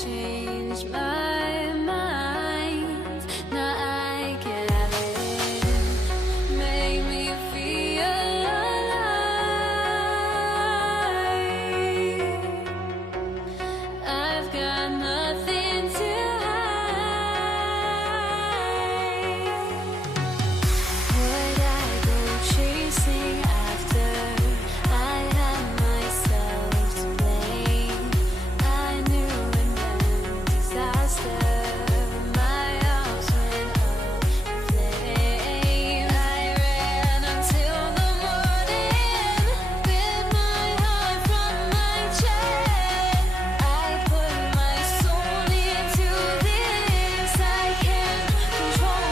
change my mind. Now I can have it. Make me feel alive. I've got nothing to hide. Would I go chasing after? I had myself to blame. I knew and then disaster. My arms went up in flame. I ran until the morning. Bit my heart from my chest. I put my soul into this. I can't control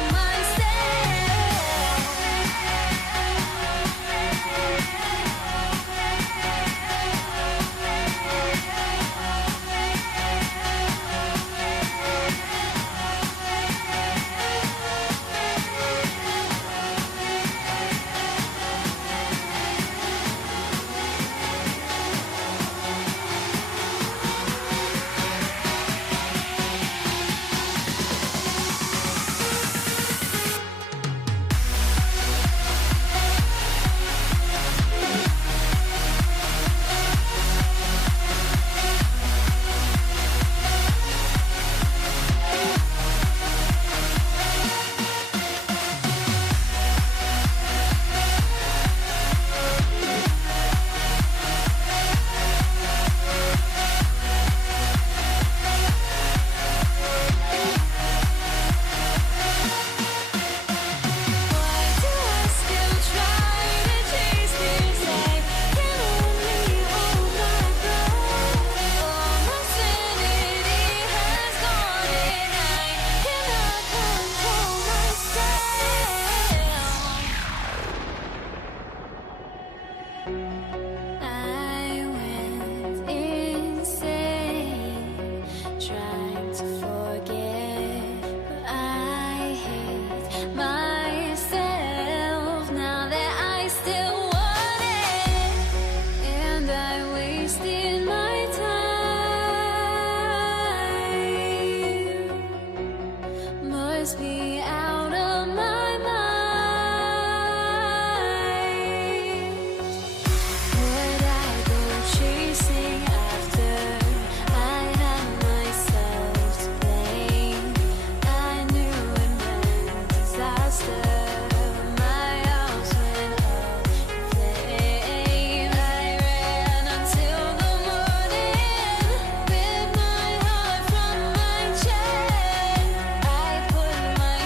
must be out of my mind. Would I go chasing after? I had myself to blame. I knew and meant disaster. My arms went up in flame. I ran until the morning. Bit my heart from my chest. I put my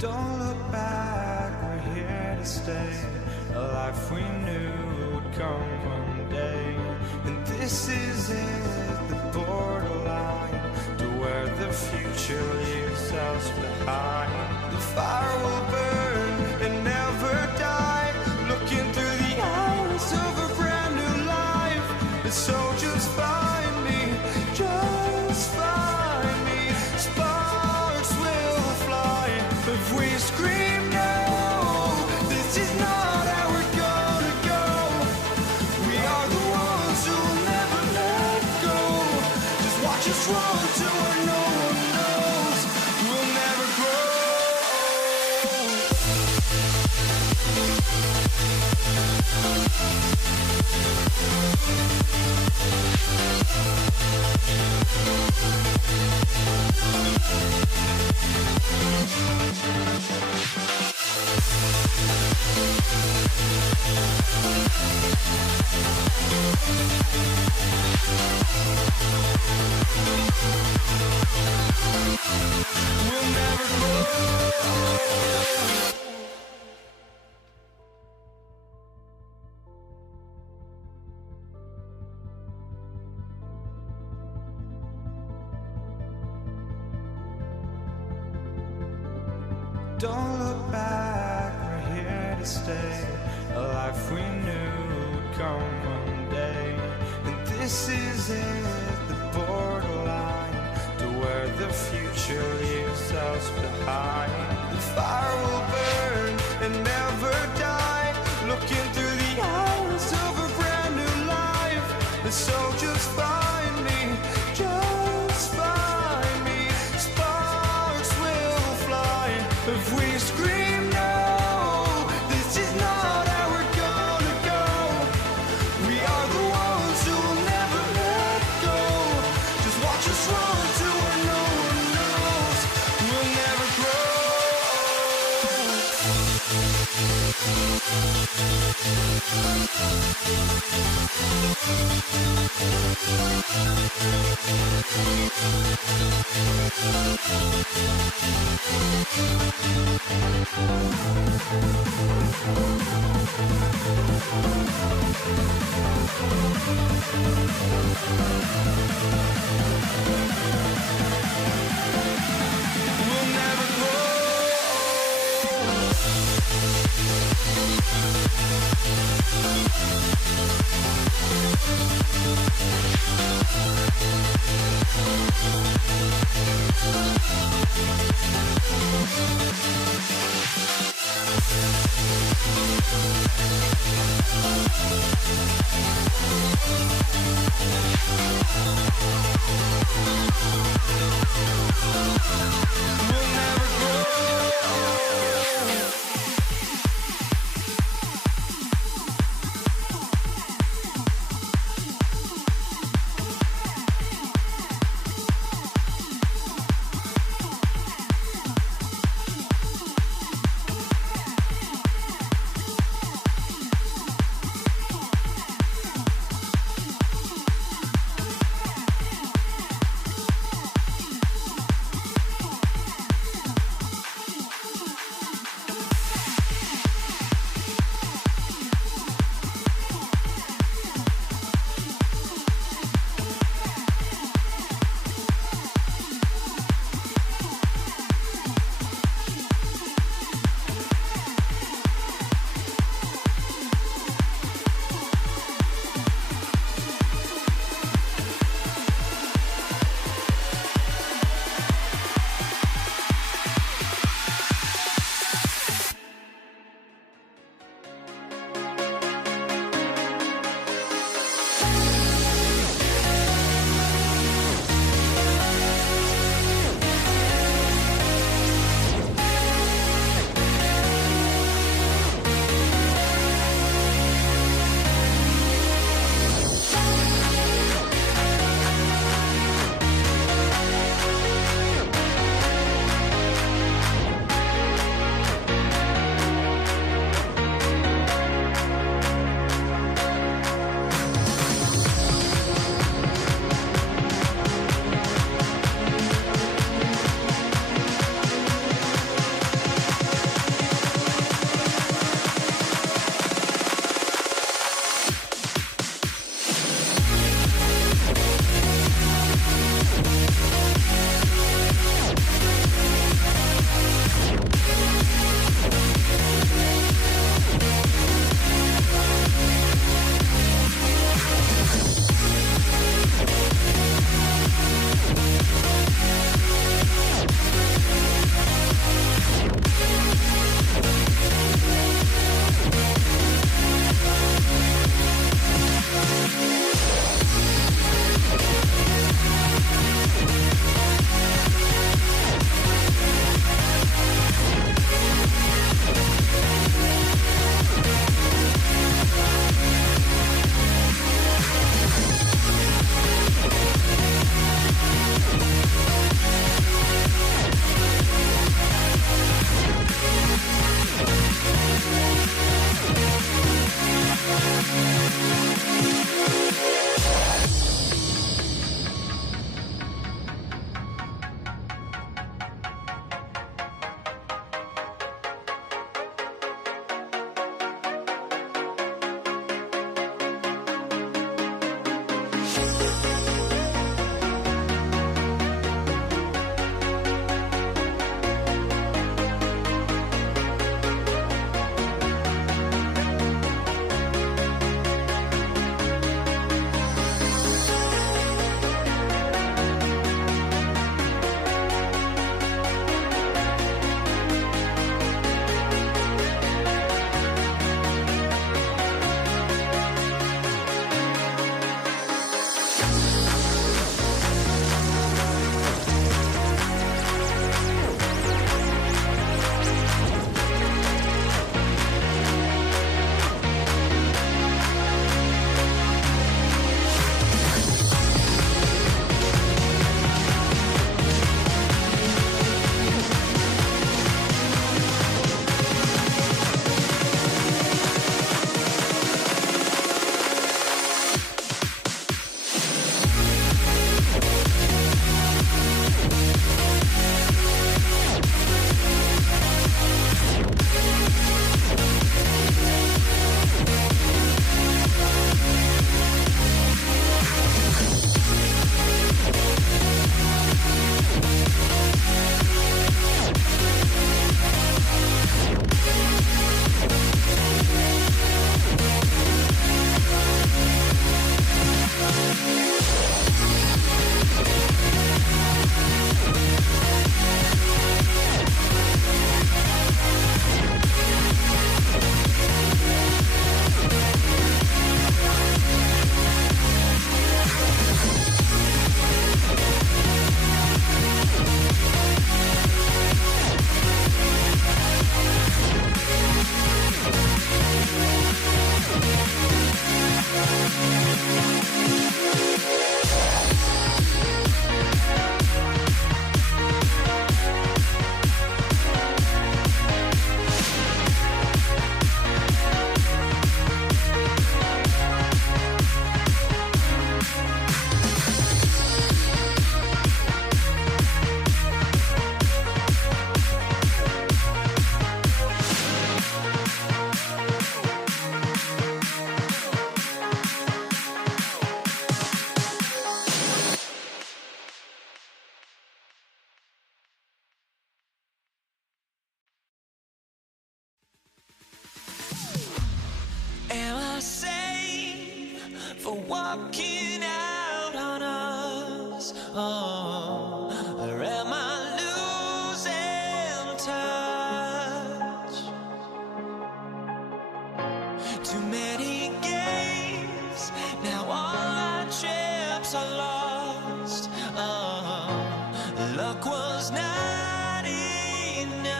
Don't look back, we're here to stay. A life we knew would come one day. And this is it, the borderline to where the future leaves us behind. The fire will burn and never die, looking through the eyes of a brand new life. And so just find me, just find me. Sparks will fly if we scream no. This is not how we're gonna go. We are the ones who will never let go. Just watch us run to where no one knows. We'll never grow. We'll never grow. Don't look back, we're here to stay. A life we knew would come one day. And this is it, the borderline to where the future leaves us behind. The fire will burn and never die, looking through the eyes of a brand new life. And so just find me, just find me. Sparks will fly if we scream no. This is not how we're gonna go. We are the ones who will never let go. Just watch us run to where no one knows. We'll never grow. We'll never grow. We'll never grow. for walking out on us? Oh, or am I losing touch? Too many games, now all our chips are lost. Oh, luck was not enough.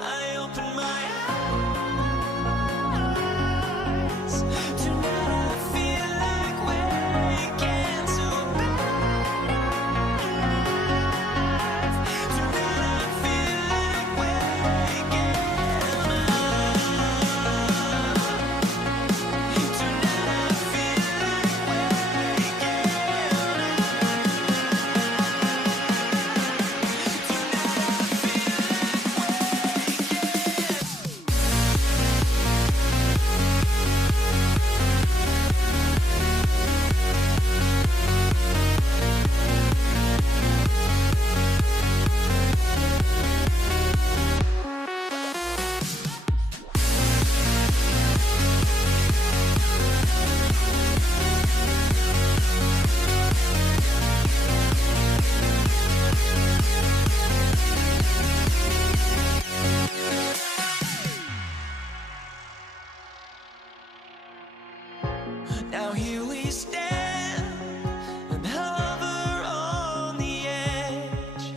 I opened my eyes. Tonight I feel like waking to life. Tonight I feel like waking up. Tonight I feel like waking Now here we stand and hover on the edge.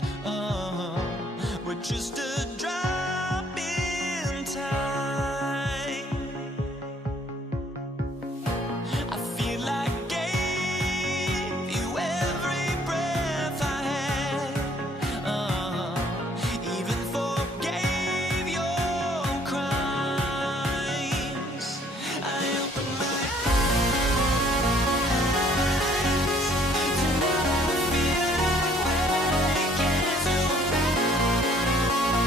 We're just a drop in time. I feel like I gave you every breath I had. Even forgave your crimes. I opened my eyes. Tonight I feel like waking to life.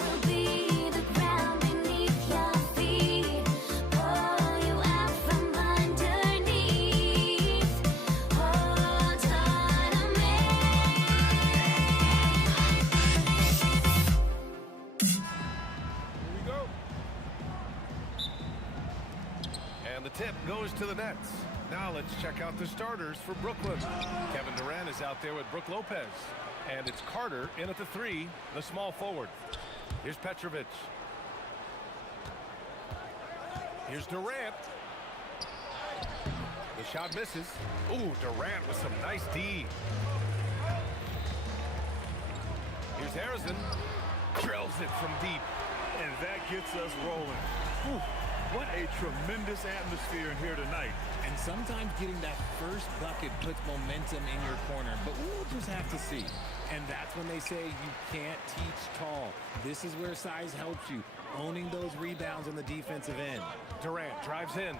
Will be And the tip goes to the Nets. Now let's check out the starters for Brooklyn. Kevin Durant is out there with Brook Lopez. And it's Carter in at the 3, the small forward. Here's Petrovic. Here's Durant. The shot misses. Ooh, Durant with some nice D. Here's Harrison. Drills it from deep. And that gets us rolling. Whew, what a tremendous atmosphere in here tonight. And sometimes getting that first bucket puts momentum in your corner, but we'll just have to see. And that's when they say you can't teach tall. This is where size helps you, owning those rebounds on the defensive end. Durant drives in.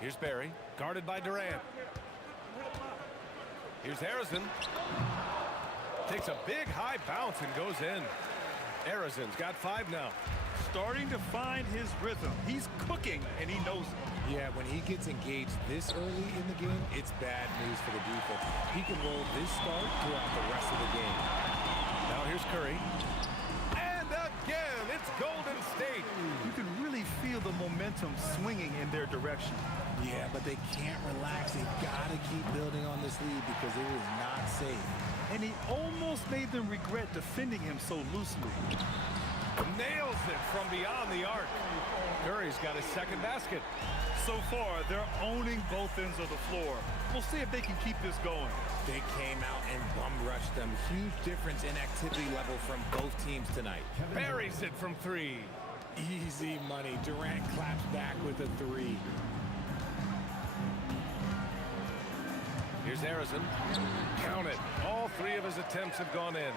Here's Barry, guarded by Durant. Here's Harrison. Takes a big high bounce and goes in. Harrison's got 5 now. Starting to find his rhythm. He's cooking, and he knows it. Yeah, when he gets engaged this early in the game, it's bad news for the defense. He can roll this start throughout the rest of the game. Now here's Curry. And again, it's Golden State. You can really feel the momentum swinging in their direction. Yeah, but they can't relax. They've got to keep building on this lead because it is not safe. And he almost made them regret defending him so loosely. Nails it from beyond the arc. Curry's got his second basket. So far, they're owning both ends of the floor. We'll see if they can keep this going. They came out and bum rushed them. Huge difference in activity level from both teams tonight. Buries it from 3. Easy money. Durant claps back with a 3. Here's Harrison. Count it. All 3 of his attempts have gone in.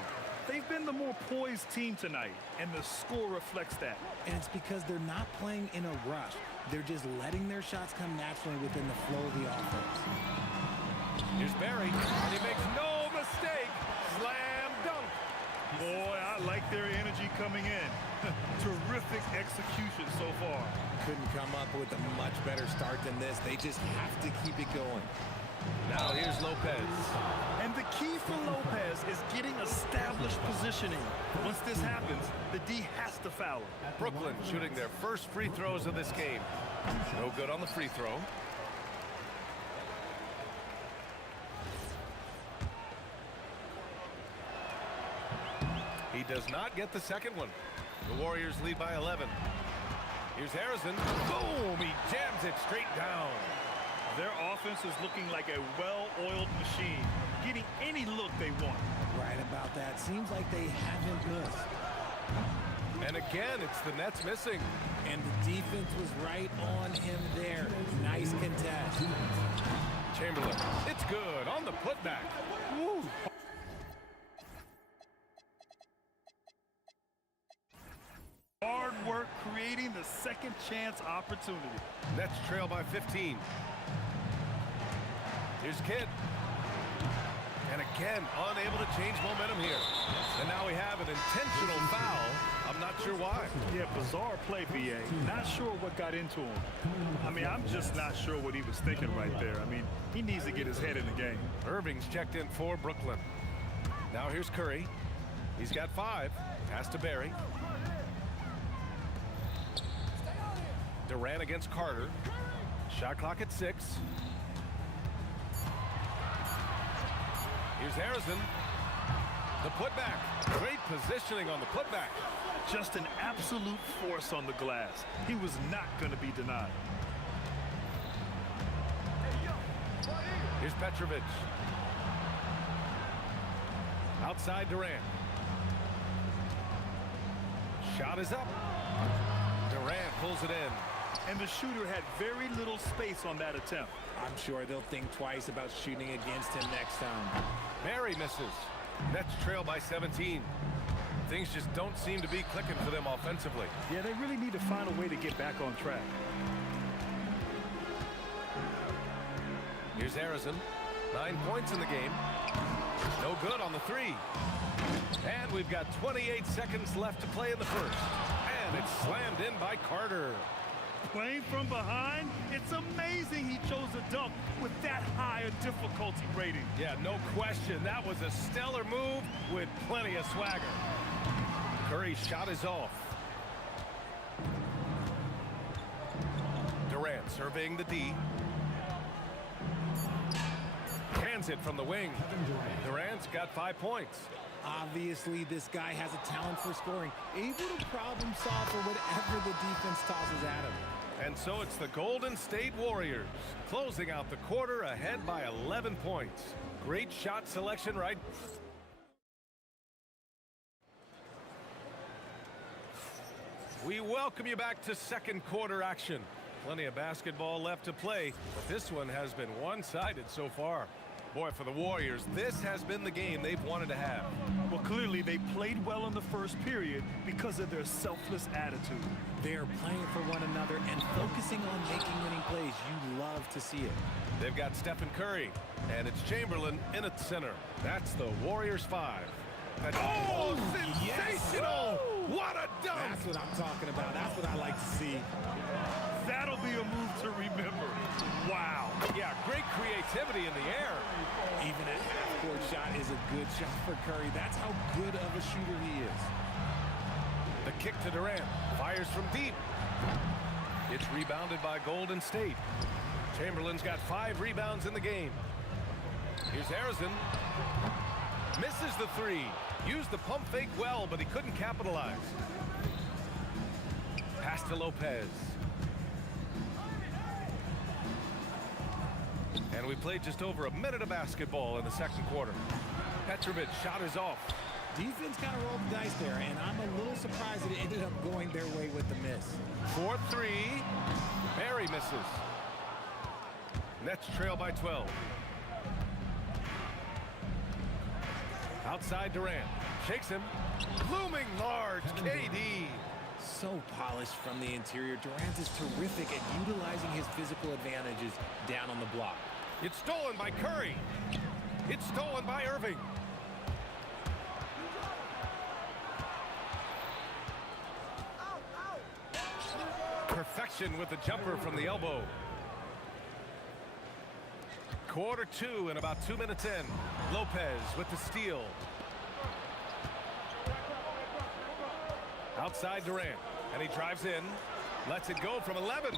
They've been the more poised team tonight, and the score reflects that. And it's because they're not playing in a rush. They're just letting their shots come naturally within the flow of the offense. Here's Barry, and he makes no mistake. Slam dunk. Boy, I like their energy coming in. Terrific execution so far. Couldn't come up with a much better start than this. They just have to keep it going. Now here's Lopez. And the key for Lopez is getting established positioning. Once this happens, the D has to foul him. Brooklyn shooting their first free throws of this game. No good on the free throw. He does not get the second one. The Warriors lead by 11. Here's Harrison. Boom! He jams it straight down. Their offense is looking like a well-oiled machine, getting any look they want. Right about that. Seems like they haven't missed. And again, it's the Nets missing. And the defense was right on him there. Nice contest. Chamberlain. It's good on the putback. Woo. Hard work creating the second chance opportunity. Nets trail by 15. Here's Kidd. And again, unable to change momentum here. And now we have an intentional foul. I'm not sure why. Yeah, bizarre play, BA. Not sure what got into him. I mean, I'm just not sure what he was thinking right there. I mean, he needs to get his head in the game. Irving's checked in for Brooklyn. Now here's Curry. He's got 5. Pass to Barry. Durant against Carter. Shot clock at 6. Here's Harrison. The putback. Great positioning on the putback. Just an absolute force on the glass. He was not going to be denied. Here's Petrovic. Outside Durant. Shot is up. Durant pulls it in. And the shooter had very little space on that attempt. I'm sure they'll think twice about shooting against him next time. Barry misses. Nets trail by 17. Things just don't seem to be clicking for them offensively. Yeah, they really need to find a way to get back on track. Here's Harrison. 9 points in the game. No good on the 3. And we've got 28 seconds left to play in the first. And it's slammed in by Carter. Playing from behind, it's amazing he chose a dunk with that high a difficulty rating. Yeah, no question. That was a stellar move with plenty of swagger. Curry's shot is off. Durant surveying the D. Hands it from the wing. Durant's got 5 points. Obviously, this guy has a talent for scoring, able to problem solve for whatever the defense tosses at him. And so it's the Golden State Warriors closing out the quarter ahead by 11 points. Great shot selection, right? We welcome you back to second quarter action. Plenty of basketball left to play, but this one has been one-sided so far. Boy, for the Warriors, this has been the game they've wanted to have. Well, clearly they played well in the first period because of their selfless attitude. They are playing for one another and focusing on making winning plays. You love to see it. They've got Stephen Curry, and it's Chamberlain in at center. That's the Warriors 5. Oh, sensational! Yes. What a dunk! That's what I'm talking about. That's what I like to see. That'll be a move to remember. Wow. Yeah, great creativity in the air. Even a half-court shot is a good shot for Curry. That's how good of a shooter he is. The kick to Durant. Fires from deep. It's rebounded by Golden State. Chamberlain's got 5 rebounds in the game. Here's Harrison. Misses the 3. Used the pump fake well, but he couldn't capitalize. Pass to Lopez. And we played just over a minute of basketball in the second quarter. Petrovic's shot is off. Defense kind of rolled the dice there, and I'm a little surprised that it ended up going their way with the miss. 4-3. Barry misses. Nets trail by 12. Outside Durant. Shakes him. Looming large. KD. So polished from the interior. Durant is terrific at utilizing his physical advantages down on the block. It's stolen by Curry. It's stolen by Irving. Perfection with the jumper from the elbow. Quarter 2 and about 2 minutes in. Lopez with the steal. Outside Durant, and he drives in. Lets it go from 11.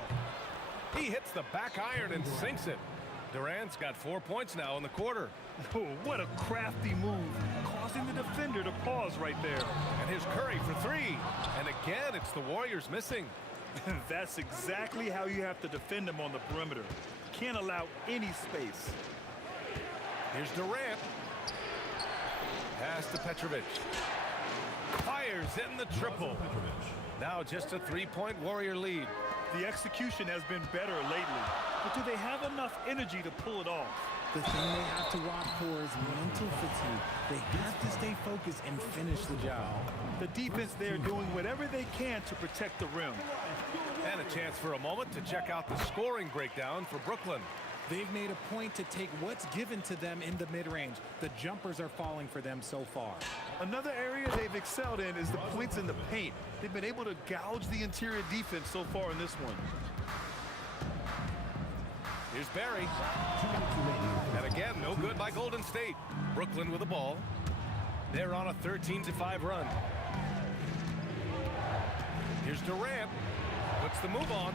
He hits the back iron and sinks it. Durant's got 4 points now in the quarter. Oh, what a crafty move, causing the defender to pause right there. And here's Curry for 3. And again, it's the Warriors missing. That's exactly how you have to defend them on the perimeter. Can't allow any space. Here's Durant. Pass to Petrovic. Fires in the triple. Now just a 3-point Warrior lead. The execution has been better lately, but do they have enough energy to pull it off? The thing they have to watch for is mental fatigue. They have to stay focused and finish the job. The defense there doing whatever they can to protect the rim. And a chance for a moment to check out the scoring breakdown for Brooklyn. They've made a point to take what's given to them in the mid-range. The jumpers are falling for them so far. Another area they've excelled in is the points in the paint. They've been able to gouge the interior defense so far in this one. Here's Barry. And again, no good by Golden State. Brooklyn with the ball. They're on a 13-5 run. Here's Durant. Puts the move on.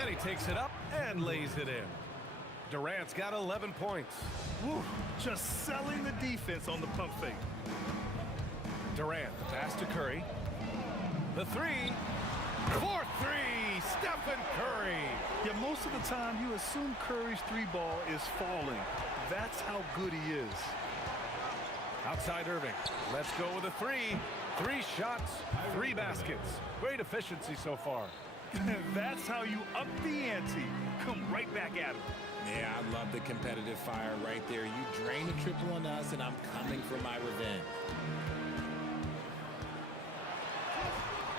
And he takes it up and lays it in. Durant's got 11 points. Whew, just selling the defense on the pump fake. Durant, the pass to Curry. The 3. 4-3. Stephen Curry. Yeah, most of the time you assume Curry's 3-ball is falling. That's how good he is. Outside Irving. Let's go with a 3. 3 shots, 3 baskets. Great efficiency so far. That's how you up the ante. Come right back at him. Yeah, I love the competitive fire right there. You drain a triple on us, and I'm coming for my revenge.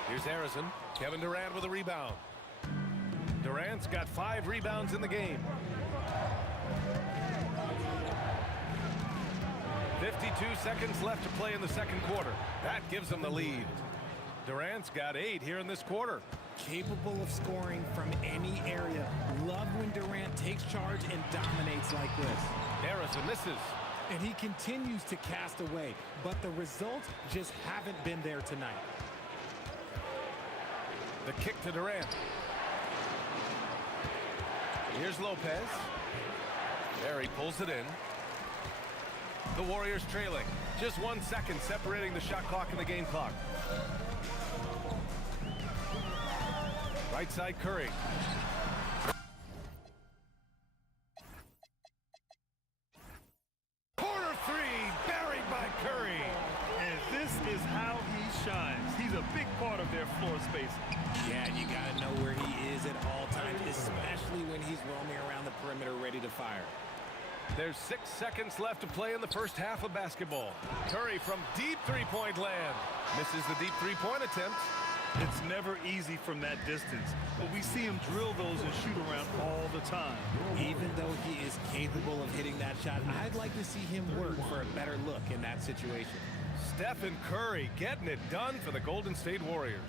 Here's Harrison. Kevin Durant with a rebound. Durant's got 5 rebounds in the game. 52 seconds left to play in the second quarter. That gives them the lead. Durant's got 8 here in this quarter. Capable of scoring from any area. Love when Durant takes charge and dominates like this. Harrison misses. And he continues to cast away, but the results just haven't been there tonight. The kick to Durant. Here's Lopez. There he pulls it in. The Warriors trailing. Just 1 second separating the shot clock and the game clock. Right side Curry. Corner three, buried by Curry. And this is how he shines. He's a big part of their floor space. Yeah, you got to know where he is at all times, especially when he's roaming around the perimeter ready to fire. There's 6 seconds left to play in the first half of basketball. Curry from deep three-point land. Misses the deep three-point attempt. It's never easy from that distance, but we see him drill those and shoot around all the time. Even though he is capable of hitting that shot, I'd like to see him work for a better look in that situation. Stephen Curry getting it done for the Golden State Warriors.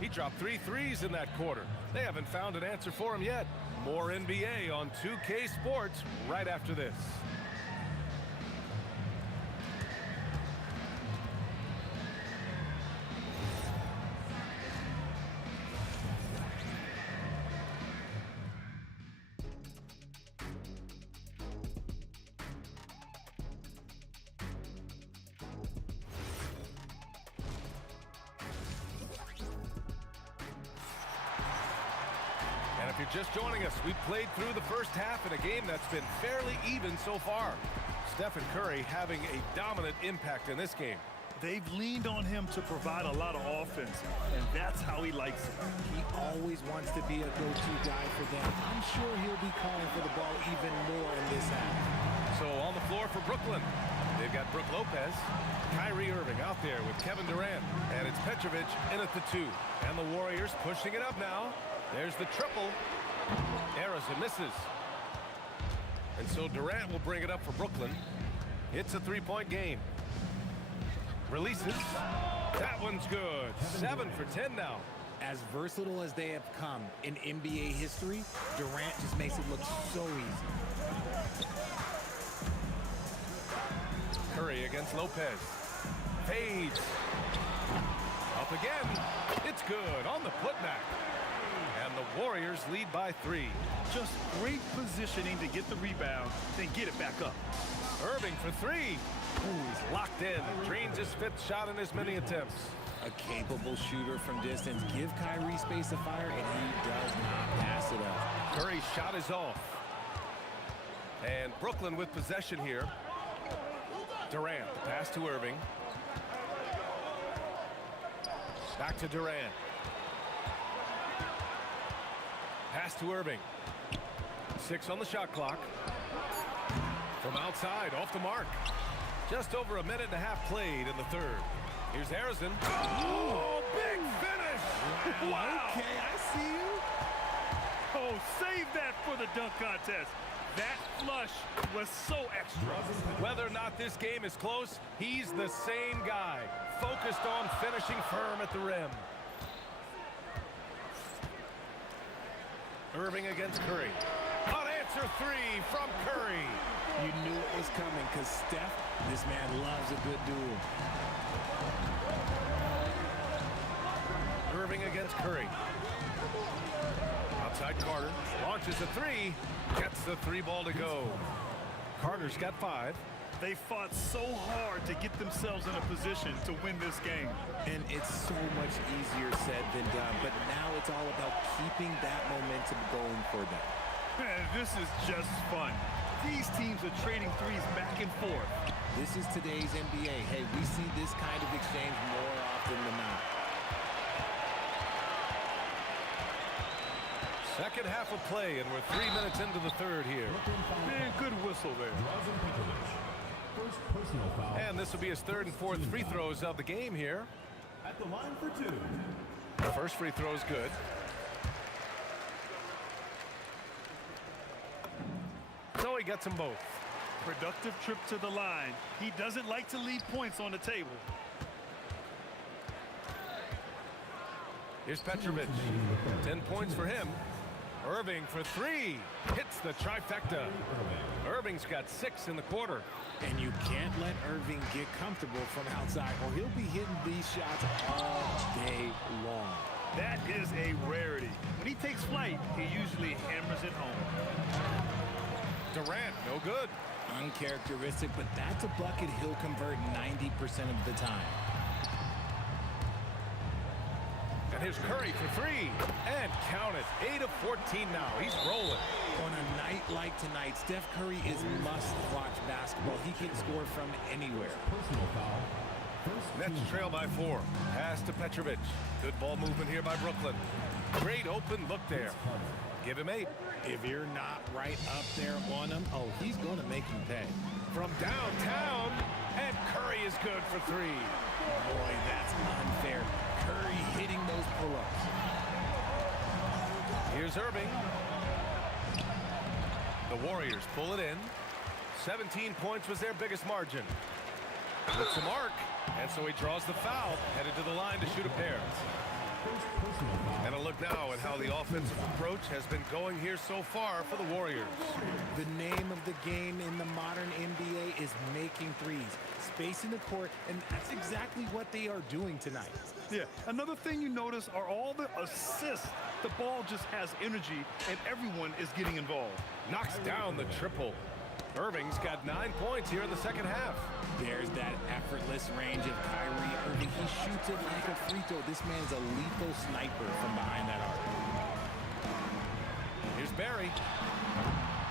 He dropped 3 threes in that quarter. They haven't found an answer for him yet. More NBA on 2K Sports right after this. If you're just joining us, we've played through the first half in a game that's been fairly even so far. Stephen Curry having a dominant impact in this game. They've leaned on him to provide a lot of offense, and that's how he likes it. He always wants to be a go-to guy for them. I'm sure he'll be calling for the ball even more in this half. So on the floor for Brooklyn, they've got Brook Lopez, Kyrie Irving out there with Kevin Durant, and it's Petrovic in at the 2. And the Warriors pushing it up now. There's the triple. Harrison misses. And so Durant will bring it up for Brooklyn. It's a three-point game. Releases. That one's good. 7 for 10 now. As versatile as they have come in NBA history, Durant just makes it look so easy. Curry against Lopez. Fades. Up again. It's good on the putback. And the Warriors lead by 3. Just great positioning to get the rebound, then get it back up. Irving for 3. Ooh, he's locked in. Drains his 5th shot in as many attempts. A capable shooter from distance. Give Kyrie space to fire, and he does not pass it up. Curry's shot is off. And Brooklyn with possession here. Durant, the pass to Irving. Back to Durant. Pass to Irving. 6 on the shot clock. From outside, off the mark. Just over a minute and a half played in the 3rd. Here's Harrison. Oh, big finish! Wow! Okay, I see you. Oh, save that for the dunk contest. That flush was so extra. Whether or not this game is close, he's the same guy. Focused on finishing firm at the rim. Irving against Curry. Unanswered 3 from Curry. You knew it was coming because Steph, this man loves a good duel. Irving against Curry. Outside Carter. Launches a 3. Gets the 3 ball to go. Carter's got 5. They fought so hard to get themselves in a position to win this game. And it's so much easier said than done. But now it's all about keeping that momentum going for them. Man, this is just fun. These teams are trading threes back and forth. This is today's NBA. Hey, we see this kind of exchange more often than not. Second half of play, and we're 3 minutes into the 3rd here. Man, good whistle there. And this will be his 3rd and 4th free throws of the game here. At the line for 2. The first free throw is good. So he gets them both. Productive trip to the line. He doesn't like to leave points on the table. Here's Petrovic. 10 points for him. Irving for 3. Hits the trifecta. Irving's got 6 in the quarter. And you can't let Irving get comfortable from outside or he'll be hitting these shots all day long. That is a rarity. When he takes flight, he usually hammers it home. Durant, no good. Uncharacteristic, but that's a bucket he'll convert 90% of the time. And here's Curry for three. And count it. 8 of 14 now. He's rolling. On a night like tonight, Steph Curry is must-watch basketball. He can score from anywhere. Personal foul. Nets trail by 4. Pass to Petrovic. Good ball movement here by Brooklyn. Great open look there. Give him 8. If you're not right up there on him, oh, he's going to make you pay. From downtown, and Curry is good for 3. Boy, that's unfair. Curry hitting those pull-ups. Here's Irving. The Warriors pull it in. 17 points was their biggest margin. It's a mark, and so he draws the foul, headed to the line to shoot a pair. And a look now at how the offensive approach has been going here so far for the Warriors. The name of the game in the modern NBA is making threes, spacing the court, and that's exactly what they are doing tonight. Yeah, another thing you notice are all the assists. The ball just has energy, and everyone is getting involved. Knocks down the triple. Irving's got 9 points here in the second half. There's that effortless range of Kyrie Irving. He shoots it like a free throw. This man's a lethal sniper from behind that arc. Here's Barry.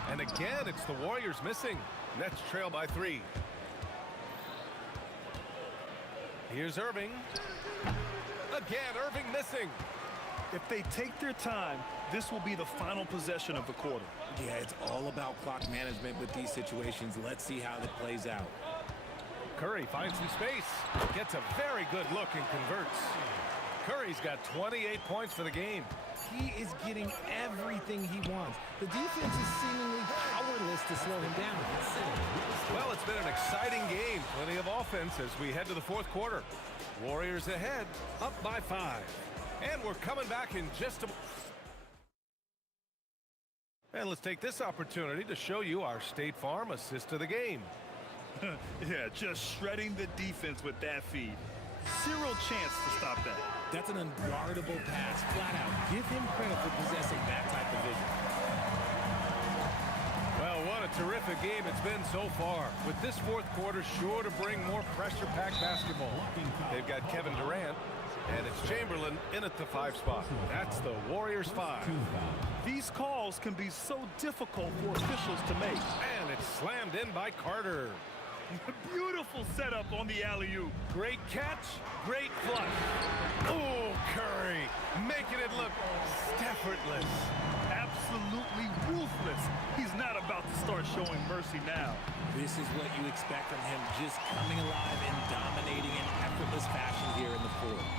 And again, it's the Warriors missing. Nets trail by 3. Here's Irving. Again, Irving missing. If they take their time, this will be the final possession of the quarter. Yeah, it's all about clock management with these situations. Let's see how that plays out. Curry finds some space. Gets a very good look and converts. Curry's got 28 points for the game. He is getting everything he wants. The defense is seemingly powerless to slow him down. Well, it's been an exciting game. Plenty of offense as we head to the fourth quarter. Warriors ahead, up by 5. And we're coming back in just a... And let's take this opportunity to show you our State Farm assist of the game. Yeah, just shredding the defense with that feed. Zero chance to stop that. That's an unguardable pass, flat out. Give him credit for possessing that type of vision. Well, what a terrific game it's been so far. With this fourth quarter sure to bring more pressure-packed basketball. They've got Kevin Durant, and it's Chamberlain in at the 5 spot. That's the Warriors 5. These calls can be so difficult for officials to make. And it's slammed in by Carter. Beautiful setup on the alley-oop. Great catch, great flush. Oh, Curry, making it look effortless. Absolutely ruthless. He's not about to start showing mercy now. This is what you expect from him, just coming alive and dominating in effortless fashion here in the fourth.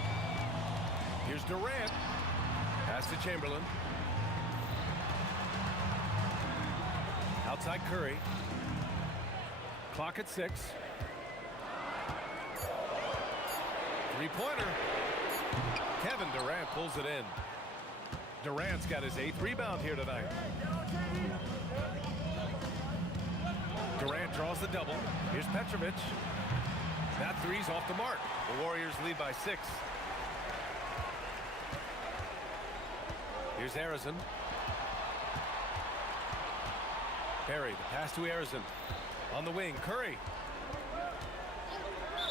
Here's Durant. Pass to Chamberlain. Outside Curry. Clock at 6. Three-pointer. Kevin Durant pulls it in. Durant's got his 8th rebound here tonight. Durant draws the double. Here's Petrovic. That three's off the mark. The Warriors lead by 6. Here's Harrison. Barry, the pass to Harrison. On the wing, Curry.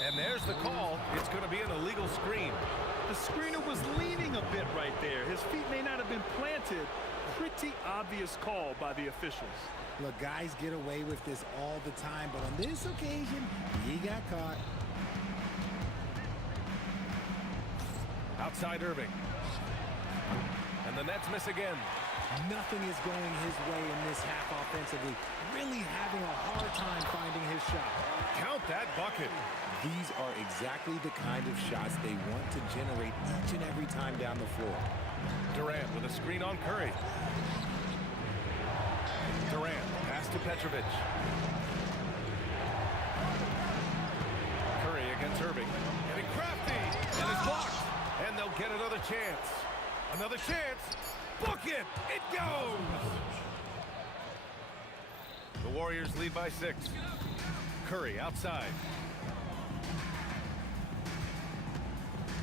And there's the call. It's going to be an illegal screen. The screener was leaning a bit right there. His feet may not have been planted. Pretty obvious call by the officials. Look, guys get away with this all the time, but on this occasion, he got caught. Outside Irving. And the Nets miss again. Nothing is going his way in this half offensively. Really having a hard time finding his shot. Count that bucket. These are exactly the kind of shots they want to generate each and every time down the floor. Durant with a screen on Curry. Durant, pass to Petrovic. Curry against Irving. Getting crafty. And it's blocked. And they'll get another chance. Another chance. Book it. It goes. The Warriors lead by 6. Curry outside.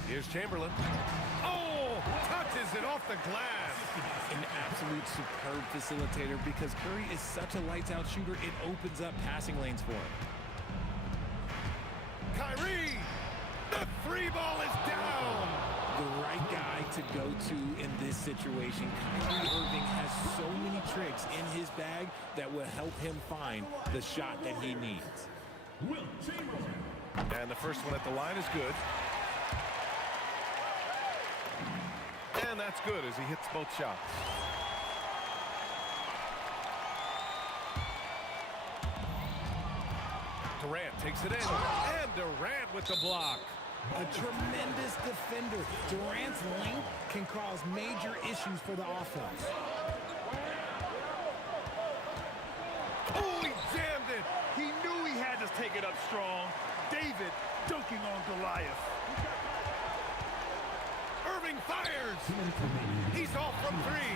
Here's Chamberlain. Oh, touches it off the glass. An absolute superb facilitator because Curry is such a lights-out shooter, it opens up passing lanes for him. Kyrie, the three ball is down. The right guy to go to in this situation. Kyrie Irving has so many tricks in his bag that will help him find the shot that he needs. And the first one at the line is good. And that's good as he hits both shots. Durant takes it in. And Durant with the block. A tremendous defender. Durant's length can cause major issues for the offense. Oh, he jammed it. He knew he had to take it up strong. David dunking on Goliath. Irving fires. He's off from three.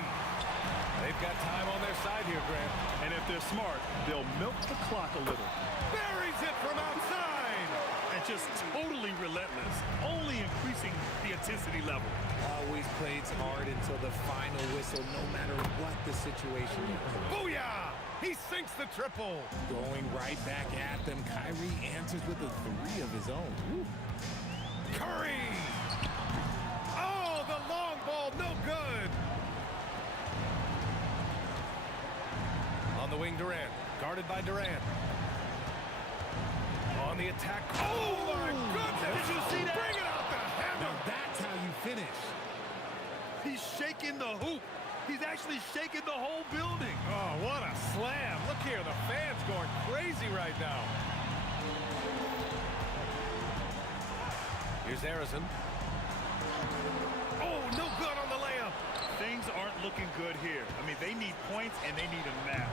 They've got time on their side here, Grant. And if they're smart, they'll milk the clock a little. Buries it from outside. And just totally relentless, only increasing the intensity level. Always plays hard until the final whistle, no matter what the situation is. Booyah! He sinks the triple. Going right back at them, Kyrie answers with a three of his own. Woo. Curry! Oh, the long ball, no good. On the wing, Durant. Guarded by Durant. On the attack. Oh, my goodness! Did you see that? Bring it out the hammer! Now that's how you finish. He's shaking the hoop. He's actually shaking the whole building. Oh, what a slam. Look here, the fans going crazy right now. Here's Harrison. Oh, no good on the layup. Things aren't looking good here. I mean, they need points, and they need them now.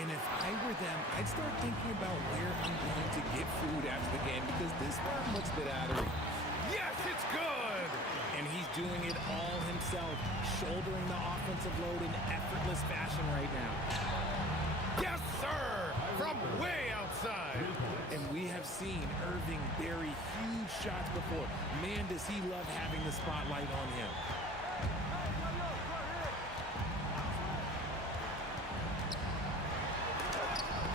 And if I were them, I'd start thinking about where I'm going to get food after the game because this spot looks a bit out of reach. Yes, it's good. And he's doing it all himself, shouldering the offensive load in effortless fashion right now. Yes, sir, from way outside. And we have seen Irving bury huge shots before. Man, does he love having the spotlight on him.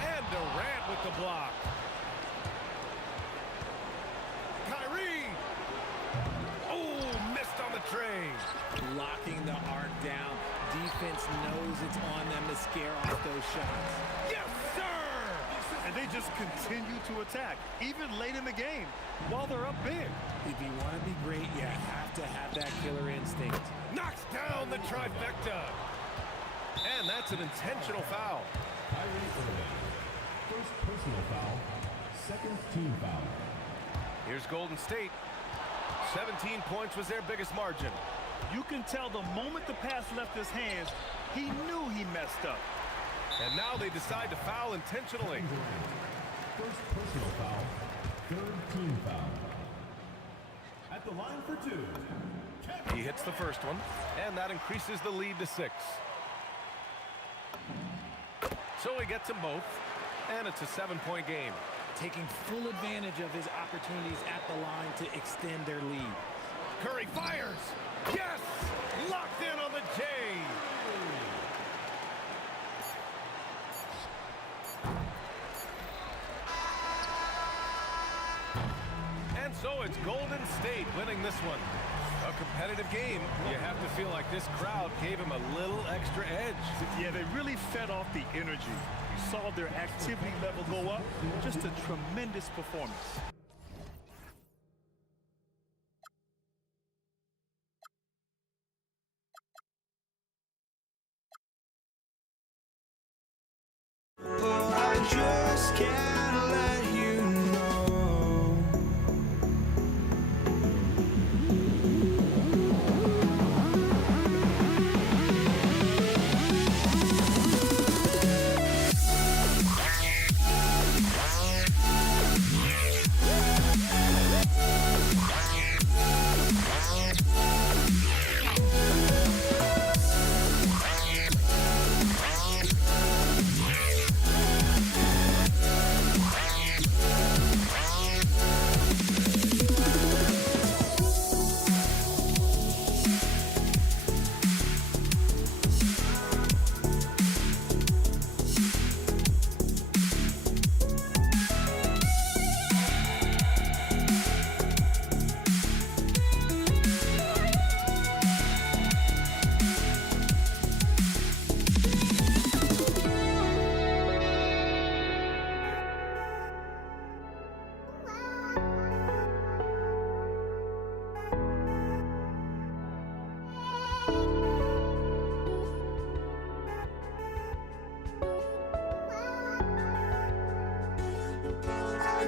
And Durant with the block. Kyrie. Oh, missed on the tray. Locking the arc down. Defense knows it's on them to scare off those shots. Yes, sir. And they just continue to attack, even late in the game, while they're up big. If you want to be great, you have to have that killer instinct. Knocks down the trifecta. And that's an intentional foul. First personal foul, second team foul. Here's Golden State. 17 points was their biggest margin. You can tell the moment the pass left his hands, he knew he messed up. And now they decide to foul intentionally. First personal foul, third team foul. At the line for two. He hits the first one, and that increases the lead to 6. So he gets them both, and it's a 7-point game. Taking full advantage of his opportunities at the line to extend their lead. Curry fires. Yes! Locked in on the J. And so it's Golden State winning this one. A competitive game. You have to feel like this crowd gave him a little extra edge. Yeah, they really fed off the energy. You saw their activity level go up. Just a tremendous performance. Oh, I just can't let you know.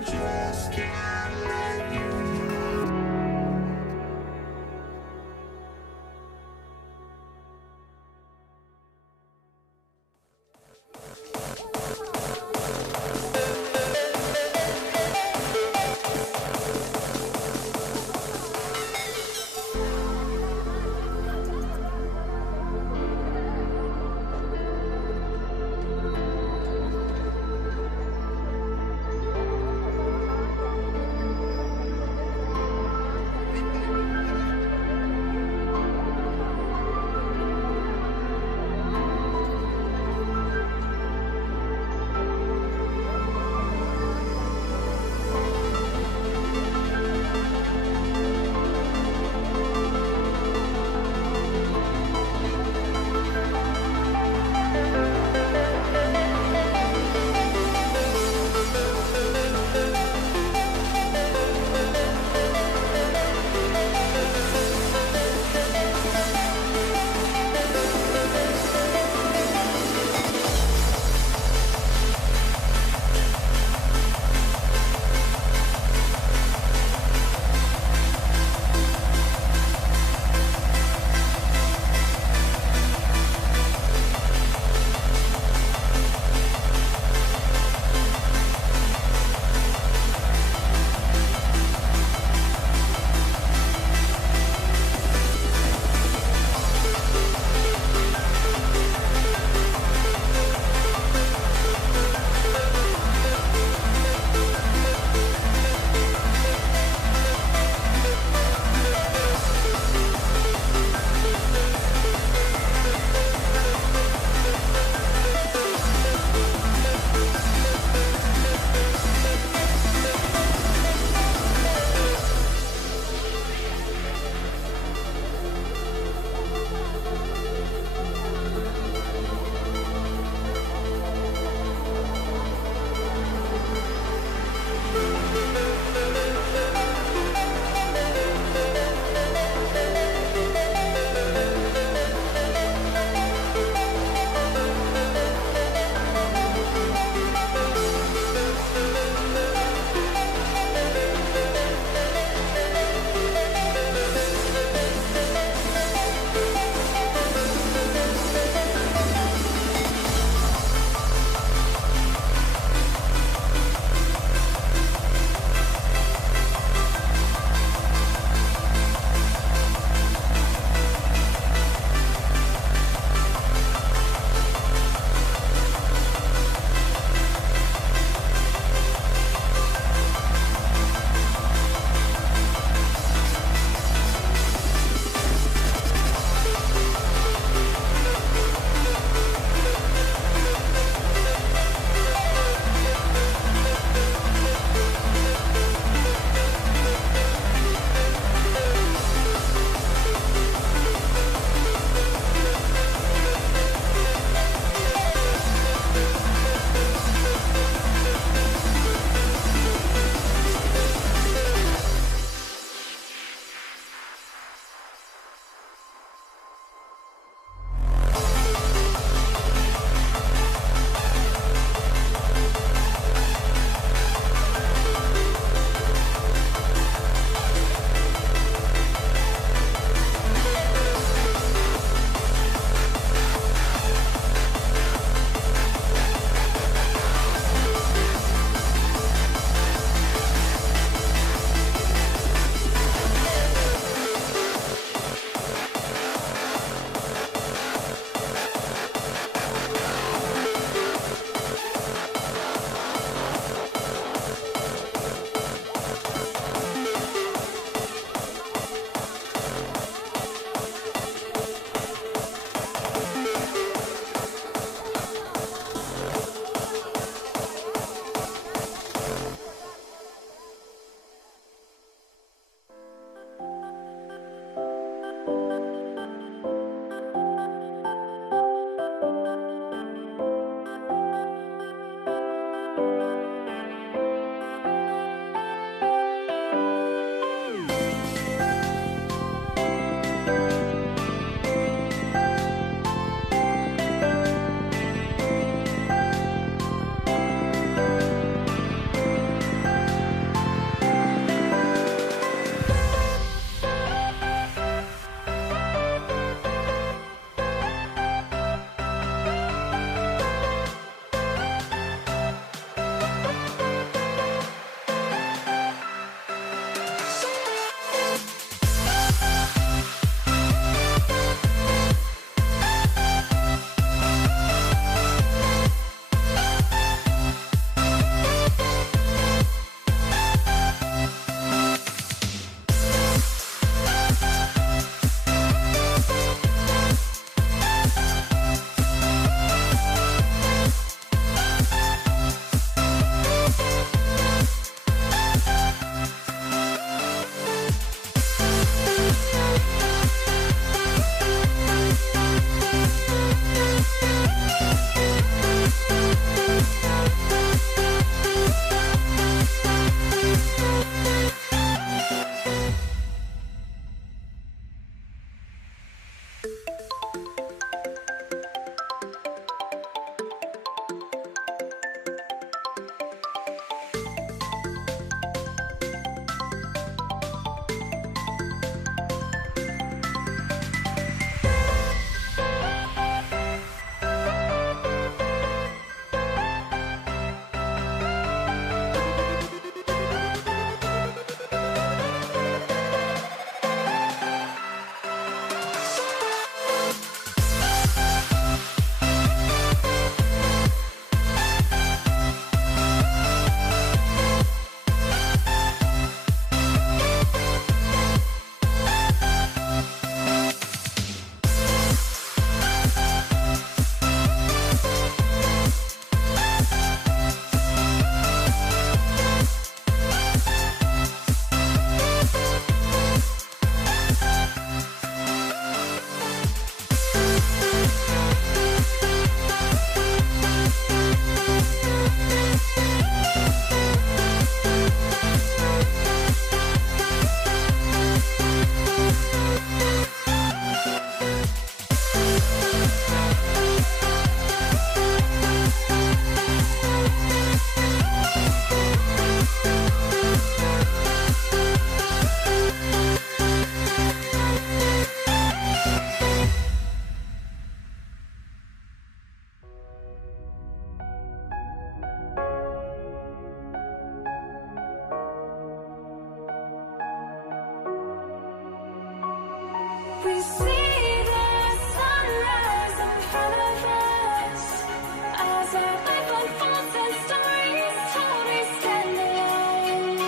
just can't let you know. We see the sunrise in front of us as our life unfolds and stories told. We stand alone.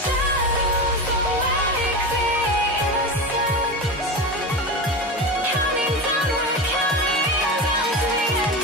Shadows awake the innocence, counting down, we're counting down to the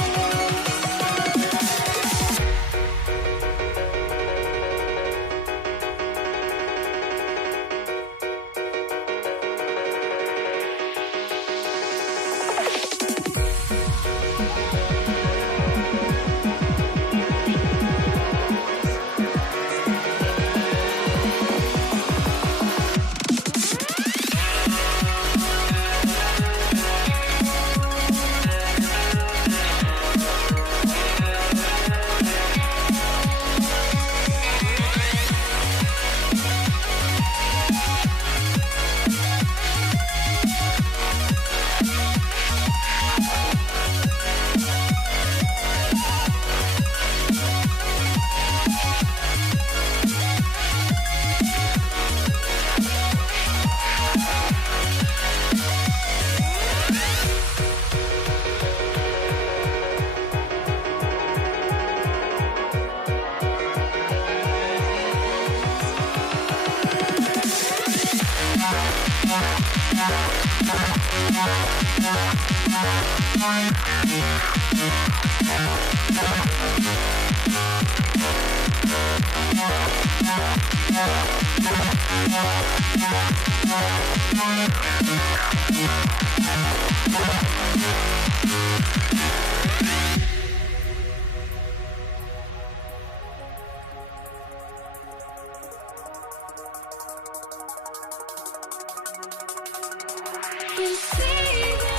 We see the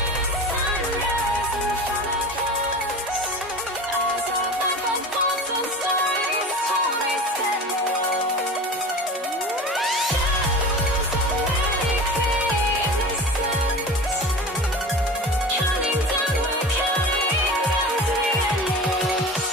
sunrise in front of us as our life unfolds and stories told. We stand alone. Shadows awake the innocence, counting down, we're counting down to the endless.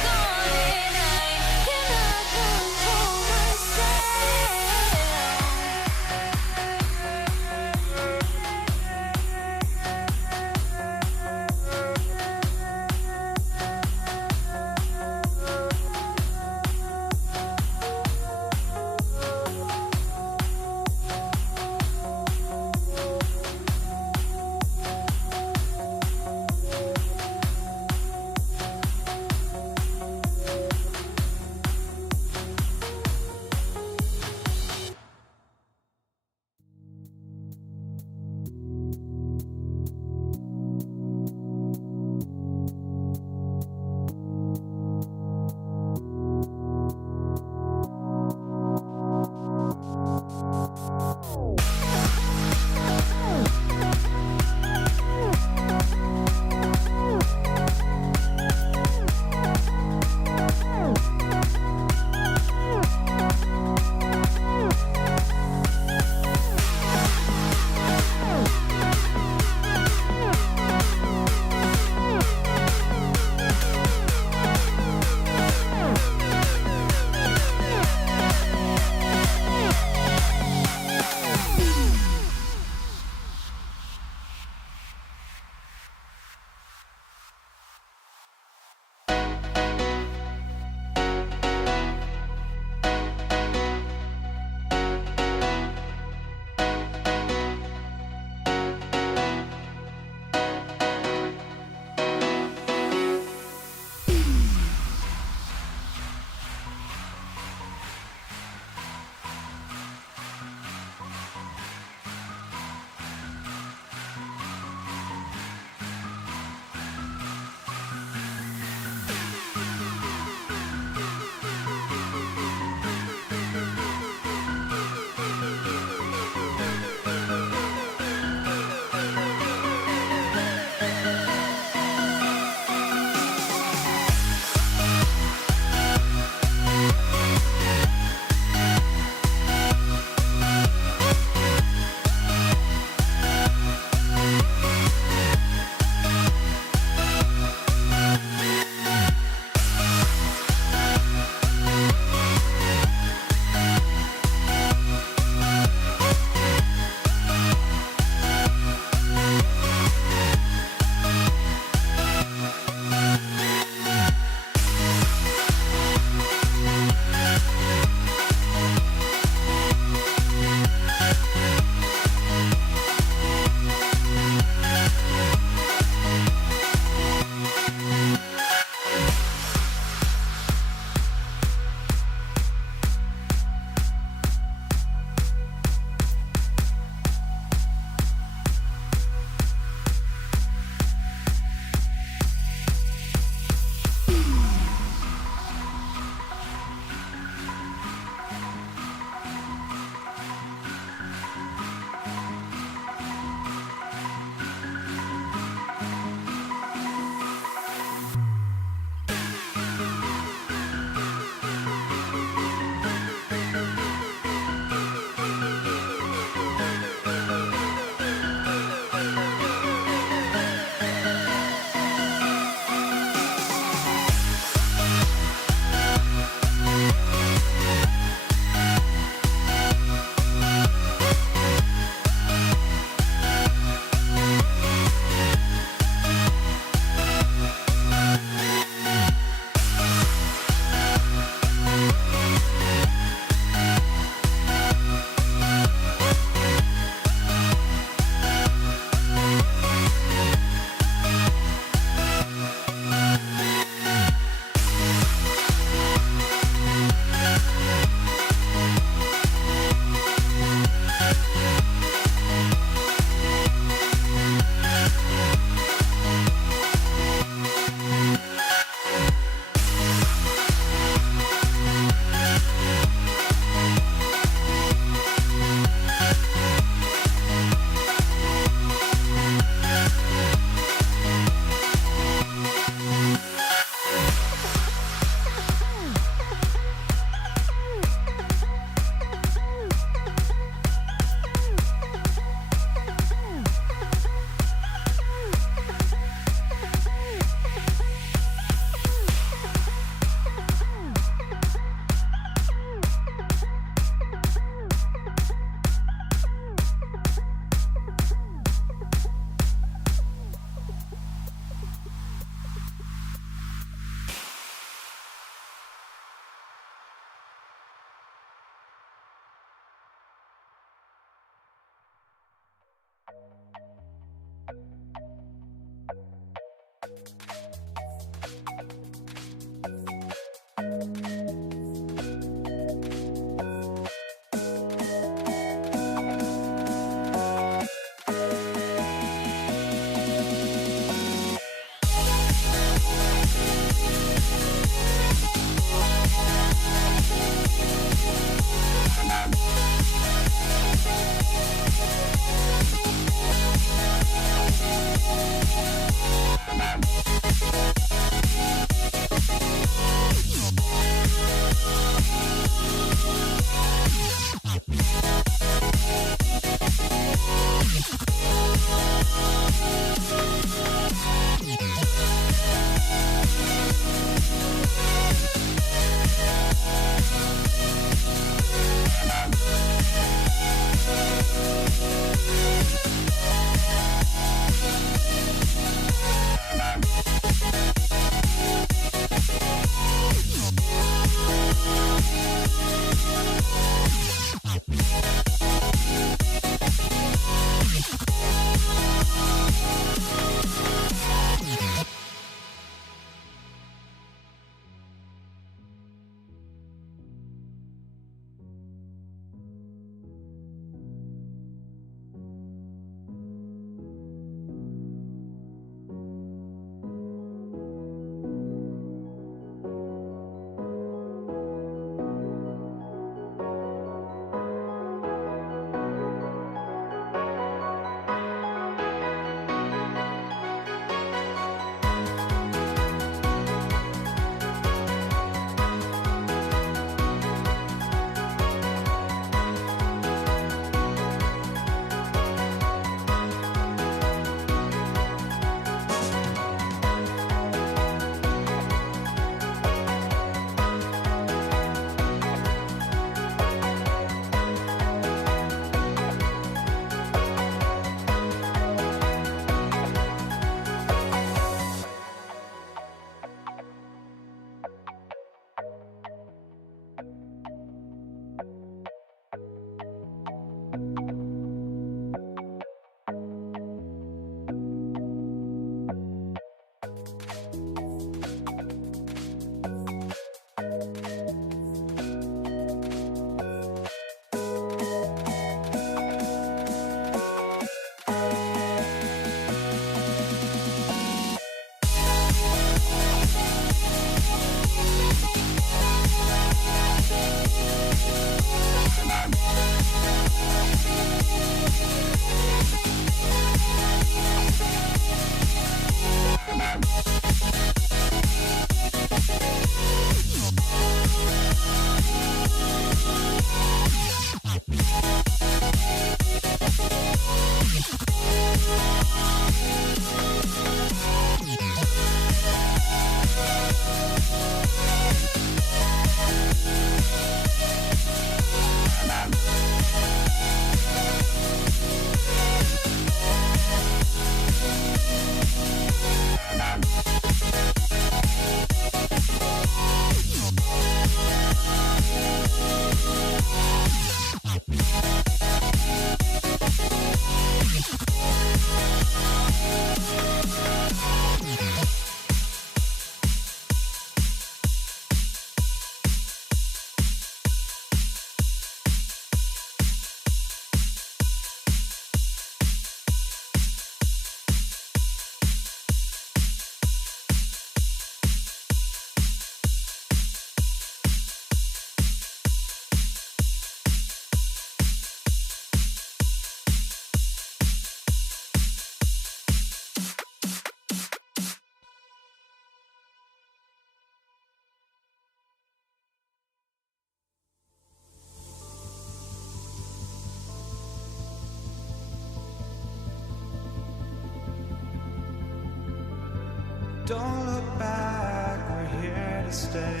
Don't look back, we're here to stay.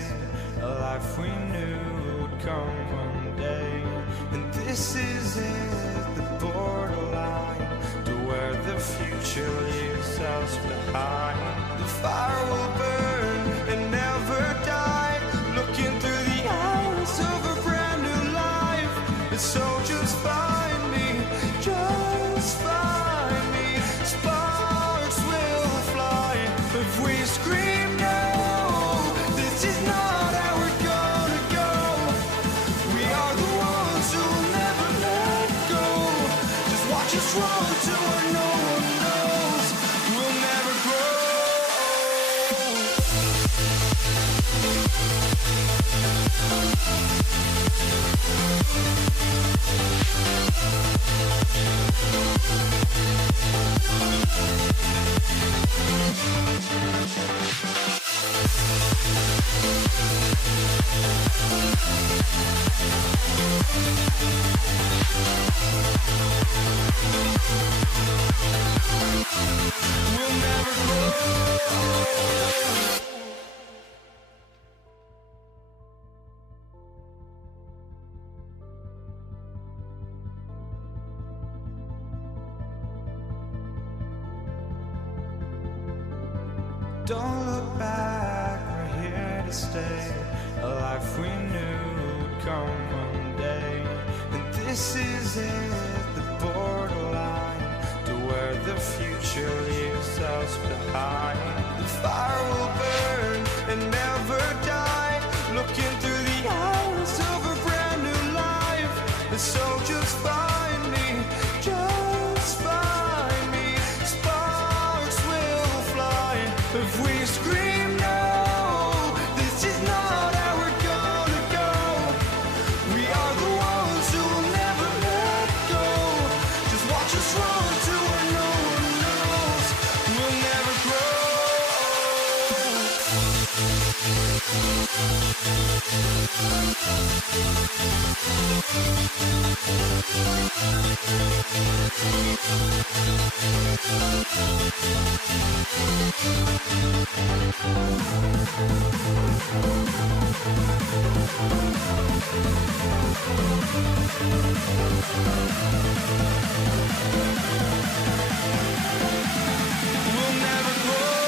A life we knew would come one day. And this is it, the borderline to where the future leaves us behind. The fire will burn and never die. Looking through the eyes of a brand new life. And so just find me, just find me. Sparks will fly if we scream no. This is not how we're gonna go. We are the ones who'll never let go. Just watch us run to where no one knows. We'll never grow. We'll never grow. Don't look back, we're here to stay. A life we knew would come one day. And this is it, the borderline to where the future leaves us behind. The fire will burn and never die. Looking through the eyes of a brand new life. And so just find me, just find me. Sparks will fly if we scream no. This is not how we're gonna go. We are the ones who will never let go. Just watch us run to where no one knows. We'll never grow. We'll never grow.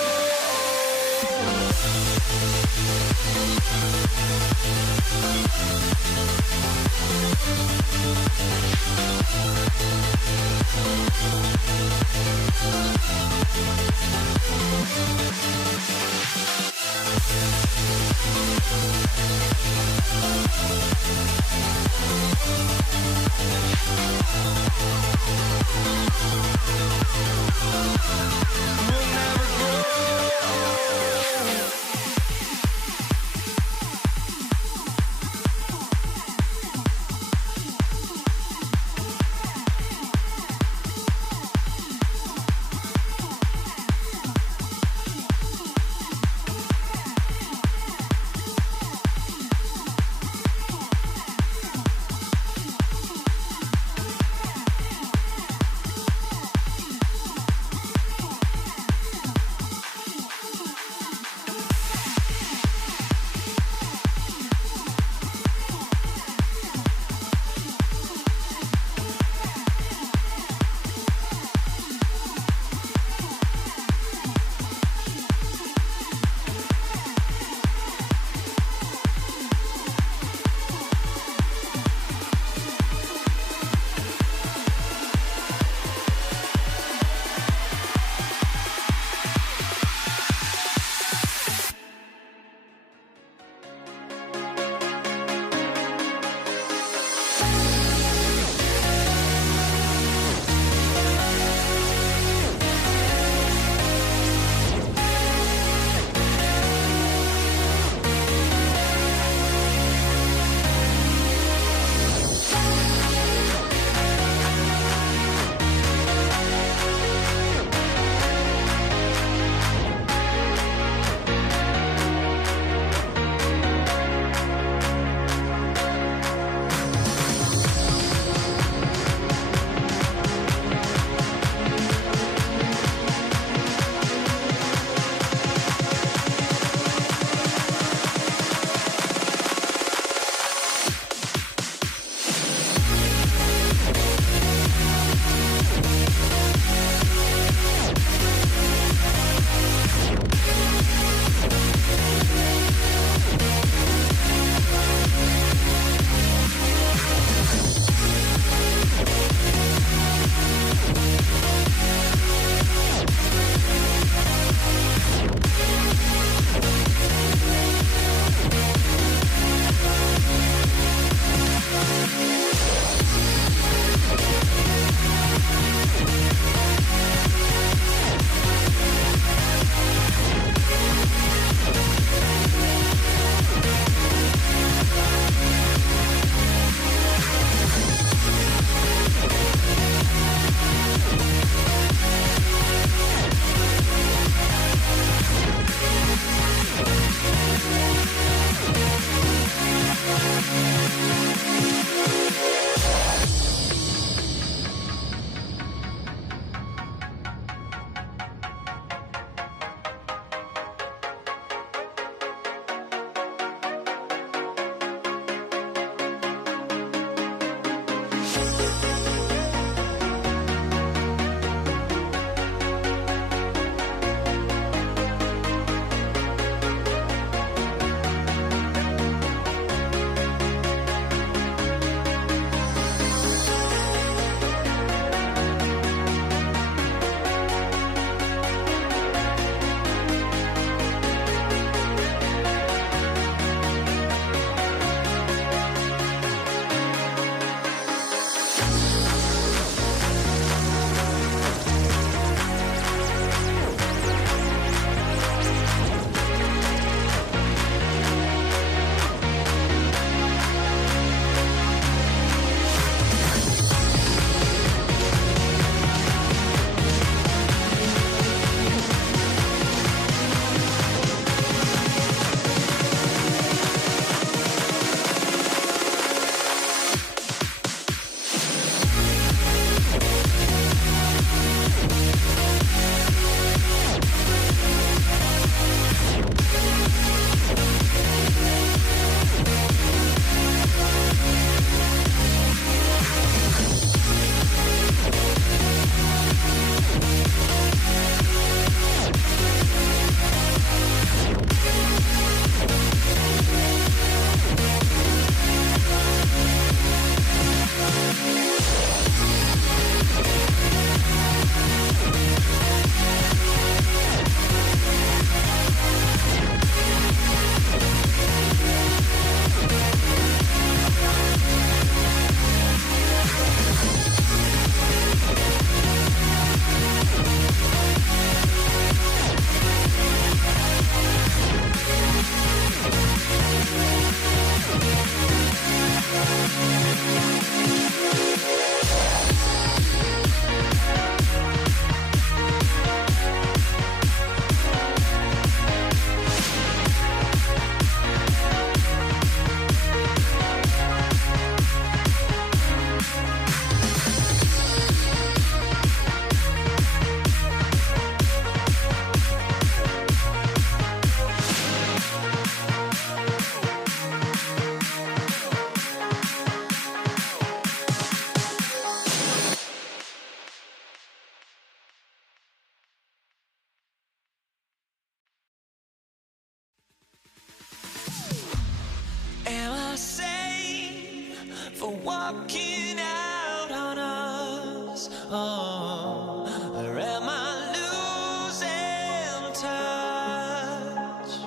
for walking out on us? Oh, or am I losing touch?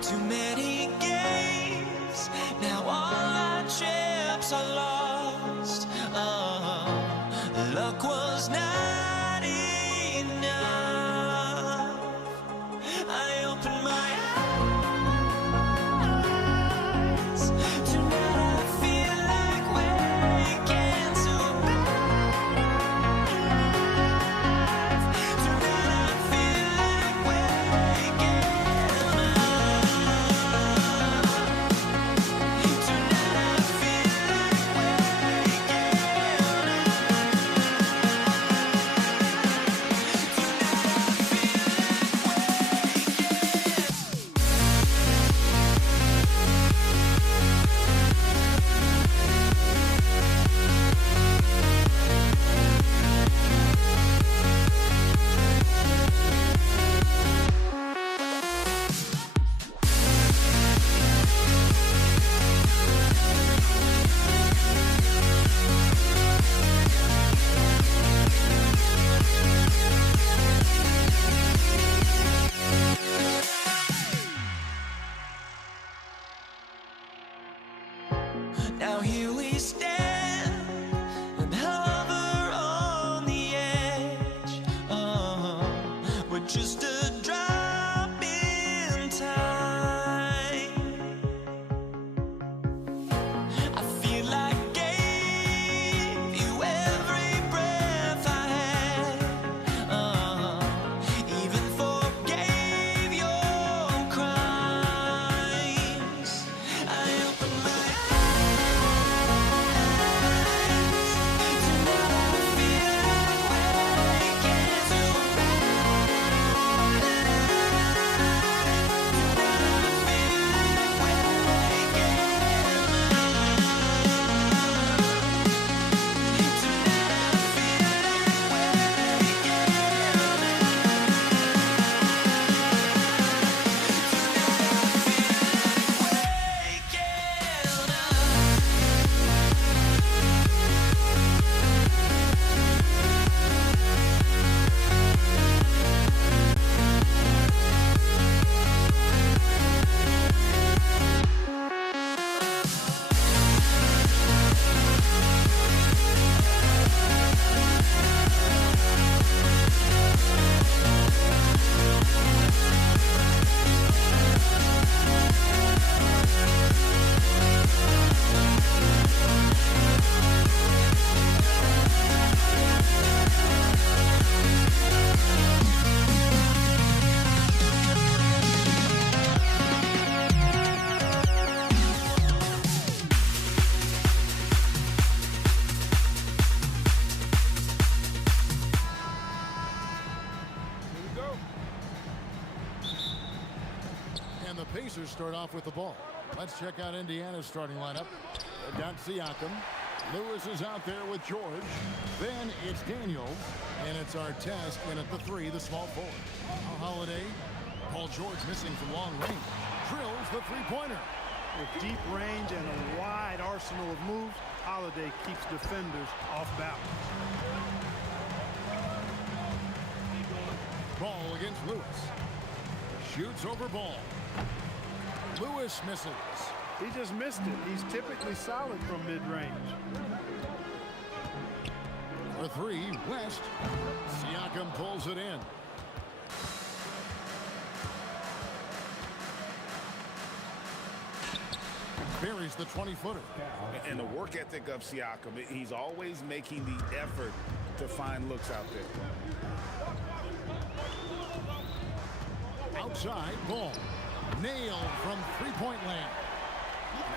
Too many games, now all our chips are lost. Oh, luck was not enough. I opened my eyes. Tonight I feel like waking to a better life. Tonight I feel like waking up. Tonight I feel like waking Now here we stand and hover on the edge. Oh, we're just a drop in time. I feel like I gave you every breath I had. Oh, even forgave your crimes. I opened my And the Pacers start off with the ball. Let's check out Indiana's starting lineup. They've got Siakam. Lewis is out there with George. Then it's Daniels. And it's Artest in at the 3, the small forward. Holiday. Paul George missing from long range. Drills the three-pointer. With deep range and a wide arsenal of moves, Holiday keeps defenders off balance. Ball against Lewis. Shoots over ball. Lewis misses. He just missed it. He's typically solid from mid-range. For 3, West. Siakam pulls it in. Buries the 20-footer. And the work ethic of Siakam, he's always making the effort to find looks out there. Outside, ball. Nailed from three-point land.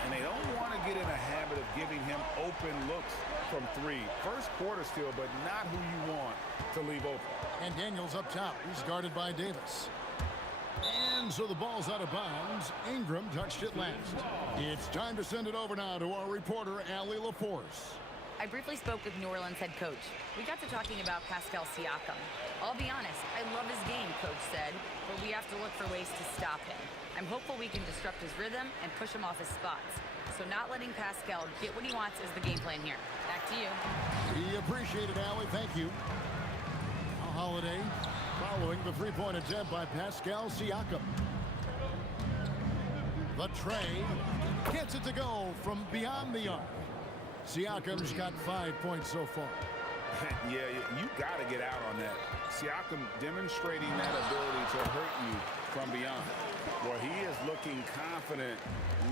And they don't want to get in a habit of giving him open looks from 3. First quarter still, but not who you want to leave open. And Daniels up top. He's guarded by Davis. And so the ball's out of bounds. Ingram touched it last. It's time to send it over now to our reporter, Allie LaForce. I briefly spoke with New Orleans head coach. We got to talking about Pascal Siakam. I'll be honest, I love his game, coach said, but we have to look for ways to stop him. I'm hopeful we can disrupt his rhythm and push him off his spots. So not letting Pascal get what he wants is the game plan here. Back to you. We appreciate it, Allie. Thank you. A Holiday following the three-point attempt by Pascal Siakam. The tray gets it to go from beyond the arc. Siakam's got 5 points so far. Yeah, you got to get out on that. Siakam demonstrating that ability to hurt you from beyond. Well, he is looking confident.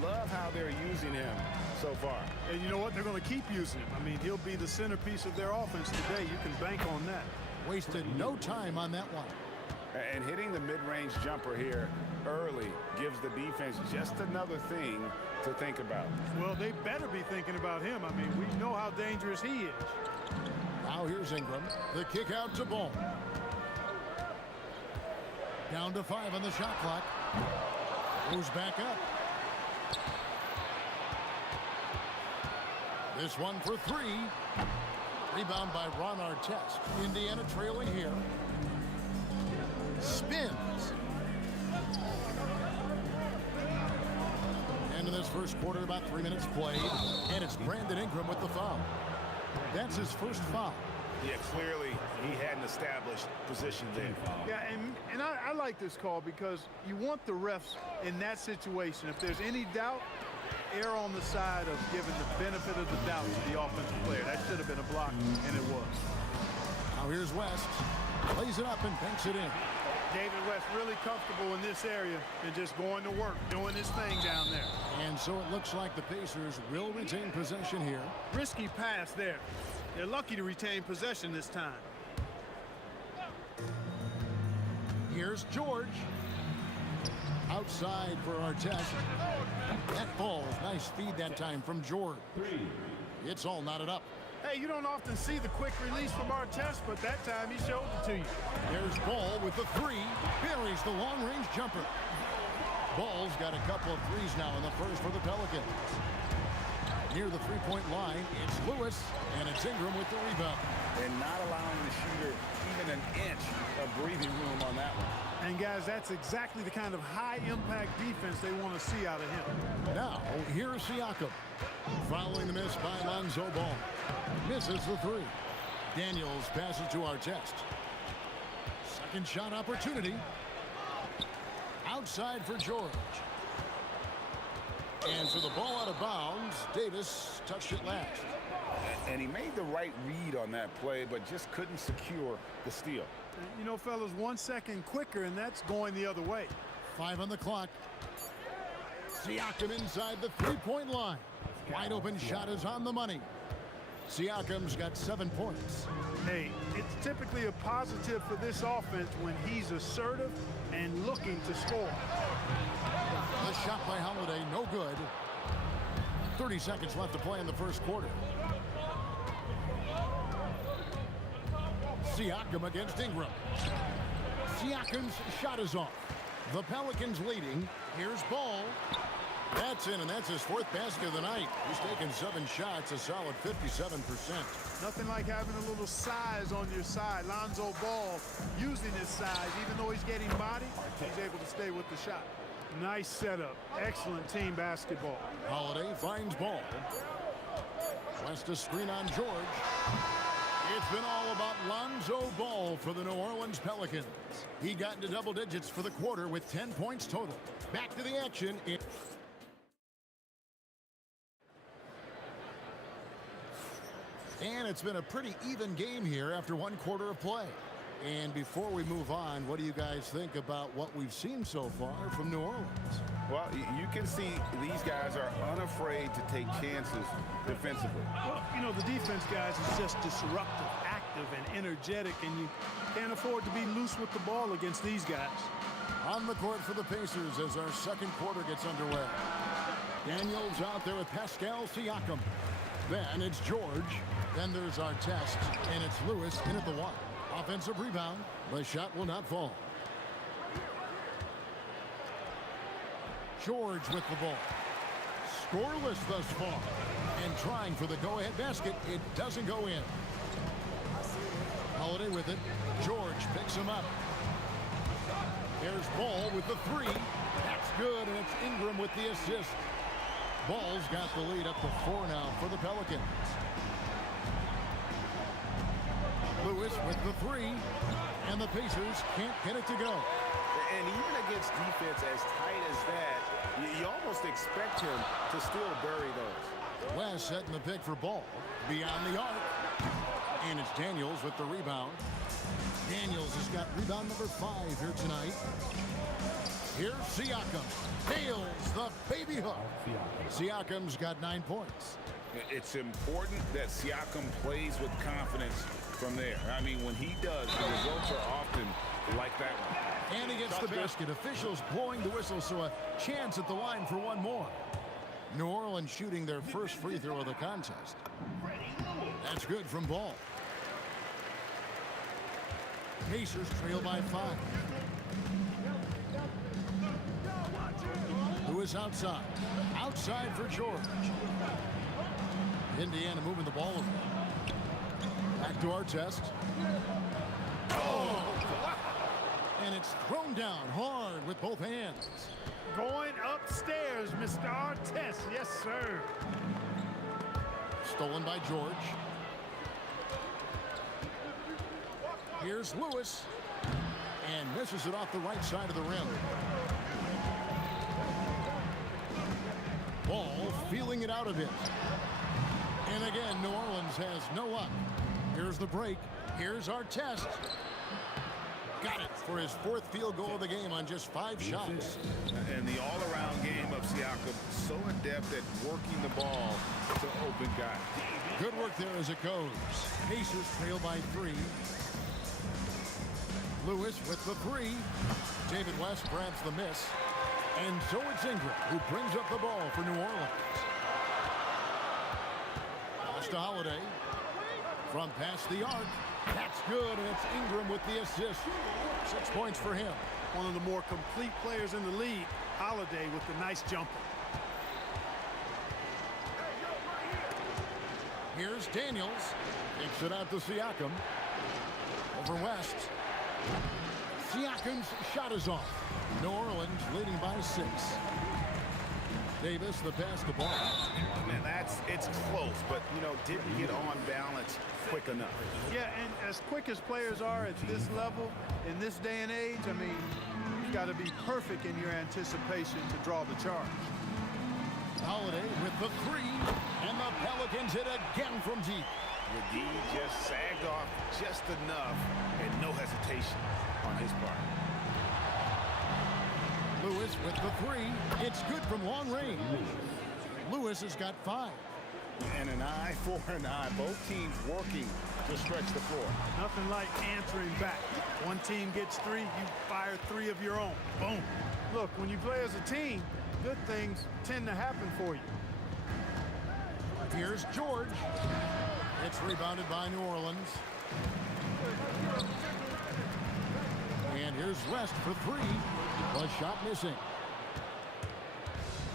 Love how they're using him so far. And you know what? They're going to keep using him. I mean, he'll be the centerpiece of their offense today. You can bank on that. Wasted no time on that one. And hitting the mid-range jumper here early gives the defense just another thing to think about. Well, they better be thinking about him. I mean, we know how dangerous he is. Now here's Ingram. The kick out to Ball. Down to 5 on the shot clock. Goes back up. This one for 3. Rebound by Ron Artest. Indiana trailing here. Spins. And in this first quarter, about 3 minutes played. And it's Brandon Ingram with the foul. That's his first foul. Yeah, clearly he hadn't established position there. Yeah, and I like this call because you want the refs in that situation. If there's any doubt, err on the side of giving the benefit of the doubt to the offensive player. That should have been a block, and it was. Now here's West. Plays it up and banks it in. David West really comfortable in this area and just going to work, doing his thing down there. And so it looks like the Pacers will retain possession here. Risky pass there. They're lucky to retain possession this time. Here's George. Outside for Artest. That ball, nice feed that time from George. It's all knotted up. Hey, you don't often see the quick release from Artest, but that time he showed it to you. There's Ball with the 3. Buries the long-range jumper. Ball's got a couple of threes now in the first for the Pelicans. Near the three-point line, it's Lewis, and it's Ingram with the rebound. And not allowing the shooter even an inch of breathing room on that one. And, guys, that's exactly the kind of high-impact defense they want to see out of him. Now, here's Siakam. Following the miss by Lonzo Ball. Misses the 3. Daniels passes to Artest. Second shot opportunity. Outside for George. And for the ball out of bounds, Davis touched it last. And he made the right read on that play, but just couldn't secure the steal. You know, fellas, 1 second quicker, and that's going the other way. 5 on the clock. Siakam inside the three-point line. Wide open shot is on the money. Siakam's got 7 points. Hey, it's typically a positive for this offense when he's assertive and looking to score. The shot by Holiday, no good. 30 seconds left to play in the first quarter. Siakam against Ingram. Siakam's shot is off. The Pelicans leading. Here's Ball. That's in, and that's his 4th basket of the night. He's taken 7 shots, a solid 57%. Nothing like having a little size on your side. Lonzo Ball using his size, even though he's getting body, he's able to stay with the shot. Nice setup. Excellent team basketball. Holiday finds Ball. West a screen on George. It's been all about Lonzo Ball for the New Orleans Pelicans. He got into double digits for the quarter with 10 points total. Back to the action. And it's been a pretty even game here after 1 quarter of play. And before we move on, what do you guys think about what we've seen so far from New Orleans? Well, you can see these guys are unafraid to take chances defensively. Well, you know, the defense, guys, is just disruptive, active, and energetic, and you can't afford to be loose with the ball against these guys. On the court for the Pacers as our second quarter gets underway. Daniels out there with Pascal Siakam. Then it's George. Then there's Artest, and it's Lewis in at the 1. Offensive rebound. The shot will not fall. George with the ball. Scoreless thus far. And trying for the go-ahead basket. It doesn't go in. Holiday with it. George picks him up. There's Ball with the three. That's good, and it's Ingram with the assist. Ball's got the lead up to 4 now for the Pelicans. Lewis with the three, and the Pacers can't get it to go. And even against defense as tight as that, you almost expect him to still bury those. West setting the pick for Ball. Beyond the arc. And it's Daniels with the rebound. Daniels has got rebound number 5 here tonight. Here's Siakam. Nails the baby hook. Siakam's got 9 points. It's important that Siakam plays with confidence from there. I mean, when he does, the results are often like that one. And he gets the basket. Officials blowing the whistle, so a chance at the line for one more. New Orleans shooting their first free throw of the contest. That's good from Ball. Pacers trail by 5. Lewis outside. Outside for George. Indiana moving the ball over. Back to our test. Oh! And it's thrown down hard with both hands. Going upstairs, Mr. Artest. Yes, sir. Stolen by George. Here's Lewis. And misses it off the right side of the rim. Ball feeling it out a bit. And again, New Orleans has no luck. Here's the break. Here's our test. Got it for his 4th field goal of the game on just 5 shots. And the all-around game of Siakam, so adept at working the ball to open guys. Good work there as it goes. Pacers trail by 3. Lewis with the 3. David West grabs the miss. And so it's Ingram who brings up the ball for New Orleans. Pass to Holiday. From past the arc. That's good, and it's Ingram with the assist. 6 points for him. One of the more complete players in the league. Holiday with the nice jumper. Here's Daniels. Takes it out to Siakam. Over West. Siakam's shot is off. New Orleans leading by 6. Davis, the pass to Ball. And it's close, but, didn't get on balance quick enough. Yeah, and as quick as players are at this level, in this day and age, I mean, you've got to be perfect in your anticipation to draw the charge. Holiday with the 3, and the Pelicans hit again from deep. McGee just sagged off just enough, and no hesitation on his part. Lewis with the 3. It's good from long range. Lewis has got 5. And an eye for an eye. Both teams working to stretch the floor. Nothing like answering back. One team gets 3, you fire 3 of your own. Boom. Look, when you play as a team, good things tend to happen for you. Here's George. It's rebounded by New Orleans. And here's West for 3. Was shot missing.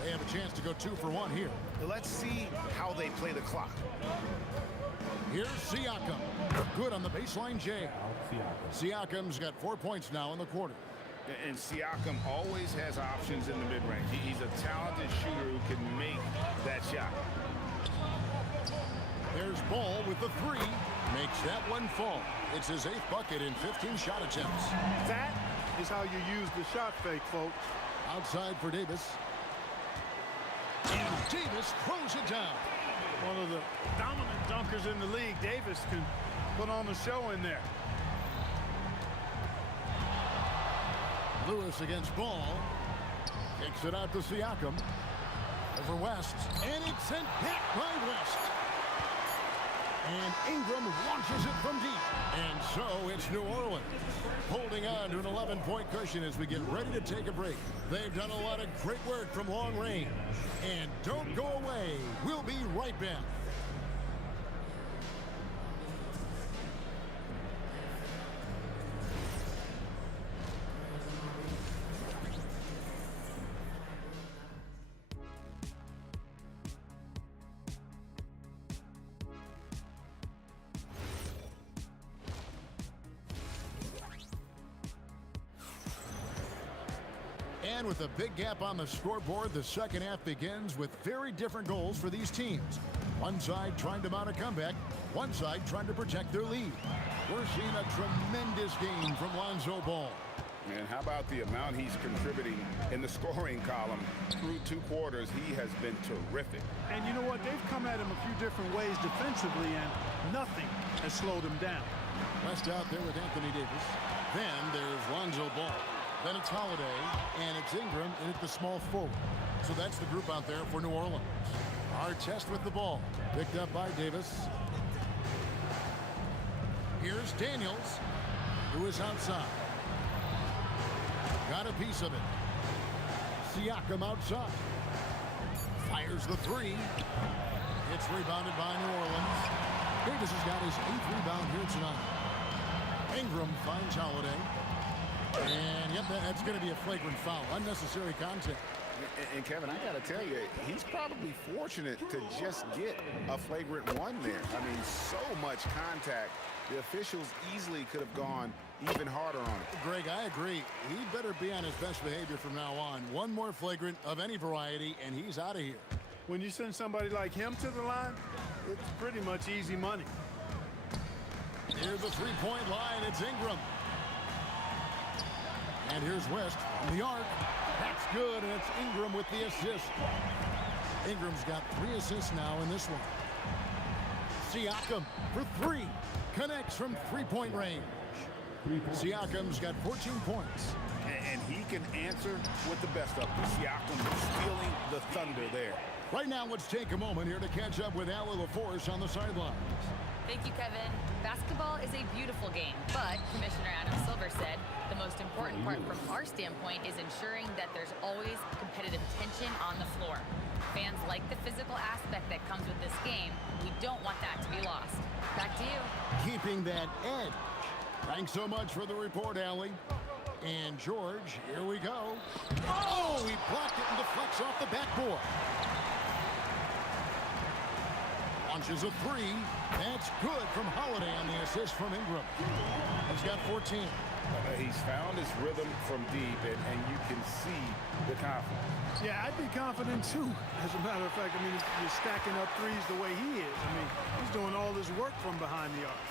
They have a chance to go 2 for 1 here. Let's see how they play the clock. Here's Siakam. Good on the baseline, Jay. Siakam's got 4 points now in the quarter. And Siakam always has options in the mid-range. He's a talented shooter who can make that shot. There's Ball with the 3. Makes that one fall. It's his 8th bucket in 15 shot attempts. That is how you use the shot fake, folks. Outside for Davis. And Davis throws it down. One of the dominant dunkers in the league. Davis can put on a show in there. Lewis against Ball. Kicks it out to Siakam. Over West. And it's sent back by West. And Ingram launches it from deep. And so it's New Orleans holding on to an 11-point cushion as we get ready to take a break. They've done a lot of great work from long range. And don't go away. We'll be right back. And with a big gap on the scoreboard, the second half begins with very different goals for these teams. One side trying to mount a comeback, one side trying to protect their lead. We're seeing a tremendous game from Lonzo Ball. And how about the amount he's contributing in the scoring column? Through 2 quarters, he has been terrific. And you know what? They've come at him a few different ways defensively, and nothing has slowed him down. West out there with Anthony Davis. Then there's Lonzo Ball. Then it's Holiday, and it's Ingram in at the small forward. So that's the group out there for New Orleans. Our test with the ball. Picked up by Davis. Here's Daniels, who is outside. Got a piece of it. Siakam outside. Fires the 3. It's rebounded by New Orleans. Davis has got his 8th rebound here tonight. Ingram finds Holiday. And, yep, that's going to be a flagrant foul. Unnecessary contact. And Kevin, I got to tell you, he's probably fortunate to just get a flagrant 1 there. I mean, so much contact. The officials easily could have gone even harder on it. Greg, I agree. He better be on his best behavior from now on. One more flagrant of any variety, and he's out of here. When you send somebody like him to the line, it's pretty much easy money. Here's the 3-point line. It's Ingram. And here's West from the arc. That's good, and it's Ingram with the assist. Ingram's got 3 assists now in this one. Siakam for 3. Connects from 3-point range. Siakam's got 14 points. And he can answer with the best of them. Siakam stealing the thunder there. Right now, let's take a moment here to catch up with Allie LaForce on the sidelines. Thank you, Kevin. Basketball is a beautiful game, but Commissioner Adam Silver said the most important part from our standpoint is ensuring that there's always competitive tension on the floor. Fans like the physical aspect that comes with this game. We don't want that to be lost. Back to you. Keeping that edge. Thanks so much for the report, Allie. And George, here we go. Oh, he blocked it and deflects off the backboard. Launches a 3. That's good from Holiday on the assist from Ingram. He's got 14. He's found his rhythm from deep, and you can see the confidence. Yeah, I'd be confident too. As a matter of fact, I mean, if you're stacking up threes the way he is. I mean, he's doing all his work from behind the arc.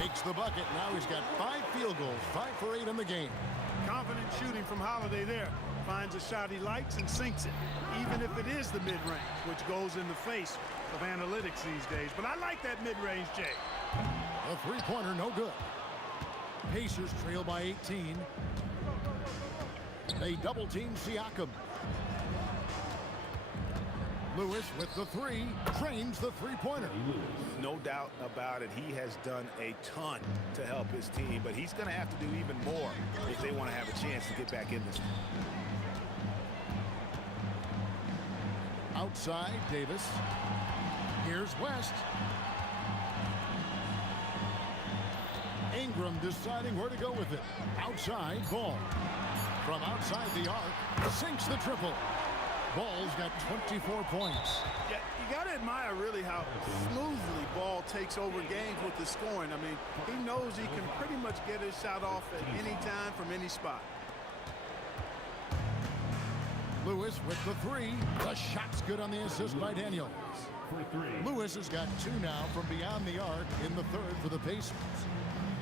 Takes the bucket. Now he's got 5 field goals, 5 for 8 in the game. Confident shooting from Holiday there. Finds a shot he likes and sinks it, even if it is the mid-range, which goes in the face of analytics these days. But I like that mid-range, Jay. A 3-pointer, no good. Pacers trail by 18. They double-team Siakam. Lewis with the 3, trains the 3-pointer. No doubt about it. He has done a ton to help his team, but he's going to have to do even more if they want to have a chance to get back in this. Outside, Davis. Here's West. Ingram deciding where to go with it. Outside, Ball. From outside the arc, sinks the triple. Ball's got 24 points. Yeah, you got to admire really how smoothly Ball takes over games with the scoring. I mean, he knows he can pretty much get his shot off at any time from any spot. Lewis with the 3. The shot's good on the assist by Daniels. Lewis has got 2 now from beyond the arc in the 3rd for the Pacers.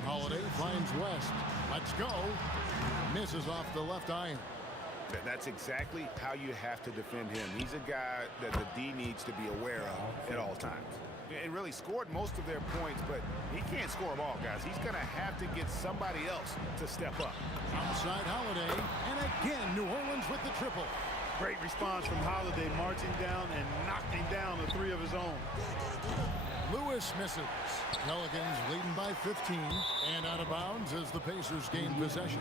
Holiday finds West. Let's go. Misses off the left iron. That's exactly how you have to defend him. He's a guy that the D needs to be aware of at all times. And really scored most of their points, but he can't score them all, guys. He's going to have to get somebody else to step up. Outside Holiday, and again New Orleans with the triple. Great response from Holiday, marching down and knocking down the 3 of his own. Lewis misses. Pelicans leading by 15 and out of bounds as the Pacers gain possession.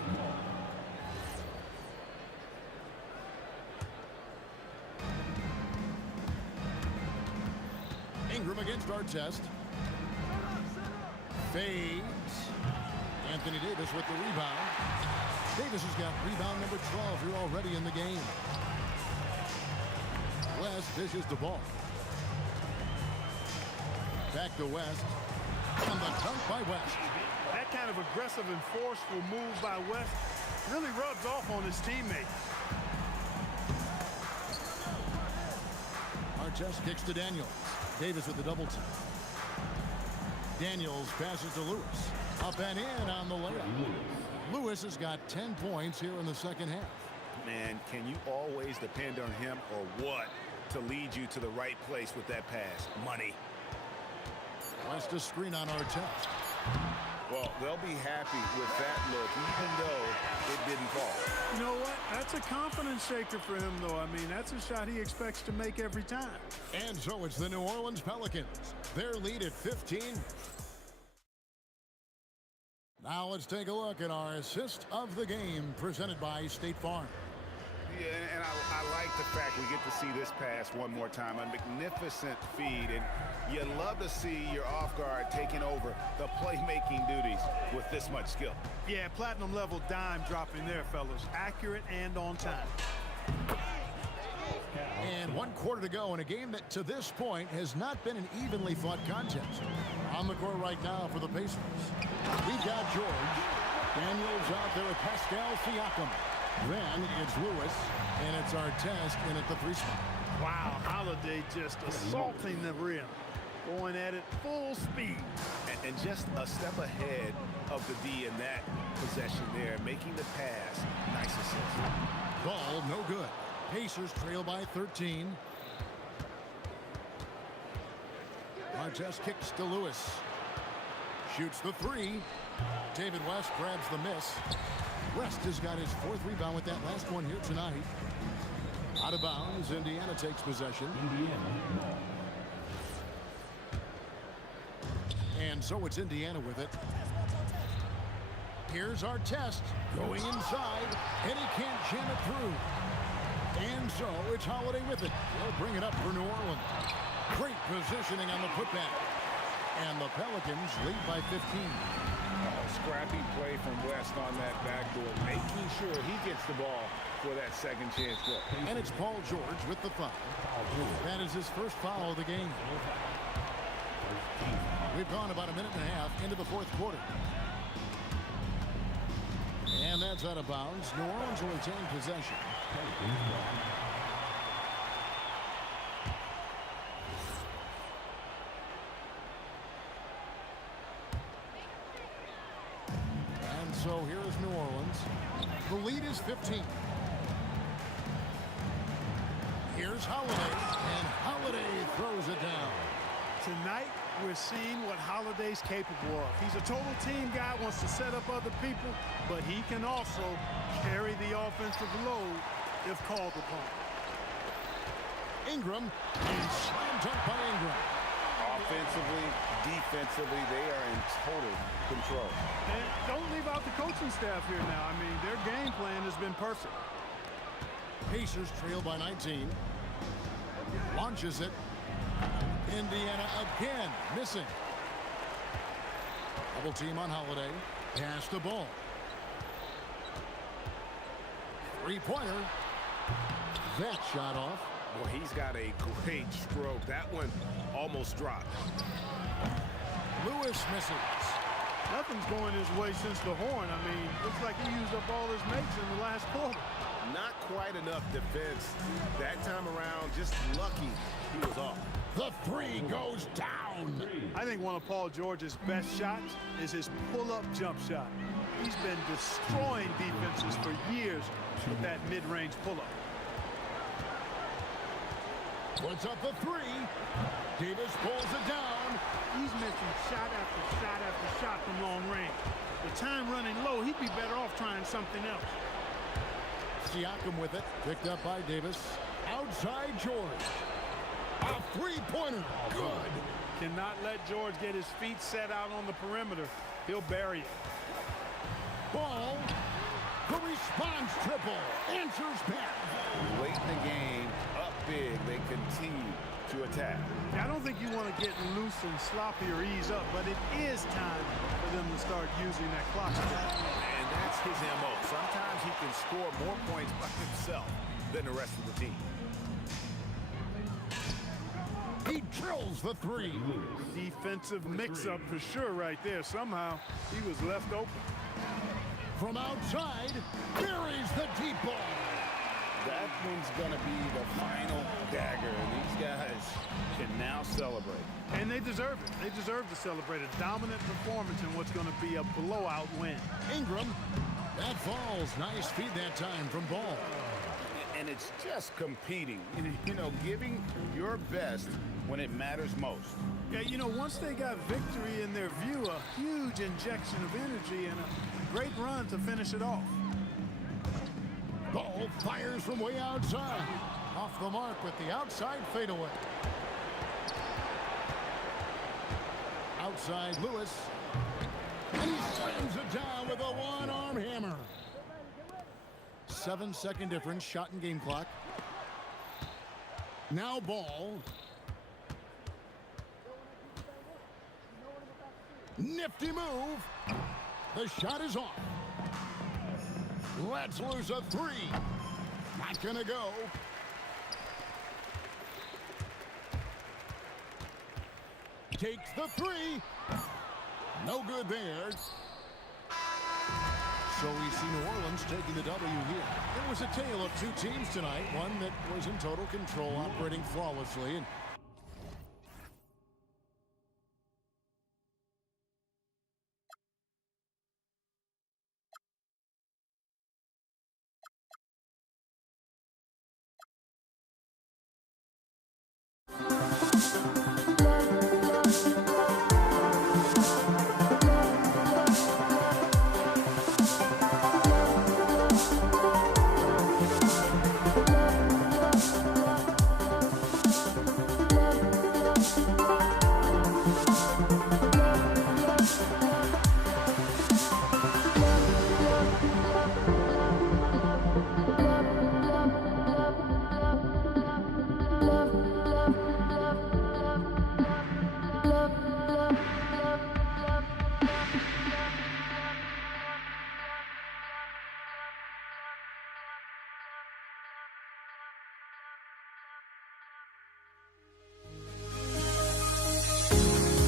Ingram against Artest. Fades. Anthony Davis with the rebound. Davis has got rebound number 12 here already in the game. West dishes the ball. Back to West. And the dunk by West. That kind of aggressive and forceful move by West Really rubs off on his teammates. Artest kicks to Daniels. Davis with the double team. Daniels passes to Lewis. Up and in on the layup. Lewis has got 10 points here in the second half. Man, can you always depend on him or what to lead you to the right place with that pass? Money. West a screen on Artest. Well, they'll be happy with that look, even though it didn't fall. You know what? That's a confidence shaker for him, though. I mean, that's a shot he expects to make every time. And so it's the New Orleans Pelicans. Their lead at 15. Now let's take a look at our assist of the game presented by State Farm. Yeah, and I like the fact we get to see this pass one more time. A magnificent feed, and you love to see your off guard taking over the playmaking duties with this much skill. Yeah, platinum level dime dropping there, fellas. Accurate and on time. And 1 quarter to go in a game that to this point has not been an evenly fought contest. On the court right now for the Pacers. We've got George. Daniels out there with Pascal Siakam. Then it's Lewis, and it's Artest in at the 3 spot. Wow, Holiday just assaulting the rim. Going at it full speed. And just a step ahead of the D in that possession there, making the pass. Nice assist. Ball no good. Pacers trail by 13. Artest kicks to Lewis. Shoots the 3. David West grabs the miss. West has got his 4th rebound with that last one here tonight. Out of bounds, Indiana takes possession. And so it's Indiana with it. Here's Artest going inside, and he can't jam it through. And so it's Holiday with it. They'll bring it up for New Orleans. Great positioning on the putback. And the Pelicans lead by 15. Scrappy play from West on that backdoor, making sure he gets the ball for that second chance look. And it's Paul George with the foul. That is his first foul of the game. We've gone about a minute and a half into the 4th quarter. And that's out of bounds. New Orleans will retain possession. And so here's New Orleans. The lead is 15. Here's Holiday, and Holiday throws it down. Tonight, we're seeing what Holiday's capable of. He's a total team guy, wants to set up other people, but he can also carry the offensive load if called upon. Ingram, and slam dunk by Ingram. Offensively, defensively, they are in total control. And don't leave out the coaching staff here now. I mean, their game plan has been perfect. Pacers trail by 19. Launches it. Indiana again missing. Double team on Holiday. Pass the ball. 3-pointer. That shot off. Boy, he's got a great stroke. That one almost dropped. Lewis misses. Nothing's going his way since the horn. I mean, looks like he used up all his mates in the last quarter. Not quite enough defense that time around. Just lucky he was off. The 3 goes down. I think one of Paul George's best shots is his pull-up jump shot. He's been destroying defenses for years with that mid-range pull-up. Puts up the 3. Davis pulls it down. He's missing shot after shot after shot from long range. The time running low, he'd be better off trying something else. Siakam with it. Picked up by Davis. Outside George. A 3-pointer. Good. Cannot let George get his feet set out on the perimeter. He'll bury it. Ball. The response triple. Answers back. Late in the game, up big, they continue to attack. I don't think you want to get loose and sloppy or ease up, but it is time for them to start using that clock. And that's his MO. Sometimes he can score more points by himself than the rest of the team. He drills the 3. Defensive mix-up for sure right there. Somehow he was left open. from outside. Buries the deep ball. That one's going to be the final dagger, and these guys can now celebrate. And they deserve it. They deserve to celebrate a dominant performance in what's going to be a blowout win. Ingram, that falls. Nice feed that time from Ball. And it's just competing, you know, giving your best when it matters most. Yeah, you know, once they got victory in their view, a huge injection of energy and a great run to finish it off. Ball fires from way outside. Off the mark with the outside fadeaway. Outside Lewis. And he slams it down with a one-arm hammer. 7-second difference, shot and game clock. Now Ball. Nifty move. The shot is off. Let's lose a three. Not gonna go. Takes the three. No good there. So we see New Orleans taking the W here. It was a tale of two teams tonight. One that was in total control, operating flawlessly. And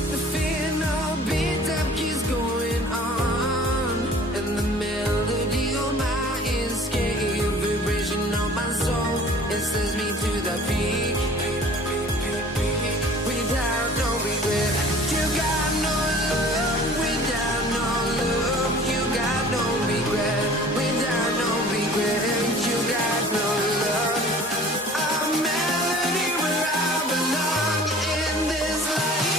The fear no beat up keeps going on, and the melody on my escape, vibration on my soul, it sends me to the peak. Without no regret, you got no love. Without no love, you got no regret. Without no regret, you got no love. A melody where I belong in this life.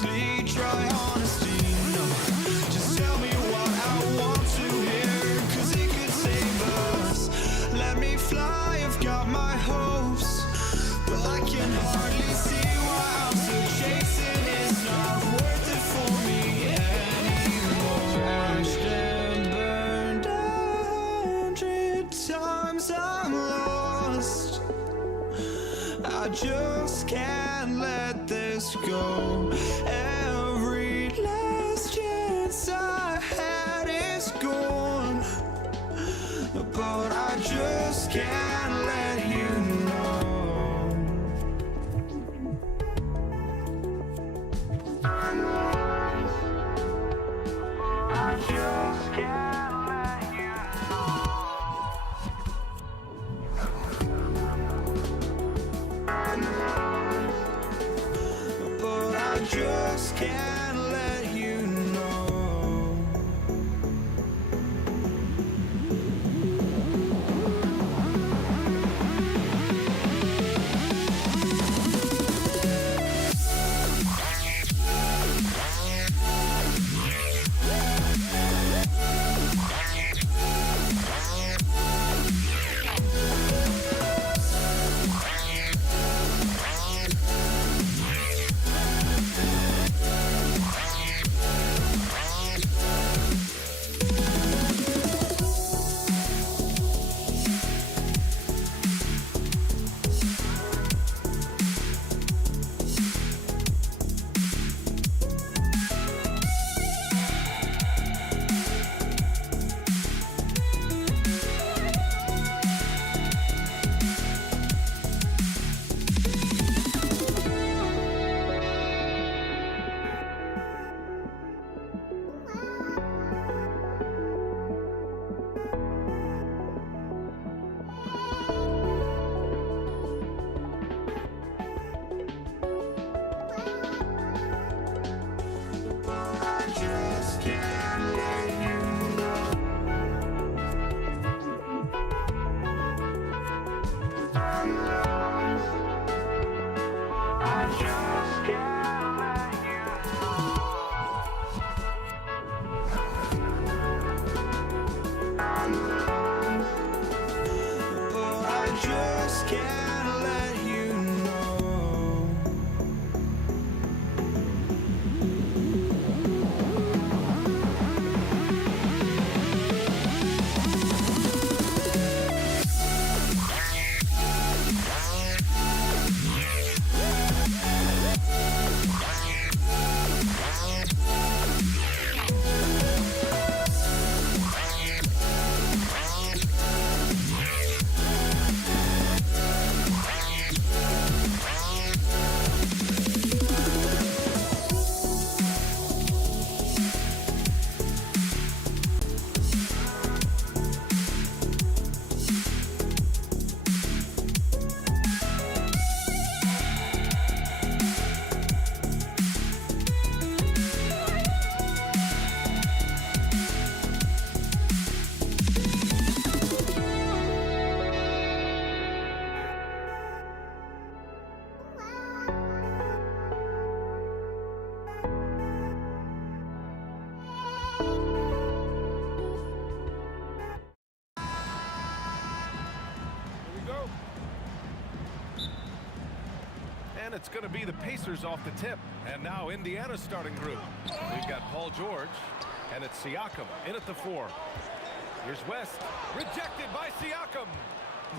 honestly, try honesty. No, just tell me what I want to hear, 'cause it could save us. Let me fly, I've got my hopes, but I can hardly see why I'm still chasing. It's not worth it for me anymore. Crashed and burned 100 times, I'm lost. I just can't let this go. Every last chance I had is gone, but I just can't let you know. I just can't let you know. But I just can't let you know. And it's going to be the Pacers off the tip. And now Indiana's starting group. We've got Paul George, and it's Siakam in at the 4. Here's West, rejected by Siakam.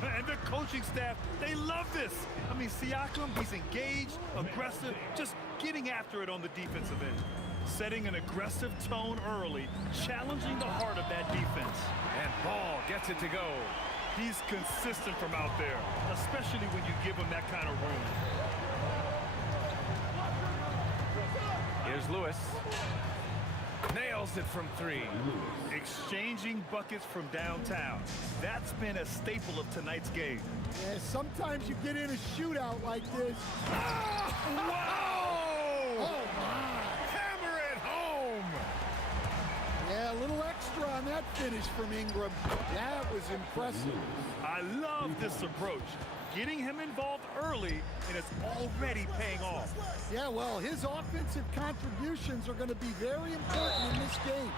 And the coaching staff, they love this. I mean, Siakam, he's engaged, aggressive, just getting after it on the defensive end. Setting an aggressive tone early, challenging the heart of that defense. And Ball gets it to go. He's consistent from out there, especially when you give him that kind of room. Here's Lewis. Nails it from 3. Exchanging buckets from downtown. That's been a staple of tonight's game. Yeah, sometimes you get in a shootout like this. Wow! Oh, my. Hammer it home! Yeah, a little extra pressure on that finish from Ingram. That was impressive. I love this approach. Getting him involved early, and it's already paying off. Yeah, well, his offensive contributions are going to be very important in this game.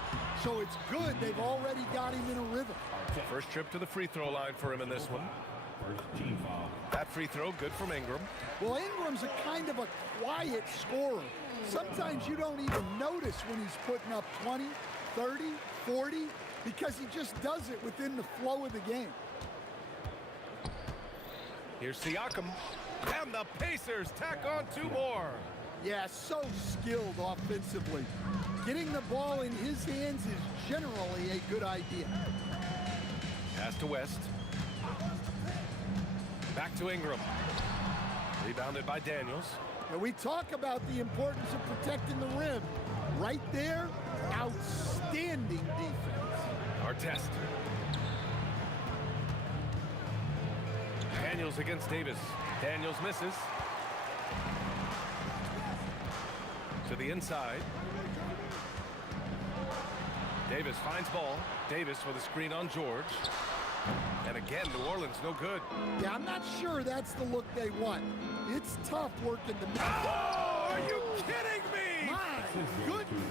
So it's good they've already got him in a rhythm. First trip to the free throw line for him in this one. First team foul. That free throw good from Ingram. Well, Ingram's a kind of a quiet scorer. Sometimes you don't even notice when he's putting up 20, 30, 40, because he just does it within the flow of the game. Here's Siakam, and the Pacers tack on 2 more. Yeah, so skilled offensively. Getting the ball in his hands is generally a good idea. Pass to West. Back to Ingram. Rebounded by Daniels. And we talk about the importance of protecting the rim. Right there, outstanding defense. Artest. Daniels against Davis. Daniels misses. To the inside. Davis finds ball. Davis with a screen on George. And again, New Orleans no good. Yeah, I'm not sure that's the look they want. It's tough working the middle. Oh, are you kidding me? My goodness.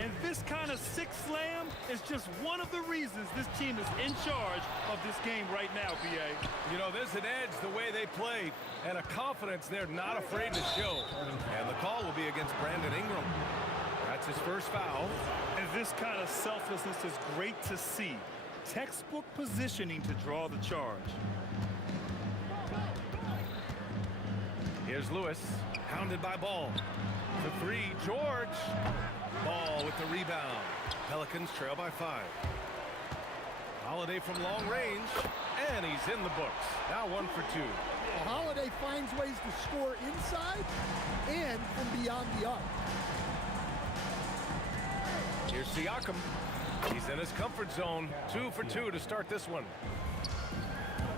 And this kind of sick slam is just one of the reasons this team is in charge of this game right now, B.A. You know, there's an edge the way they play and a confidence they're not afraid to show. And the call will be against Brandon Ingram. That's his first foul. And this kind of selflessness is great to see. Textbook positioning to draw the charge. Here's Lewis, hounded by Ball. To 3, George. Ball with the rebound. Pelicans trail by 5. Holiday from long range, and he's in the books. Now 1 for 2. Well, Holiday finds ways to score inside and from beyond the arc. Here's Siakam. He's in his comfort zone. 2 for 2 to start this one.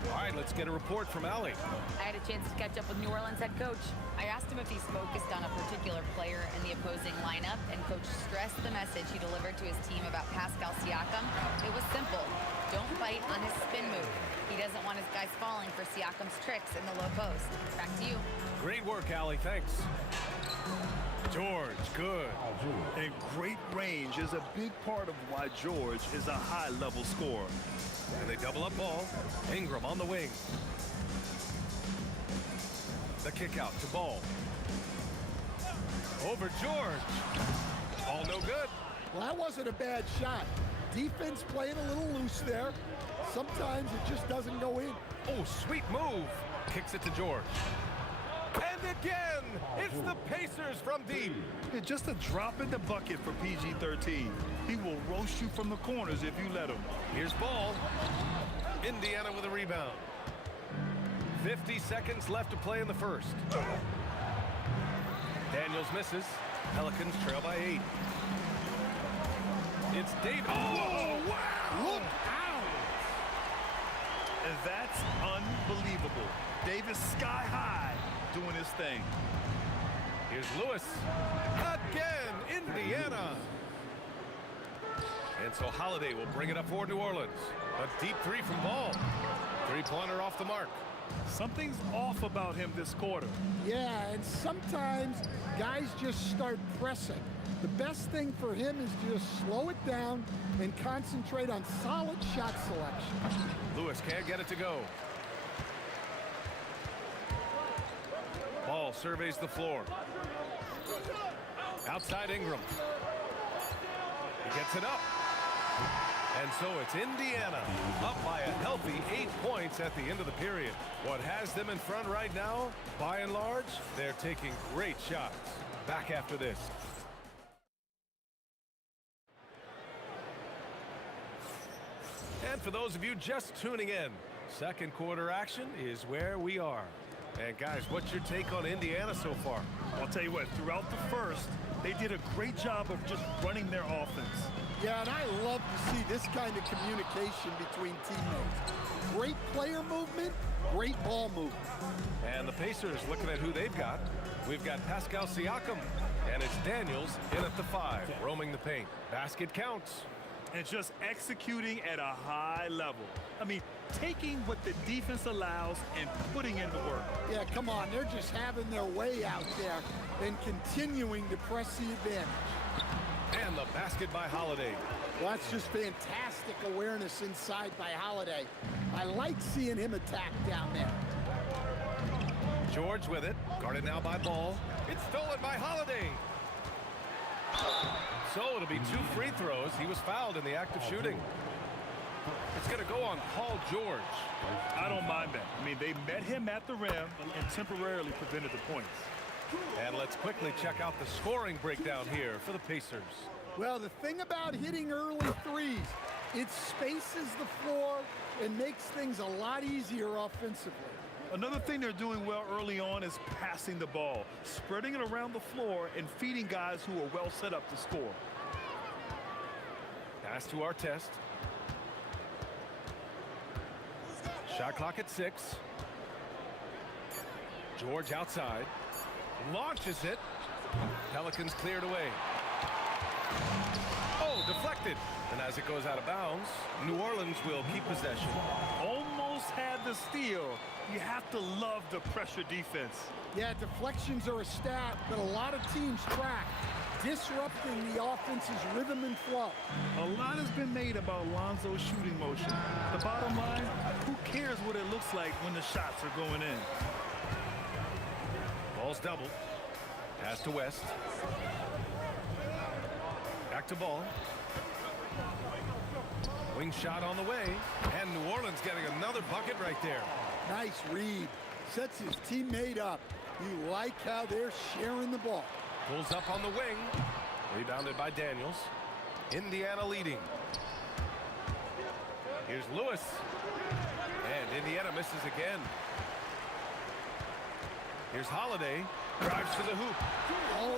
All right, let's get a report from Allie. I had a chance to catch up with New Orleans head coach. I asked him if he's focused on a particular player in the opposing lineup, and coach stressed the message he delivered to his team about Pascal Siakam. It was simple. Don't fight on his spin move. He doesn't want his guys falling for Siakam's tricks in the low post. Back to you. Great work, Allie. Thanks. George, good. And great range is a big part of why George is a high-level scorer. And they double up Ball. Ingram on the wing. The kick out to Ball. Over George. Ball no good. Well, that wasn't a bad shot. Defense playing a little loose there. Sometimes it just doesn't go in. Oh, sweet move. Kicks it to George. And again, it's the Pacers from deep. It's just a drop in the bucket for PG-13. He will roast you from the corners if you let him. Here's Ball. Indiana with a rebound. 50 seconds left to play in the first. Daniels misses. Pelicans trail by 8. It's Davis. Oh, wow! Look out! And that's unbelievable. Davis sky high doing his thing. Here's Lewis. Again, Indiana. And so Holiday will bring it up for New Orleans. A deep 3 from Ball. 3-pointer off the mark. Something's off about him this quarter. Yeah, and sometimes guys just start pressing. The best thing for him is to just slow it down and concentrate on solid shot selection. Lewis can't get it to go. Ball surveys the floor. Outside Ingram. He gets it up. And so it's Indiana up by a healthy 8 points at the end of the period. What has them in front right now, by and large, they're taking great shots. Back after this. And for those of you just tuning in, second quarter action is where we are. And guys, what's your take on Indiana so far? I'll tell you what, throughout the first, they did a great job of just running their offense. Yeah, and I love to see this kind of communication between teammates. Great player movement, great ball movement. And the Pacers looking at who they've got. We've got Pascal Siakam, And it's Daniels in at the 5, roaming the paint. Basket counts. And just executing at a high level. I mean, taking what the defense allows and putting in the work. Yeah, come on. They're just having their way out there and continuing to press the advantage. And the basket by Holiday. Well, that's just fantastic awareness inside by Holiday. I like seeing him attack down there. George with it. Guarded now by Ball. It's stolen by Holiday. So it'll be 2 free throws. He was fouled in the act of shooting. It's going to go on Paul George. I don't mind that. I mean, they met him at the rim and temporarily prevented the points. And let's quickly check out the scoring breakdown here for the Pacers. Well, the thing about hitting early threes, it spaces the floor and makes things a lot easier offensively. Another thing they're doing well early on is passing the ball, spreading it around the floor and feeding guys who are well set up to score. Pass to Artest. Shot clock at 6. George outside. Launches it. Pelicans cleared away. Oh, deflected. And as it goes out of bounds, New Orleans will keep possession. Almost had the steal. You have to love the pressure defense. Yeah, deflections are a stat that a lot of teams track, disrupting the offense's rhythm and flow. A lot has been made about Lonzo's shooting motion. The bottom line, who cares what it looks like when the shots are going in? Ball's doubled. Pass to West. Back to Ball. Wing shot on the way. And New Orleans getting another bucket right there. Nice read. Sets his teammate up. You like how they're sharing the ball. Pulls up on the wing. Rebounded by Daniels. Indiana leading. Here's Lewis. And Indiana misses again. Here's Holiday. Drives to the hoop. Oh,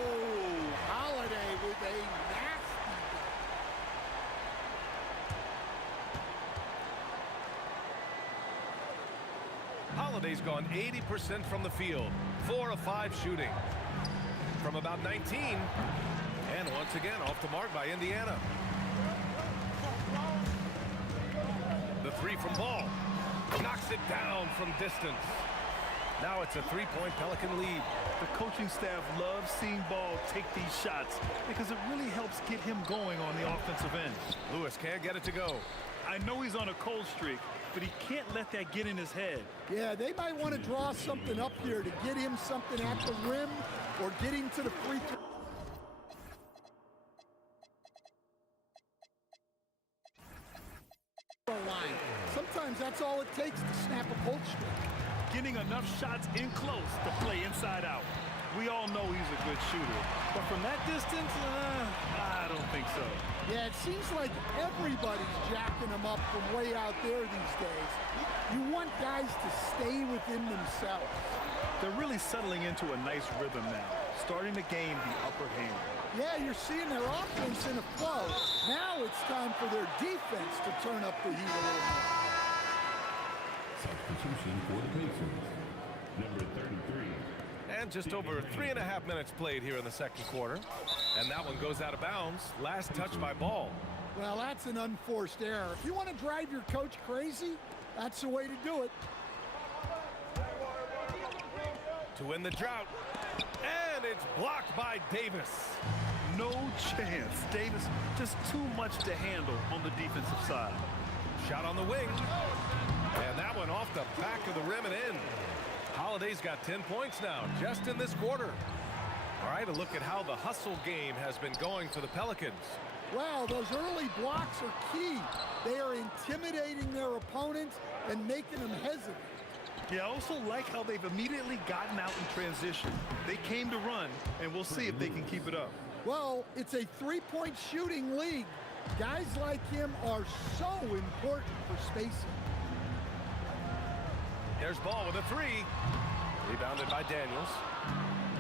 Holiday with a nasty. Holiday's gone 80% from the field. 4 of 5 shooting. From about 19. And once again off the mark by Indiana. The 3 from Ball. Knocks it down from distance. Now it's a 3-point Pelican lead. The coaching staff loves seeing Ball take these shots because it really helps get him going on the offensive end. Lewis can't get it to go. I know he's on a cold streak, but he can't let that get in his head. Yeah, they might want to draw something up here to get him something at the rim or get him to the free throw line. Sometimes that's all it takes to snap a cold streak. Getting enough shots in close to play inside out. We all know he's a good shooter, but from that distance, I don't think so. Yeah, it seems like everybody's jacking him up from way out there these days. You want guys to stay within themselves. They're really settling into a nice rhythm now, starting to gain the upper hand. Yeah, you're seeing their offense in a flow. Now it's time for their defense to turn up the heat a little more. Substitution for the Pacers. Number 33. And just over 3.5 minutes played here in the second quarter. And that one goes out of bounds. Last touch by Ball. Well, that's an unforced error. If you want to drive your coach crazy, that's the way to do it. To win the drought. And it's blocked by Davis. No chance. Davis just too much to handle on the defensive side. Shot on the wing. And that one off the back of the rim and in. Holiday's got 10 points now, just in this quarter. All right, a look at how the hustle game has been going for the Pelicans. Well, those early blocks are key. They are intimidating their opponents and making them hesitant. Yeah, I also like how they've immediately gotten out in transition. They came to run, and we'll see if they can keep it up. Well, it's a three-point shooting league. Guys like him are so important for spacing. There's Ball with a 3. Rebounded by Daniels.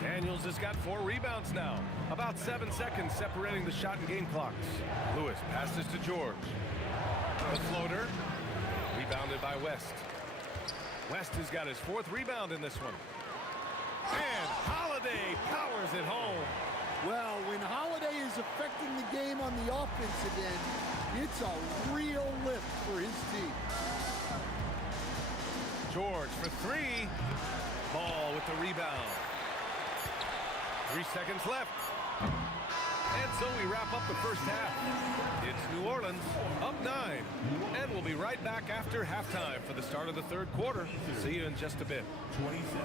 Daniels has got 4 rebounds now. About 7 seconds separating the shot and game clocks. Lewis passes to George. The floater. Rebounded by West. West has got his 4th rebound in this one. And Holiday powers it home. Well, when Holiday is affecting the game on the offensive end, it's a real lift for his team. George for three. Ball with the rebound. 3 seconds left. And so we wrap up the first half. It's New Orleans up 9. And we'll be right back after halftime for the start of the third quarter. See you in just a bit. 27.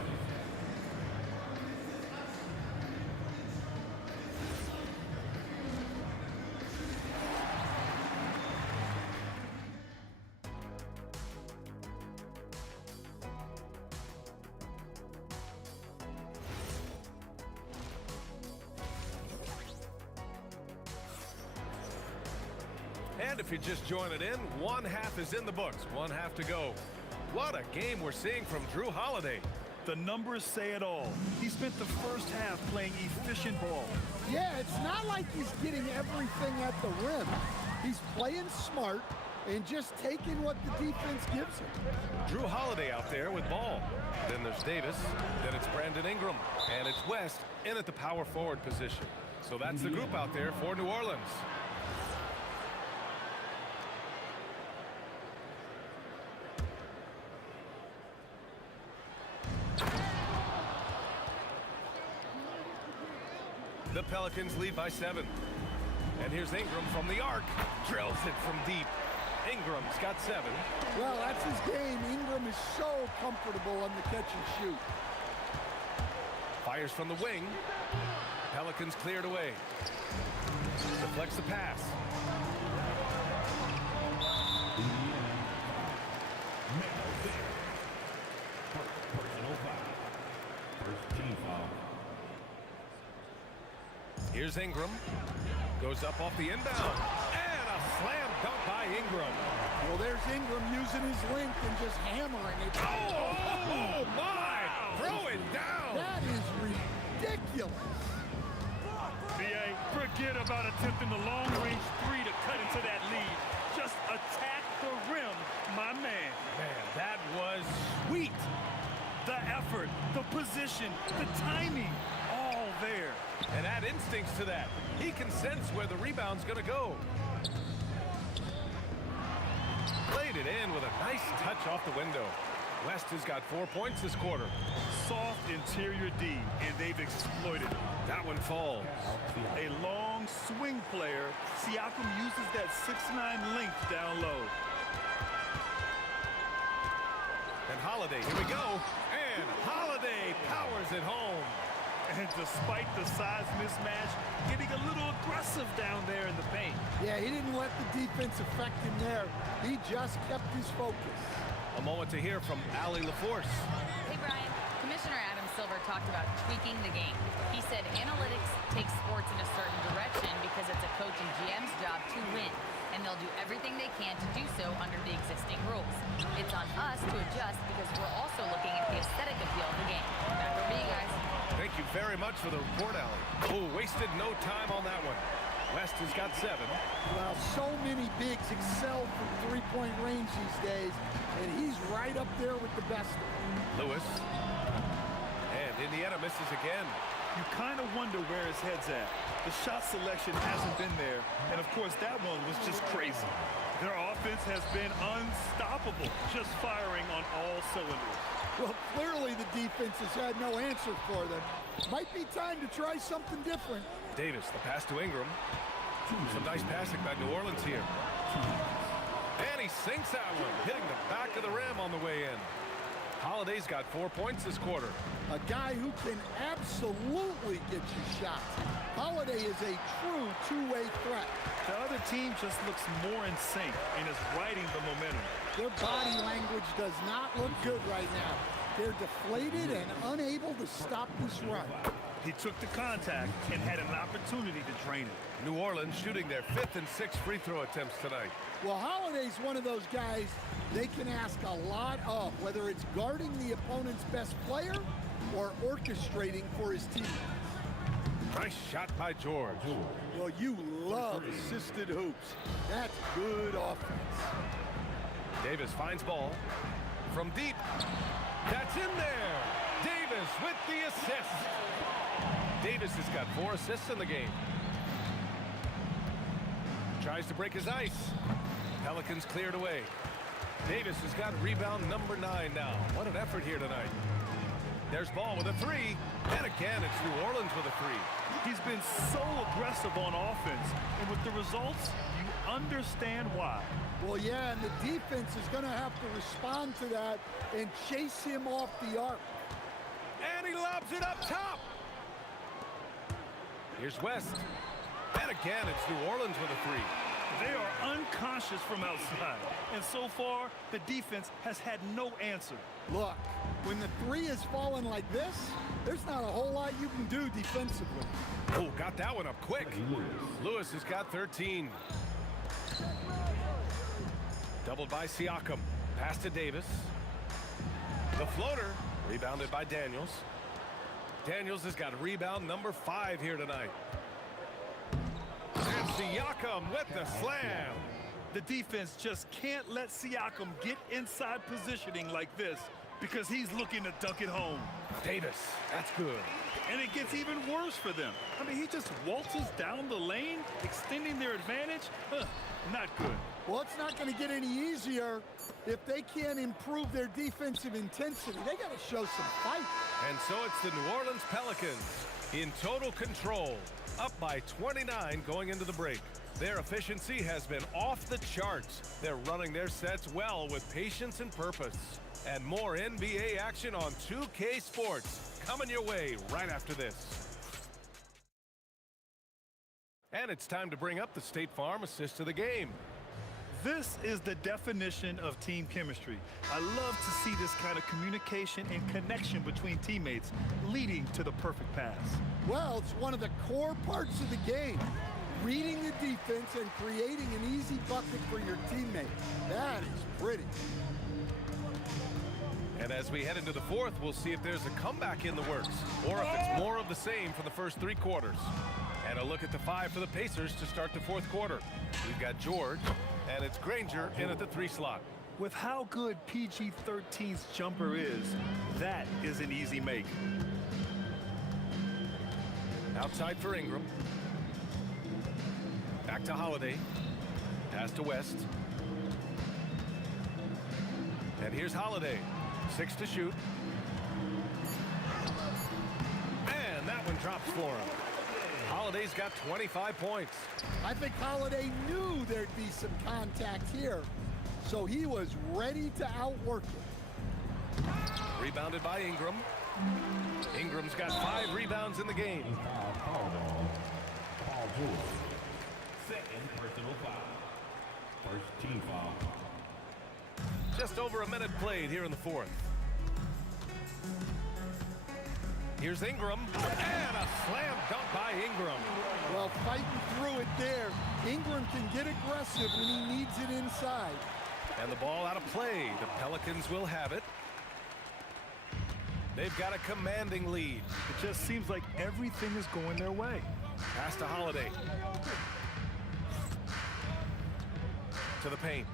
And if you're just joining in, one half is in the books, one half to go. What a game we're seeing from Drew Holiday. The numbers say it all. He spent the first half playing efficient ball. Yeah, it's not like he's getting everything at the rim. He's playing smart and just taking what the defense gives him. Drew Holiday out there with ball. Then there's Davis. Then it's Brandon Ingram. And it's West in at the power forward position. So that's the group out there for New Orleans. The Pelicans lead by 7. And here's Ingram from the arc. Drills it from deep. Ingram's got 7. Well, that's his game. Ingram is so comfortable on the catch and shoot. Fires from the wing. Pelicans cleared away. Deflects the pass. Personal foul. First team foul. Here's Ingram. Goes up off the inbound. And a slam dunk by Ingram. Well, there's Ingram using his length and just hammering it. Oh my! Throw it down! That is ridiculous. BA, forget about attempting the long-range three to cut into that lead. Just attack the rim, my man. Man, that was sweet. The effort, the position, the timing, all there. And add instincts to that. He can sense where the rebound's going to go. Played it in with a nice touch off the window. West has got 4 points this quarter. Soft interior D, and they've exploited it. That one falls. A long swing player. Siakam uses that 6'9" length down low. And Holiday, here we go. And Holiday powers it home. And despite the size mismatch, getting a little aggressive down there in the paint. Yeah, he didn't let the defense affect him there. He just kept his focus. A moment to hear from Allie LaForce. Hey, Brian. Commissioner Adam Silver talked about tweaking the game. He said analytics take sports in a certain direction because it's a coach and GM's job to win, and they'll do everything they can to do so under the existing rules. It's on us to adjust because we're also looking at the aesthetic appeal of the game. Back over to you guys. Thank you very much for the report, Allie. Oh, wasted no time on that one. West has got 7. Well, so many bigs excel from three-point range these days, and he's right up there with the best. Lewis. And Indiana misses again. You kind of wonder where his head's at. The shot selection hasn't been there, and of course that one was just crazy. Their offense has been unstoppable, just firing on all cylinders. Well, clearly the defense has had no answer for them. Might be time to try something different. Davis, the pass to Ingram. Some nice passing by New Orleans here. And he sinks that one, hitting the back of the rim on the way in. Holiday's got 4 points this quarter. A guy who can absolutely get you shots. Holiday is a true two-way threat. The other team just looks more in sync and is riding the momentum. Their body language does not look good right now. They're deflated and unable to stop this run. He took the contact and had an opportunity to drain it. New Orleans shooting their 5th and 6th free throw attempts tonight. Well, Holiday's one of those guys they can ask a lot of, whether it's guarding the opponent's best player or orchestrating for his team. Nice shot by George. Well, you love assisted hoops. That's good offense. Davis finds ball from deep. That's in there. Davis with the assist. Davis has got 4 assists in the game. Tries to break his ice. Pelicans cleared away. Davis has got rebound number 9 now. What an effort here tonight. There's Ball with a 3. And again, it's New Orleans with a 3. He's been so aggressive on offense, and with the results, you understand why. Well, yeah, and the defense is going to have to respond to that and chase him off the arc. And he lobs it up top. Here's West. And again, it's New Orleans with a 3. They are unconscious from outside, and so far, the defense has had no answer. Look, when the 3 is falling like this, there's not a whole lot you can do defensively. Oh, got that one up quick. Lewis has got 13. Doubled by Siakam. Pass to Davis. The floater, rebounded by Daniels. Daniels has got rebound number 5 here tonight. And Siakam with the slam. The defense just can't let Siakam get inside positioning like this because he's looking to dunk it home. Davis, that's good. And it gets even worse for them. I mean, he just waltzes down the lane, extending their advantage. Not good. Well, it's not going to get any easier if they can't improve their defensive intensity. They got to show some fight. And so it's the New Orleans Pelicans in total control, up by 29 going into the break. Their efficiency has been off the charts. They're running their sets well with patience and purpose. And more NBA action on 2K Sports coming your way right after this. And it's time to bring up the State Farm assist of the game. This is the definition of team chemistry. I love to see this kind of communication and connection between teammates leading to the perfect pass. Well, it's one of the core parts of the game. Reading the defense and creating an easy bucket for your teammate. That is pretty. And as we head into the fourth, we'll see if there's a comeback in the works or if it's more of the same for the first 3 quarters. And a look at the 5 for the Pacers to start the fourth quarter. We've got George, and it's Granger in at the 3 slot. With how good PG-13's jumper is, that is an easy make. Outside for Ingram. Back to Holiday. Pass to West. And here's Holiday. 6 to shoot. And that one drops for him. Holiday's got 25 points. I think Holiday knew there'd be some contact here, so he was ready to outwork it. Rebounded by Ingram. Ingram's got 5 rebounds in the game. Paul George. Second personal foul. First team foul. Just over a minute played here in the fourth. Here's Ingram, and a slam dunk by Ingram. Well, fighting through it there. Ingram can get aggressive when he needs it inside. And the ball out of play. The Pelicans will have it. They've got a commanding lead. It just seems like everything is going their way. Pass to Holiday. To the paint.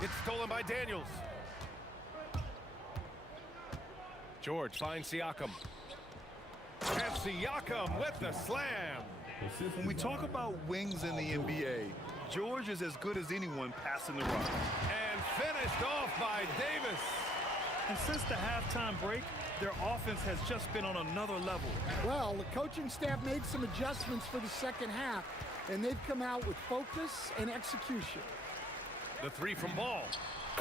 It's stolen by Daniels. George finds Siakam. And Siakam with the slam. When we talk about wings in the NBA, George is as good as anyone passing the rock. And finished off by Davis. And since the halftime break, their offense has just been on another level. Well, the coaching staff made some adjustments for the second half, and they've come out with focus and execution. The 3 from Ball.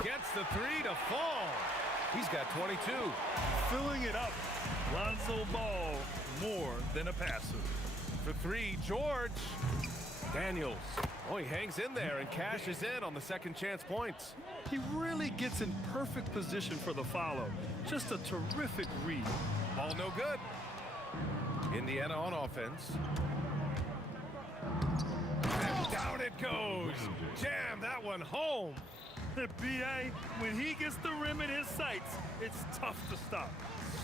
Gets the 3 to fall. He's got 22. Filling it up. Lonzo Ball, more than a passer. For 3, George. Daniels. Oh, he hangs in there and cashes in on the second chance points. He really gets in perfect position for the follow. Just a terrific read. Ball no good. Indiana on offense. And down it goes. Jam that one home. The B.A., when he gets the rim in his sights, it's tough to stop.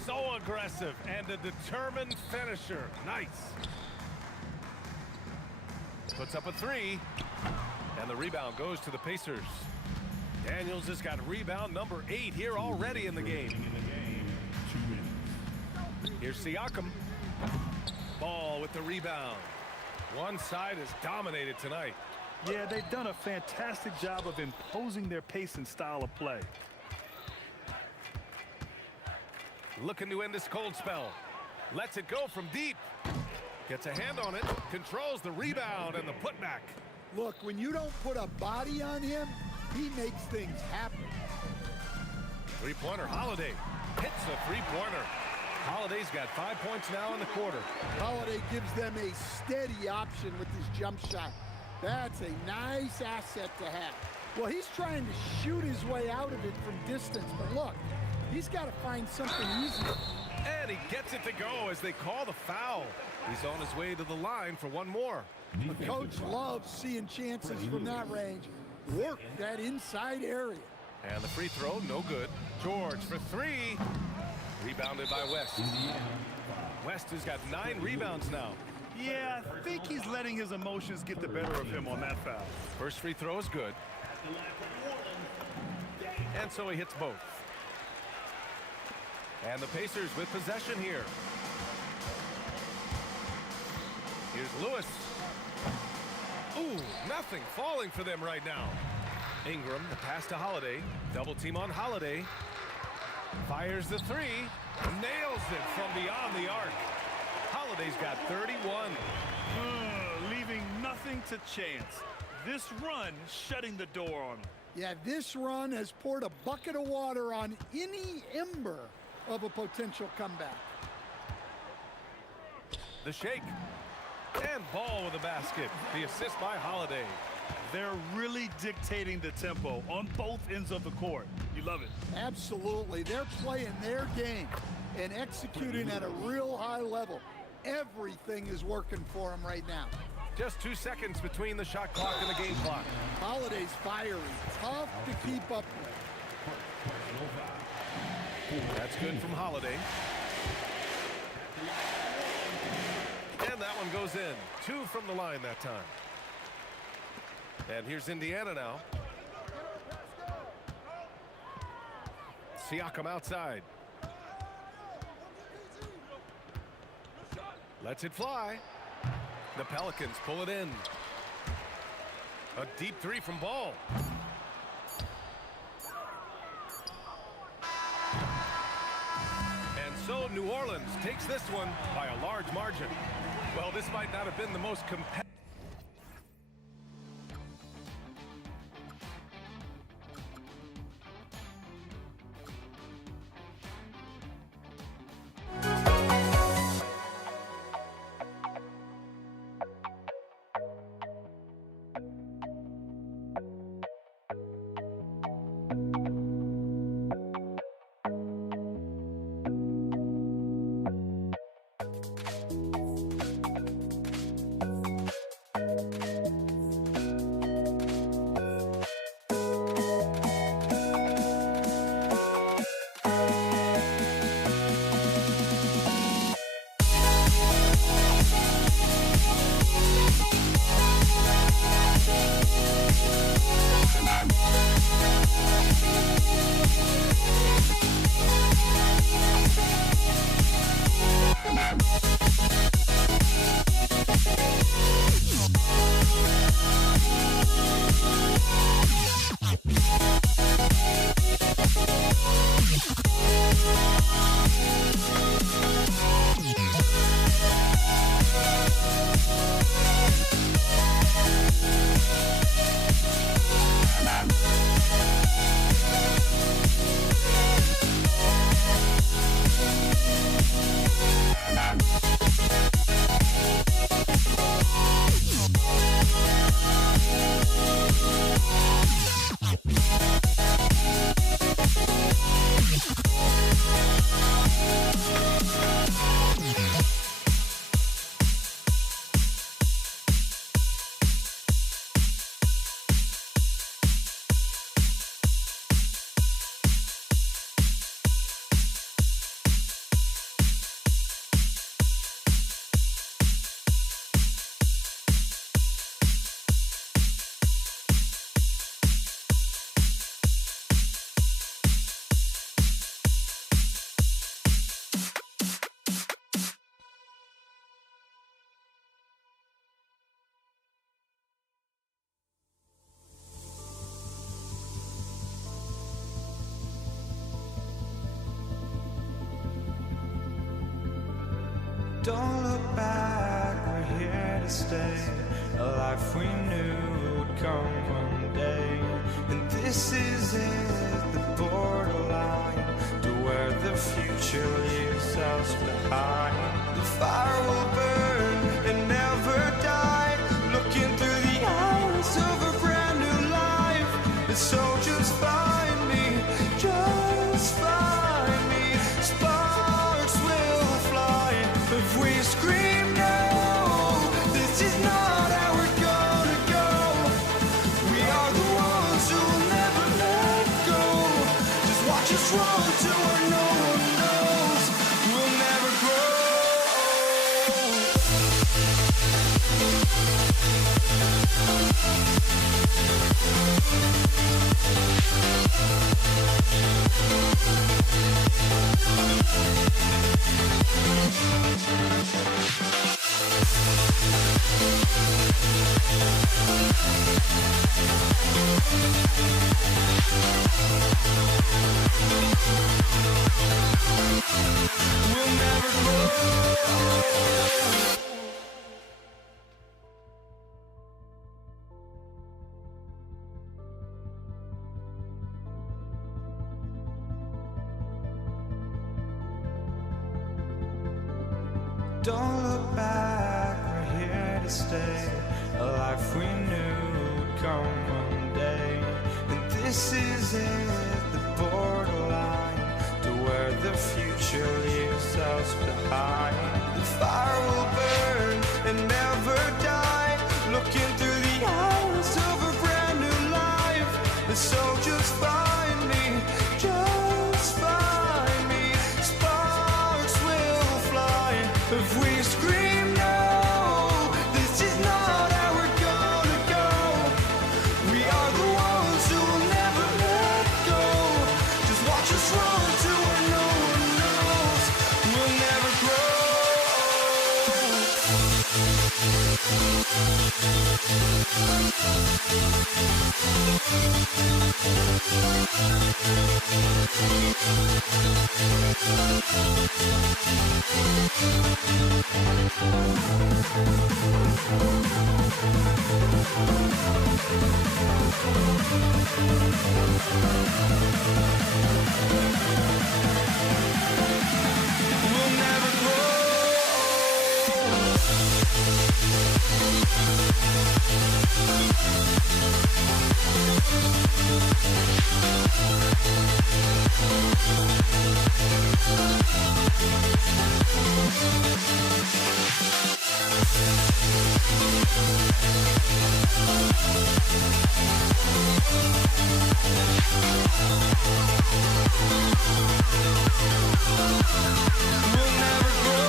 So aggressive and a determined finisher. Nice. Puts up a 3. And the rebound goes to the Pacers. Daniels has got rebound number 8 here already in the game. Here's Siakam. Ball with the rebound. One side is dominated tonight. Yeah, they've done a fantastic job of imposing their pace and style of play. Looking to end this cold spell. Lets it go from deep. Gets a hand on it. Controls the rebound and the putback. Look, when you don't put a body on him, he makes things happen. Three-pointer, Holiday. Hits the three-pointer. Holiday's got 5 points now in the quarter. Holiday gives them a steady option with his jump shot. That's a nice asset to have. Well, he's trying to shoot his way out of it from distance, but look, he's got to find something easier. And he gets it to go as they call the foul. He's on his way to the line for one more. The coach loves seeing chances from that range. Work that inside area. And the free throw, no good. George for three. Rebounded by West. West has got 9 rebounds now. Yeah, I think he's letting his emotions get the better of him on that foul. First free throw is good. And so he hits both. And the Pacers with possession here. Here's Lewis. Ooh, nothing falling for them right now. Ingram, the pass to Holiday. Double team on Holiday. Fires the three. Nails it from beyond the arc. Holiday's got 31. Leaving nothing to chance. This run shutting the door on him. Yeah, this run has poured a bucket of water on any ember of a potential comeback. The shake. And Ball with a basket. The assist by Holiday. They're really dictating the tempo on both ends of the court. You love it. Absolutely. They're playing their game and executing at a real high level. Everything is working for them right now. Just 2 seconds between the shot clock and the game clock. Holiday's fiery. Tough to keep up with. That's good from Holiday. And that one goes in. 2 from the line that time. And here's Indiana now. Siakam outside. Lets it fly. The Pelicans pull it in. A deep three from Ball. And so New Orleans takes this one by a large margin. Well, this might not have been the most competitive. Don't look back, we're here to stay. A life we knew would come one day. And this is it, the borderline to where the future leaves us behind. The fire will burn and never die, looking through the eyes of a brand new life. And so just find me, just find me. Sparks will fly if we scream no. This is not how we're gonna go. We are the ones who will never let go. Just watch us run to where no one knows. We'll never grow. We'll never grow. Don't look back, we're here to stay. A life we knew would come one day. And this is it, the borderline to where the future leaves us behind. The fire will burn and never die, looking through the eyes of a brand new life. And so just find me, just find me. Sparks will fly if we scream no. This is not how we're gonna go. We are the ones who will never let go. Just watch us run to where no one knows. We'll never grow. We'll never grow. We'll never grow.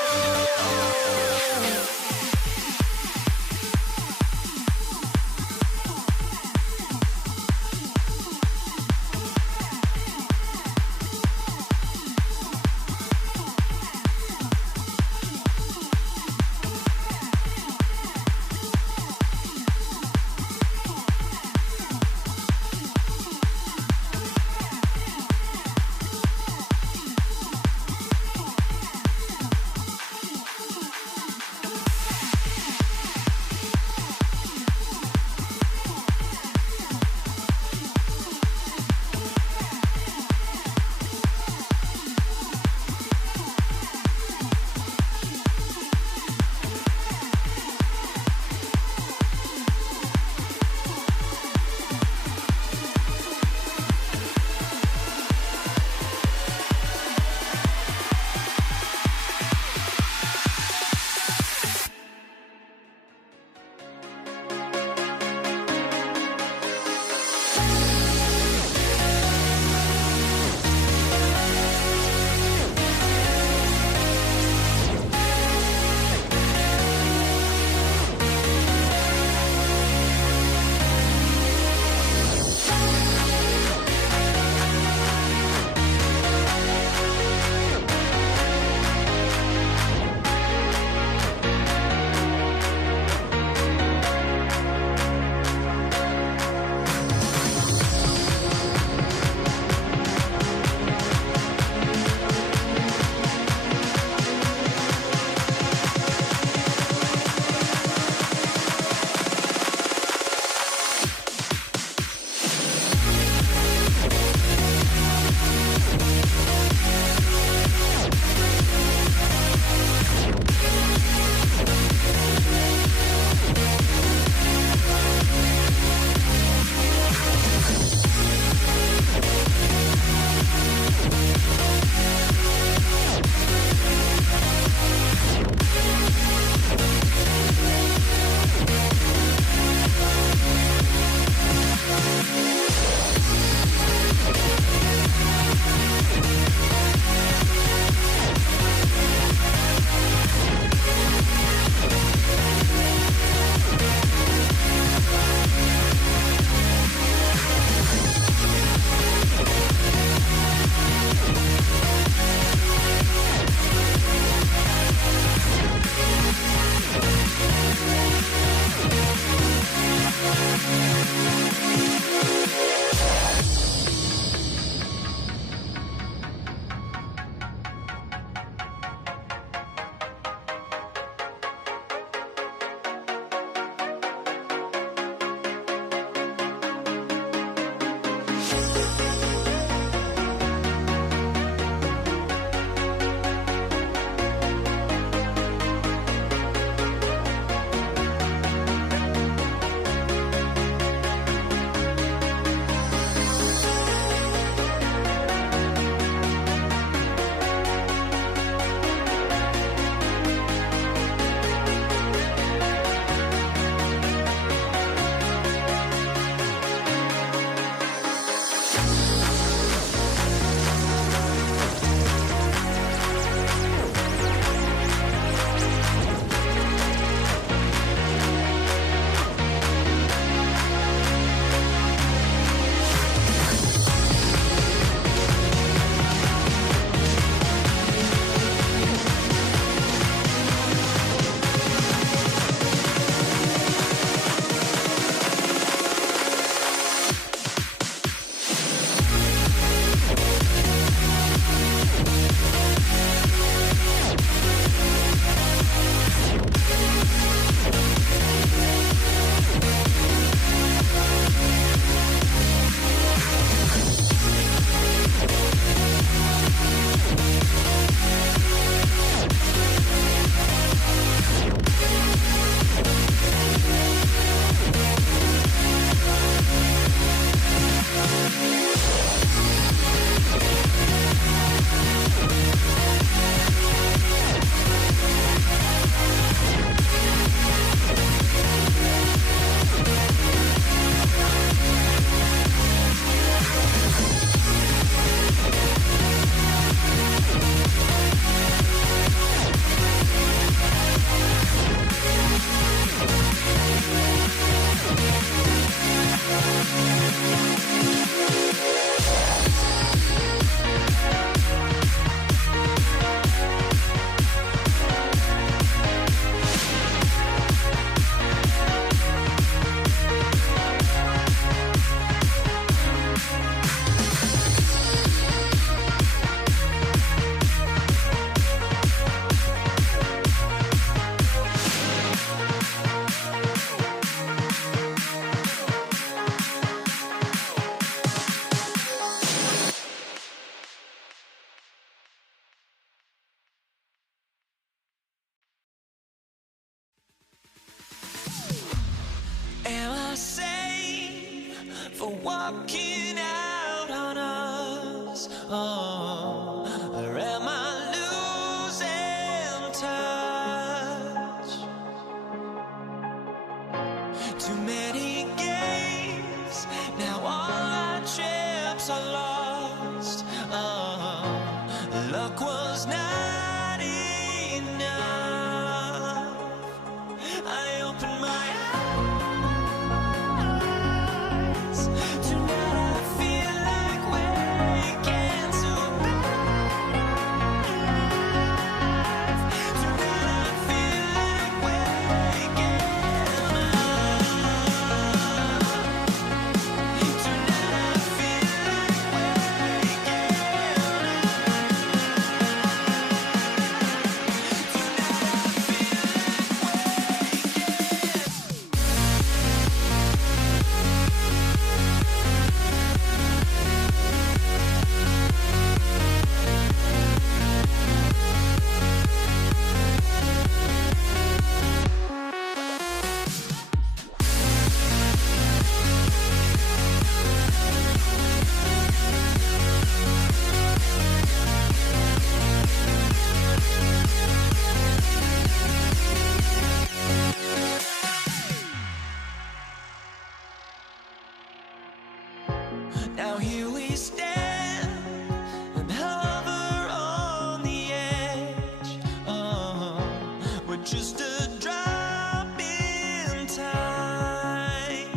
walking out on us. Oh, or am I losing touch? Too many games, now all our chips are lost. Oh, luck was not enough. I opened my eyes. Tonight I feel like waking to life. Tonight I feel like waking up. Tonight I feel like waking Now here we stand and hover on the edge. Oh, we're just a drop in time.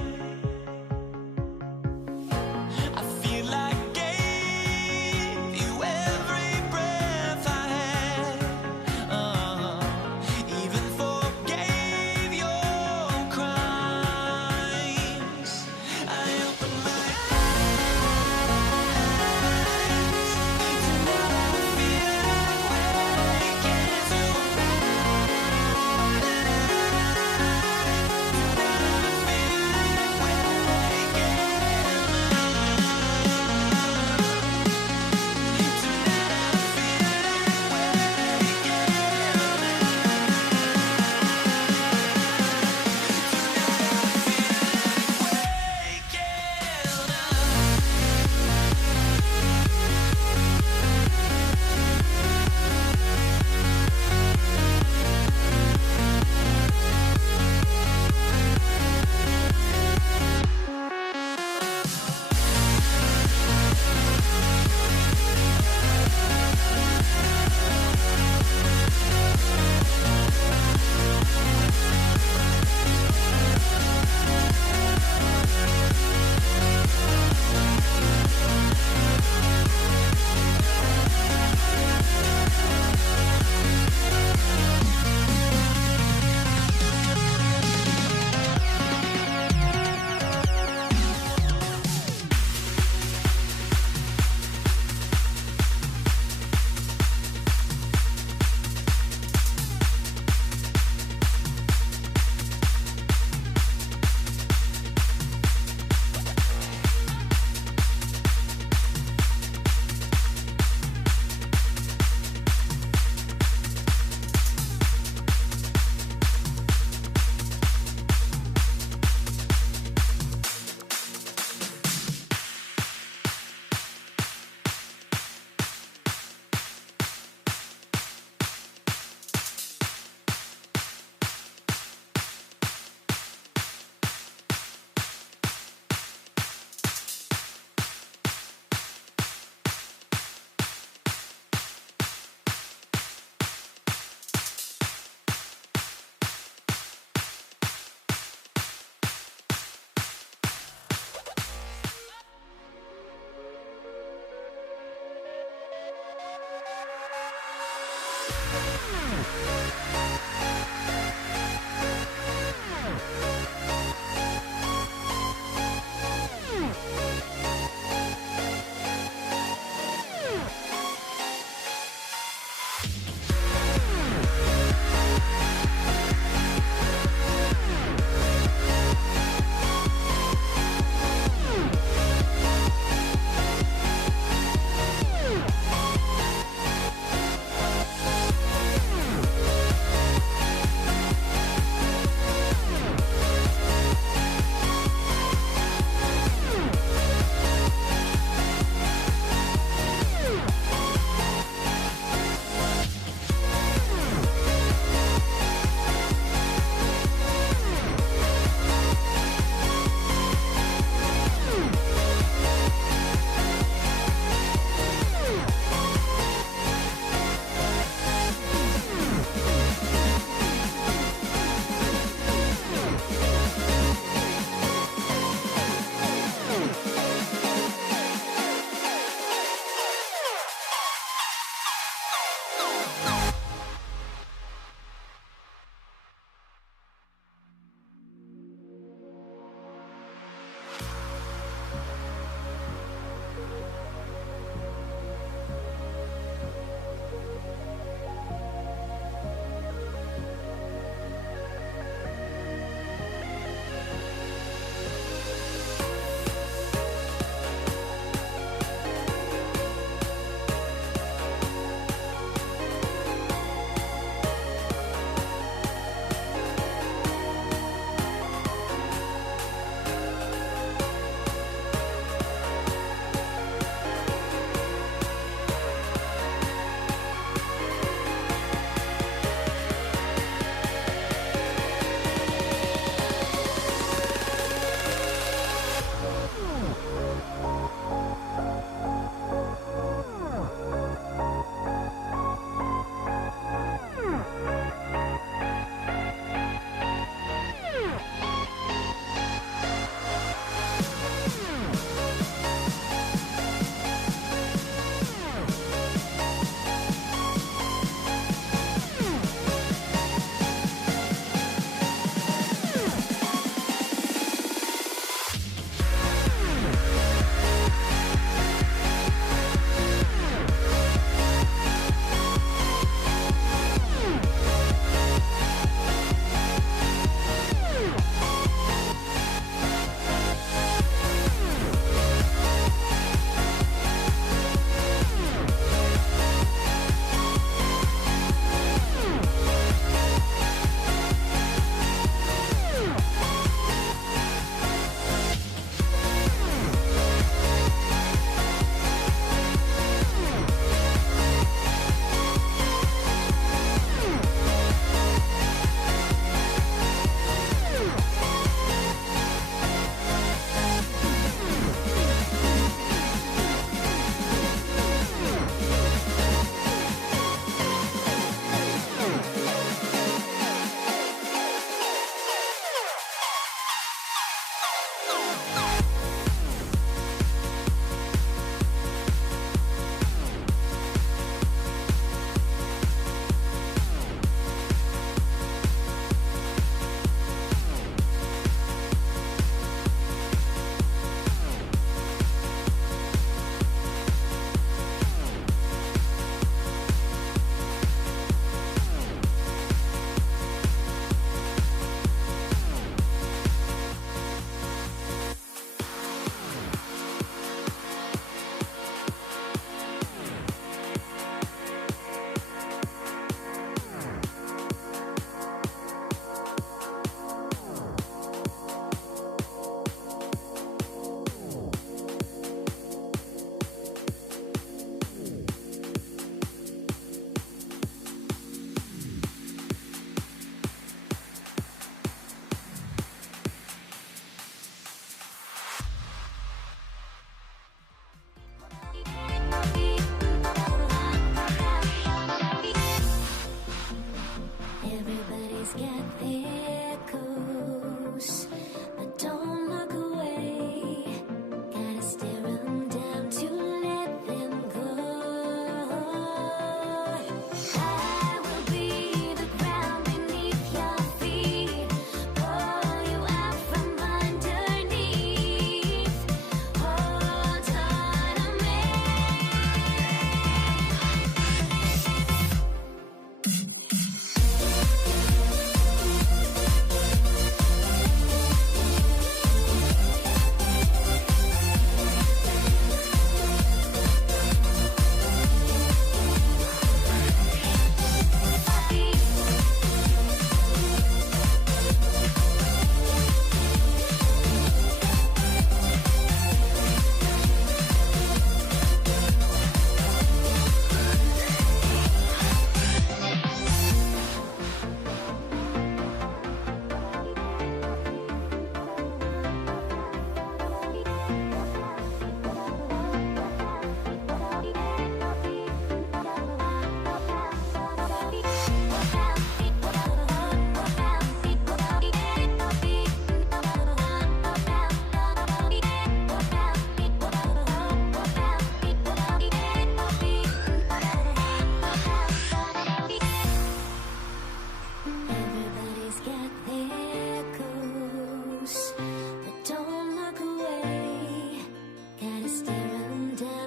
I feel like I gave you every breath I had. Even forgave your crimes. I opened my eyes.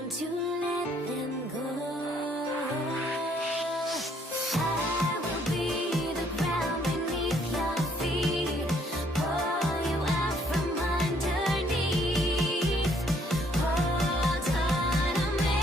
want to let them go. I will be the ground beneath your feet, pull you out from underneath. Hold on to me.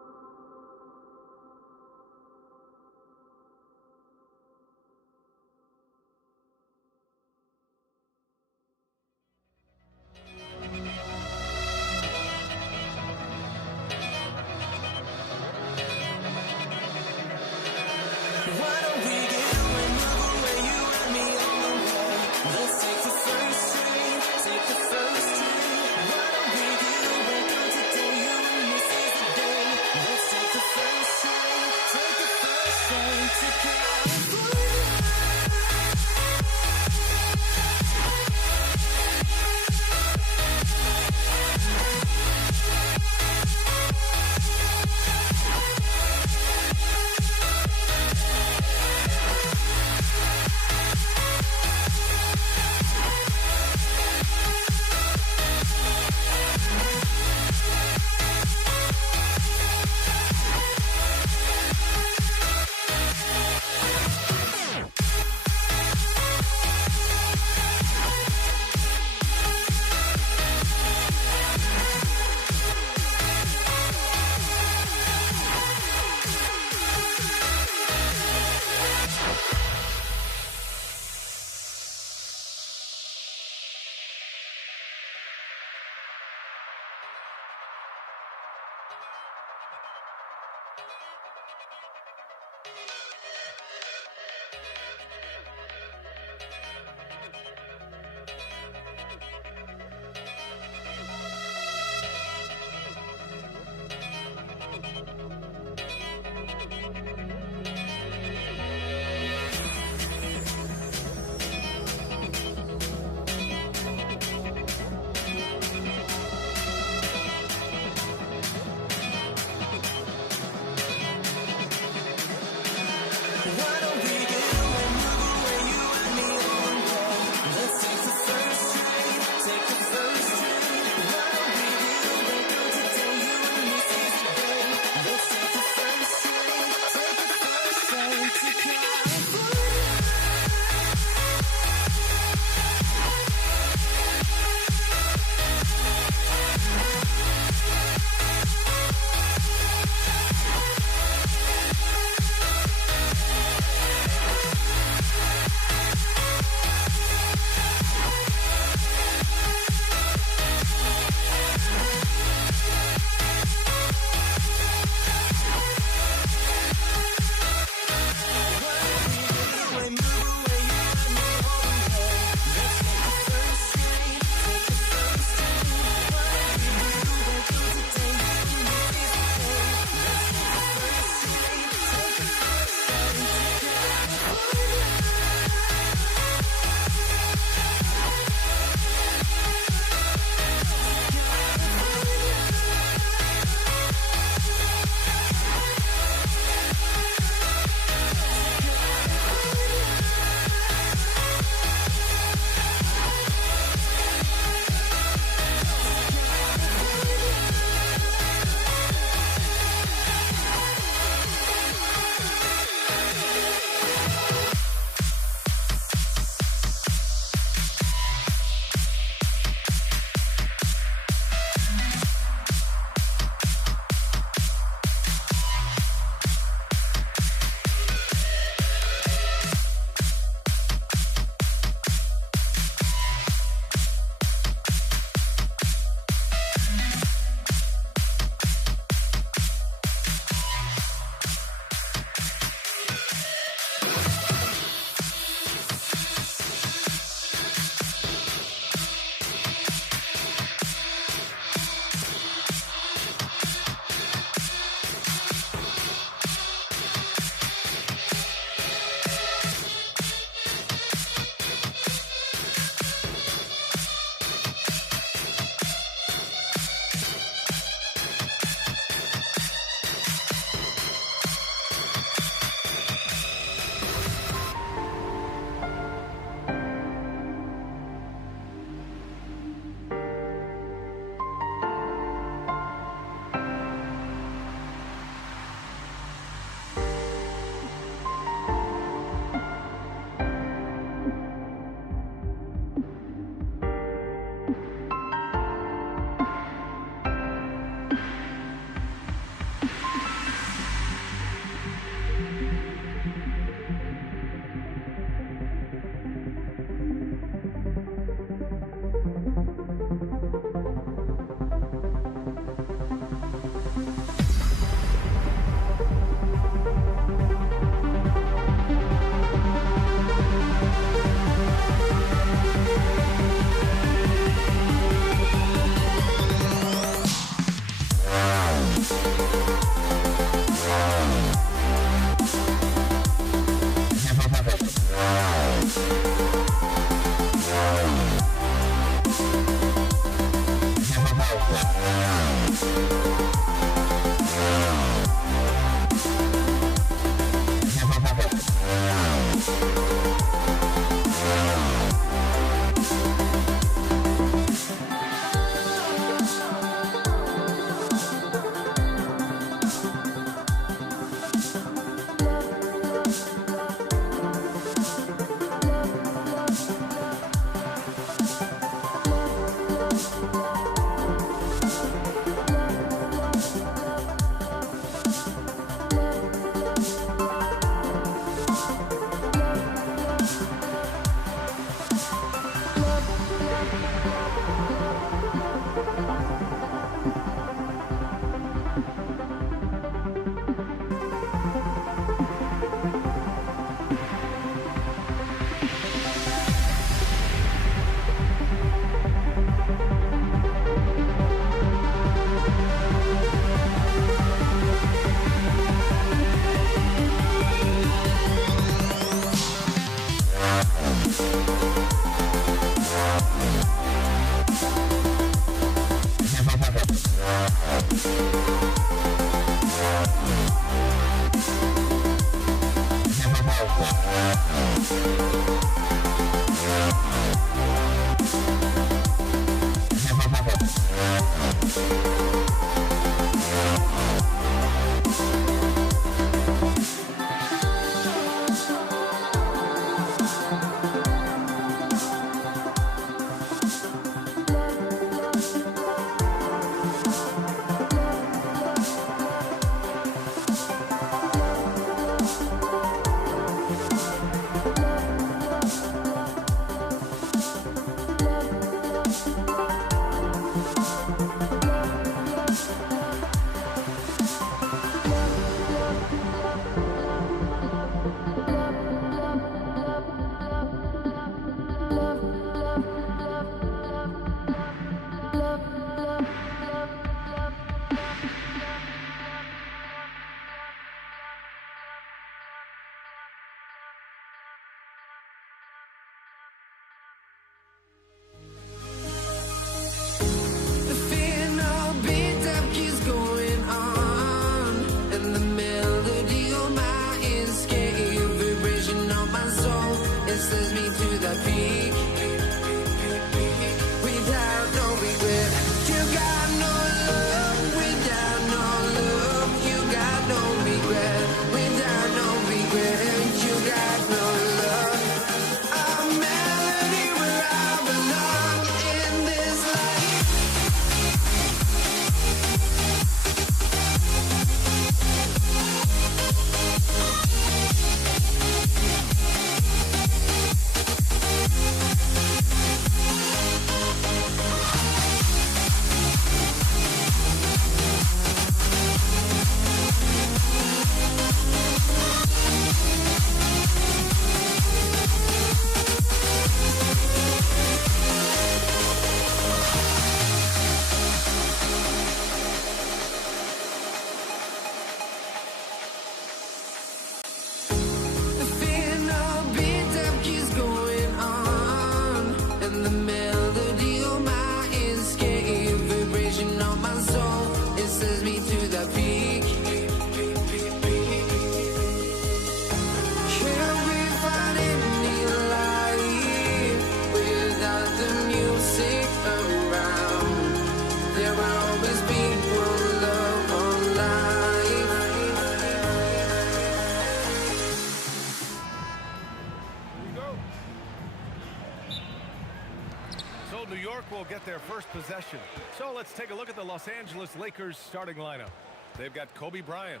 get their first possession. So let's take a look at the Los Angeles Lakers starting lineup. They've got Kobe Bryant,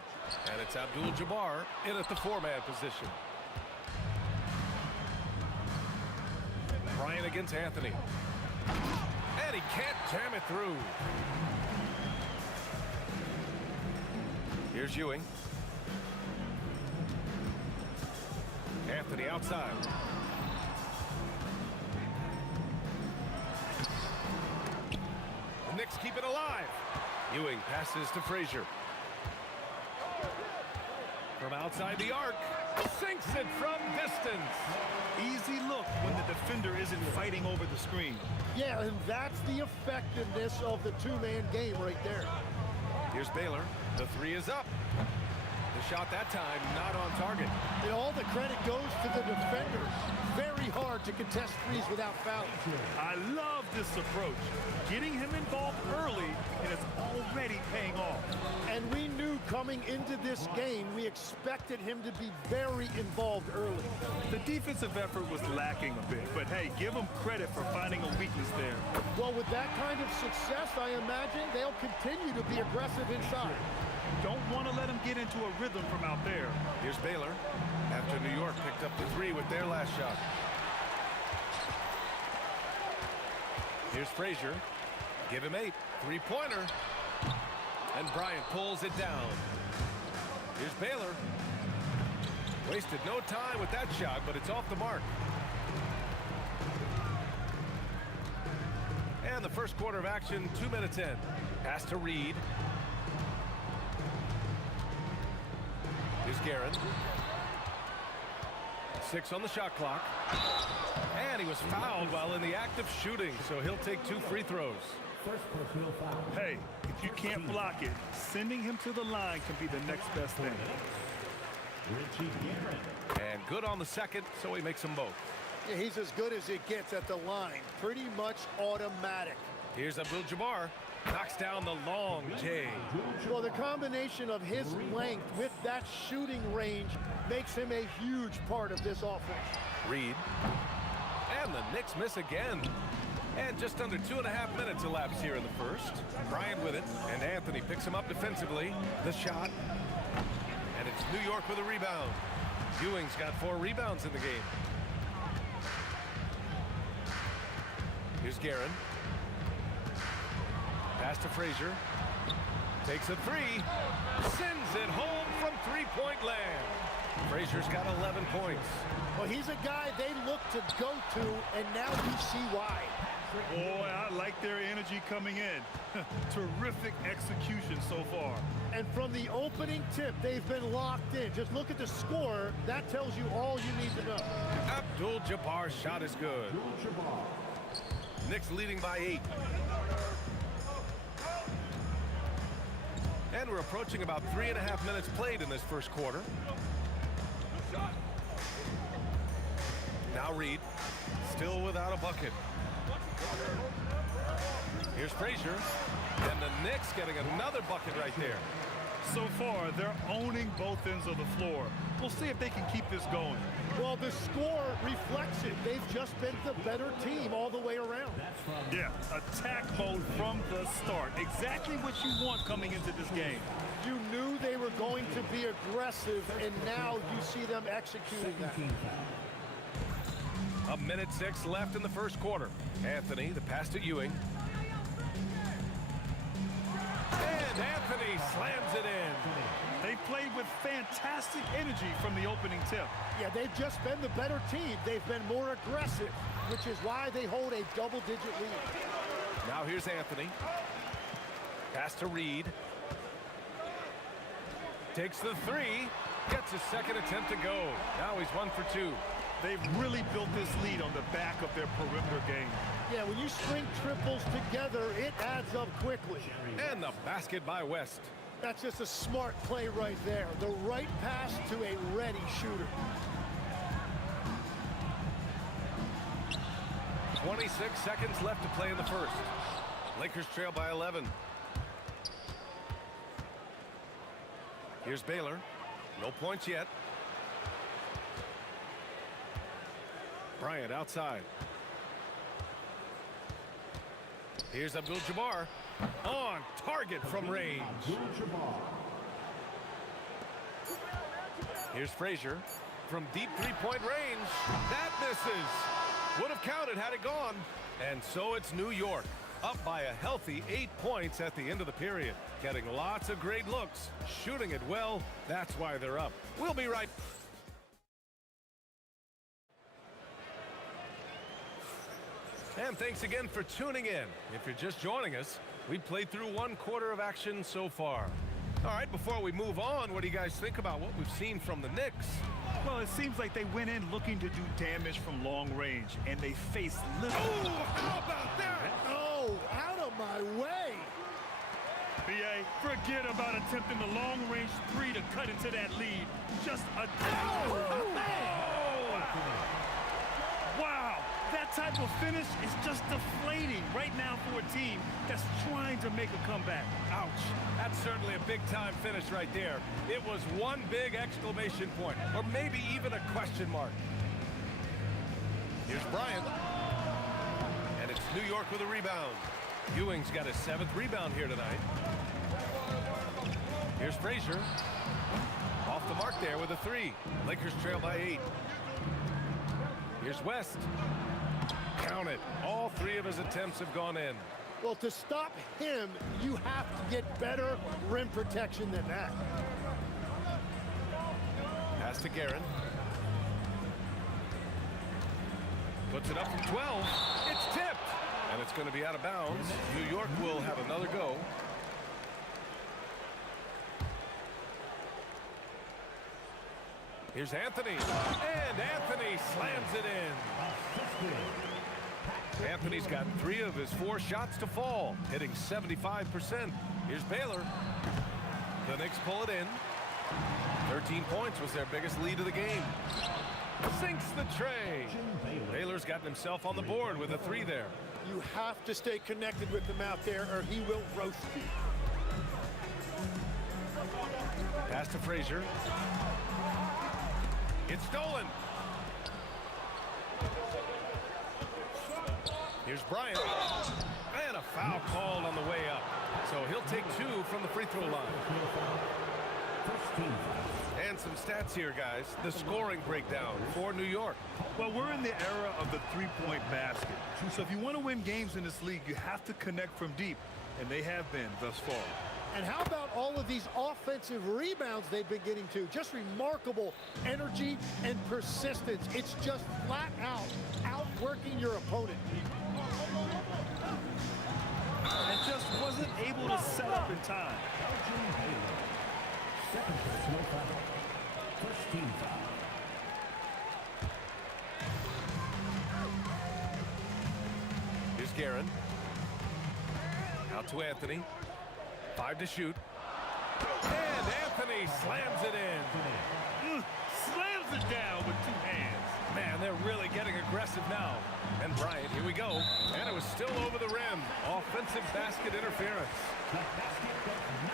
and it's Abdul-Jabbar in at the 4-man position. Bryant against Anthony. And he can't jam it through. Here's Ewing. Anthony outside. The Knicks keep it alive. Ewing passes to Frazier. From outside the arc. Sinks it from distance. Easy look when the defender isn't fighting over the screen. Yeah, and that's the effectiveness of the two-man game right there. Here's Baylor. The 3 is up. The shot that time not on target. And all the credit goes to the defenders. Very hard to contest threes without fouling. I love this approach. Getting him involved early, and it's already paying off. And we knew coming into this game, we expected him to be very involved early. The defensive effort was lacking a bit, but hey, give him credit for finding a weakness there. Well, with that kind of success, I imagine they'll continue to be aggressive inside. Don't want to let him get into a rhythm from out there. Here's Baylor after New York picked up the 3 with their last shot. Here's Frazier. Give him 8. 3-pointer. And Bryant pulls it down. Here's Baylor. Wasted no time with that shot, but it's off the mark. And the first quarter of action, 2 minutes in. Pass to Reed. Here's Guerin. 6 on the shot clock. And he was fouled while in the act of shooting, so he'll take 2 free throws. First personal foul. Hey, if you can't block it, sending him to the line can be the next best thing. Richie Guerin. And good on the second, so he makes them both. Yeah, he's as good as it gets at the line. Pretty much automatic. Here's Abdul-Jabbar. Knocks down the long J. Well, the combination of his length with that shooting range makes him a huge part of this offense. Reed. And the Knicks miss again. And just under 2.5 minutes elapsed here in the first. Bryant with it, and Anthony picks him up defensively. The shot. And it's New York with a rebound. Ewing's got 4 rebounds in the game. Here's Guerin. Pass to Frazier. Takes a 3. Sends it home from 3-point land. Frazier's got 11 points. Well, he's a guy they look to go to, and now you see why. Boy, I like their energy coming in. Terrific execution so far. And from the opening tip, they've been locked in. Just look at the score. That tells you all you need to know. Abdul-Jabbar's shot is good. Knicks leading by 8. And we're approaching about 3.5 minutes played in this first quarter. Now Reed, still without a bucket. Here's Frazier, and the Knicks getting another bucket right there. So far, they're owning both ends of the floor. We'll see if they can keep this going. Well, the score reflects it. They've just been the better team all the way around. Yeah, attack mode from the start. Exactly what you want coming into this game. You knew they were going to be aggressive, and now you see them executing that. 1 minute 6 left in the first quarter. Anthony, the pass to Ewing. And Anthony slams it in. They played with fantastic energy from the opening tip. Yeah, they've just been the better team. They've been more aggressive, which is why they hold a double-digit lead. Now here's Anthony. Pass to Reed. Takes the 3. Gets his second attempt to go. Now he's 1 for 2. They've really built this lead on the back of their perimeter game. Yeah, when you string triples together, it adds up quickly. And the basket by West. That's just a smart play right there. The right pass to a ready shooter. 26 seconds left to play in the first. Lakers trail by 11. Here's Baylor. No points yet. Bryant outside. Here's Abdul-Jabbar on target from range. Here's Frazier from deep three-point range. That misses. Would have counted had it gone. And so it's New York, up by a healthy 8 points at the end of the period. Getting lots of great looks, shooting it well. That's why they're up. We'll be right back. And thanks again for tuning in. If you're just joining us, we've played through 1 quarter of action so far. All right, before we move on, what do you guys think about what we've seen from the Knicks? Well, it seems like they went in looking to do damage from long range, and they faced little. Oh, how about that? Oh, out of my way. BA, forget about attempting the long-range three to cut into that lead. Just a... Oh, man. Wow, that type of finish is just deflating right now for a team that's trying to make a comeback. Ouch. That's certainly a big-time finish right there. It was one big exclamation point, or maybe even a question mark. Here's Bryant. And it's New York with a rebound. Ewing's got his 7th rebound here tonight. Here's Frazier. Off the mark there with a 3. Lakers trail by 8. Here's West. Count it. All 3 of his attempts have gone in. Well, to stop him, you have to get better rim protection than that. Pass to Guerin. Puts it up from 12. It's tipped. And it's going to be out of bounds. New York will have another go. Here's Anthony. And Anthony slams it in. Anthony's got 3 of his 4 shots to fall, hitting 75%. Here's Baylor. The Knicks pull it in. 13 points was their biggest lead of the game. Sinks the tray. Baylor's gotten himself on the board with a 3 there. You have to stay connected with him out there or he will roast you. Pass to Frazier. It's stolen. Here's Bryant. And a foul called on the way up. So he'll take 2 from the free throw line. And some stats here, guys. The scoring breakdown for New York. Well, we're in the era of the three-point basket. So if you want to win games in this league, you have to connect from deep. And they have been thus far. And how about all of these offensive rebounds they've been getting to? Just remarkable energy and persistence. It's just flat out outworking your opponent. And just wasn't able to set up in time. Second personal foul. First team foul. Here's Guerin. Out to Anthony. 5 to shoot. And Anthony slams it in. Slams it down with 2 hands. Man, they're really getting aggressive now. And Bryant, here we go. And it was still over the rim. Offensive basket interference. The basket does not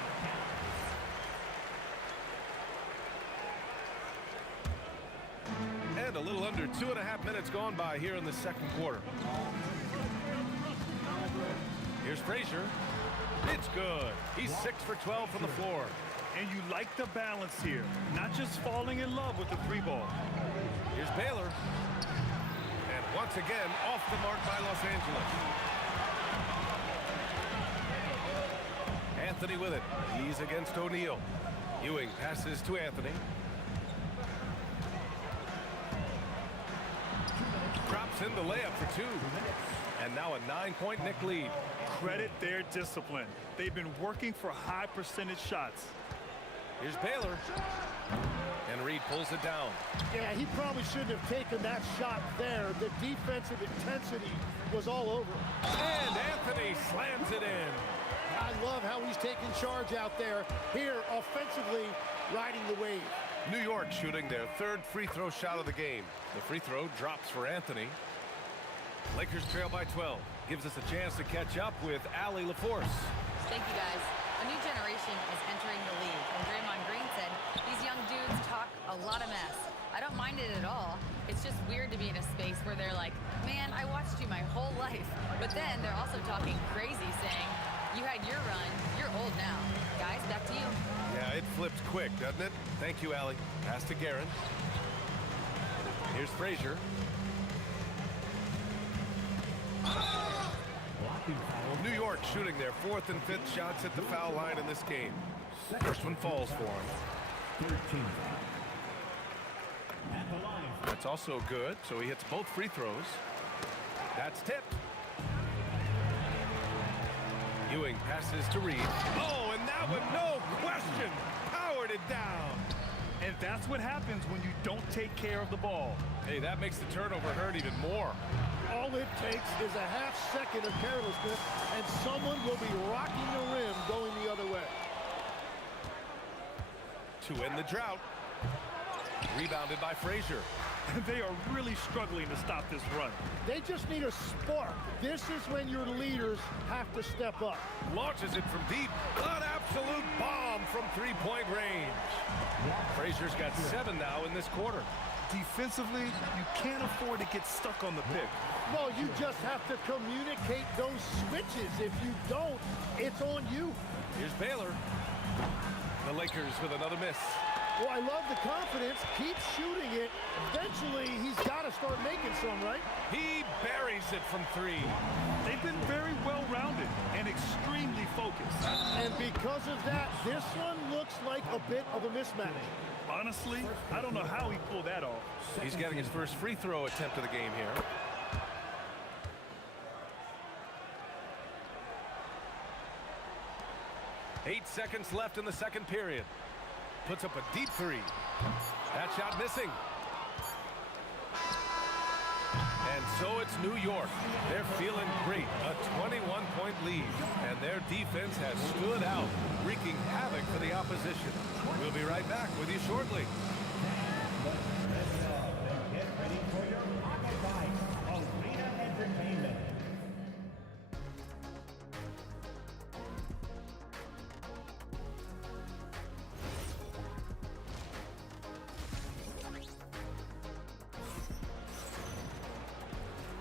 count. And a little under 2.5 minutes gone by here in the second quarter. Here's Frazier. It's good. He's 6 for 12 from the floor. And you like the balance here. Not just falling in love with the 3-ball. Here's Baylor. And once again, off the mark by Los Angeles. Anthony with it. He's against O'Neal. Ewing passes to Anthony. Drops in the layup for 2. And now a 9-point Knick lead. Credit their discipline. They've been working for high percentage shots. Here's Baylor. And Reed pulls it down. Yeah, he probably shouldn't have taken that shot there. The defensive intensity was all over. And Anthony slams it in. I love how he's taking charge out there. Here, offensively, riding the wave. New York shooting their 3rd free throw shot of the game. The free throw drops for Anthony. Lakers trail by 12. Gives us a chance to catch up with Allie LaForce. Thank you, guys. A new generation is entering the league, and Draymond Green said these young dudes talk a lot of mess. I don't mind it at all. It's just weird to be in a space where they're like, man, I watched you my whole life. But then they're also talking crazy, saying, you had your run, you're old now. Guys, back to you. Yeah, it flipped quick, doesn't it? Thank you, Allie. Pass to Guerin. Here's Frazier. New York shooting their 4th and 5th shots at the foul line in this game. First one falls for him. 13. At the line. That's also good, so he hits both free throws. That's tipped. Ewing passes to Reed. Oh, and that one, no question, powered it down. And that's what happens when you don't take care of the ball. Hey, that makes the turnover hurt even more. All it takes is a half second of carelessness, and someone will be rocking the rim going the other way. To end the drought. Rebounded by Frazier. They are really struggling to stop this run. They just need a spark. This is when your leaders have to step up. Launches it from deep. An absolute bomb from three-point range. Frazier's got 7 now in this quarter. Defensively, you can't afford to get stuck on the pick. No, you just have to communicate those switches. If you don't, it's on you. Here's Baylor. The Lakers with another miss. Well, I love the confidence. Keep shooting it. Eventually, he's got to start making some, right? He buries it from 3. They've been very well-rounded and extremely focused. And because of that, this one looks like a bit of a mismatch. Honestly, I don't know how he pulled that off. He's getting his first free throw attempt of the game here. Eight seconds left in the second period. Puts up a deep 3. That shot missing. And so it's New York. They're feeling great. A 21-point lead. And their defense has stood out, wreaking havoc for the opposition. We'll be right back with you shortly. Get ready for your pocket fight. Arena Entertainment.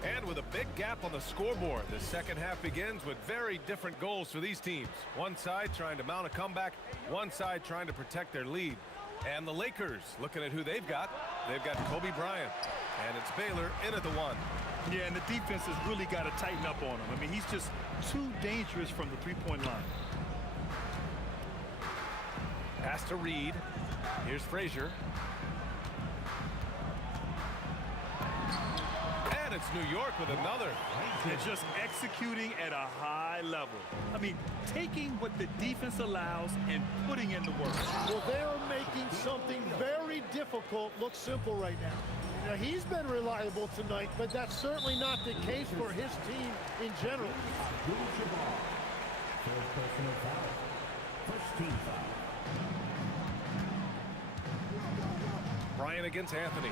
And with a big gap on the scoreboard, the second half begins with very different goals for these teams. One side trying to mount a comeback, one side trying to protect their lead. And the Lakers, looking at who they've got Kobe Bryant. And it's Baylor in at the 1. Yeah, and the defense has really got to tighten up on him. I mean, he's just too dangerous from the three-point line. Pass to Reed. Here's Frazier. And it's New York with another. They're just executing at a high level. I mean, taking what the defense allows and putting in the work. Well, they're making something very difficult look simple right now. Now, he's been reliable tonight, but that's certainly not the case for his team in general. First personal foul. First team foul. Bryant against Anthony.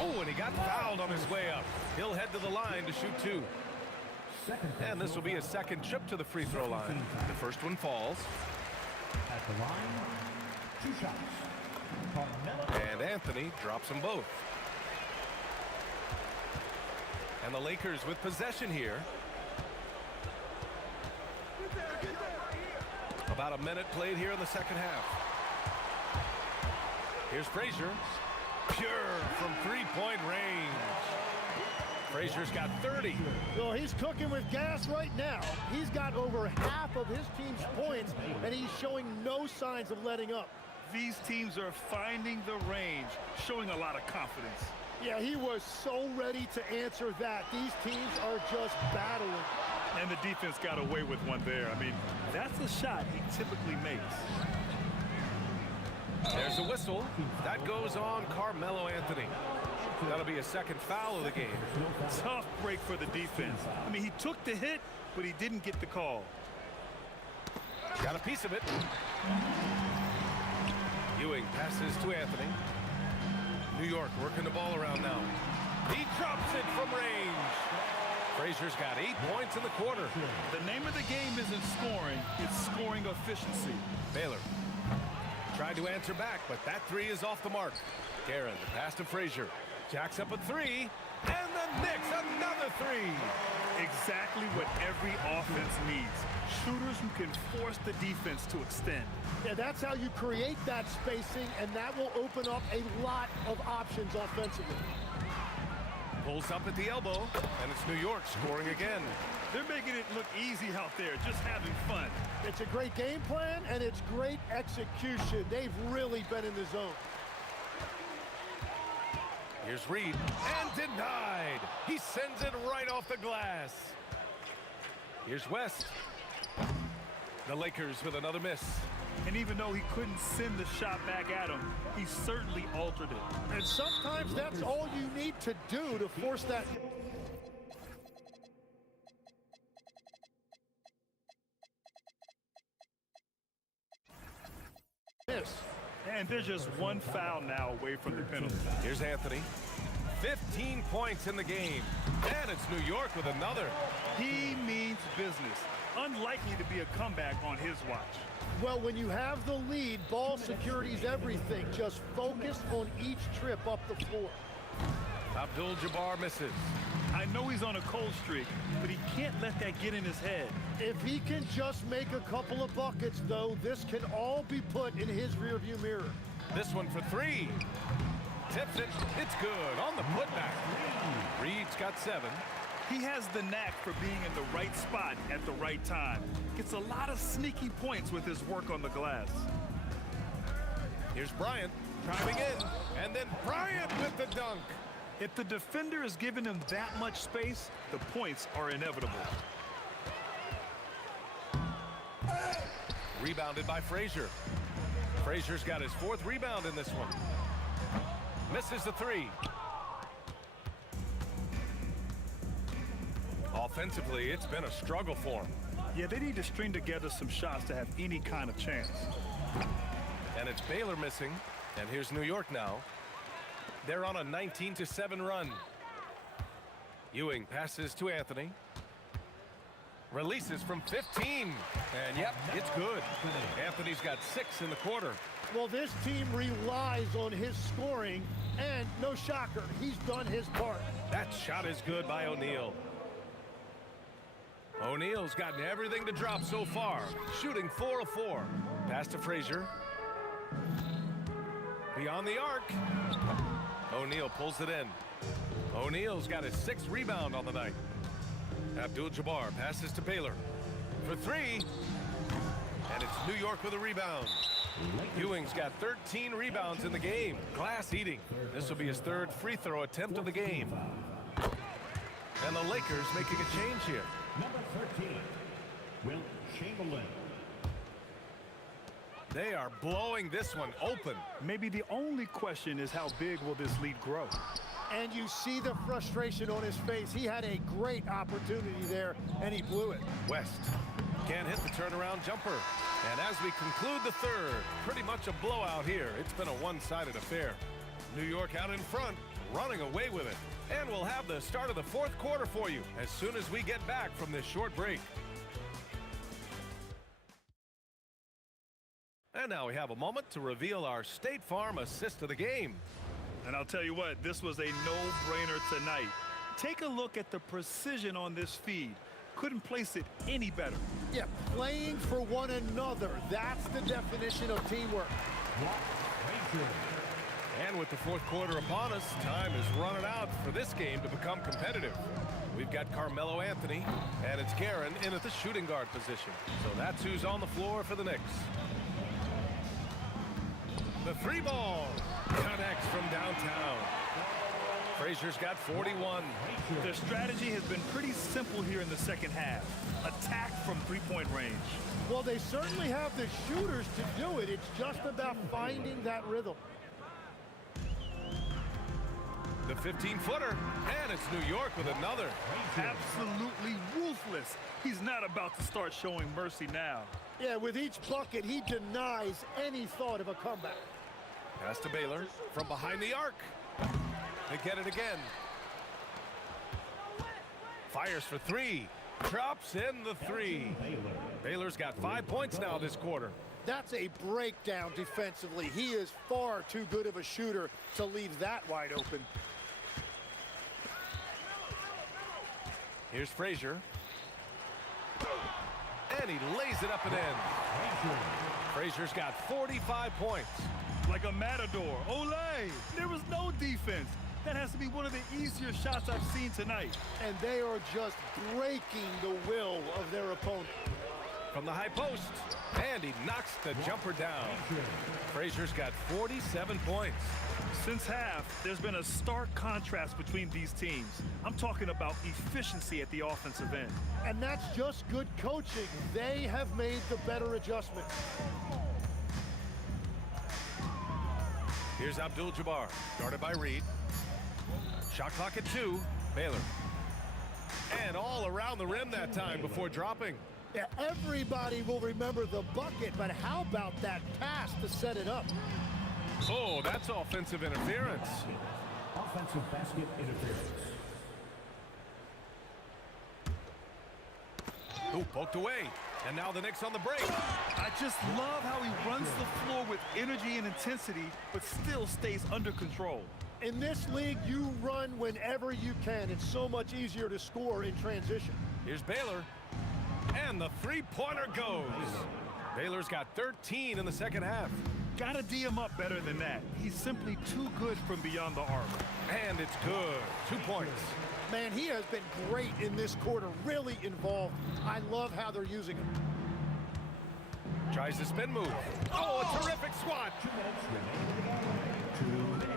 Oh, and he got fouled on his way up. He'll head to the line to shoot 2. And this will be a second trip to the free throw line. The first one falls. At the line, 2 shots. Carmelo. And Anthony drops them both. And the Lakers with possession here. About a minute played here in the second half. Here's Frazier. Pure from three-point range. Frazier's got 30. Well, he's cooking with gas right now. He's got over half of his team's points, and he's showing no signs of letting up. These teams are finding the range, showing a lot of confidence. Yeah, he was so ready to answer that. These teams are just battling. And the defense got away with one there. I mean, that's a shot he typically makes. There's a whistle. That goes on Carmelo Anthony. That'll be a second foul of the game. Tough break for the defense. I mean, he took the hit, but he didn't get the call. Got a piece of it. Ewing passes to Anthony. New York working the ball around now. He drops it from range. Frazier's got 8 points in the quarter. The name of the game isn't scoring, it's scoring efficiency. Baylor Tried to answer back, but that three is off the mark. Guerin, the pass to Frazier. Jacks up a three, and the Knicks another three. Exactly what every offense needs. Shooters who can force the defense to extend. Yeah, that's how you create that spacing, and that will open up a lot of options offensively. Pulls up at the elbow, and it's New York scoring again. They're making it look easy out there, just having fun. It's a great game plan, and it's great execution. They've really been in the zone. Here's Reed, and denied. He sends it right off the glass. Here's West. The Lakers with another miss. And even though he couldn't send the shot back at him, he certainly altered it. And sometimes that's all you need to do to force that. Miss. And they're just one foul now away from the penalty. Here's Anthony. 15 points in the game. And it's New York with another. He means business. Unlikely to be a comeback on his watch. Well, when you have the lead, ball security is everything. Just focus on each trip up the floor. Abdul-Jabbar misses. I know he's on a cold streak, but he can't let that get in his head. If he can just make a couple of buckets, though, this can all be put in his rearview mirror. This one for three. Tips it. It's good on the putback. Reed's got 7. He has the knack for being in the right spot at the right time. Gets a lot of sneaky points with his work on the glass. Here's Bryant driving in, and then Bryant with the dunk. If the defender is giving him that much space, the points are inevitable. Rebounded by Frazier. Frazier's got his 4th rebound in this one. Misses the 3. Offensively, it's been a struggle for him. Yeah, they need to string together some shots to have any kind of chance. And it's Baylor missing. And here's New York now. They're on a 19-7 run. Ewing passes to Anthony. Releases from 15. And yep, it's good. Anthony's got 6 in the quarter. Well, this team relies on his scoring, and no shocker, he's done his part. That shot is good by O'Neal. O'Neal's gotten everything to drop so far, shooting 4 of 4. Pass to Frazier. Beyond the arc. O'Neal pulls it in. O'Neal's got his 6th rebound on the night. Abdul-Jabbar passes to Baylor for 3. And it's New York with a rebound. Ewing's got 13 rebounds in the game. Glass eating. This will be his 3rd free throw attempt of the game. And the Lakers making a change here. Number 13, Will Chamberlain. They are blowing this one open. Maybe the only question is how big will this lead grow? And you see the frustration on his face. He had a great opportunity there, and he blew it. West can't hit the turnaround jumper. And as we conclude the 3rd, pretty much a blowout here. It's been a one-sided affair. New York out in front, running away with it. And we'll have the start of the 4th quarter for you as soon as we get back from this short break. And now we have a moment to reveal our State Farm assist of the game. And I'll tell you what, this was a no-brainer tonight. Take a look at the precision on this feed. Couldn't place it any better. Yeah, playing for one another. That's the definition of teamwork. And with the 4th quarter upon us, time is running out for this game to become competitive. We've got Carmelo Anthony, and it's Guerin in at the shooting guard position. So that's who's on the floor for the Knicks. The 3 ball connects from downtown. Frazier's got 41. Their strategy has been pretty simple here in the second half. Attack from 3-point range. Well, they certainly have the shooters to do it. It's just about finding that rhythm. The 15-footer, and it's New York with another. Absolutely ruthless. He's not about to start showing mercy now. Yeah, with each bucket, he denies any thought of a comeback. Pass to Baylor from behind the arc. They get it again. Fires for 3. Drops in the 3. Baylor's got 5 points now this quarter. That's a breakdown defensively. He is far too good of a shooter to leave that wide open. Here's Frazier. And he lays it up and in. Frazier's got 45 points. Like a matador. Olay! There was no defense. That has to be one of the easier shots I've seen tonight. And they are just breaking the will of their opponent. From the high post. And he knocks the jumper down. Frazier's got 47 points. Since half, there's been a stark contrast between these teams. I'm talking about efficiency at the offensive end. And that's just good coaching. They have made the better adjustments. Here's Abdul-Jabbar, guarded by Reed. Shot clock at 2. Baylor. And all around the rim that time before dropping. Yeah, everybody will remember the bucket, but how about that pass to set it up? Oh, that's offensive interference. Offensive basket interference. Ooh, poked away. And now the Knicks on the break. I just love how he runs the floor with energy and intensity, but still stays under control. In this league, you run whenever you can. It's so much easier to score in transition. Here's Baylor. And the three-pointer goes. Baylor's got 13 in the second half. Gotta D him up better than that. He's simply too good from beyond the arc. And it's good. 2 points. Man, he has been great in this quarter, really involved. I love how they're using him. Tries the spin move. Oh, a terrific swat. 2 minutes remaining. 2 minutes.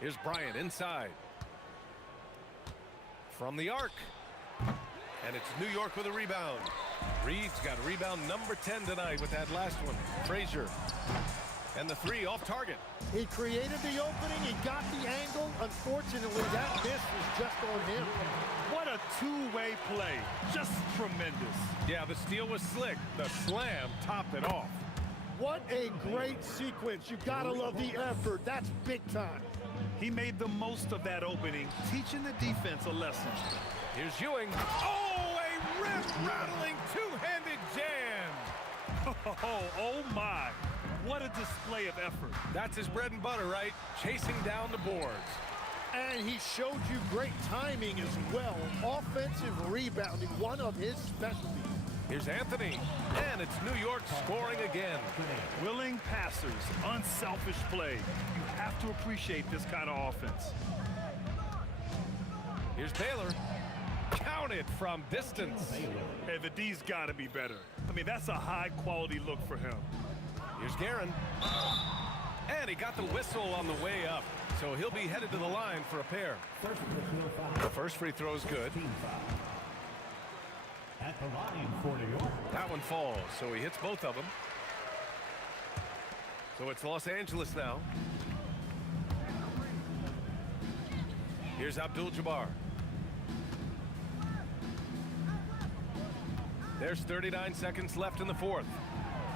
Here's Bryant inside. From the arc. And it's New York with a rebound. Reed's got rebound number 10 tonight with that last one. Frazier. And the 3 off target. He created the opening. He got the angle. Unfortunately, that miss was just on him. What a two-way play. Just tremendous. Yeah, the steal was slick. The slam topped it off. What a great sequence. You gotta love the effort. That's big time. He made the most of that opening, teaching the defense a lesson. Here's Ewing. Oh, a rip-rattling two-handed jam. Oh my. What a display of effort. That's his bread and butter, right? Chasing down the boards. And he showed you great timing as well. Offensive rebounding, one of his specialties. Here's Anthony. And it's New York scoring again. Willing passers, unselfish play. You have to appreciate this kind of offense. Here's Baylor. Counted from distance. Hey, the D's got to be better. I mean, that's a high-quality look for him. Here's Guerin. And he got the whistle on the way up. So he'll be headed to the line for a pair. The first free throw is good. At the line for New York. That one falls, so he hits both of them. So it's Los Angeles now. Here's Abdul-Jabbar. There's 39 seconds left in the fourth.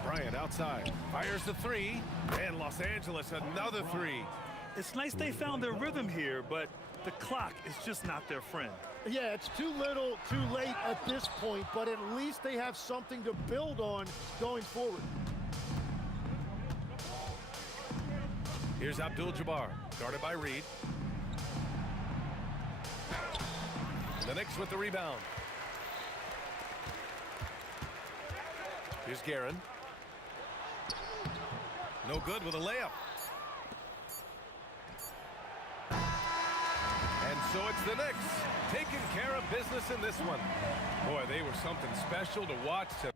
Bryant outside. Fires the 3. And Los Angeles another 3. It's nice they found their rhythm here, but the clock is just not their friend. Yeah, it's too little, too late at this point, but at least they have something to build on going forward. Here's Abdul-Jabbar, guarded by Reed. The Knicks with the rebound. Here's Guerin. No good with a layup. And so it's the Knicks taking care of business in this one. Boy, they were something special to watch tonight.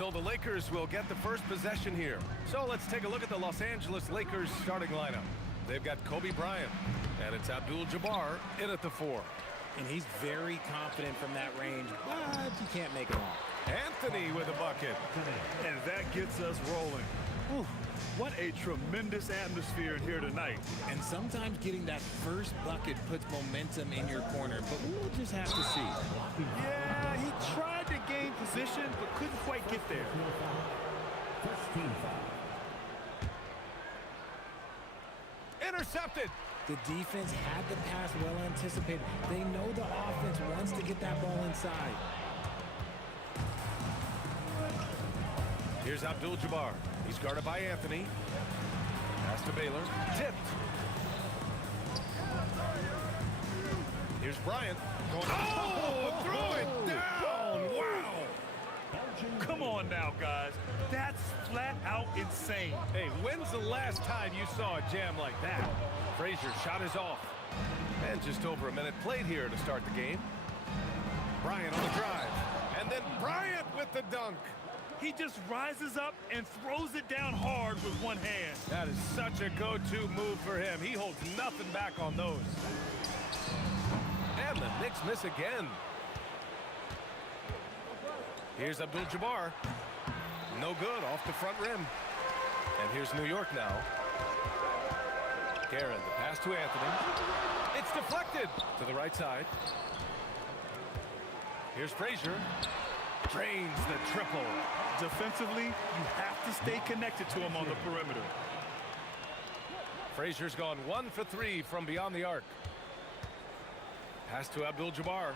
So the Lakers will get the first possession here. So let's take a look at the Los Angeles Lakers starting lineup. They've got Kobe Bryant, and it's Abdul-Jabbar in at the 4. And he's very confident from that range, but he can't make it all. Anthony with a bucket. And that gets us rolling. Whew, what a tremendous atmosphere in here tonight. And sometimes getting that first bucket puts momentum in your corner, but we'll just have to see. Yeah, he tried to gain position, but couldn't quite get there. First team foul. Intercepted. The defense had the pass well anticipated. They know the offense wants to get that ball inside. Here's Abdul-Jabbar. He's guarded by Anthony. Pass to Baylor. Tipped. Here's Bryant. Going, oh, throw it down. Wow. Come on now, guys. That's flat out insane. Hey, when's the last time you saw a jam like that? Frazier's shot is off. And just over a minute played here to start the game. Bryant on the drive. And then Bryant with the dunk. He just rises up and throws it down hard with one hand. That is such a go-to move for him. He holds nothing back on those. And the Knicks miss again. Here's Abdul-Jabbar. No good, off the front rim. And here's New York now. Guerin, the pass to Anthony. It's deflected to the right side. Here's Frazier. Drains the triple. Defensively, you have to stay connected to him on the perimeter. Frazier's gone 1 for 3 from beyond the arc. Pass to Abdul-Jabbar.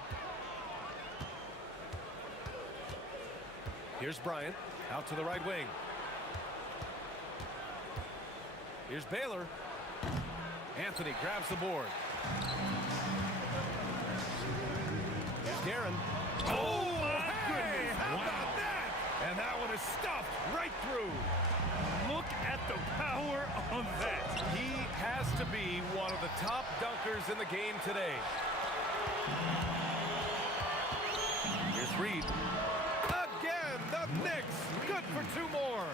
Here's Bryant, out to the right wing. Here's Baylor. Anthony grabs the board. Here's Guerin. Oh, my goodness! How about that? And that one is stuffed right through. Look at the power on that. He has to be one of the top dunkers in the game today. Here's Reed. Again, the Knicks. Good for 2 more.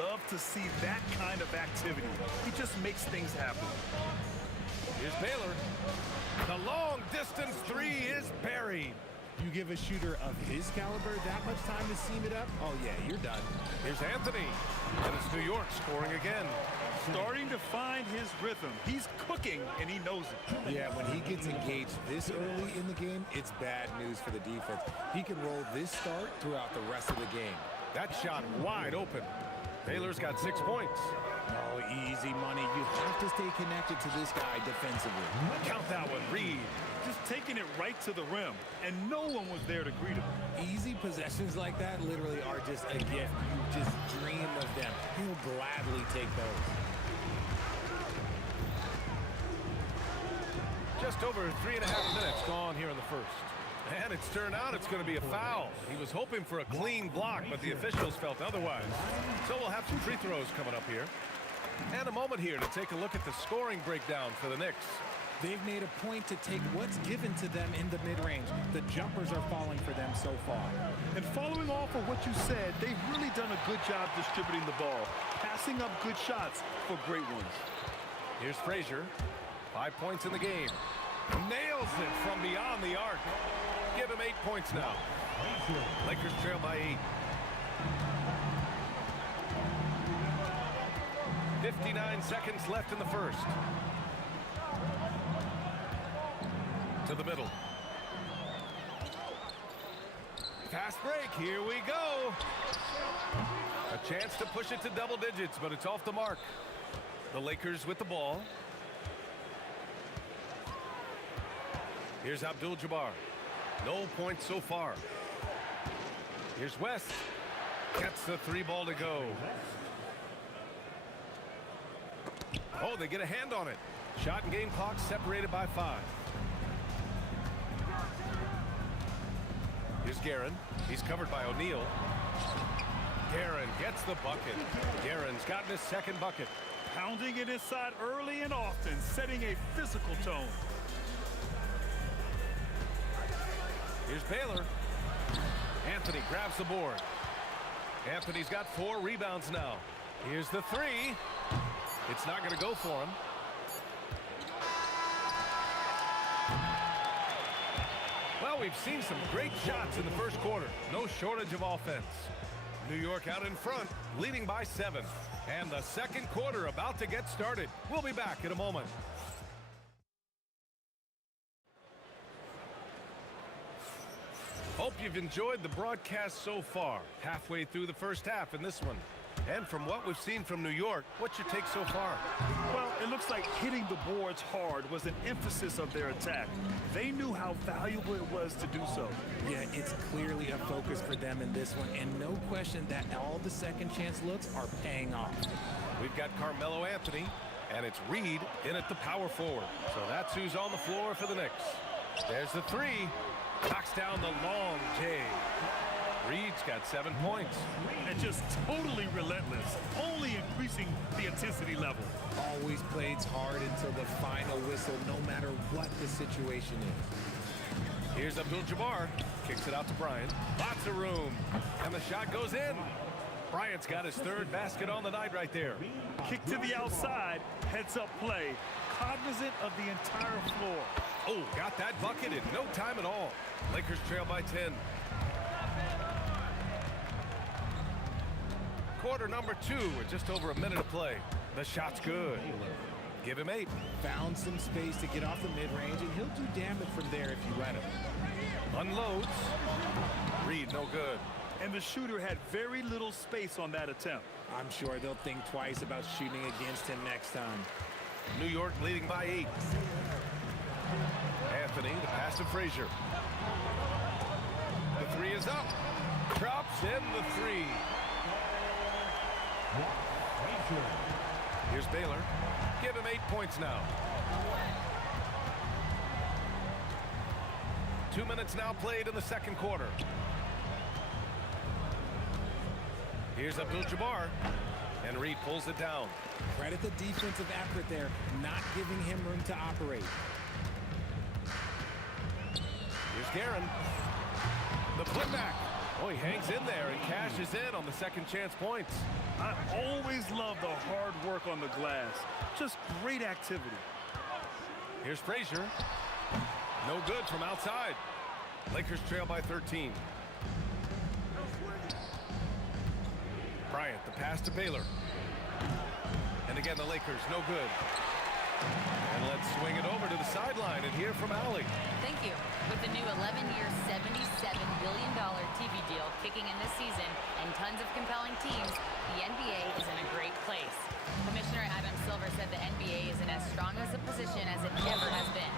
Love to see that kind of activity. He just makes things happen. Here's Baylor. The long distance 3 is buried. You give a shooter of his caliber that much time to seam it up, oh yeah, you're done. Here's Anthony. And it's New York scoring again. Starting to find his rhythm. He's cooking, and he knows it. Yeah, when he gets engaged this early in the game, it's bad news for the defense. He can roll this start throughout the rest of the game. That shot wide open. Baylor's got 6 points. Oh, easy money. You have to stay connected to this guy defensively. Count that one, Reed. Just taking it right to the rim, and no one was there to greet him. Easy possessions like that literally are just a gift. You just dream of them. He'll gladly take those. Just over 3.5 minutes gone here in the first. And it's turned out it's going to be a foul. He was hoping for a clean block, but the officials felt otherwise. So we'll have some free throws coming up here. And a moment here to take a look at the scoring breakdown for the Knicks. They've made a point to take what's given to them in the mid-range. The jumpers are falling for them so far. And following off of what you said, they've really done a good job distributing the ball, passing up good shots for great ones. Here's Frazier. 5 points in the game. Nails it from beyond the arc. Give him 8 points now. Lakers trail by 8. 59 seconds left in the first. To the middle. Fast break. Here we go. A chance to push it to double digits, but it's off the mark. The Lakers with the ball. Here's Abdul-Jabbar. No points so far. Here's West. Gets the 3 ball to go. Oh, they get a hand on it. Shot and game clock separated by 5. Here's Guerin. He's covered by O'Neal. Guerin gets the bucket. Guerin's gotten his second bucket. Pounding it inside early and often, setting a physical tone. Here's Baylor. Anthony grabs the board. Anthony's got 4 rebounds now. Here's the 3. It's not going to go for him. Well, we've seen some great shots in the first quarter. No shortage of offense. New York out in front, leading by 7. And the second quarter about to get started. We'll be back in a moment. Hope you've enjoyed the broadcast so far. Halfway through the first half in this one. And from what we've seen from New York, what's your take so far? Well, it looks like hitting the boards hard was an emphasis of their attack. They knew how valuable it was to do so. Yeah, it's clearly a focus for them in this one, and no question that all the second chance looks are paying off. We've got Carmelo Anthony, and it's Reed in at the power forward. So that's who's on the floor for the Knicks. There's the 3. Knocks down the long J. Reed's got 7 points. And just totally relentless, only increasing the intensity level. Always plays hard until the final whistle, no matter what the situation is. Here's Abdul-Jabbar. Kicks it out to Bryant. Lots of room. And the shot goes in. Bryant's got his 3rd basket on the night right there. Kick to the outside, heads-up play, cognizant of the entire floor. Oh, got that bucket in no time at all. Lakers trail by 10. Quarter number 2 with just over a minute of play. The shot's good. Give him 8. Found some space to get off the mid-range, and he'll do damage from there if you let him. Unloads. Reed, no good. And the shooter had very little space on that attempt. I'm sure they'll think twice about shooting against him next time. New York leading by 8. Anthony, the pass to Frazier. The 3 is up. Drops in the 3. Here's Baylor. Give him 8 points now. 2 minutes now played in the second quarter. Here's Abdul-Jabbar. And Reed pulls it down. Credit the defensive effort there, not giving him room to operate. Here's Guerin. The putback. Oh, he hangs in there and cashes in on the second chance points. I always love the hard work on the glass. Just great activity. Here's Frazier. No good from outside. Lakers trail by 13. Bryant, the pass to Baylor. And again, the Lakers, no good. And let's swing it over to the sideline and hear from Allie. Thank you. With the new 11-year, $77 billion TV deal kicking in this season and tons of compelling teams, the NBA is in a great place. Commissioner Adam Silver said the NBA is in as strong as a position as it ever has been.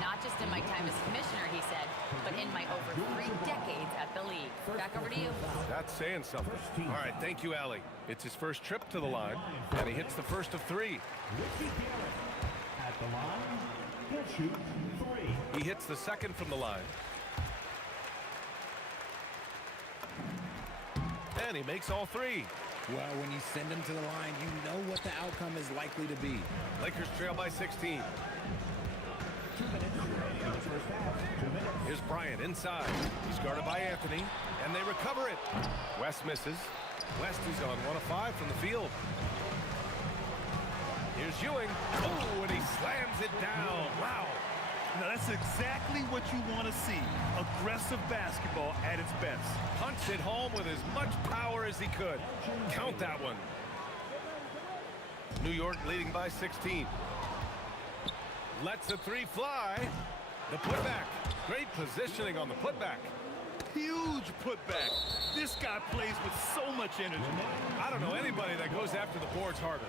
Not just in my time as commissioner, he said, but in my over 3 decades at the league. Back over to you. That's saying something. All right, thank you, Allie. It's his first trip to the line, and he hits the first of 3. At the line, he'll shoot 3. He hits the second from the line. And he makes all 3. Well, when you send him to the line, you know what the outcome is likely to be. Lakers trail by 16. 2 minutes in the first half. 2 minutes. Here's Bryant inside. He's guarded by Anthony, and they recover it. West misses. West is on 1 of 5 from the field. Here's Ewing. Oh, and he slams it down. Wow. Now, that's exactly what you want to see. Aggressive basketball at its best. Punched it home with as much power as he could. Count that one. New York leading by 16. Lets the 3 fly. The putback. Great positioning on the putback. Huge putback. This guy plays with so much energy. I don't know anybody that goes after the boards harder.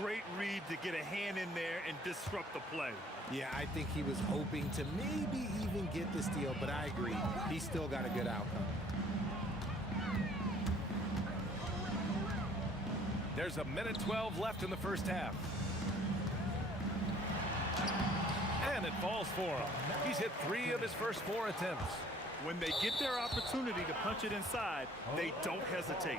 Great read to get a hand in there and disrupt the play. Yeah, I think he was hoping to maybe even get the steal, but I agree. He still got a good outcome. There's a minute 12 left in the first half. And it falls for him. He's hit 3 of his first 4 attempts. When they get their opportunity to punch it inside, they don't hesitate.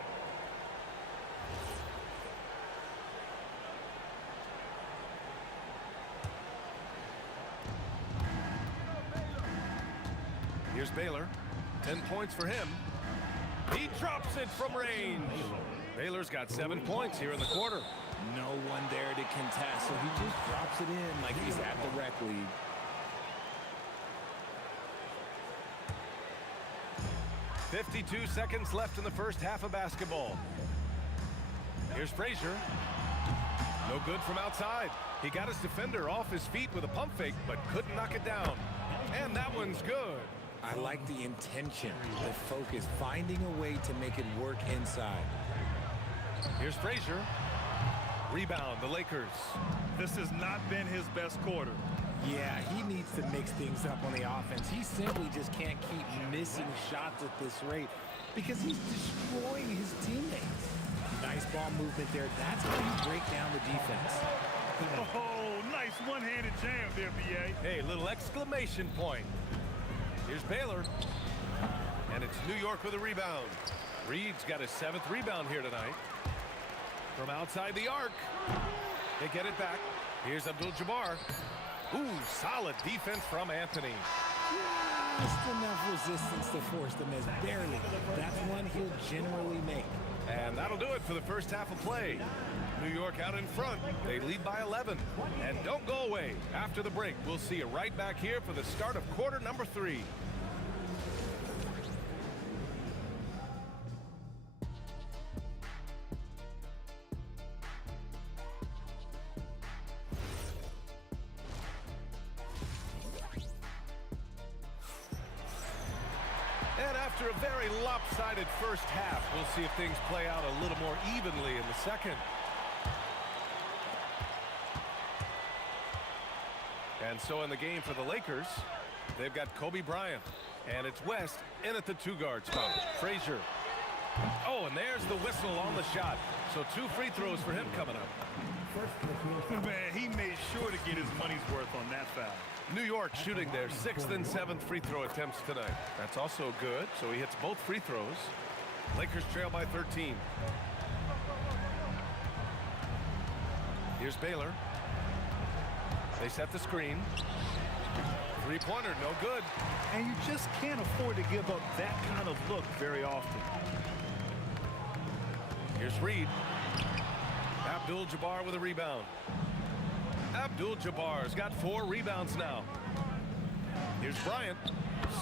Here's Baylor. 10 points for him. He drops it from range. Baylor's got 7 points here in the quarter. No one there to contest, so he just drops it in like he's at the rec league. .52 seconds left in the first half of basketball. Here's Frazier. No good from outside. He got his defender off his feet with a pump fake, but couldn't knock it down. And that one's good. I like the intention, the focus, finding a way to make it work inside. Here's Frazier. Rebound, the Lakers. This has not been his best quarter. Yeah, he needs to mix things up on the offense. He simply just can't keep missing shots at this rate because he's destroying his teammates. Nice ball movement there. That's how you break down the defense. Oh, nice one-handed jam there, B.A. Hey, little exclamation point. Here's Baylor. And it's New York with a rebound. Reed's got his 7th rebound here tonight. From outside the arc. They get it back. Here's Abdul-Jabbar. Ooh, solid defense from Anthony. Just enough resistance to force the miss. Barely. That's one he'll generally make. And that'll do it for the first half of play. New York out in front. They lead by 11. And don't go away. After the break, we'll see you right back here for the start of quarter number 3. And after a very lopsided first half, we'll see if things play out a little more evenly in the second. And so in the game for the Lakers, they've got Kobe Bryant. And it's West in at the 2-guard spot. Frazier. Oh, and there's the whistle on the shot. So 2 free throws for him coming up. Man, he made sure to get his money's worth on that foul. New York shooting their 6th and 7th free throw attempts tonight. That's also good, so he hits both free throws. Lakers trail by 13. Here's Baylor. They set the screen. Three-pointer, no good. And you just can't afford to give up that kind of look very often. Here's Reed. Abdul-Jabbar with a rebound. Abdul-Jabbar's got 4 rebounds now. Here's Bryant.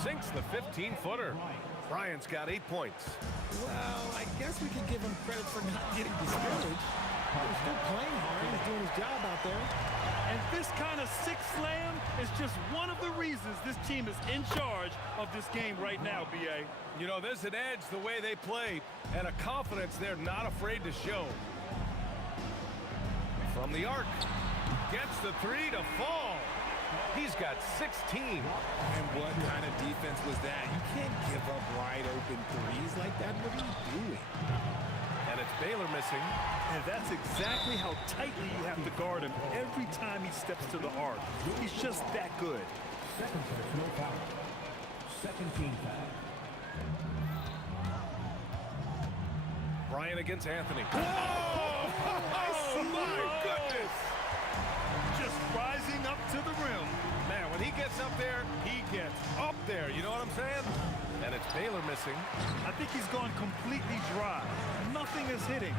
Sinks the 15-footer. Bryant's got 8 points. Well, I guess we can give him credit for not getting discouraged. He's still playing hard. He's doing his job out there. And this kind of six slam is just one of the reasons this team is in charge of this game right now, B.A. You know, there's an edge the way they play and a confidence they're not afraid to show. From the arc. Gets the 3 to fall. He's got 16. And what kind of defense was that? You can't give up wide open threes like that. What are you doing? And it's Baylor missing. And that's exactly how tightly you have to guard him every time he steps to the arc. He's just that good. Second touch, no foul. Second team foul. Bryant against Anthony. Oh my goodness! Just rising up to the rim. Man, when he gets up there, he gets up there. You know what I'm saying? And it's Baylor missing. I think he's gone completely dry. Nothing is hitting.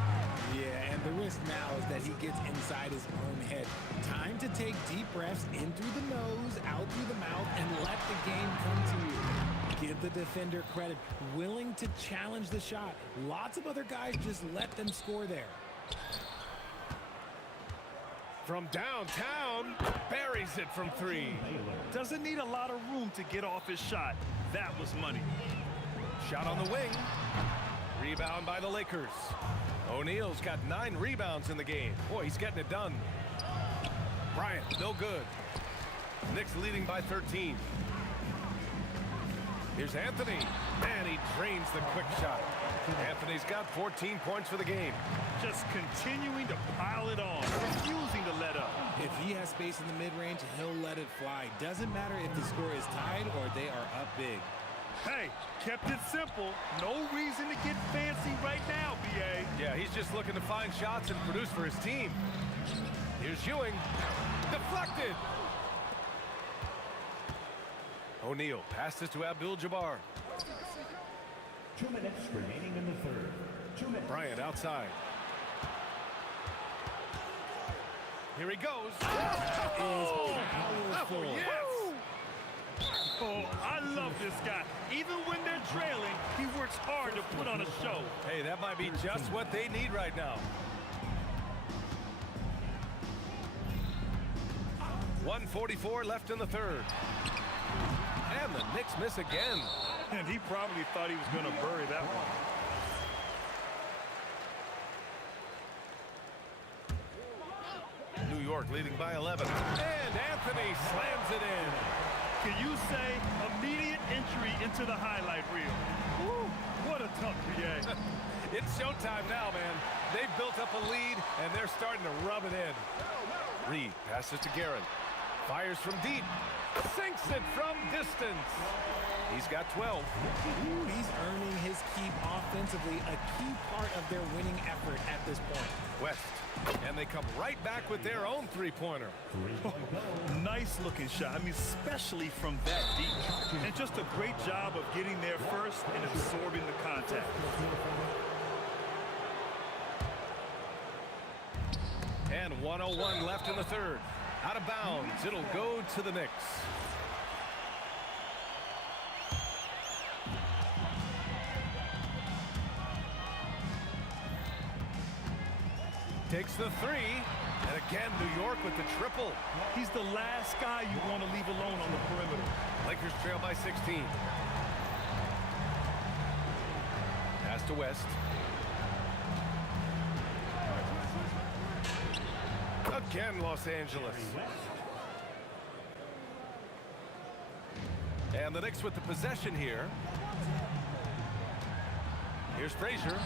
Yeah, and the risk now is that he gets inside his own head. Time to take deep breaths in through the nose, out through the mouth, and let the game come to you. Give the defender credit. Willing to challenge the shot. Lots of other guys just let them score there. From downtown, buries it from 3. Doesn't need a lot of room to get off his shot. That was money. Shot on the wing. Rebound by the Lakers. O'Neal's got 9 rebounds in the game. Boy, he's getting it done. Bryant, no good. Knicks leading by 13. Here's Anthony. And he drains the quick shot. Anthony's got 14 points for the game. Just continuing to pile it on, refusing to let up. If he has space in the mid-range, he'll let it fly. Doesn't matter if the score is tied or they are up big. Hey, kept it simple. No reason to get fancy right now, B.A. Yeah, he's just looking to find shots and produce for his team. Here's Ewing. Deflected. O'Neal passes to Abdul-Jabbar. 2 minutes remaining in the third. 2 minutes. Bryant outside. Here he goes. Oh, Yes! Oh, I love this guy. Even when they're trailing, he works hard to put on a show. Hey, that might be just what they need right now. 1:44 left in the third. And the Knicks miss again. And he probably thought he was going to bury that one. New York leading by 11. And Anthony slams it in. Can you say immediate entry into the highlight reel? Woo, what a tough PA. It's showtime now, man. They've built up a lead, and they're starting to rub it in. Reed passes to Guerin. Fires from deep. Sinks it from distance. He's got 12. Ooh, he's earning his keep offensively, a key part of their winning effort at this point. West. And they come right back with their own three-pointer. Nice looking shot. I mean, especially from that deep. And just a great job of getting there first and absorbing the contact. And 1:01 left in the third. Out of bounds. It'll go to the Knicks. Takes the three. And again, New York with the triple. He's the last guy you want to leave alone on the perimeter. Lakers trail by 16. Pass to West. Again, Los Angeles. And the Knicks with the possession here. Here's Frazier.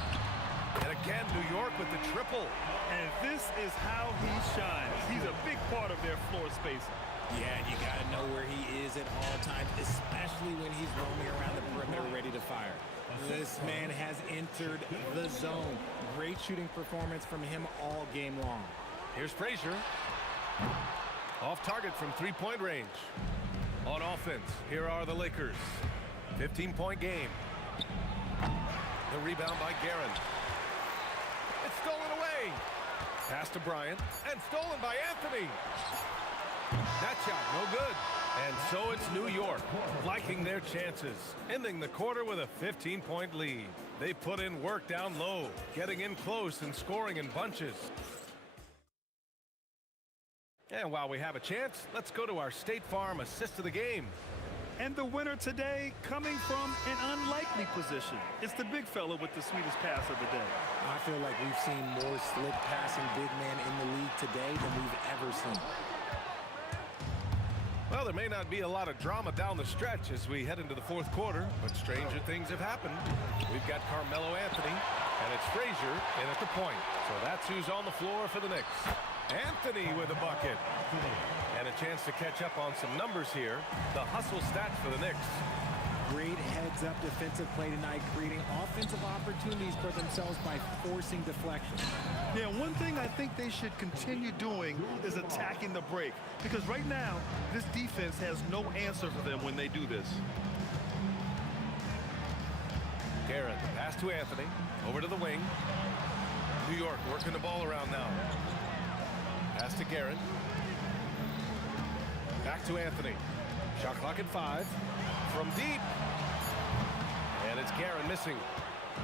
And again, New York with the triple. And this is how he shines. He's a big part of their floor space. Yeah, and you got to know where he is at all times, especially when he's roaming around the perimeter ready to fire. This man has entered the zone. Great shooting performance from him all game long. Here's Frazier. Off target from three-point range. On offense, here are the Lakers. 15-point game. The rebound by Guerin. It's stolen away. Pass to Bryant. And stolen by Anthony. That shot, no good. And so it's New York, liking their chances, ending the quarter with a 15-point lead. They put in work down low, getting in close and scoring in bunches. And while we have a chance, let's go to our State Farm assist of the game. And the winner today coming from an unlikely position. It's the big fella with the sweetest pass of the day. I feel like we've seen more slick passing big man in the league today than we've ever seen. Well, there may not be a lot of drama down the stretch as we head into the fourth quarter, but stranger things have happened. We've got Carmelo Anthony, and it's Frazier in at the point. So that's who's on the floor for the Knicks. Anthony with a bucket. And a chance to catch up on some numbers here. The hustle stats for the Knicks. Great heads-up defensive play tonight, creating offensive opportunities for themselves by forcing deflection. Yeah, one thing I think they should continue doing is attacking the break. Because right now, this defense has no answer for them when they do this. Guerin, pass to Anthony. Over to the wing. New York working the ball around now. Pass to Guerin. Back to Anthony. Shot clock at 5. From deep. And it's Guerin missing.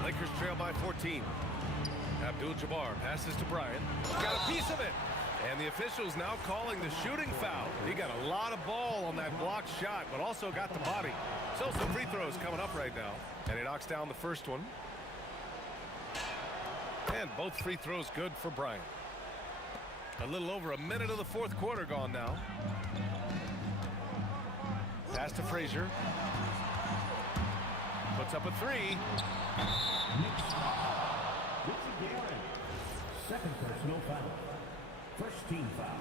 Lakers trail by 14. Abdul-Jabbar passes to Bryant. Got a piece of it. And the officials now calling the shooting foul. He got a lot of ball on that blocked shot, but also got the body. So some free throws coming up right now. And he knocks down the first one. And both free throws good for Bryant. A little over a minute of the fourth quarter gone now. Pass to Frazier. Puts up a three. Second personal foul. First team foul.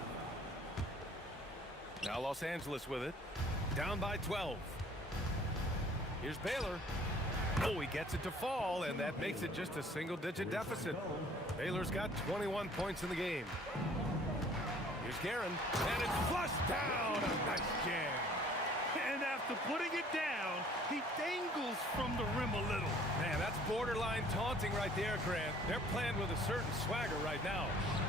Now Los Angeles with it. Down by 12. Here's Baylor. Oh, he gets it to fall, and that makes it just a single-digit deficit. Baylor's got 21 points in the game. Here's Guerin, and it's flushed down. A nice jam. And after putting it down, he dangles from the rim a little. Man, that's borderline taunting right there, Grant. They're playing with a certain swagger right now.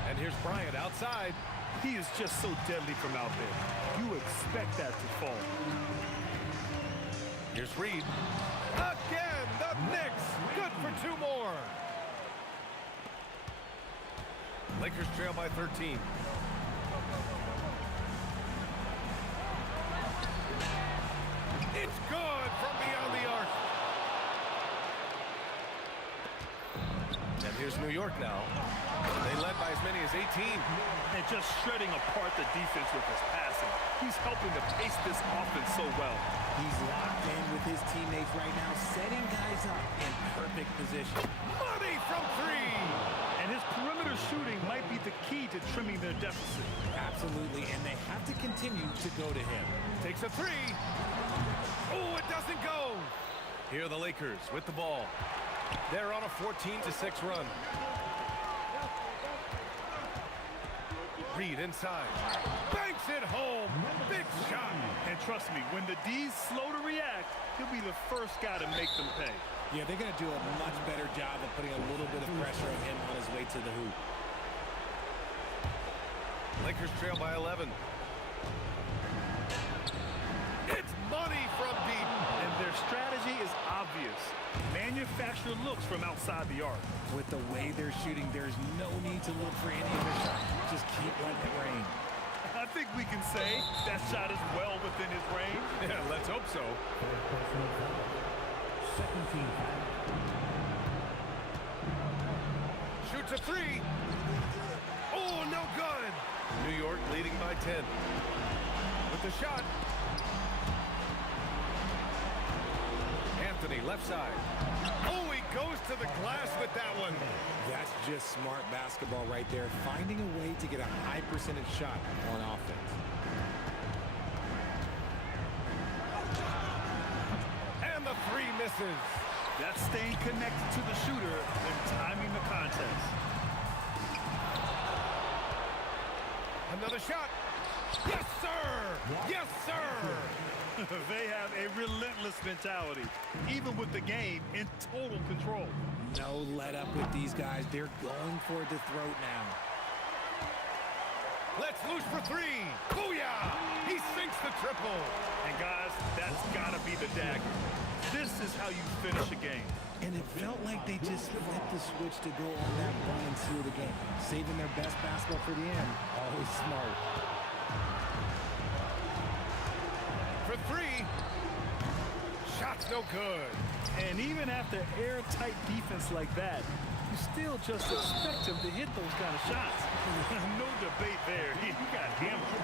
And here's Bryant outside. He is just so deadly from out there. You expect that to fall. Here's Reed. Again, the Knicks. Good for 2 more. Lakers trail by 13. It's good from beyond the arc. And here's New York now. They led by as many as 18. And just shredding apart the defense with his passing. He's helping to pace this offense so well. He's locked in with his teammates right now, setting guys up in perfect position. Money from 3. And his perimeter shooting might be the key to trimming their deficit. Absolutely, and they have to continue to go to him. Takes a 3. Oh, it doesn't go. Here are the Lakers with the ball. They're on a 14-6 run. Reed inside. Banks it home. Big shot. And trust me, when the D's slow to react, he'll be the first guy to make them pay. Yeah, they're going to do a much better job of putting a little bit of pressure on him on his way to the hoop. Lakers trail by 11. It's money from deep. And their strategy is obvious. Manufacture looks from outside the arc. With the way they're shooting, there's no need to look for any other shot. Just keep letting it rain. I think we can say that shot is well within his range. Yeah, let's hope so. Second team foul. Shoots a 3. Oh, no good. New York leading by 10. With the shot. Anthony, left side. Oh, he goes to the glass with that one. That's just smart basketball right there, finding a way to get a high percentage shot on offense. And the 3 misses. That's staying connected to the shooter and timing the contest. Another shot. Yes, sir. Yes, sir. They have a relentless mentality, even with the game in total control. No let up with these guys. They're going for the throat now. Let's loose for 3. Booyah! He sinks the triple. And guys, that's got to be the dagger. This is how you finish a game. And it felt like they just flipped the switch to go on that run and seal the game. Saving their best basketball for the end. Always smart. For 3. Shot's no good. And even after airtight defense like that, you still just expect him to hit those kind of shots. No debate there. He got hammered.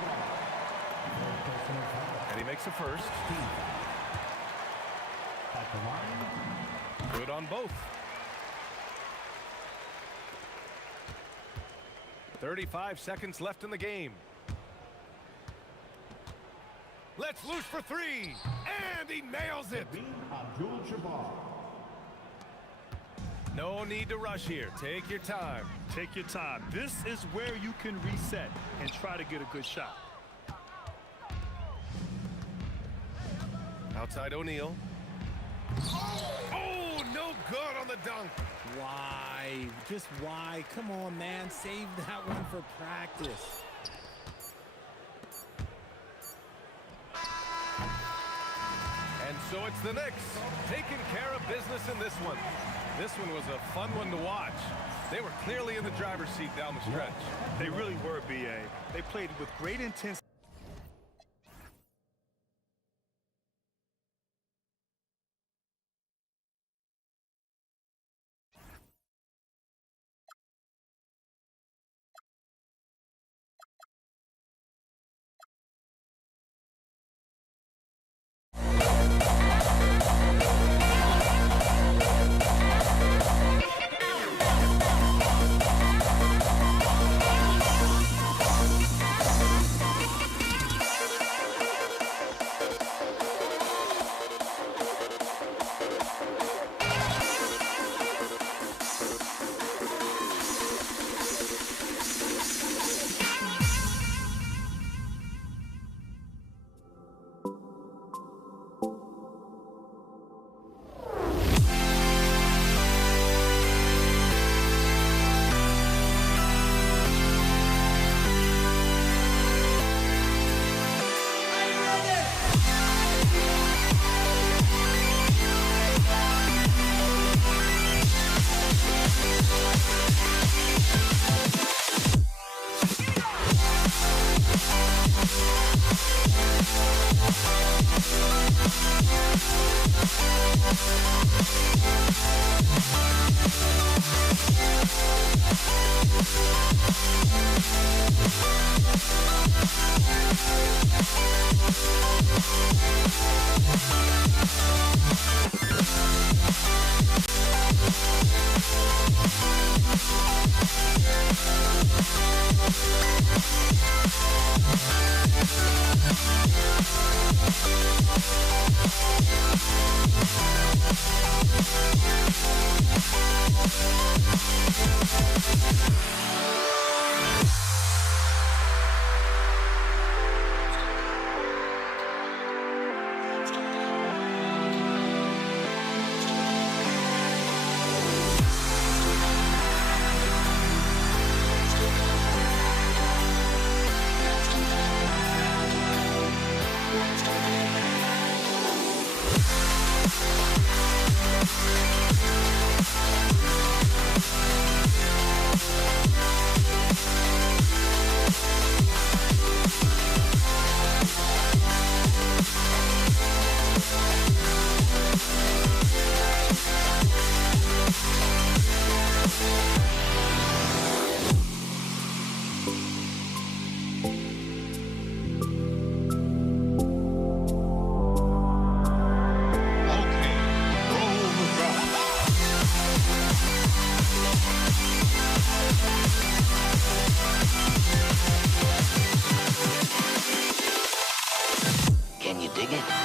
And he makes a first. At the line. Good on both. 35 seconds left in the game. Let's loose for 3. And he nails it. No need to rush here. Take your time. Take your time. This is where you can reset and try to get a good shot. Outside O'Neal. Oh, no good on the dunk. Why? Just why? Come on, man. Save that one for practice. And so it's the Knicks taking care of business in this one. This one was a fun one to watch. They were clearly in the driver's seat down the stretch. They really were, B.A. They played with great intensity. Dig it?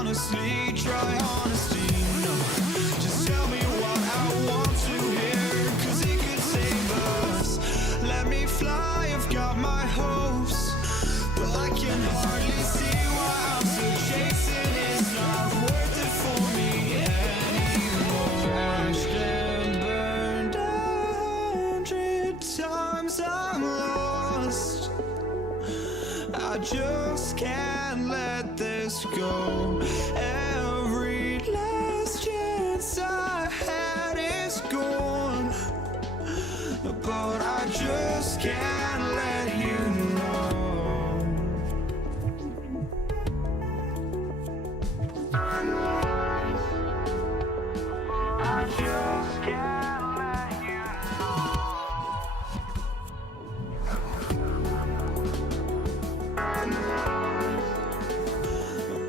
honestly, try honesty. No, just tell me what I want to hear, 'cause it could save us. Let me fly, I've got my hopes, but I can hardly see why I'm still chasing. It's not worth it for me anymore. Crashed and burned 100 times, I'm lost. I just can't let this go. Every last chance I had is gone, but I just can't let you know. I just can't let you know.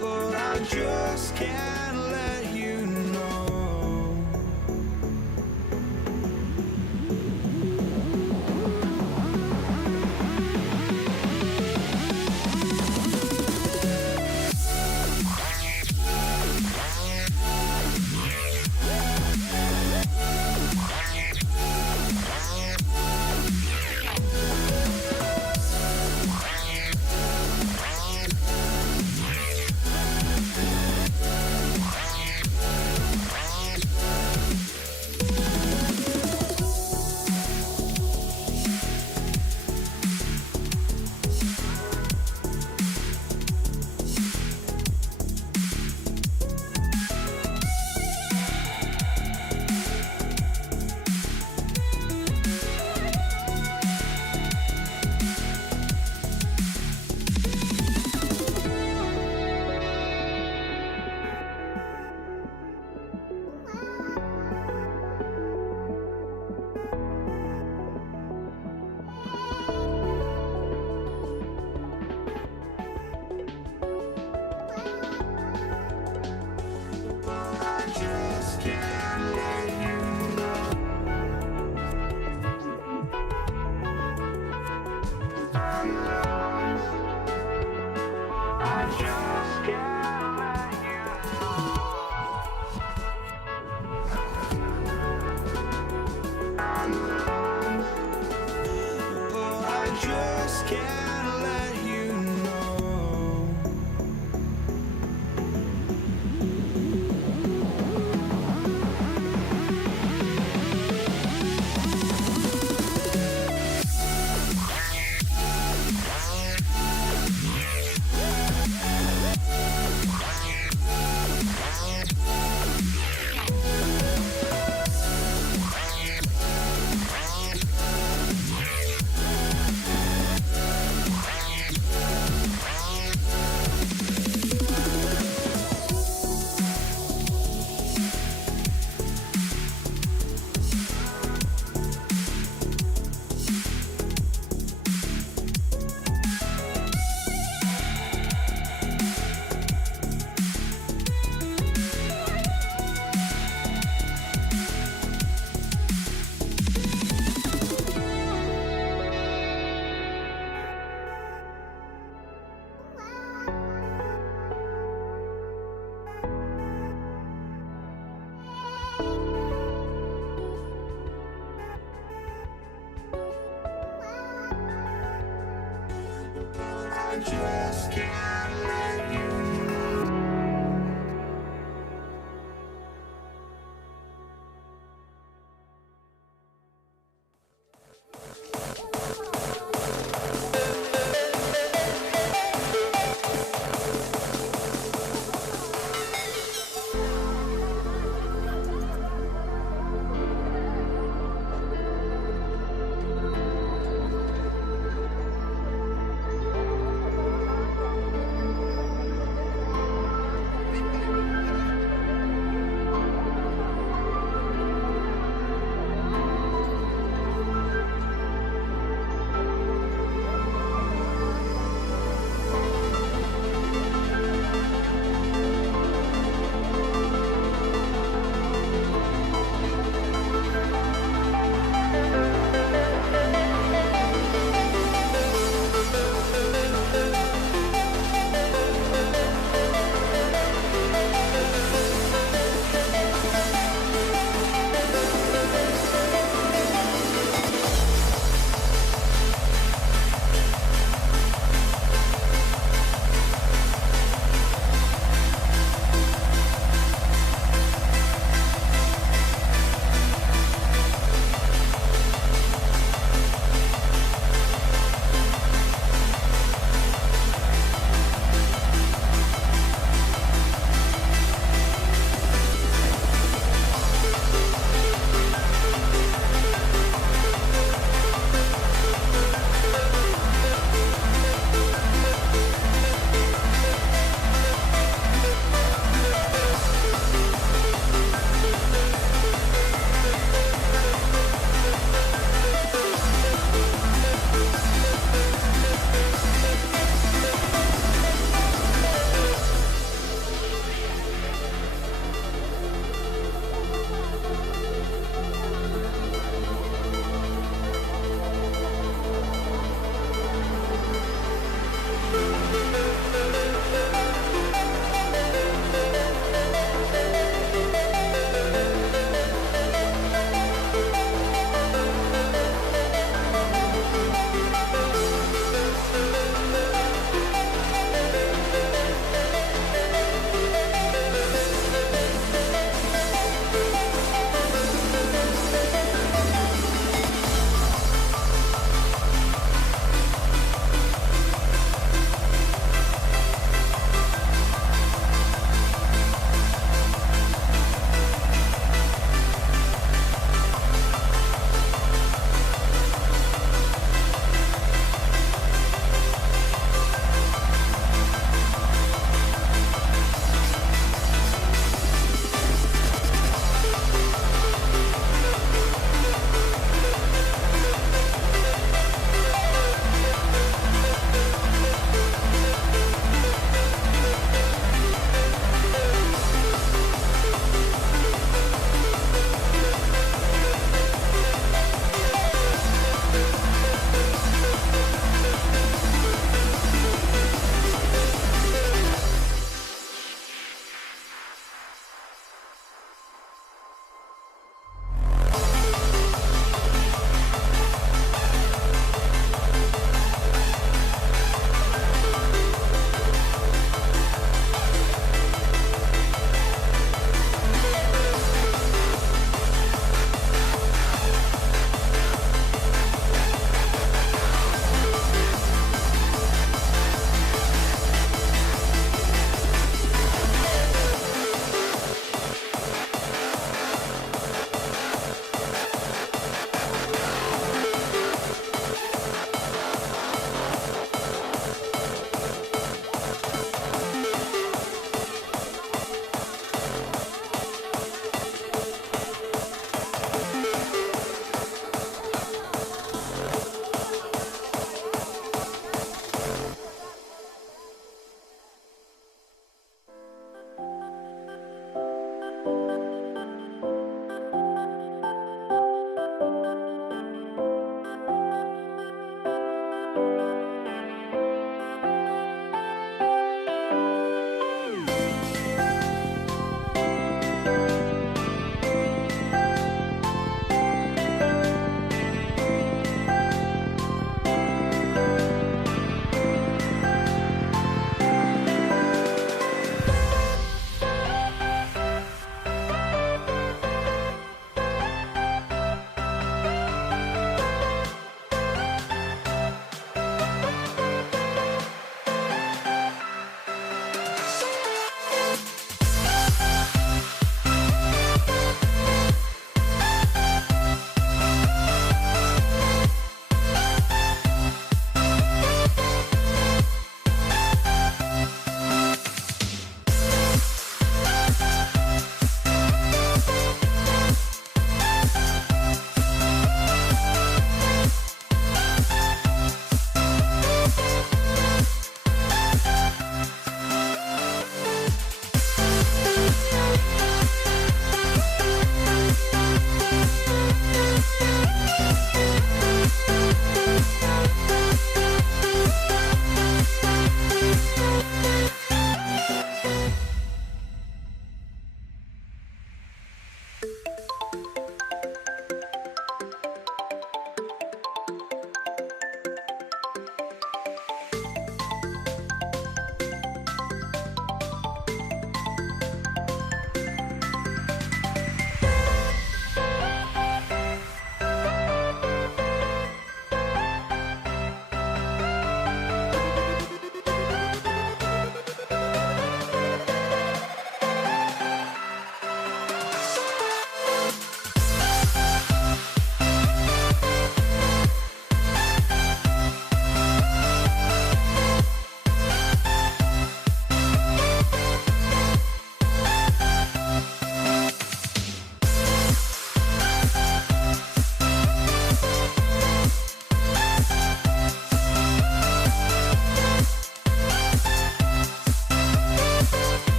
But I just can't let you know.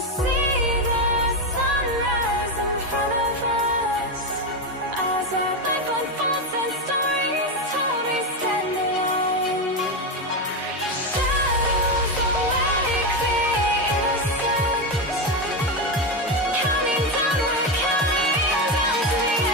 can see the sunrise in front of us. As our life unfolds and stories told, we stand alone. Shadows awake the innocent. Counting down, we're counting down to the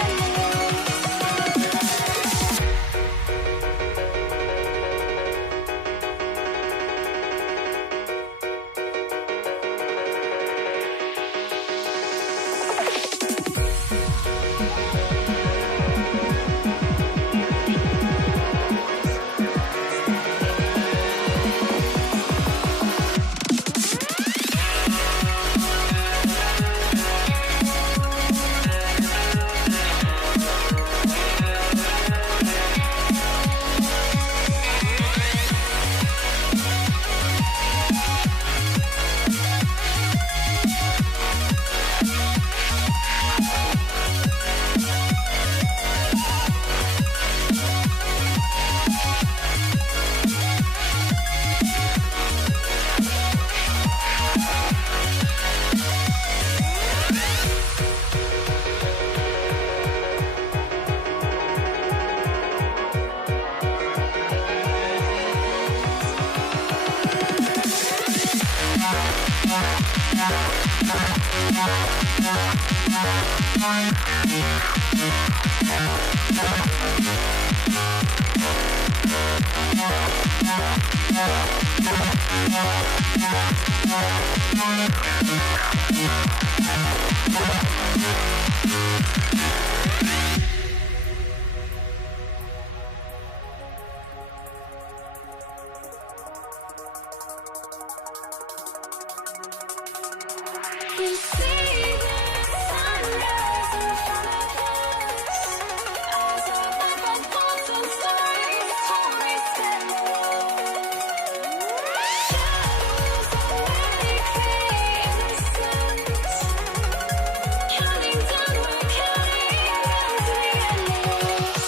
can see the sunrise in front of us. As our life unfolds and stories told, we stand alone. Shadows awake the innocent. Counting down, we're counting down to the endless.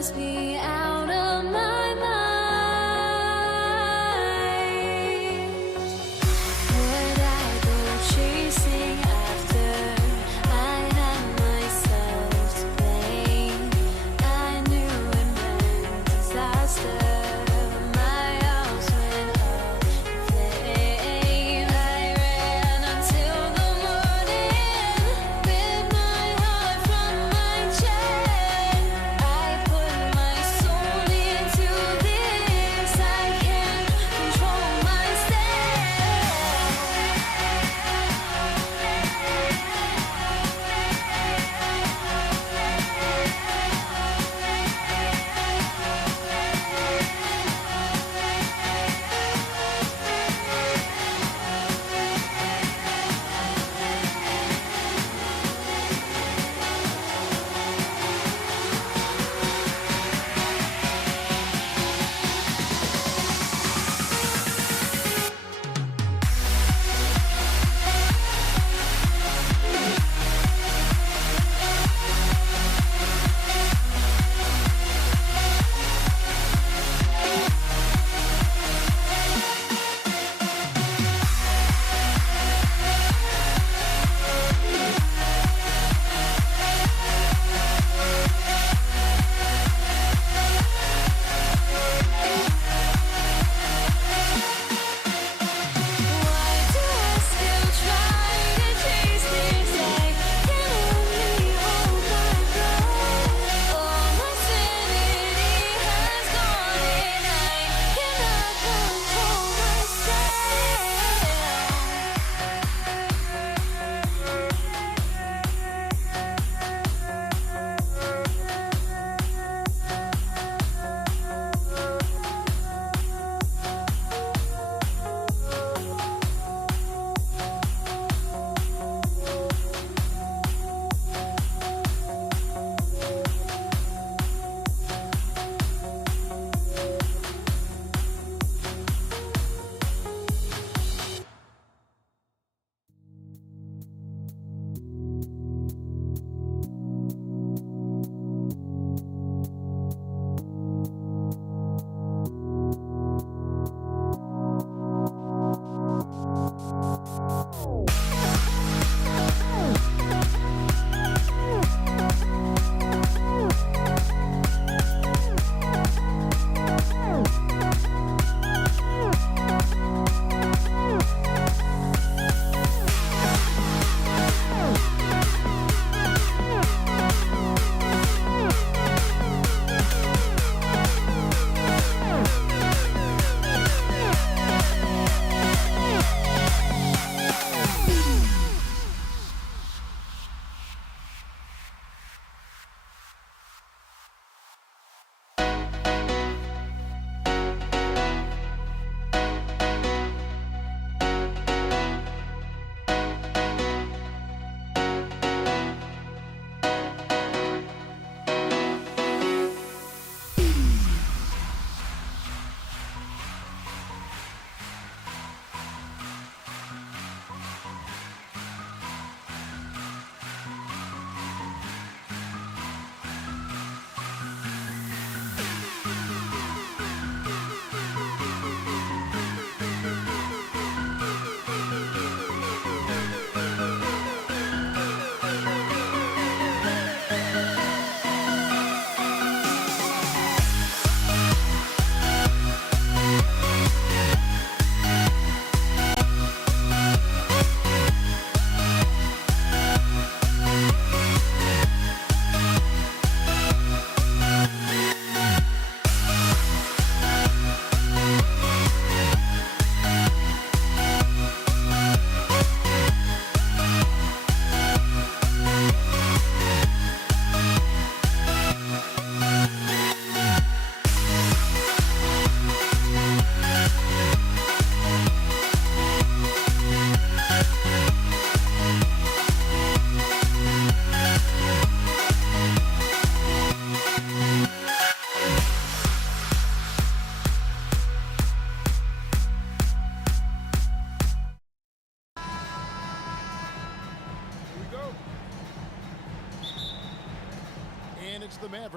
must be out of my mind. Would I go chasing after? I had myself to blame. I knew it meant disaster. My house went up in flames. I ran until the morning, bit my heart from my chest. I put my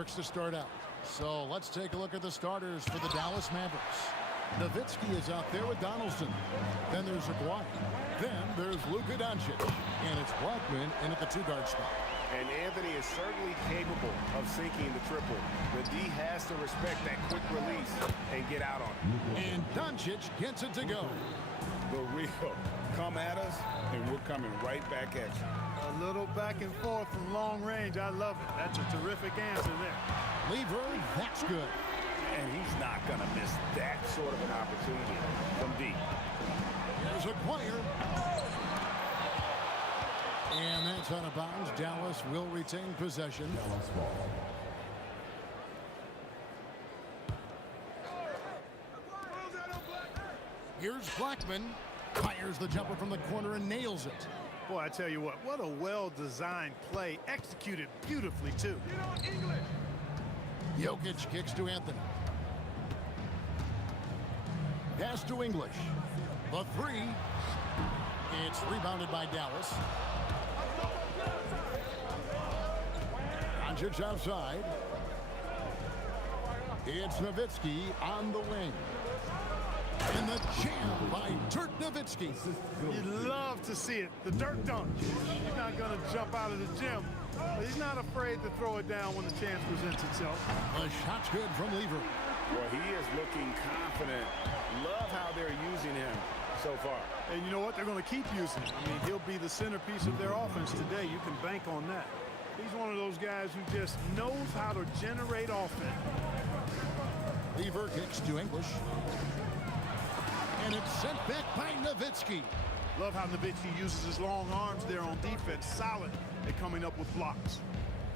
Mavericks to start out. So let's take a look at the starters for the Dallas Mavericks. Nowitzki is out there with Donaldson. Then there's Aguirre. Then there's Luka Doncic. And it's Blackman in at the two-guard spot. And Anthony is certainly capable of sinking the triple. The D has to respect that quick release and get out on it. And Doncic gets it to go. The real come at us, and we're coming right back at you. A little back and forth from long range. I love it. That's a terrific answer there. Lever, that's good. And he's not going to miss that sort of an opportunity from deep. There's Aguirre. And that's out of bounds. Dallas will retain possession. Here's Blackman. Fires the jumper from the corner and nails it. Boy, I tell you what a well-designed play. Executed beautifully, too. Jokic kicks to Anthony. Pass to English. The three. It's rebounded by Dallas. Doncic outside. It's Nowitzki on the wing. And the jam by Dirk Nowitzki. You'd love to see it. The Dirk dunk. He's not going to jump out of the gym, but he's not afraid to throw it down when the chance presents itself. The shot's good from Lever. Well, he is looking confident. Love how they're using him so far. And you know what? They're going to keep using him. I mean, he'll be the centerpiece of their offense today. You can bank on that. He's one of those guys who just knows how to generate offense. Lever kicks to English. And it's sent back by Nowitzki. Love how Nowitzki uses his long arms there on defense. Solid at coming up with blocks.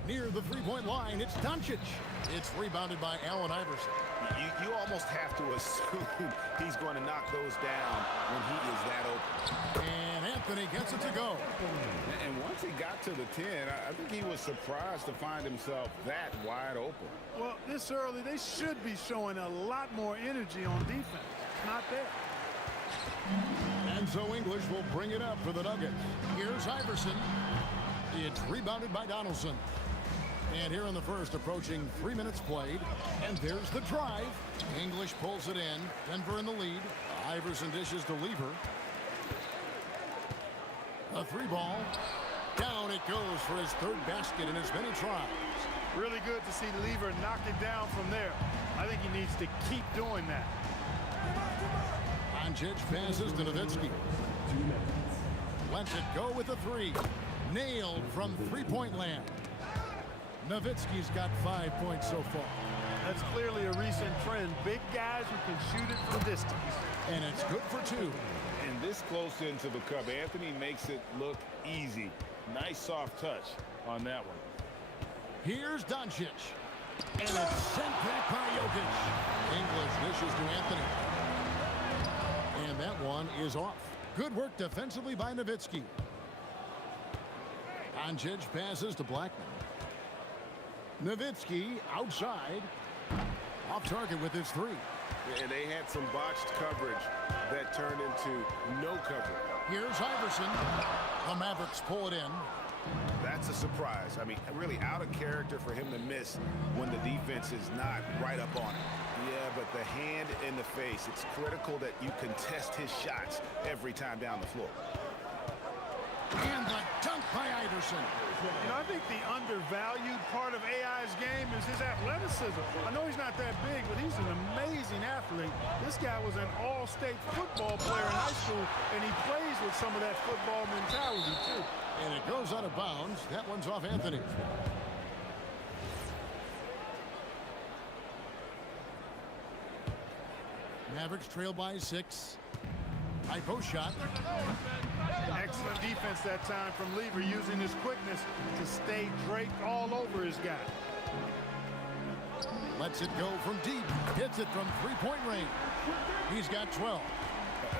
Near the three-point line, it's Doncic. It's rebounded by Allen Iverson. You almost have to assume he's going to knock those down when he is that open. And Anthony gets it to go. And once he got to the 10, I think he was surprised to find himself that wide open. Well, this early, they should be showing a lot more energy on defense. Not there. And so English will bring it up for the Nuggets. Here's Iverson. It's rebounded by Donaldson. And here in the first, approaching 3 minutes played. And there's the drive. English pulls it in. Denver in the lead. Iverson dishes to Lever. A three ball. Down it goes for his third basket in as many tries. Really good to see Lever knock it down from there. I think he needs to keep doing that. Doncic passes to Nowitzki. Lets it go with a three. Nailed from three-point land. Nowitzki's got 5 points so far. That's clearly a recent trend. Big guys who can shoot it from distance. And it's good for two. And this close into the cup, Anthony makes it look easy. Nice soft touch on that one. Here's Doncic. And it's sent back by Jokic. English dishes to Anthony. And that one is off. Good work defensively by Nowitzki. Doncic passes to Blackman. Nowitzki outside. Off target with his three. And they had some botched coverage that turned into no coverage. Here's Iverson. The Mavericks pull it in. That's a surprise. I mean, really out of character for him to miss when the defense is not right up on it. Yeah, but the hand in the face, it's critical that you contest his shots every time down the floor. And the dunk by Iverson. You know, I think the undervalued part of AI's game is his athleticism. I know he's not that big, but he's an amazing athlete. This guy was an all-state football player in high school, and he plays with some of that football mentality, too. And it goes out of bounds. That one's off Anthony. Mavericks trail by 6. High post shot. Excellent defense that time from Lever, using his quickness to stay draped all over his guy. Lets it go from deep. Hits it from three-point range. He's got 12.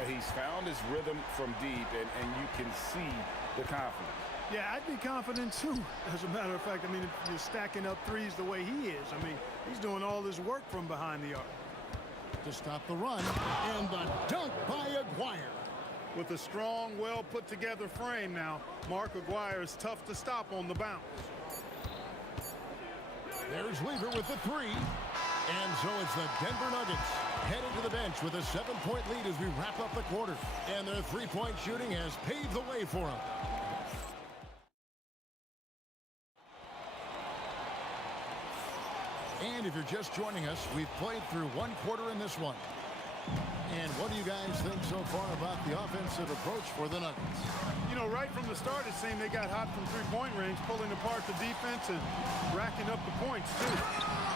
He's found his rhythm from deep, and you can see the confidence. Yeah, I'd be confident too. As a matter of fact, I mean, if you're stacking up threes the way he is, I mean, he's doing all this work from behind the arc. To stop the run, and the dunk by Aguirre. With a strong, well put together frame now, Mark Aguirre is tough to stop on the bounce. There's Lever with the three. And so it's the Denver Nuggets heading to the bench with a 7-point lead as we wrap up the quarter. And their three-point shooting has paved the way for them. And if you're just joining us, we've played through one quarter in this one. And what do you guys think so far about the offensive approach for the Nuggets? You know, right from the start, it seemed they got hot from three-point range, pulling apart the defense and racking up the points, too.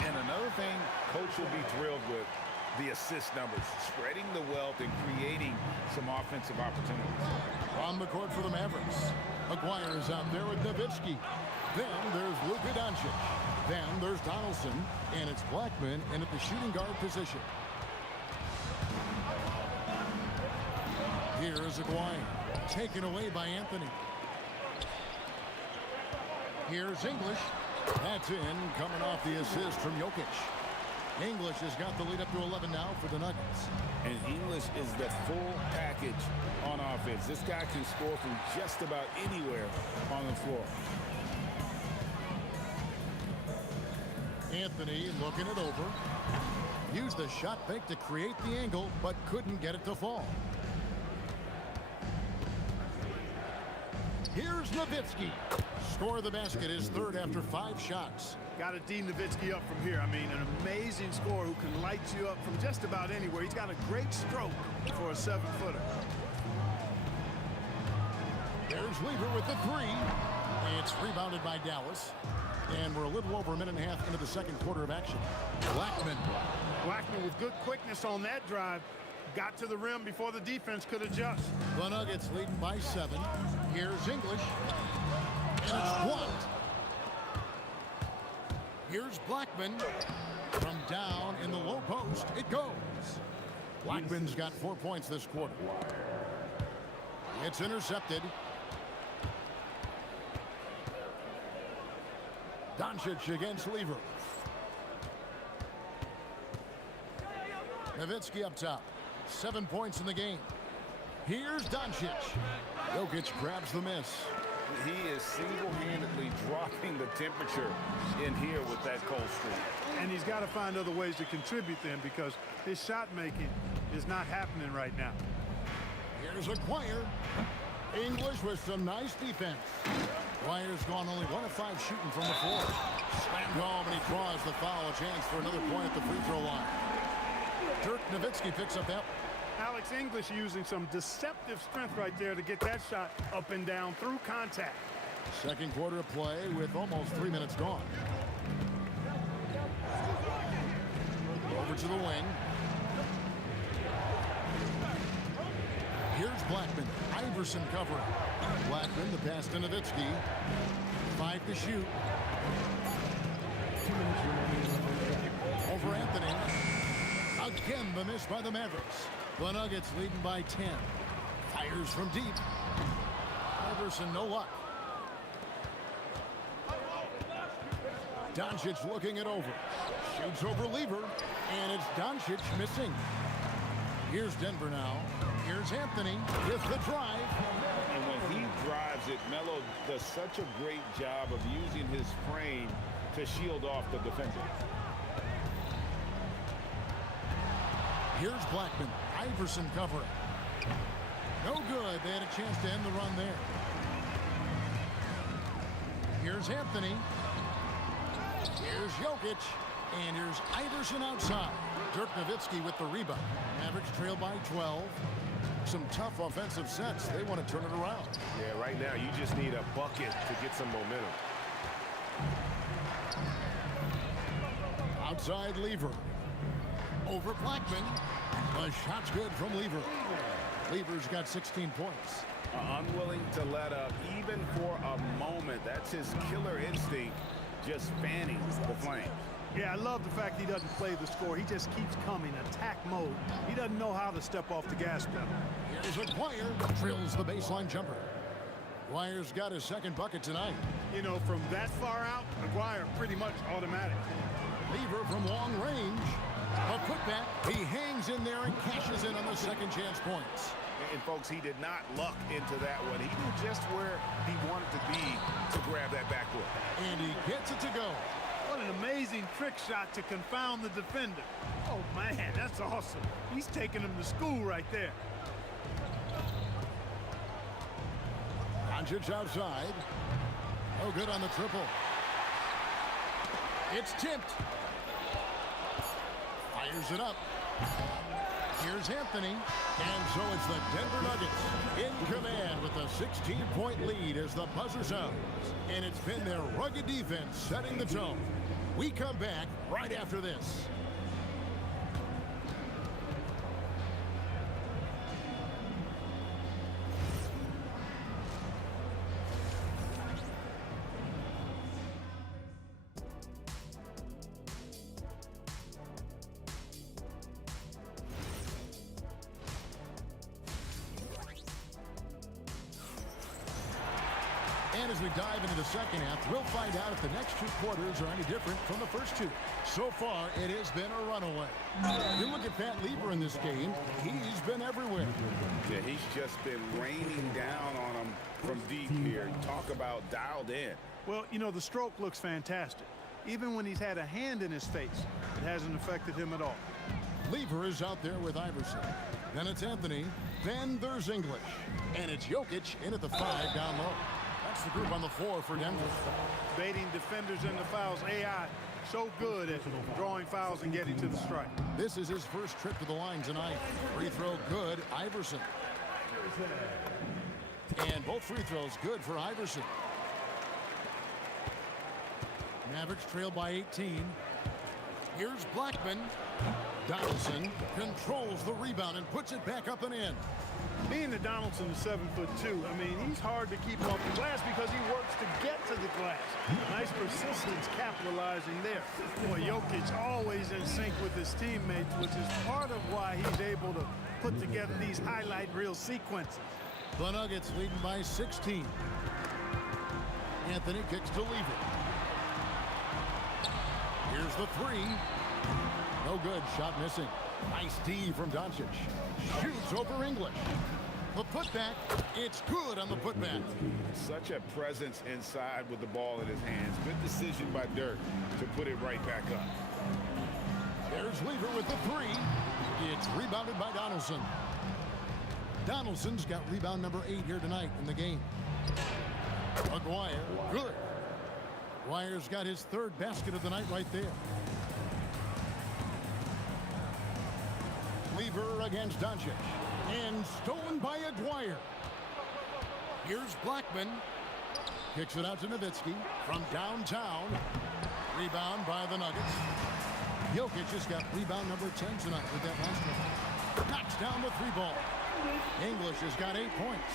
And another thing Coach will be thrilled with, the assist numbers, spreading the wealth and creating some offensive opportunities. On the court for the Mavericks, McGuire is out there with Nowitzki. Then there's Luka Doncic. Then there's Donaldson, and it's Blackman in at the shooting guard position. Here is Aguirre, taken away by Anthony. Here's English. That's in, coming off the assist from Jokic. English has got the lead up to 11 now for the Nuggets. And English is the full package on offense. This guy can score from just about anywhere on the floor. Anthony looking it over. Used the shot fake to create the angle, but couldn't get it to fall. Here's Nowitzki. Score the basket, his third after 5 shots. Got to D Nowitzki up from here. I mean, an amazing scorer who can light you up from just about anywhere. He's got a great stroke for a 7-footer. There's Lever with the three. It's rebounded by Dallas. And we're a little over a minute and a half into the second quarter of action. Blackman with good quickness on that drive. Got to the rim before the defense could adjust. The Nuggets leading by 7. Here's English. And it's blocked. Here's Blackman. From down in the low post, it goes. Blackman's got 4 points this quarter. It's intercepted. Doncic against Lever. Nowitzki up top. 7 points in the game. Here's Doncic. Jokic grabs the miss. He is single-handedly dropping the temperature in here with that cold streak. And he's got to find other ways to contribute then, because his shot making is not happening right now. Here's Aguirre. English with some nice defense. Aguirre's gone only 1 of 5 shooting from the floor. Slammed home, and he draws the foul. A chance for another point at the free throw line. Dirk Nowitzki picks up that. Alex English using some deceptive strength right there to get that shot up and down through contact. Second quarter of play with almost 3 minutes gone. Over to the wing. Here's Blackman. Iverson covering. Blackman, the pass to Nowitzki. 5 to shoot. 2 minutes remaining. Over Anthony. Again, the miss by the Mavericks. The Nuggets leading by 10. Fires from deep. Iverson, no luck. Doncic looking it over. Shoots over Lever. And it's Doncic missing. Here's Denver now. Here's Anthony with the drive. And when he drives it, Melo does such a great job of using his frame to shield off the defender. Here's Blackman. Iverson covering. No good. They had a chance to end the run there. Here's Anthony. Here's Jokic. And here's Iverson outside. Dirk Nowitzki with the rebound. Mavericks trail by 12. Some tough offensive sets. They want to turn it around. Yeah, right now you just need a bucket to get some momentum. Outside Lever. Over Blackman. The shot's good from Lever. Lever's got 16 points. Unwilling to let up even for a moment. That's his killer instinct, just fanning the flame. Yeah, I love the fact he doesn't play the score. He just keeps coming, attack mode. He doesn't know how to step off the gas pedal. Here's Aguirre. Drills the baseline jumper. Aguirre's got his second bucket tonight. You know, from that far out, Aguirre pretty much automatic. Lever from long range. A putback. He hangs in there and cashes in on the second chance points. And folks, he did not luck into that one. He knew just where he wanted to be to grab that backdoor. And he gets it to go. What an amazing trick shot to confound the defender. Oh, man, that's awesome. He's taking him to school right there. Doncic outside. No good on the triple. It's tipped. Fires it up. Here's Anthony. And so it's the Denver Nuggets in command with a 16-point lead as the buzzer sounds. And it's been their rugged defense setting the tone. We come back right after this. And as we dive into the second half, we'll find out if the next two quarters are any different from the first two. So far, it has been a runaway. You look at Pat Lever in this game, he's been everywhere. Yeah, he's just been raining down on him from deep here. Talk about dialed in. Well, you know, the stroke looks fantastic. Even when he's had a hand in his face, it hasn't affected him at all. Lever is out there with Iverson. Then it's Anthony. Then there's English. And it's Jokic in at the 5 down low. That's the group on the floor for Denver. Baiting defenders into fouls. AI so good at drawing fouls and getting to the strike. This is his first trip to the line tonight. Free throw good, Iverson. And both free throws good for Iverson. Mavericks trail by 18. Here's Blackman. Donaldson controls the rebound and puts it back up and in. Being that Donaldson is 7'2", I mean, he's hard to keep off the glass because he works to get to the glass. Nice persistence capitalizing there. Boy, Jokic always in sync with his teammates, which is part of why he's able to put together these highlight reel sequences. The Nuggets leading by 16. Anthony kicks to Lever. Here's the 3. No good. Shot missing. Nice D from Doncic. Shoots over English. The putback. It's good on the putback. Such a presence inside with the ball in his hands. Good decision by Dirk to put it right back up. There's Lever with the 3. It's rebounded by Donaldson. Donaldson's got rebound number 8 here tonight in the game. Maguire. Good. Maguire's got his 3rd basket of the night right there. Lever against Doncic. And stolen by Aguirre. Here's Blackman. Kicks it out to Nowitzki from downtown. Rebound by the Nuggets. Jokic has got rebound number 10 tonight with that last one. Knocks down the 3-ball. English has got 8 points.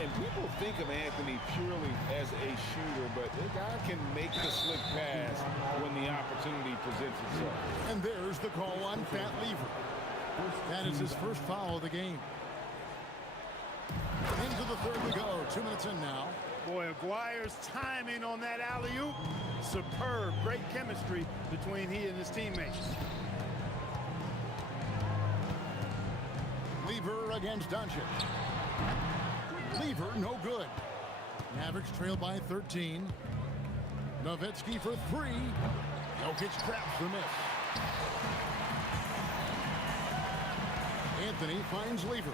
And people think of Anthony purely as a shooter, but the guy can make the slick pass when the opportunity presents itself. And there's the call on Pat Lever. That is his first foul of the game. Into the 3rd we go. 2 minutes in now. Boy, Aguirre's timing on that alley-oop. Superb. Great chemistry between he and his teammates. Lever against Doncic. Lever, no good. Mavericks trail by 13. Nowitzki for 3. Jokic traps the miss. Anthony finds Lever.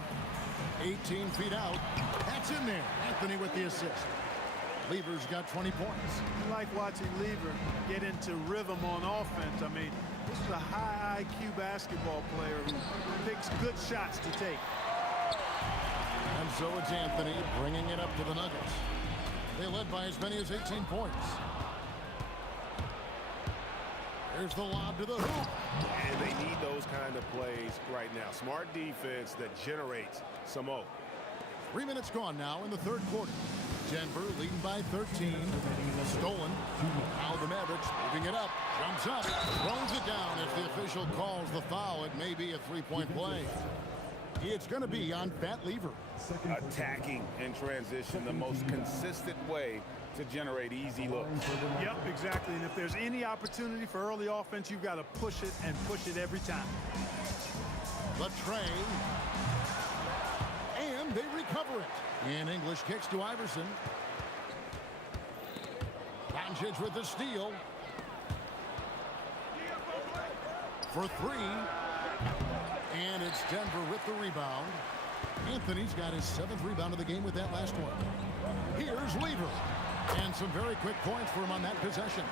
18 feet out. That's in there. Anthony with the assist. Lever's got 20 points. I like watching Lever get into rhythm on offense. I mean, this is a high IQ basketball player who picks good shots to take. And so it's Anthony bringing it up to the Nuggets. They led by as many as 18 points. There's the lob to the hoop. And they need those kind of plays right now. Smart defense that generates some O. 3 minutes gone now in the 3rd quarter. Denver leading by 13. Stolen. Now the Mavericks moving it up. Jumps up. Throws it down as the official calls the foul. It may be a 3-point play. It's going to be on Pat Lever. Attacking in transition, the most consistent way to generate easy looks. Yep, exactly. And if there's any opportunity for early offense, you've got to push it and push it every time. The tray. And they recover it. And English kicks to Iverson. Doncic with the steal. for three. And it's Denver with the rebound. Anthony's got his 7th rebound of the game with that last one. Here's Lever. And some very quick points for him on that possession.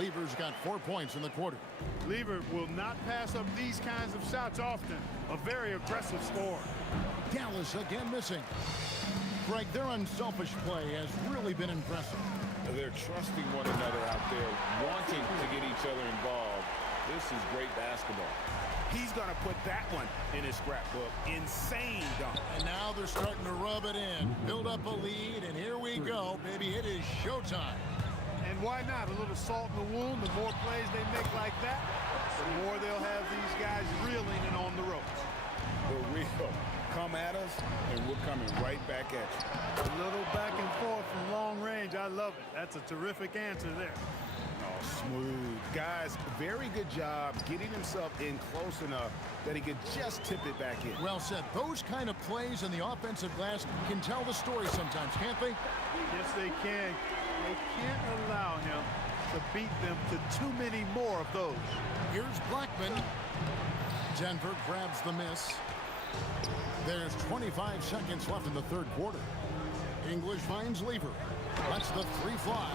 Lever's got 4 points in the quarter. Lever will not pass up these kinds of shots often. A very aggressive scorer. Dallas again missing. Greg, their unselfish play has really been impressive. They're trusting one another out there, wanting to get each other involved. This is great basketball. He's going to put that one in his scrapbook. Insane dunk. And now they're starting to rub it in. Build up a lead, and here we go, baby. It is showtime. And why not? A little salt in the wound. The more plays they make like that, the more they'll have these guys reeling and on the ropes. The real. Come at us, and we're coming right back at you. A little back and forth from long range. I love it. That's a terrific answer there. Oh, smooth. Guys, very good job getting himself in close enough that he could just tip it back in. Well said. Those kind of plays in the offensive glass can tell the story sometimes, can't they? Yes, they can. They can't allow him to beat them to too many more of those. Here's Blackman. Denver grabs the miss. There's 25 seconds left in the third quarter. English finds Lever. Lets the three fly.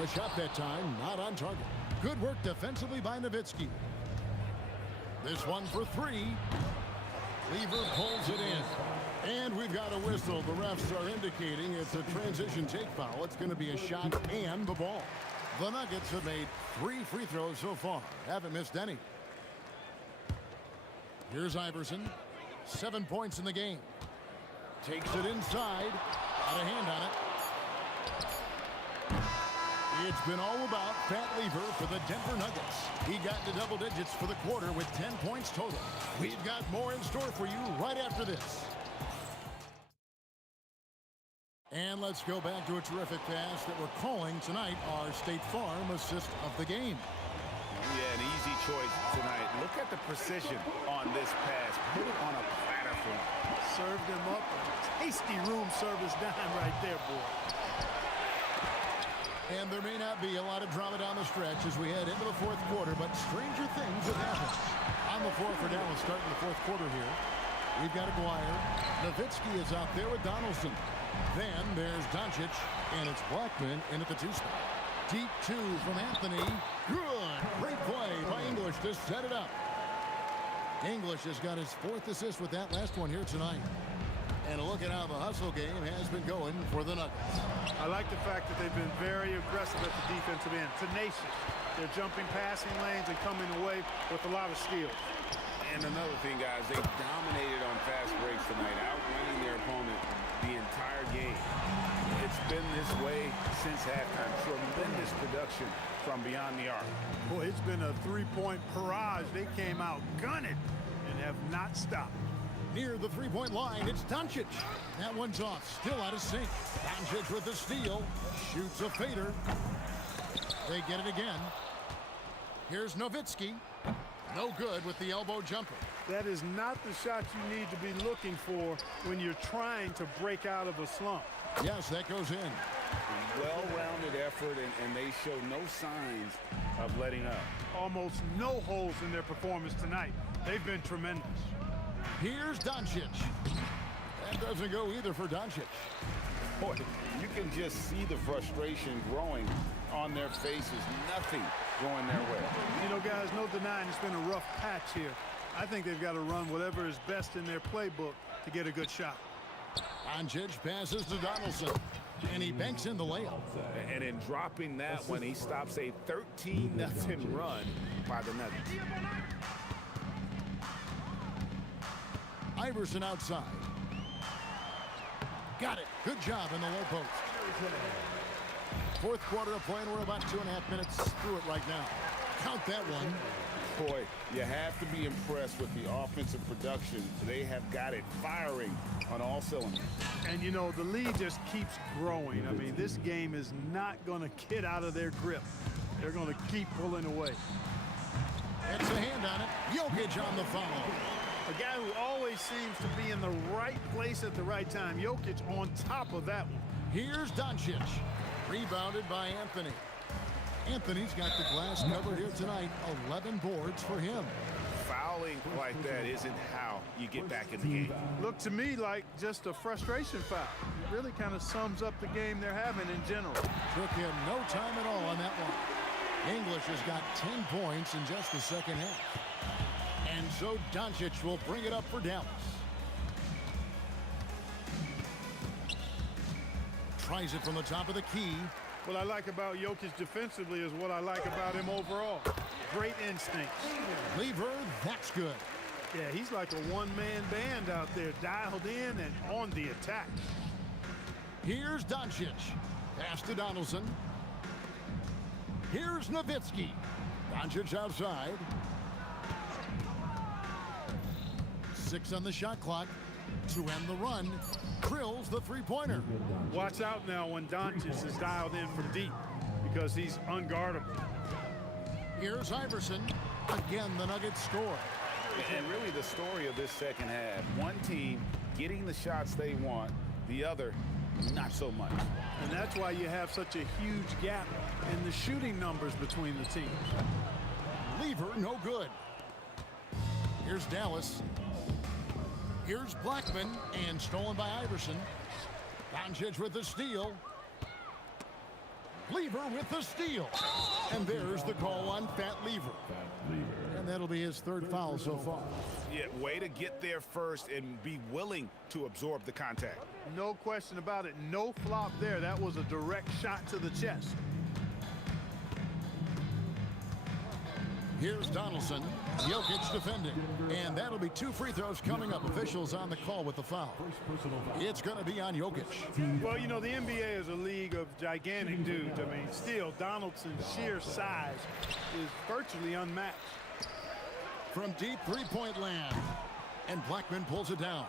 The shot that time not on target. Good work defensively by Nowitzki. This one for three. Lever pulls it in. And we've got a whistle. The refs are indicating it's a transition take foul. It's going to be a shot and the ball. The Nuggets have made 3 free throws so far. Haven't missed any. Here's Iverson. 7 points in the game. Takes it inside. Got a hand on it. It's been all about Pat Lever for the Denver Nuggets. He got into double digits for the quarter with 10 points total. We've got more in store for you right after this. And let's go back to a terrific pass that we're calling tonight our State Farm assist of the game. Yeah, an easy choice tonight. Look at the precision on this pass. Put it on a platter for him. Served him up a tasty room service dime right there, boy. And there may not be a lot of drama down the stretch as we head into the fourth quarter, but stranger things have happened. On the floor for Dallas starting the fourth quarter here. We've got Aguirre. Nowitzki is out there with Donaldson. Then there's Doncic, and it's Blackman in at the 2 spot. Deep 2 from Anthony. Good. Great play by English to set it up. English has got his 4th assist with that last one here tonight. And look at how the hustle game has been going for the Nuggets. I like the fact that they've been very aggressive at the defensive end. Tenacious. They're jumping passing lanes and coming away with a lot of skills. And another thing, guys, they dominated on fast breaks tonight, outrunning their opponent the entire game. It's been this way since halftime. Tremendous production from beyond the arc. Boy, it's been a 3-point barrage. They came out gunning and have not stopped. Near the 3-point line, it's Doncic. That one's off, still out of sync. Doncic with the steal, shoots a fader. They get it again. Here's Nowitzki. No good with the elbow jumper. That is not the shot you need to be looking for when you're trying to break out of a slump. Yes, that goes in. Well-rounded effort, and they show no signs of letting up. Almost no holes in their performance tonight. They've been tremendous. Here's Doncic. That doesn't go either for Doncic. Boy, you can just see the frustration growing on their faces. Nothing going their way. You know, guys, no denying it's been a rough patch here. I think they've got to run whatever is best in their playbook to get a good shot. Doncic passes to Donaldson, and he banks in the layup. And in dropping that one, he stops a 13-0 run by the Nuggets. Iverson outside. Got it. Good job in the low post. Fourth quarter of play, and we're about 2.5 minutes through it right now. Count that one. Boy, you have to be impressed with the offensive production. They have got it firing on all cylinders. And, you know, the lead just keeps growing. I mean, this game is not going to get out of their grip. They're going to keep pulling away. It's a hand on it. Jokic on the follow. A guy who always seems to be in the right place at the right time. Jokic on top of that one. Here's Doncic. Rebounded by Anthony. Anthony's got the glass covered here tonight. 11 boards for him. Fouling like that isn't how you get back in the game. Looked to me like just a frustration foul. It really kind of sums up the game they're having in general. Took him no time at all on that one. English has got 10 points in just the second half. And so Doncic will bring it up for Dallas. Tries it from the top of the key. What I like about Jokic defensively is what I like about him overall. Great instincts. Lever, that's good. Yeah, he's like a one-man band out there, dialed in and on the attack. Here's Doncic. Pass to Donaldson. Here's Nowitzki. Doncic outside. 6 on the shot clock to end the run. Drills the three-pointer. Watch out now when Doncic is dialed in from deep because he's unguardable. Here's Iverson. Again, the Nuggets score. And really the story of this second half, one team getting the shots they want, the other not so much. And that's why you have such a huge gap in the shooting numbers between the teams. Lever, no good. Here's Dallas. Here's Blackman, and stolen by Iverson. Doncic with the steal. Lever with the steal. And there's the call on Fat Lever. And that'll be his third foul so far. Yeah, way to get there first and be willing to absorb the contact. No question about it. No flop there. That was a direct shot to the chest. Here's Donaldson. Jokic defending. And that'll be 2 free throws coming up. Officials on the call with the foul. It's going to be on Jokic. Well, you know, the NBA is a league of gigantic dudes. I mean, still, Donaldson's sheer size is virtually unmatched. From deep three-point land. And Blackman pulls it down.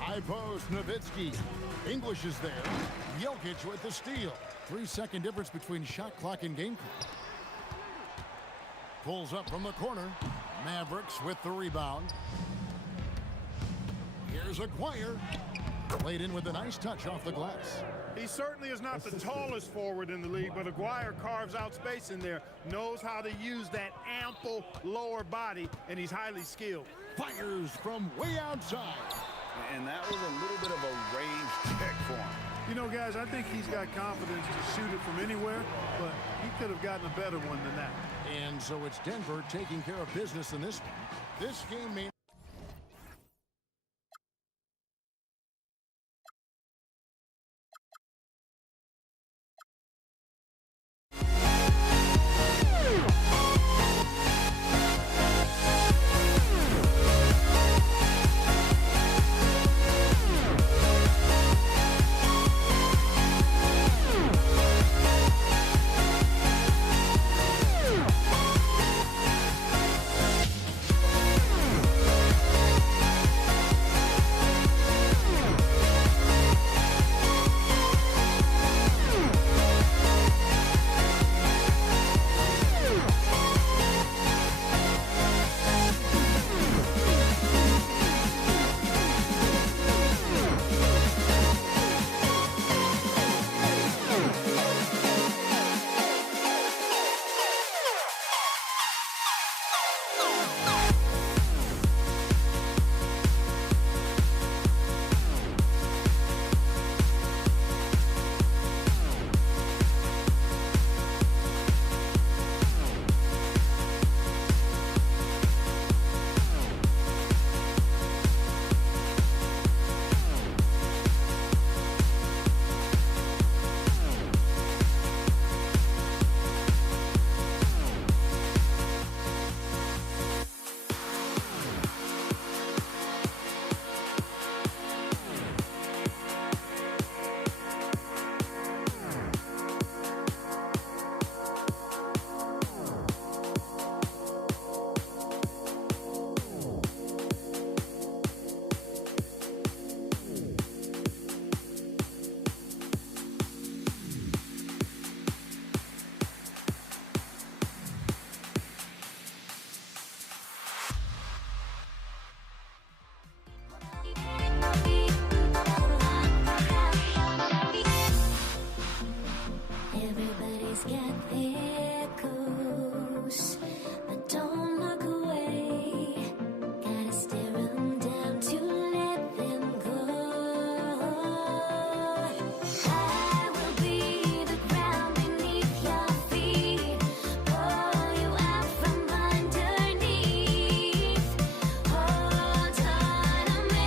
High post, Nowitzki. English is there. Jokic with the steal. 3-second difference between shot clock and game clock. Pulls up from the corner. Mavericks with the rebound. Here's Aguirre. Played in with a nice touch off the glass. He certainly is not the tallest forward in the league, but Aguirre carves out space in there, knows how to use that ample lower body, and he's highly skilled. Fires from way outside. And that was a little bit of a range check for him. You know, guys, I think he's got confidence to shoot it from anywhere, but he could have gotten a better one than that. And so it's Denver taking care of business in this one. This game may echoes, but don't look away. Gotta stare 'em down to let them go. I will be the ground beneath your feet, pull you out from underneath. Hold on to me.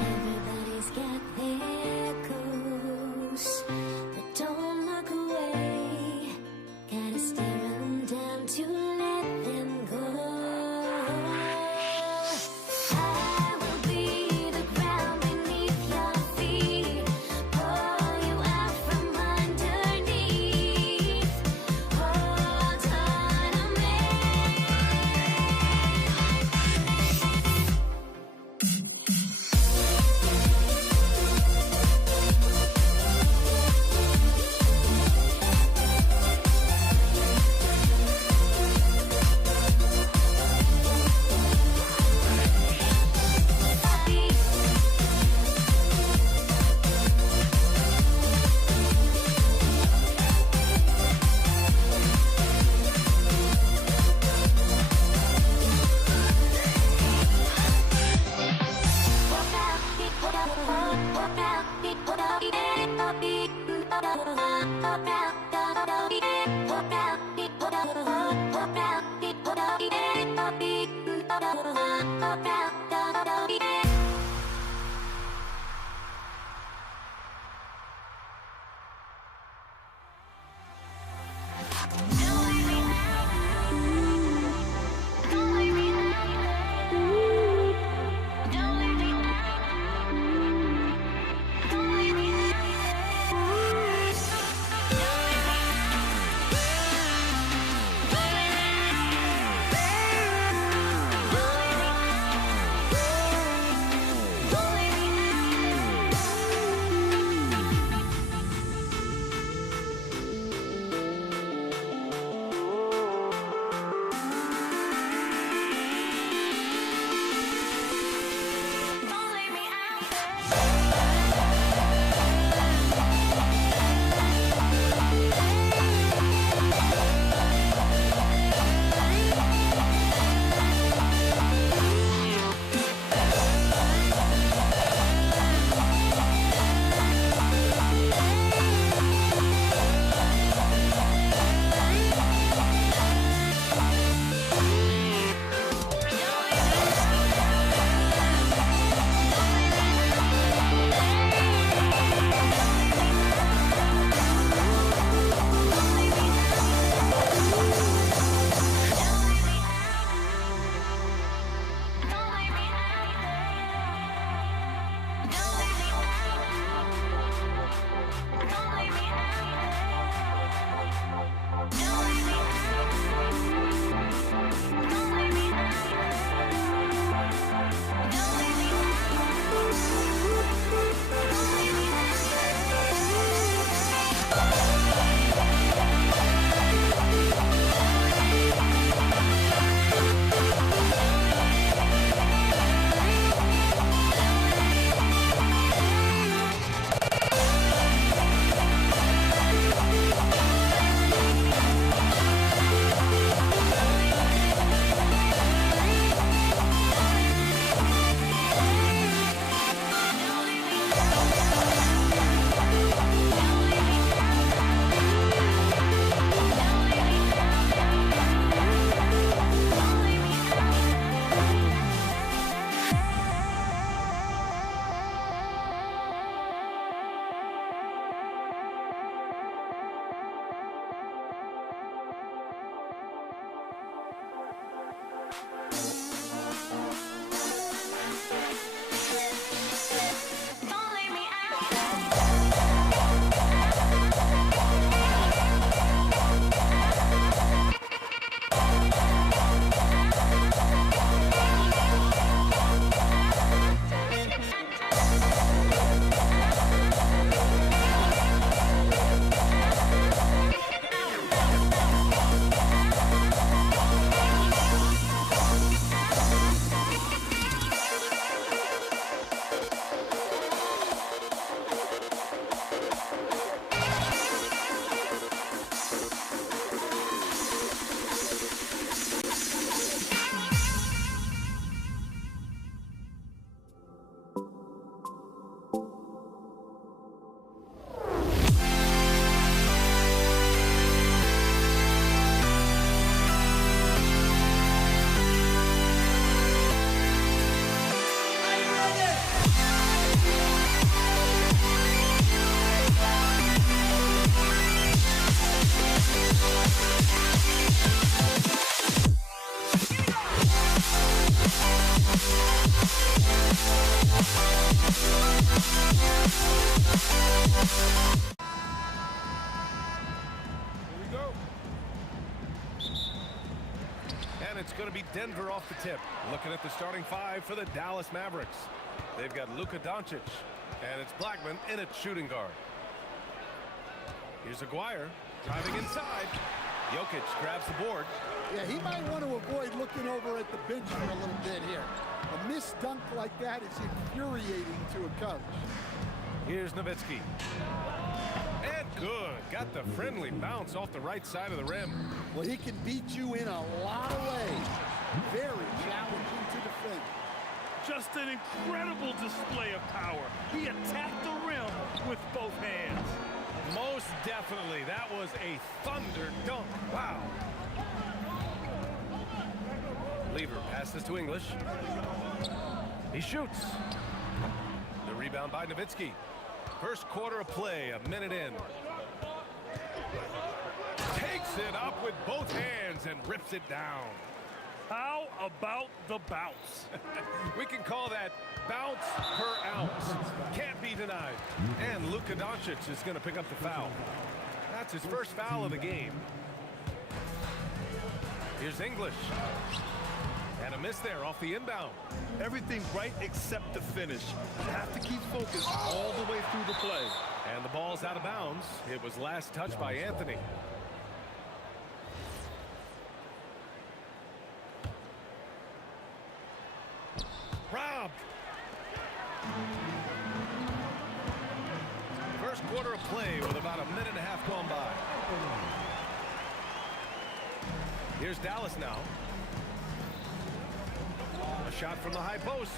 Everybody's got their goals, but don't look away. Gotta stare 'em down to let them go. I will be the ground beneath your feet, pull you out from underneath. Hold on to me. going to be Denver off the tip. Looking at the starting five for the Dallas Mavericks. They've got Luka Doncic, and it's Blackman in at shooting guard. Here's Aguirre driving inside. Jokic grabs the board. Yeah, he might want to avoid looking over at the bench for a little bit here. A missed dunk like that is infuriating to a coach. Here's Nowitzki. And good. Got the friendly bounce off the right side of the rim. Well, he can beat you in a lot of ways. Very challenging to defend. Just an incredible display of power. He attacked the rim with both hands. Most definitely. That was a thunder dunk. Wow. Lever passes to English. He shoots. The rebound by Nowitzki. First quarter of play, a minute in. Takes it up with both hands and rips it down. How about the bounce? We can call that bounce per ounce. Can't be denied. And Luka Doncic is going to pick up the foul. That's his first foul of the game. Here's English. And a miss there off the inbound. Everything right except the finish. You have to keep focused all the way through the play. And the ball's out of bounds. It was last touched by Anthony. Robbed. First quarter of play with about a minute and a half gone by. Here's Dallas now. A shot from the high post.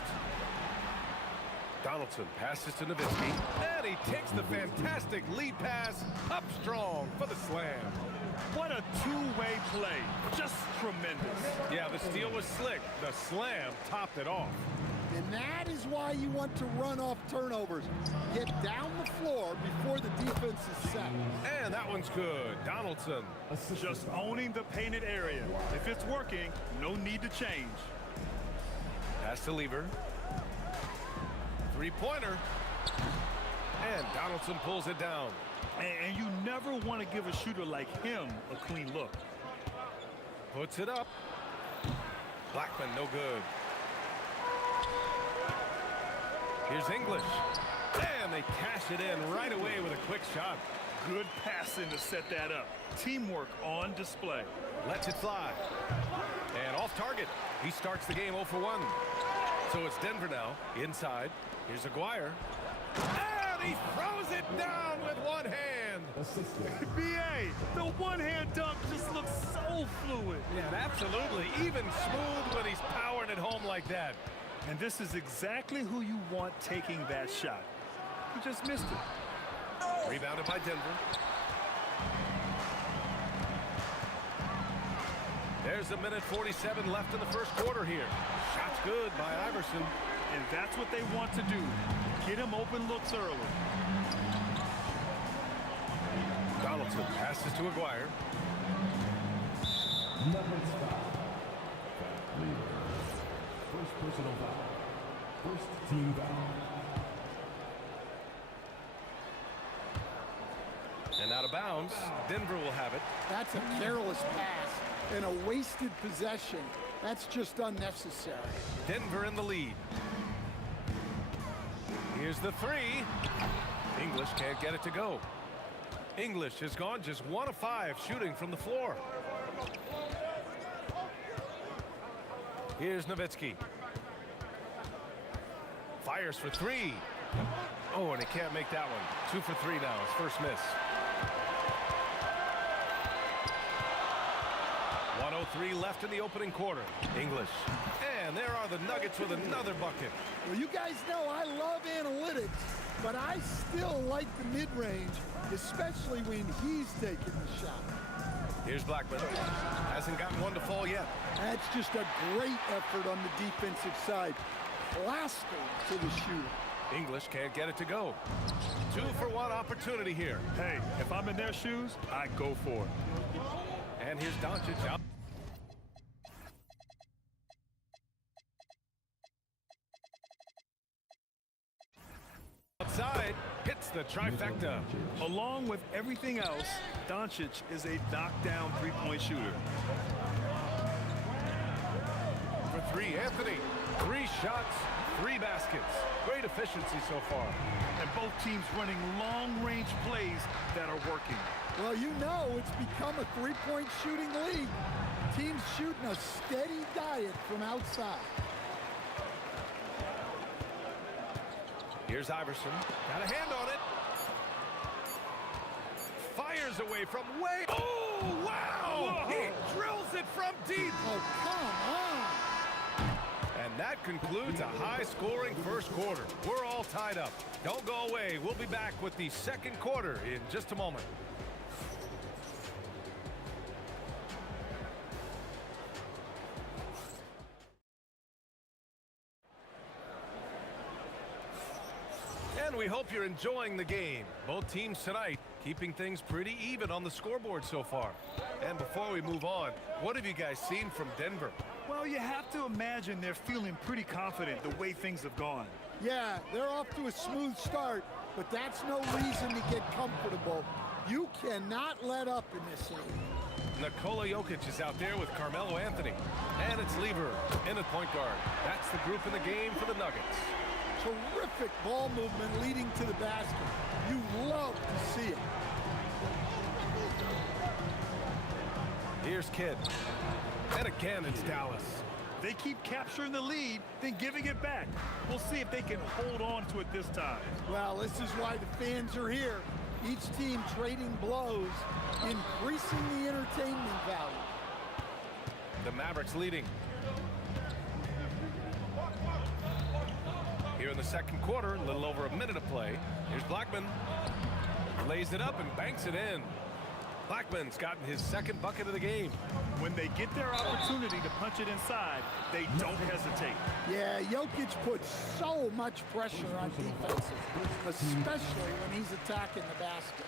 Donaldson passes to Nowitzki. And he takes the fantastic lead pass up strong for the slam. What a two-way play. Just tremendous. Yeah, the steal was slick. The slam topped it off. And that is why you want to run off turnovers. Get down the floor before the defense is set. And that one's good. Donaldson. Just owning the painted area. If it's working, no need to change. Pass to Lever. Three-pointer. And Donaldson pulls it down. And you never want to give a shooter like him a clean look. Puts it up. Blackman, no good. Here's English. And they cash it in right away with a quick shot. Good passing to set that up. Teamwork on display. Lets it fly. And off target. He starts the game 0 for 1. So it's Denver now. Inside. Here's Aguirre. And he throws it down with one hand. B.A., the one-hand dunk just looks so fluid. Yeah, absolutely. Even smooth when he's powering it home like that. And this is exactly who you want taking that shot. He just missed it. Rebounded by Denver. There's a minute 47 left in the first quarter here. Shot's good by Iverson. And that's what they want to do. Get him open looks early. Donaldson passes to Aguirre. First personal foul. First team foul. And out of bounds, Denver will have it. That's a careless pass and a wasted possession. That's just unnecessary. Denver in the lead. Here's the three. English can't get it to go. English has gone just 1 of 5 shooting from the floor. Here's Nowitzki. Fires for 3. Oh, and he can't make that one. 2 for 3 now. His first miss. 1:03 left in the opening quarter. English. And there are the Nuggets with another bucket. Well, you guys know I love analytics, but I still like the mid-range, especially when he's taking the shot. Here's Blackman. Hasn't gotten one to fall yet. That's just a great effort on the defensive side. Plaster to the shooter. English can't get it to go. 2 for 1 opportunity here. Hey, if I'm in their shoes, I go for it. And here's Doncic out. Outside, hits the trifecta. Along with everything else, Doncic is a knockdown three-point shooter. three. Anthony, 3 shots, 3 baskets. Great efficiency so far. And both teams running long-range plays that are working. Well, you know it's become a three-point shooting league. Teams shooting a steady diet from outside. Here's Iverson. Got a hand on it. Fires away from way. Oh, wow! Whoa. He drills it from deep. Oh, come on. And that concludes a high-scoring first quarter. We're all tied up. Don't go away. We'll be back with the second quarter in just a moment. And we hope you're enjoying the game. Both teams tonight keeping things pretty even on the scoreboard so far. And before we move on, what have you guys seen from Denver? Well, you have to imagine they're feeling pretty confident the way things have gone. Yeah, they're off to a smooth start, but that's no reason to get comfortable. You cannot let up in this league. Nikola Jokic is out there with Carmelo Anthony. And it's Lever in at point guard. That's the group in the game for the Nuggets. Terrific ball movement leading to the basket. You love to see it. Here's Kidd. And again, it's Dallas. They keep capturing the lead, then giving it back. We'll see if they can hold on to it this time. Well, this is why the fans are here. Each team trading blows, increasing the entertainment value. The Mavericks leading. Here in the second quarter, a little over a minute of play. Here's Blackman. Lays it up and banks it in. Blackman's gotten his second bucket of the game. When they get their opportunity to punch it inside, they don't hesitate. Yeah, Jokic puts so much pressure on defenses, especially when he's attacking the basket.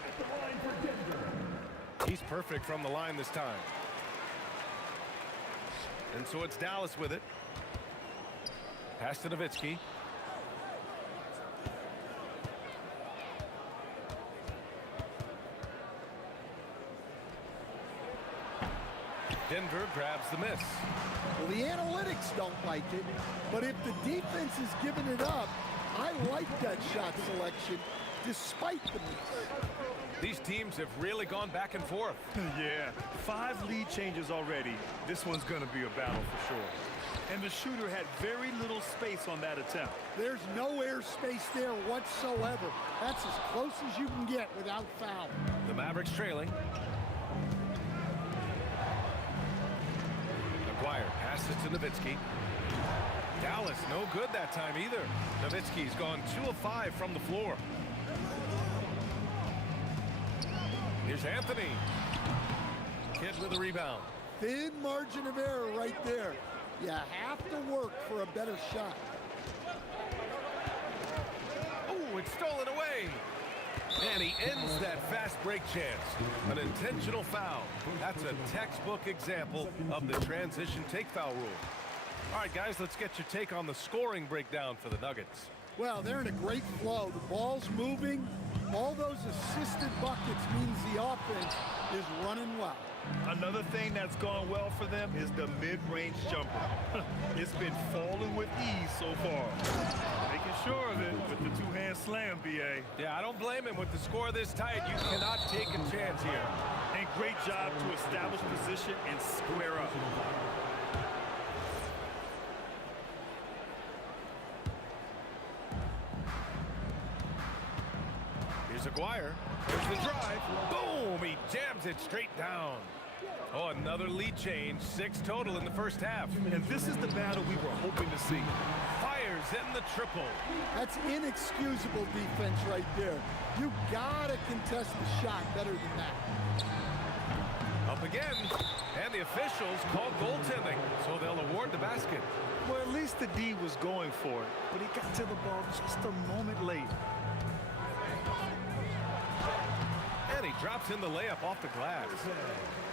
He's perfect from the line this time. And so it's Dallas with it. Pass to Nowitzki. Denver grabs the miss. Well, the analytics don't like it, but if the defense is giving it up, I like that shot selection despite the miss. These teams have really gone back and forth. Yeah, 5 lead changes already. This one's going to be a battle for sure. And the shooter had very little space on that attempt. There's no air space there whatsoever. That's as close as you can get without foul. The Mavericks trailing. Aguirre passes to Nowitzki. Dallas no good that time either. Nowitzki's gone 2 of 5 from the floor. Here's Anthony. Kidd with a rebound. Thin margin of error right there. You have to work for a better shot. Oh, it's stolen away. And he ends that fast break chance. An intentional foul. That's a textbook example of the transition take foul rule. All right, guys, let's get your take on the scoring breakdown for the Nuggets. Well, they're in a great flow. The ball's moving. All those assisted buckets means the offense is running well. Another thing that's gone well for them is the mid-range jumper. It's been falling with ease so far. Making sure of it with the two-hand slam, B.A. Yeah, I don't blame him. With the score this tight, you cannot take a chance here. And great job to establish position and square up. Here's Aguirre. Here's the drive. Boom! He jams it straight down. Oh, another lead change. 6 total in the first half. And this is the battle we were hoping to see. Fires in the triple. That's inexcusable defense right there. You gotta contest the shot better than that. Up again. And the officials call goaltending, so they'll award the basket. Well, at least the D was going for it, but he got to the ball just a moment late. And he drops in the layup off the glass.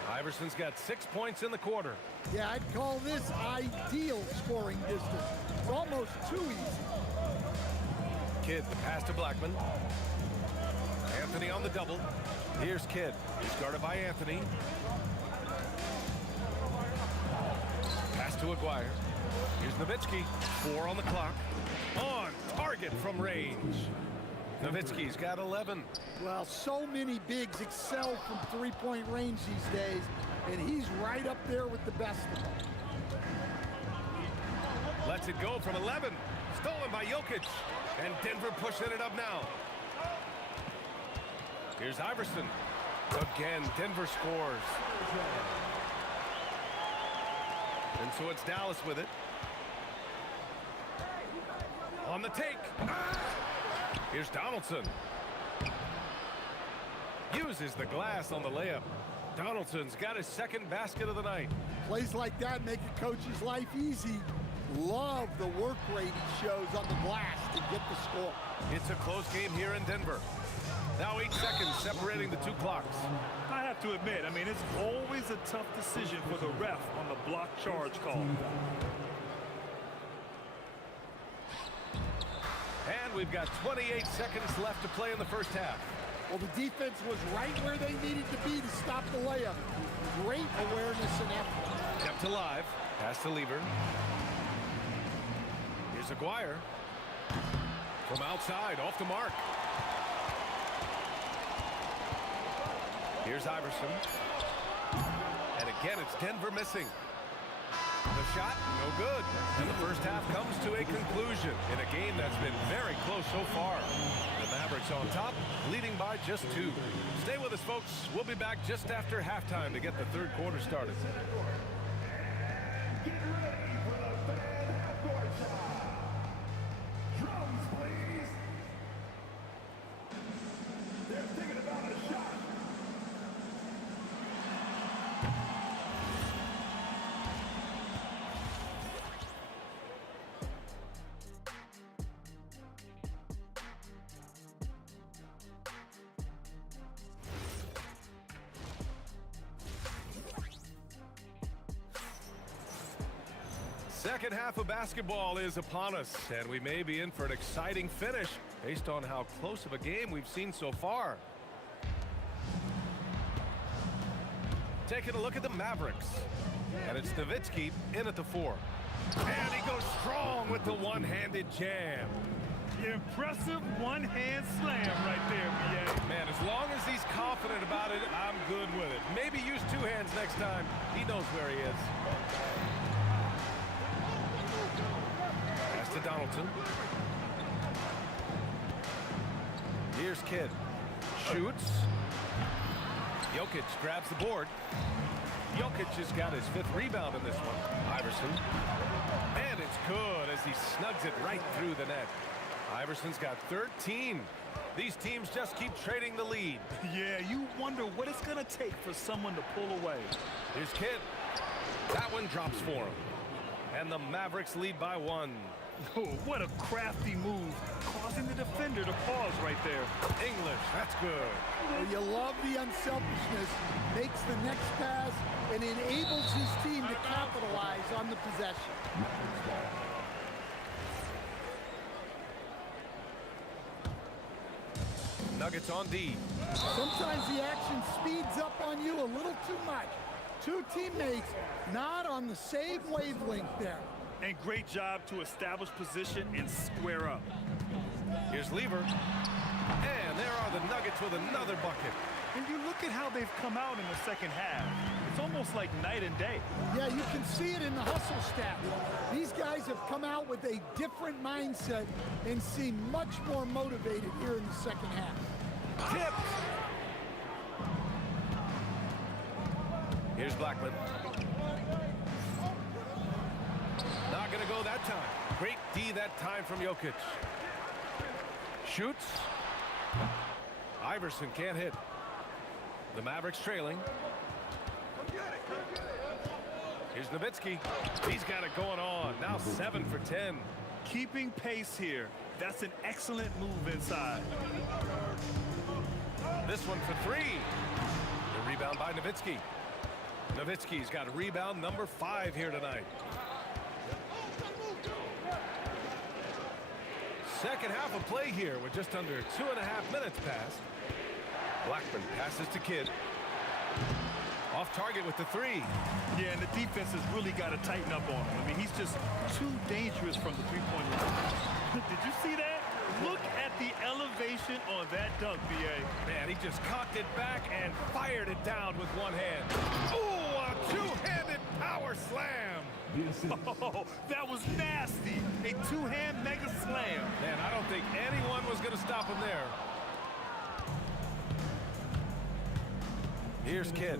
Iverson's got 6 points in the quarter. Yeah, I'd call this ideal scoring distance. It's almost too easy. Kidd, the pass to Blackman. Anthony on the double. Here's Kidd. He's guarded by Anthony. Pass to Aguirre. Here's Nowitzki. 4 on the clock. On target from range. Nowitzki's got 11. Well, so many bigs excel from three-point range these days, and he's right up there with the best of them. Lets it go from 11. Stolen by Jokic. And Denver pushing it up now. Here's Iverson. Again, Denver scores. And so it's Dallas with it. On the take. Here's Donaldson. Uses the glass on the layup. Donaldson's got his second basket of the night. Plays like that make a coach's life easy. Love the work rate he shows on the glass to get the score. It's a close game here in Denver. Now 8 seconds separating the two clocks. I have to admit, I mean, it's always a tough decision for the ref on the block charge call. And we've got 28 seconds left to play in the first half. Well, the defense was right where they needed to be to stop the layup. Great awareness and effort. Kept alive. Pass to Lieber. Here's Aguirre. From outside, off the mark. Here's Iverson. And again, it's Denver missing. The shot, no good. And the first half comes to a conclusion in a game that's been very close so far. The Mavericks on top, leading by just 2. Stay with us, folks. We'll be back just after halftime to get the third quarter started. Get ready for the fan half-court shot. Drums, please. They're thinking about a shot. Second half of basketball is upon us, and we may be in for an exciting finish based on how close of a game we've seen so far. Taking a look at the Mavericks, and it's Nowitzki in at the 4. And he goes strong with the one-handed jam. Impressive one-hand slam right there, BA. Man, as long as he's confident about it, I'm good with it. Maybe use 2 hands next time. He knows where he is. Pass to Donaldson. Here's Kidd. Shoots. Jokic grabs the board. Jokic has got his 5th rebound in this one. Iverson. And it's good as he snugs it right through the net. Iverson's got 13. These teams just keep trading the lead. Yeah, you wonder what it's going to take for someone to pull away. Here's Kidd. That one drops for him. And the Mavericks lead by 1. Oh, what a crafty move, causing the defender to pause right there. English, that's good. Well, you love the unselfishness, makes the next pass, and enables his team to capitalize on the possession. Nuggets on D. Sometimes the action speeds up on you a little too much. 2 teammates not on the same wavelength there. And great job to establish position and square up. Here's Lieber. And there are the Nuggets with another bucket. And you look at how they've come out in the second half. It's almost like night and day. Yeah, you can see it in the hustle stat. These guys have come out with a different mindset and seem much more motivated here in the second half. Tipped. Here's Blackman. Not going to go that time. Great D that time from Jokic. Shoots. Iverson can't hit. The Mavericks trailing. Here's Nowitzki. He's got it going on. Now 7 for 10. Keeping pace here. That's an excellent move inside. This one for 3. The rebound by Nowitzki. Nowitzki's got rebound number 5 here tonight. Second half of play here with just under 2.5 minutes passed. Blackman passes to Kidd. Off target with the three. Yeah, and the defense has really got to tighten up on him. I mean, he's just too dangerous from the three-point line. Did you see that? Look at the elevation on that dunk, B.A. Man, he just cocked it back and fired it down with one hand. Ooh, a two-handed power slam. Oh, that was nasty. A two-hand mega slam. Man, I don't think anyone was going to stop him there. Here's Kidd.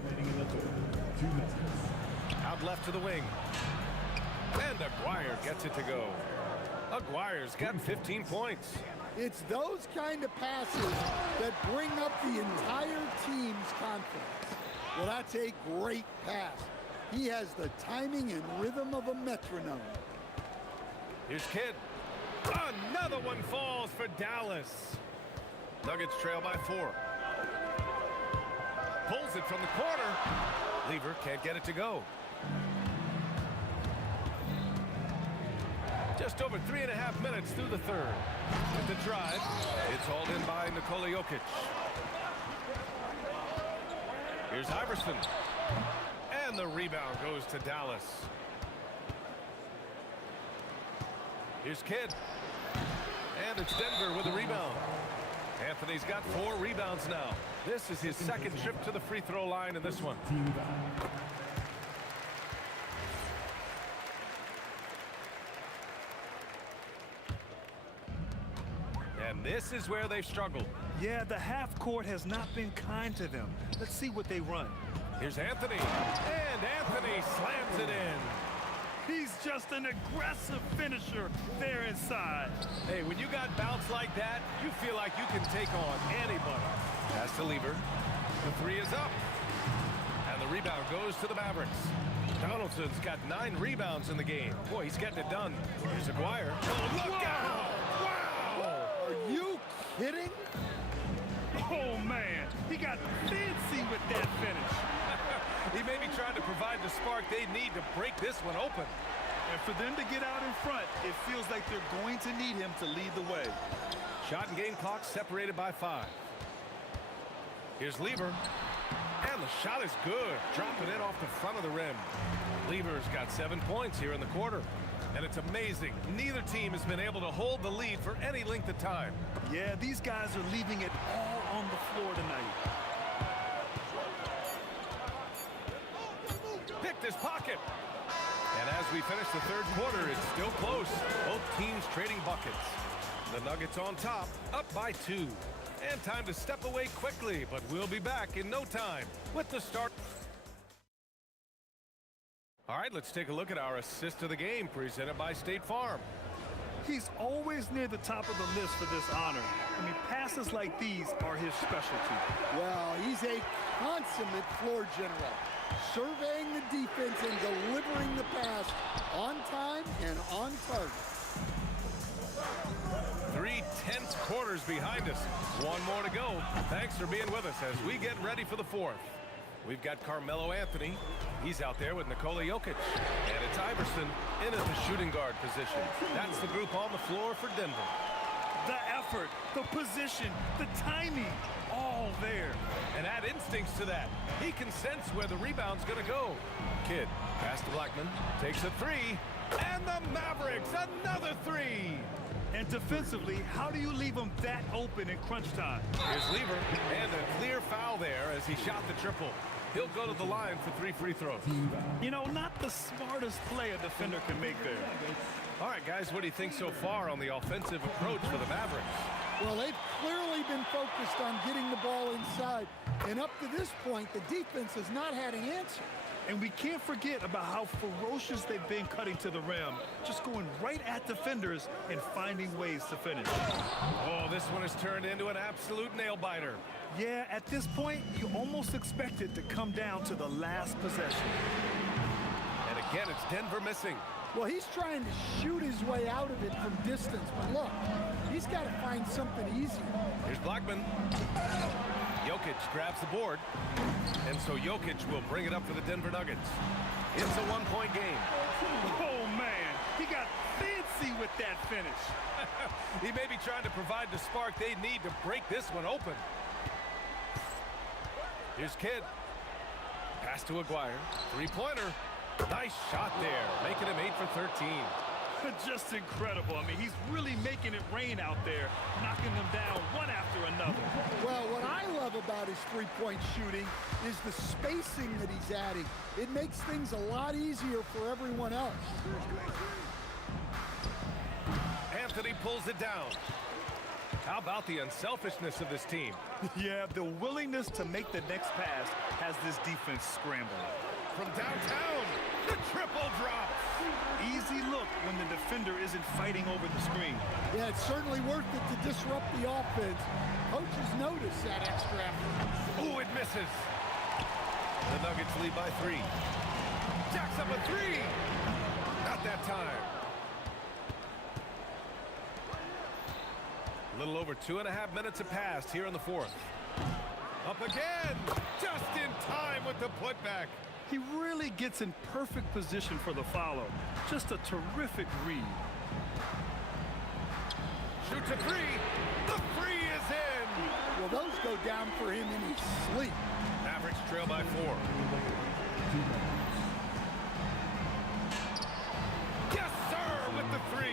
Out left to the wing. And Aguirre gets it to go. Aguirre's got 15 points. It's those kind of passes that bring up the entire team's confidence. Well, that's a great pass. He has the timing and rhythm of a metronome. Here's Kidd. Another one falls for Dallas. Nuggets trail by 4. Pulls it from the corner. Lever can't get it to go. Just over 3.5 minutes through the third. With the drive, it's hauled in by Nikola Jokic. Here's Iverson. And the rebound goes to Dallas. Here's Kidd. And it's Denver with a rebound. Anthony's got 4 rebounds now. This is his second trip to the free throw line in this one. And this is where they've struggled. Yeah, the half court has not been kind to them. Let's see what they run. Here's Anthony. And Anthony slams it in. He's just an aggressive finisher there inside. Hey, when you got bounce like that, you feel like you can take on anybody. Pass to Lever. The 3 is up. And the rebound goes to the Mavericks. Donaldson's got 9 rebounds in the game. Boy, he's getting it done. Here's Aguirre. Oh, look out! Wow! Are you kidding? Oh, man. He got fancy with that finish. He may be trying to provide the spark they need to break this one open. And for them to get out in front, it feels like they're going to need him to lead the way. Shot and game clock separated by 5. Here's Lever. And the shot is good. Dropping it off the front of the rim. Lever's got 7 points here in the quarter. And it's amazing. Neither team has been able to hold the lead for any length of time. Yeah, these guys are leaving it all on the floor tonight. Picked his pocket. And as we finish the third quarter, it's still close. Both teams trading buckets. The Nuggets on top, up by 2. And time to step away quickly, but we'll be back in no time with the start. All right, let's take a look at our assist of the game presented by State Farm. He's always near the top of the list for this honor. I mean, passes like these are his specialty. Well, he's a consummate floor general, surveying the defense and delivering the pass on time and on target. 3 tense quarters behind us. One more to go. Thanks for being with us as we get ready for the fourth. We've got Carmelo Anthony. He's out there with Nikola Jokic. And it's Iverson in at the shooting guard position. That's the group on the floor for Denver. The effort, the position, the timing, all there. And add instincts to that. He can sense where the rebound's going to go. Kidd, pass to Blackman, takes a 3. And the Mavericks, another 3. And defensively, how do you leave them that open in crunch time? Here's Lever, and a clear foul there as he shot the triple. He'll go to the line for 3 free throws. You know, not the smartest play a defender can make there. All right, guys, what do you think so far on the offensive approach for the Mavericks? Well, they've clearly been focused on getting the ball inside. And up to this point, the defense has not had an answer. And we can't forget about how ferocious they've been cutting to the rim, just going right at defenders and finding ways to finish. Oh, this one has turned into an absolute nail-biter. Yeah, at this point, you almost expect it to come down to the last possession. And again, it's Denver missing. Well, he's trying to shoot his way out of it from distance, but look, he's got to find something easier. Here's Blackman. Jokic grabs the board, and so Jokic will bring it up for the Denver Nuggets. It's a one-point game. Oh, man, he got fancy with that finish. He may be trying to provide the spark they need to break this one open. Here's Kidd. Pass to Aguirre. Three-pointer. Nice shot there, making him 8 for 13. Just incredible. I mean, he's really making it rain out there, knocking them down one after another. Well, what I love about his three-point shooting is the spacing that he's adding. It makes things a lot easier for everyone else. Anthony pulls it down. How about the unselfishness of this team? Yeah, the willingness to make the next pass has this defense scrambling. From downtown, the triple drop. Easy look when the defender isn't fighting over the screen. Yeah, it's certainly worth it to disrupt the offense. Coaches notice that extra effort. Oh, it misses. The Nuggets lead by 3. Jacks up a 3. Not that time. A little over 2.5 minutes have passed here in the fourth. Up again. Just in time with the putback. He really gets in perfect position for the follow. Just a terrific read. Shoots a 3. The 3 is in. Well, those go down for him in his sleep. Mavericks trail by 4. Yes, sir, with the 3.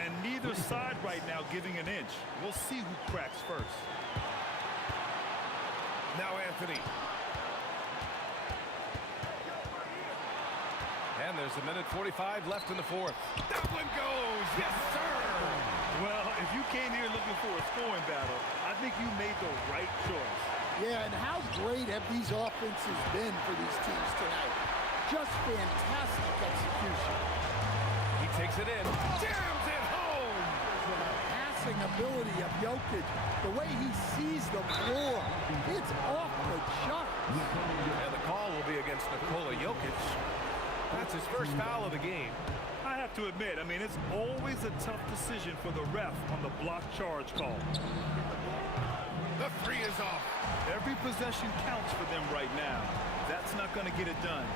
And neither side right now giving an inch. We'll see who cracks first. Now Anthony. And there's 1:45 left in the fourth. That one goes. Yes, sir. Well, if you came here looking for a scoring battle, I think you made the right choice. Yeah, and how great have these offenses been for these teams tonight? Just fantastic execution. He takes it in. Jams it home. The passing ability of Jokic, the way he sees the floor, it's off the charts. And the call will be against Nikola Jokic. That's his first foul of the game. I have to admit, I mean, it's always a tough decision for the ref on the block charge call. The 3 is off. Every possession counts for them right now. That's not going to get it done.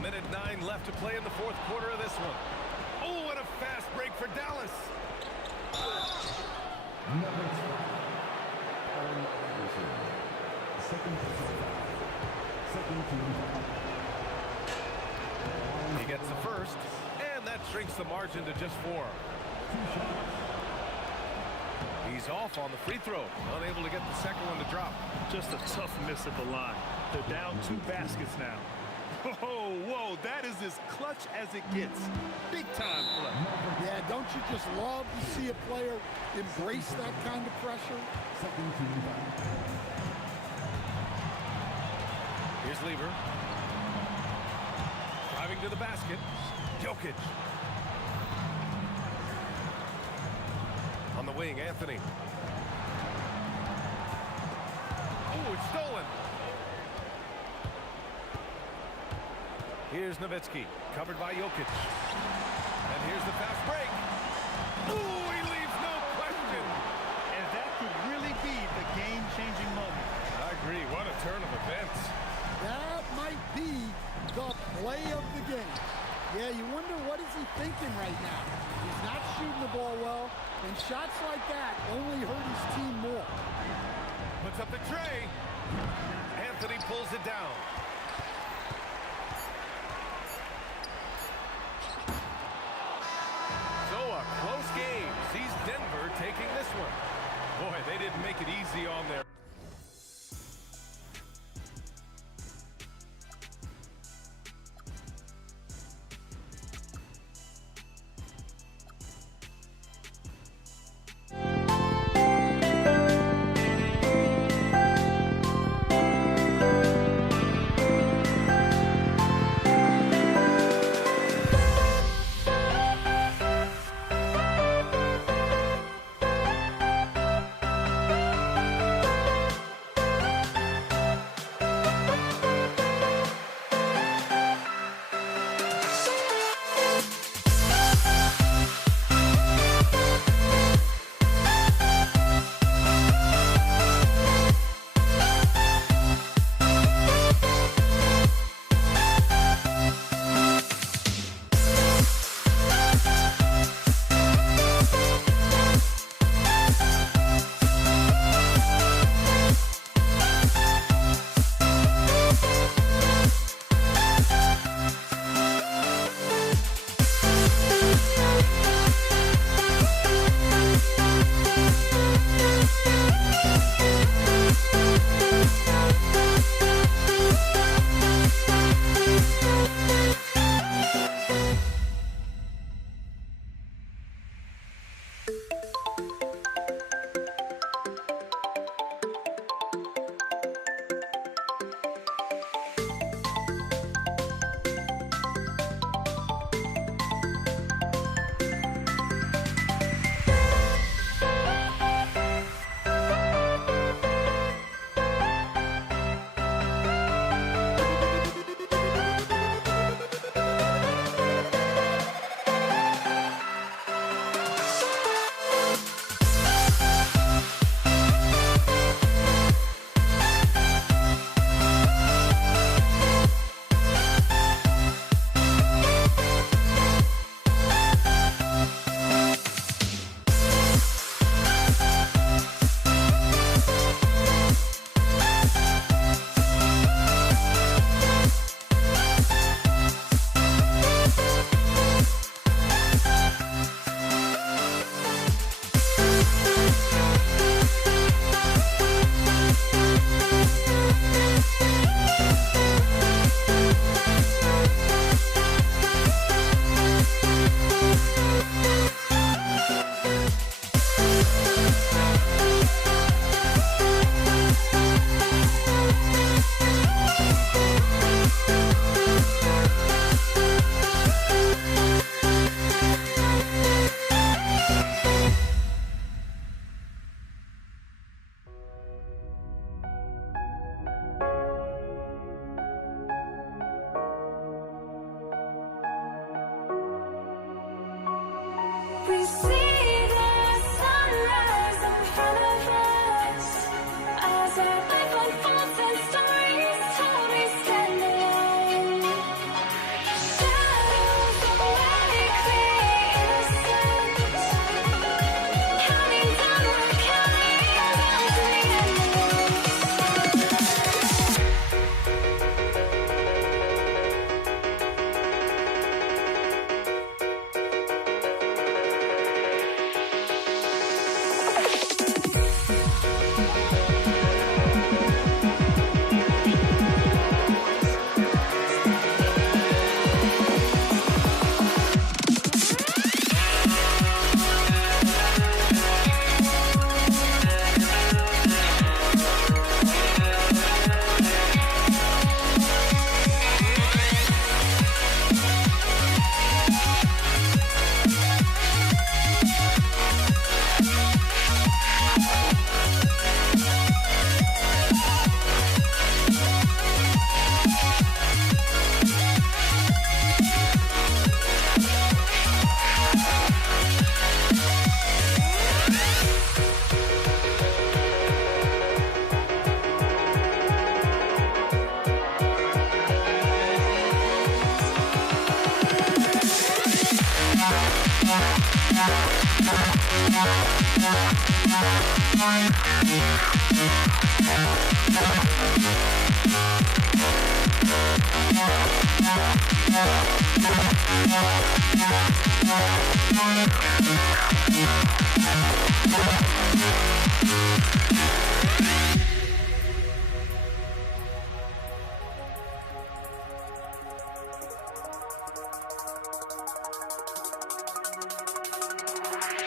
1:09 left to play in the fourth quarter of this one. Oh, what a fast break for Dallas. He gets the first, and that shrinks the margin to just 4. He's off on the free throw, unable to get the second one to drop. Just a tough miss at the line. They're down 2 baskets now. Oh, whoa, that is as clutch as it gets. Big time play. Yeah, don't you just love to see a player embrace that kind of pressure? Here's Lever. Driving to the basket. Jokic. On the wing, Anthony. Oh, it's stolen. Here's Nowitzki, covered by Jokic. And here's the fast break. Ooh, he leaves no question. And that could really be the game-changing moment. I agree. What a turn of events. That might be the play of the game. Yeah, you wonder what is he thinking right now. He's not shooting the ball well, and shots like that only hurt his team more. Puts up the tray. Anthony pulls it down. So a close game sees Denver taking this one. Boy, they didn't make it easy on their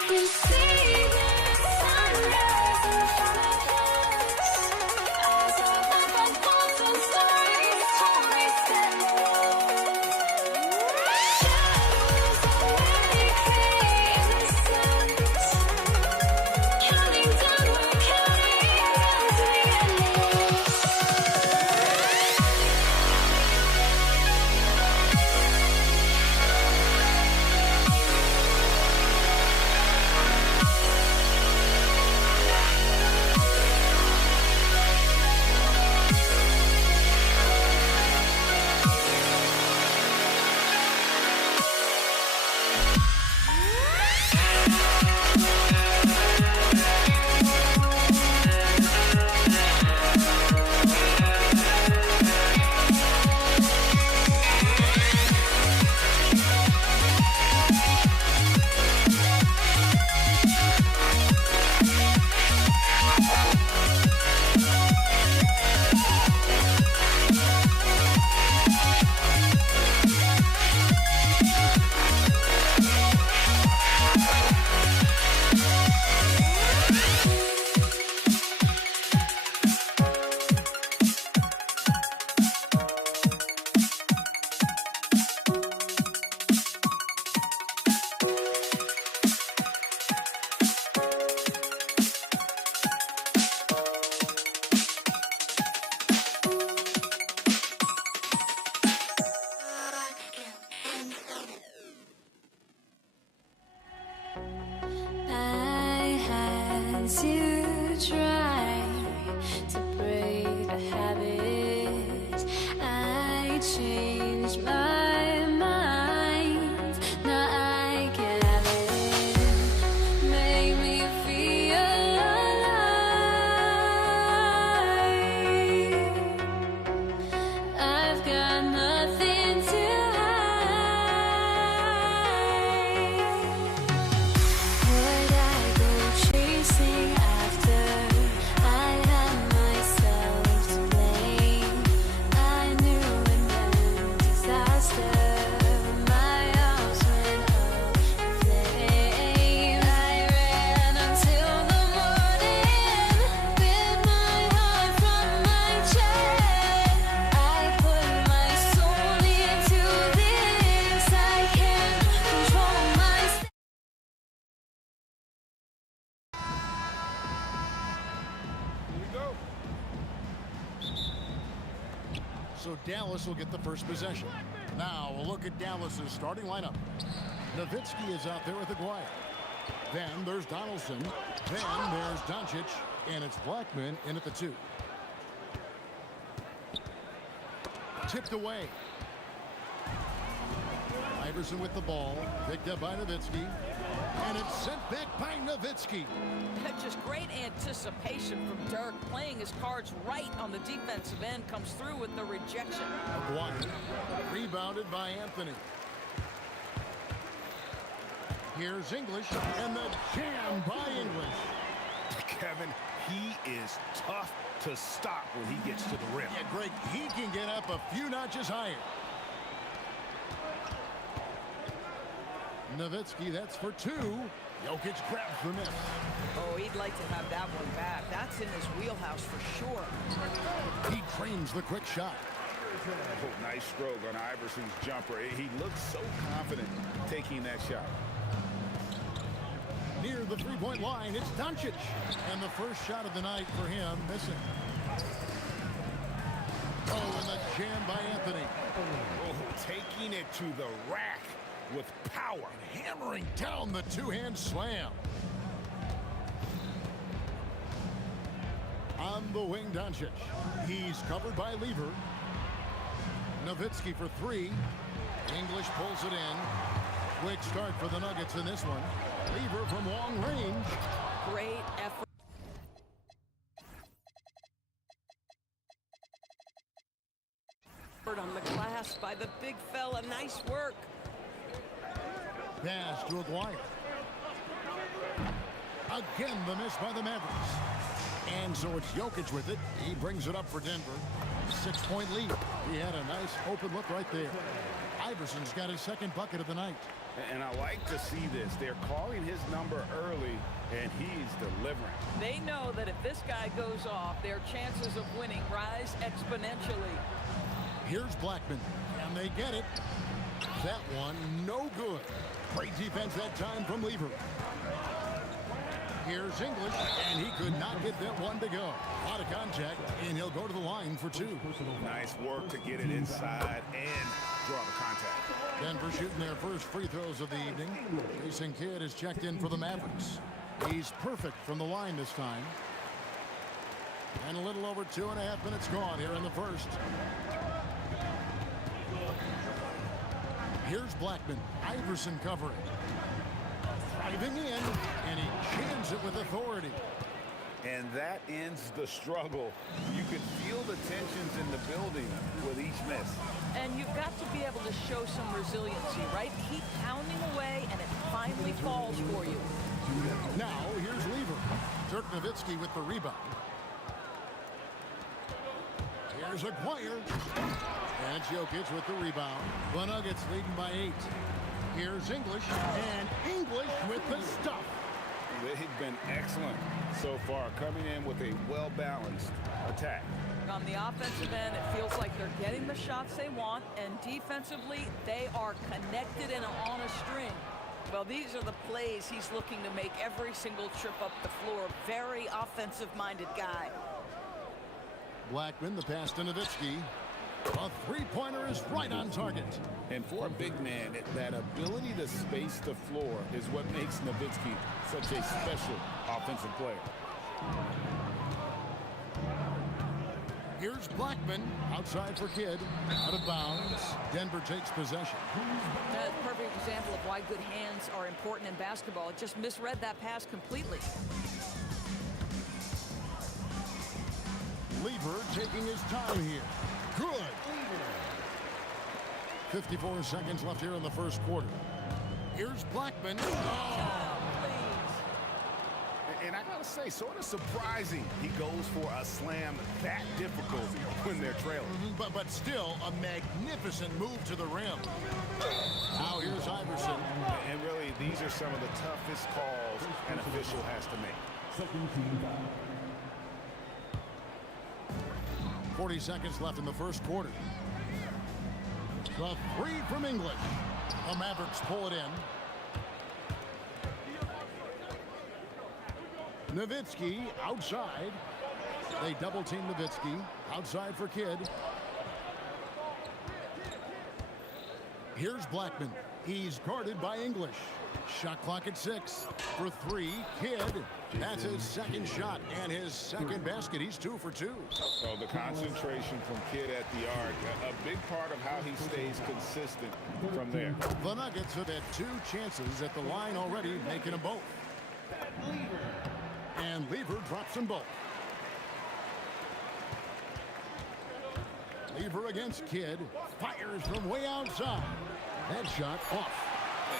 You see the sunrise in front of us as our life unfolds stories told in the road. Shadows already create the sense. Counting down, we're counting down to the endless. I had to try to break the habit. I changed my mind. Now I can have it. Make me feel alive. I've got nothing to would I go chasing after? I had myself to blame. I knew it meant disaster. My arms went up in flames. I ran until the morning, bit my heart from my chest. I put my soul into this. I can't control myself. So Dallas will get the first possession. Now we'll look at Dallas's starting lineup. Nowitzki is out there with Aguirre. Then there's Donaldson. Then there's Doncic. And it's Blackman in at the 2. Tipped away. Iverson with the ball. Picked up by Nowitzki. And it's sent back by Nowitzki. Just great anticipation from Dirk, playing his cards right on the defensive end, comes through with the rejection. Aguirre. Rebounded by Anthony. Here's English, and the jam by English. Kevin, he is tough to stop when he gets to the rim. Yeah, Greg, he can get up a few notches higher. Nowitzki, that's for 2. Jokic grabs the miss. Oh, he'd like to have that one back. That's in his wheelhouse for sure. He trains the quick shot. Oh, nice stroke on Iverson's jumper. He looks so confident taking that shot. Near the three-point line, it's Doncic. And the first shot of the night for him, missing. Oh, and the jam by Anthony. Oh, taking it to the rack with power. And hammering down the two-hand slam. On the wing, Doncic. He's covered by Lever. Nowitzki for 3. English pulls it in. Quick start for the Nuggets in this one. Lever from long range. by the big fella. Nice work. Pass to Aguirre. Again, the miss by the Mavericks. And so it's Jokic with it. He brings it up for Denver. 6-point lead. He had a nice open look right there. Iverson's got his second bucket of the night. And I like to see this. They're calling his number early, and he's delivering. They know that if this guy goes off, their chances of winning rise exponentially. Here's Blackman, and they get it. That one, no good. Great defense that time from Lever. Here's English, and he could not get that one to go. A lot of contact, and he'll go to the line for two. Nice work to get it inside and draw the contact. Denver shooting their first free throws of the evening. Jason Kidd is checked in for the Mavericks. He's perfect from the line this time. And a little over 2.5 minutes gone here in the first. Here's Blackman. Iverson covering. Driving in, and he jams it with authority. And that ends the struggle. You could feel the tensions in the building with each miss. And you've got to be able to show some resiliency, right? Keep pounding away, and it finally falls for you. Now, here's Lever. Dirk Nowitzki with the rebound. Here's Aguirre. And Jokic with the rebound. The Nuggets leading by 8. Here's English, and English with the stuff. They've been excellent so far, coming in with a well-balanced attack. On the offensive end, it feels like they're getting the shots they want, and defensively, they are connected and on a string. Well, these are the plays he's looking to make every single trip up the floor. Very offensive-minded guy. Blackman, the pass to Nowitzki. A three-pointer is right on target. And for a big man, that ability to space the floor is what makes Nowitzki such a special offensive player. Here's Blackman outside for Kidd. Out of bounds. Denver takes possession. That's a perfect example of why good hands are important in basketball. It just misread that pass completely. Lever taking his time here. Good. 54 seconds left here in the first quarter. Here's Blackman. Oh. And I gotta say, sort of surprising he goes for a slam that difficult when they're trailing. But still a magnificent move to the rim. Now here's Iverson. And really, these are some of the toughest calls an official has to make. 40 seconds left in the first quarter. The three from English. The Mavericks pull it in. Nowitzki outside. They double team Nowitzki. Outside for Kidd. Here's Blackman. He's guarded by English. Shot clock at 6. For 3, Kidd. That's his second shot and his second basket. He's 2 for 2. So the concentration from Kidd at the arc, a big part of how he stays consistent from there. The Nuggets have had 2 chances at the line already, making them both. And Lever drops them both. Lever against Kidd. Fires from way outside. That shot off.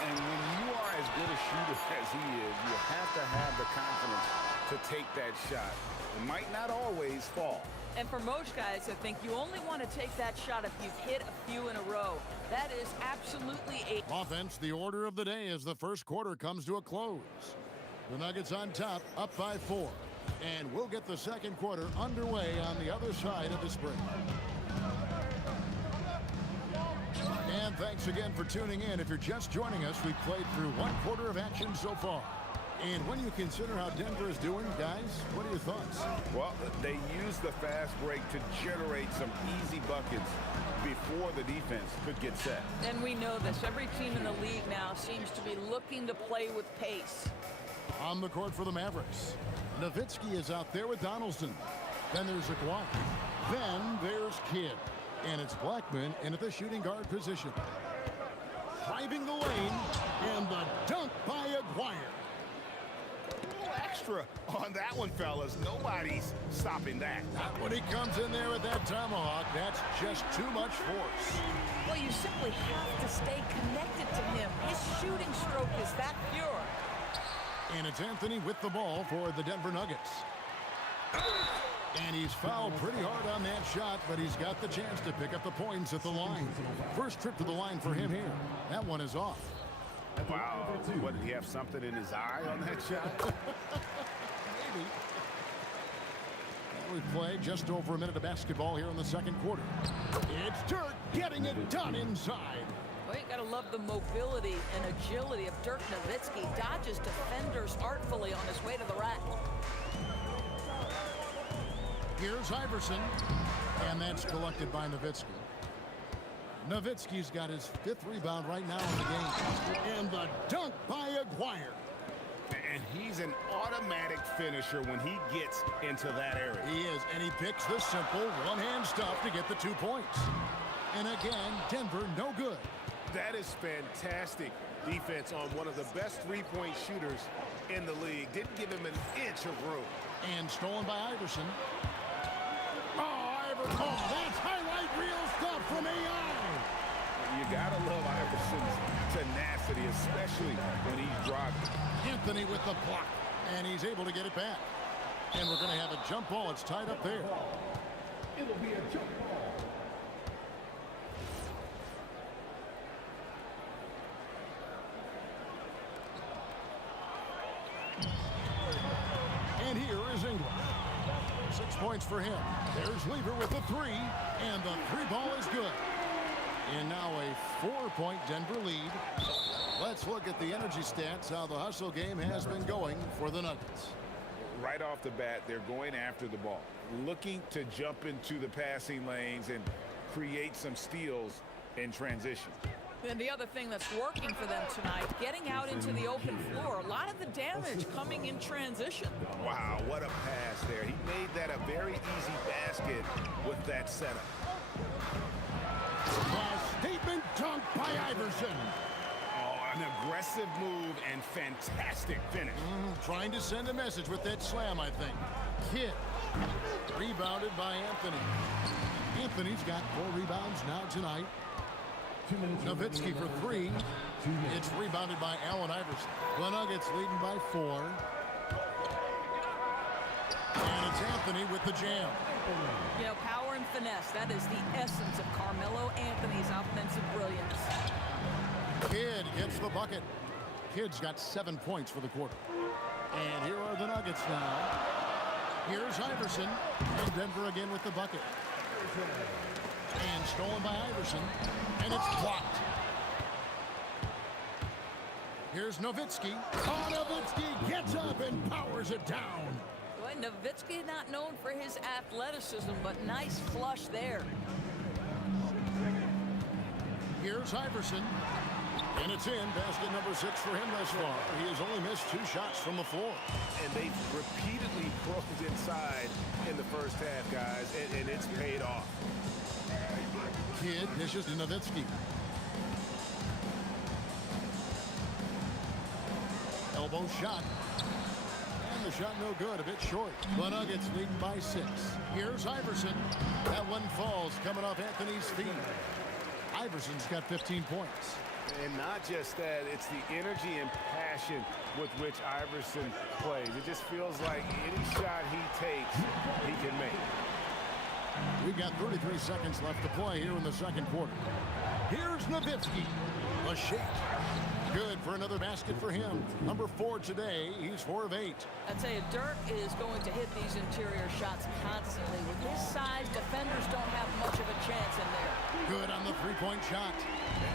And when you are as good a shooter as he is, you have to have the confidence to take that shot. It might not always fall. And for most guys, I think you only want to take that shot if you've hit a few in a row. That is absolutely a... Offense, the order of the day as the first quarter comes to a close. The Nuggets on top, up by 4. And we'll get the second quarter underway on the other side of this break. And thanks again for tuning in. If you're just joining us, we've played through 1 quarter of action so far. And when you consider how Denver is doing, guys, what are your thoughts? Well, they use the fast break to generate some easy buckets before the defense could get set. And we know this. Every team in the league now seems to be looking to play with pace. On the court for the Mavericks. Nowitzki is out there with Donaldson. Then there's Aguirre. Then there's Kidd. And it's Blackman in at the shooting guard position. Driving the lane, and the dunk by Aguirre. extra on that one, fellas. Nobody's stopping that. Not when he comes in there with that tomahawk. That's just too much force. Well, you simply have to stay connected to him. His shooting stroke is that pure. And it's Anthony with the ball for the Denver Nuggets. And he's fouled pretty hard on that shot, but he's got the chance to pick up the points at the line. First trip to the line for him here. That one is off. Wow. What, did he have something in his eye on that shot? Maybe. We play just over a minute of basketball here in the second quarter. It's Dirk getting it done inside. Well, you got to love the mobility and agility of Dirk Nowitzki. Dodges defenders artfully on his way to the rack. Here's Iverson, and that's collected by Nowitzki. Nowitzki's got his 5th rebound right now in the game. And the dunk by Aguirre. And he's an automatic finisher when he gets into that area. He is, and he picks the simple one-hand stuff to get the 2 points. And again, Denver no good. That is fantastic defense on one of the best three-point shooters in the league. Didn't give him an inch of room. And stolen by Iverson. Oh, that's highlight reel stuff from AI. You gotta love Iverson's tenacity, especially when he's driving. Anthony with the block, and he's able to get it back. And we're gonna have a jump ball. It's tied up there. It'll be a jump ball. And here is England. 6 points for him. There's Lever with the 3, and the 3 ball is good. And now a 4-point Denver lead. Let's look at the energy stats, how the hustle game has been going for the Nuggets. Right off the bat, they're going after the ball, looking to jump into the passing lanes and create some steals in transition. And the other thing that's working for them tonight, getting out into the open floor. A lot of the damage coming in transition. Wow, what a pass there. He made that a very easy basket with that setup. A statement dunk by Iverson. Oh, an aggressive move and fantastic finish. Trying to send a message with that slam, I think. Kidd. Rebounded by Anthony. Anthony's got 4 rebounds now tonight. Nowitzki for 3. It's rebounded by Allen Iverson. The Nuggets leading by 4. And it's Anthony with the jam. You know, power and finesse, that is the essence of Carmelo Anthony's offensive brilliance. Kidd gets the bucket. Kidd's got 7 points for the quarter. And here are the Nuggets now. Here's Iverson. And Denver again with the bucket. And stolen by Iverson. And it's blocked. Here's Nowitzki. Oh, Nowitzki gets up and powers it down. Boy, Nowitzki not known for his athleticism, but nice flush there. Here's Iverson. And it's in. Basket number 6 for him thus far. He has only missed 2 shots from the floor. And they repeatedly probed inside in the first half, guys, and it's paid off. Kidd dishes to Nowitzki. Elbow shot. And the shot no good, a bit short. The Nuggets leading by 6. Here's Iverson. That one falls, coming off Anthony's feet. Iverson's got 15 points. And not just that, it's the energy and passion with which Iverson plays. It just feels like any shot he takes, he can make. We've got 33 seconds left to play here in the second quarter. Here's Nowitzki. A shake. Good for another basket for him. Number 4 today. He's 4 of 8. I tell you, Dirk is going to hit these interior shots constantly. With his size, defenders don't have much of a chance in there. Good on the 3-point shot.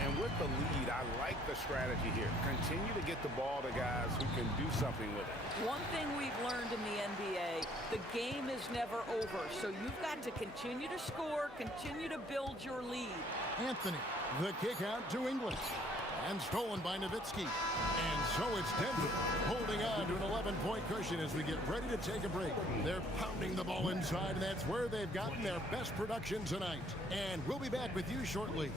And with the lead, I like the strategy here. Continue to get the ball to guys who can do something with it. One thing we've learned in the NBA, the game is never over. So you've got to continue to score, continue to build your lead. Anthony, the kick out to English. And stolen by Nowitzki. And so it's Denver holding on to an 11-point cushion as we get ready to take a break. They're pounding the ball inside, and that's where they've gotten their best production tonight. And we'll be back with you shortly.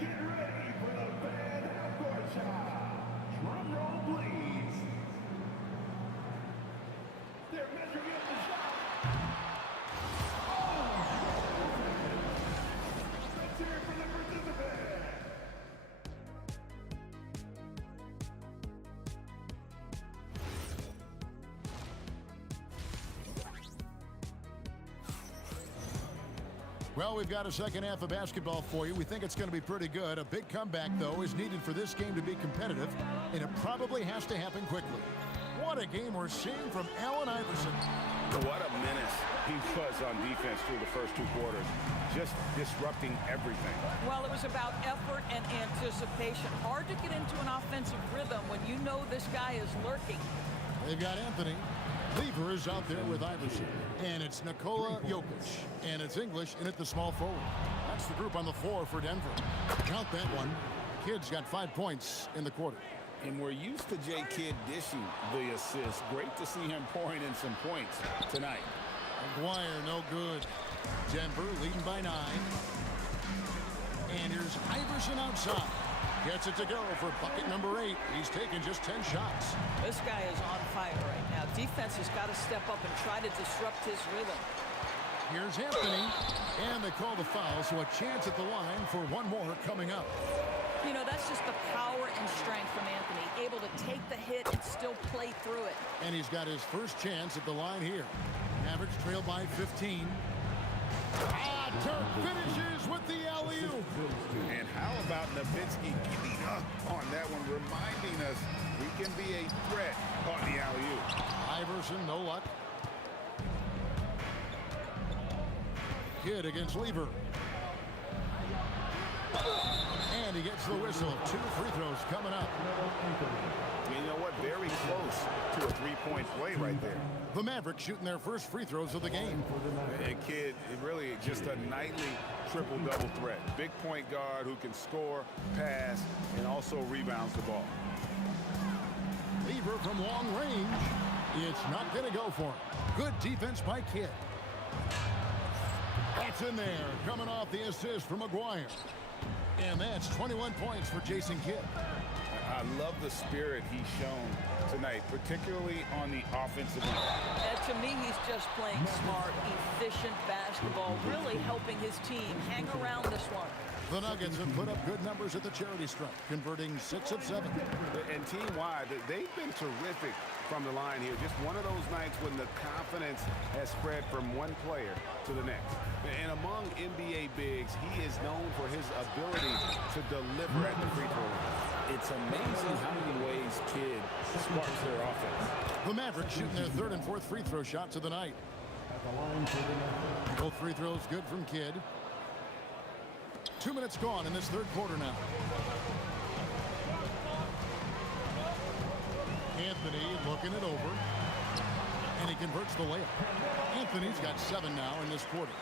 Get ready for the fan half court shot. Drum roll, please. Well, we've got a second half of basketball for you. We think it's going to be pretty good. A big comeback, though, is needed for this game to be competitive, and it probably has to happen quickly. What a game we're seeing from Allen Iverson. What a menace he was on defense through the first 2 quarters, just disrupting everything. Well, it was about effort and anticipation. Hard to get into an offensive rhythm when you know this guy is lurking. They've got Anthony. Lever is out there with Iverson. And it's Nikola Jokic. And it's English in at the small forward. That's the group on the floor for Denver. Count that one. Kidd's got 5 points in the quarter. And we're used to J. Kidd dishing the assist. Great to see him pouring in some points tonight. McGuire, no good. Denver leading by 9. And here's Iverson outside. Gets it to go for bucket number 8. He's taken just 10 shots. This guy is on fire right now. Defense has got to step up and try to disrupt his rhythm. Here's Anthony. And they call the foul, so a chance at the line for one more coming up. You know, that's just the power and strength from Anthony, able to take the hit and still play through it. And he's got his first chance at the line here. Mavericks trail by 15. Turk finishes with the alley-oop. And how about Nowitzki giving up on that one, reminding us we can be a threat on the alley-oop. Iverson, no luck. Kidd against Lever. And he gets the whistle. 2 free throws coming up. You know what? Very close to a 3-point play right there. The Mavericks shooting their first free throws of the game. And Kidd, really just a nightly triple-double threat. Big point guard who can score, pass, and also rebounds the ball. Lever from long range. It's not going to go for him. Good defense by Kidd. That's in there, coming off the assist from McGuire. And that's 21 points for Jason Kidd. I love the spirit he's shown tonight, particularly on the offensive end. To me, he's just playing smart, efficient basketball, really helping his team hang around this one. The Nuggets have put up good numbers at the charity stripe, converting 6 of 7. And team-wide, they've been terrific from the line here. Just one of those nights when the confidence has spread from one player to the next. And among NBA bigs, he is known for his ability to deliver at the free throw line. It's amazing how many ways Kidd sparks their offense. The Mavericks shooting their 3rd and 4th free throw shots of the night. Both free throws good from Kidd. 2 minutes gone in this 3rd quarter now. Anthony looking it over. And he converts the layup. Anthony's got 7 now in this quarter.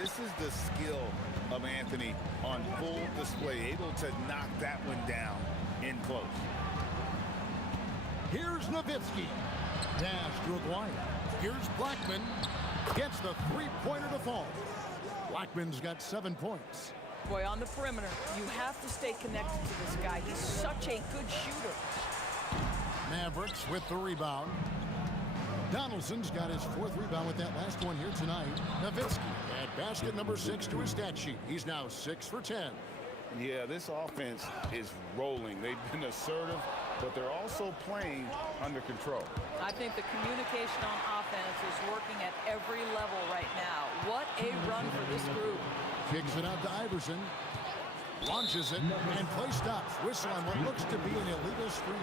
This is the skill of Anthony on full display, able to knock that one down in close. Here's Nowitzki. Dash to Aguirre. Here's Blackman. Gets the 3-pointer to fall. Blackman's got 7 points. Boy, on the perimeter, you have to stay connected to this guy. He's such a good shooter. Mavericks with the rebound. Donaldson's got his 4th rebound with that last one here tonight. Nowitzki at basket number 6 to his stat sheet. He's now 6 for 10. Yeah, this offense is rolling. They've been assertive, but they're also playing under control. I think the communication on offense is working at every level right now. What a run for this group. Kicks it out to Iverson. Launches it, and play stops. Whistle on what looks to be an illegal screen.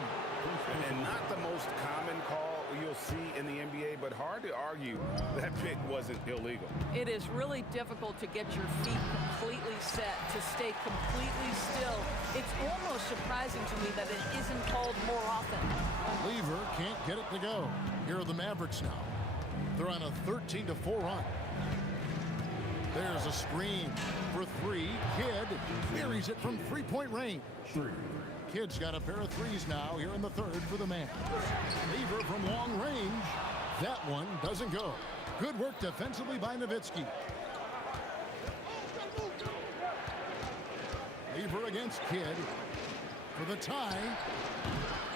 And not the most common call you'll see in the NBA, but hard to argue that pick wasn't illegal. It is really difficult to get your feet completely set, to stay completely still. It's almost surprising to me that it isn't called more often. Lever can't get it to go. Here are the Mavericks now. They're on a 13-4 run. There's a screen for 3. Kidd buries it from 3-point range. Kidd's got a pair of 3s now here in the 3rd for the man. Lever from long range. That one doesn't go. Good work defensively by Nowitzki. Lever against Kidd for the tie.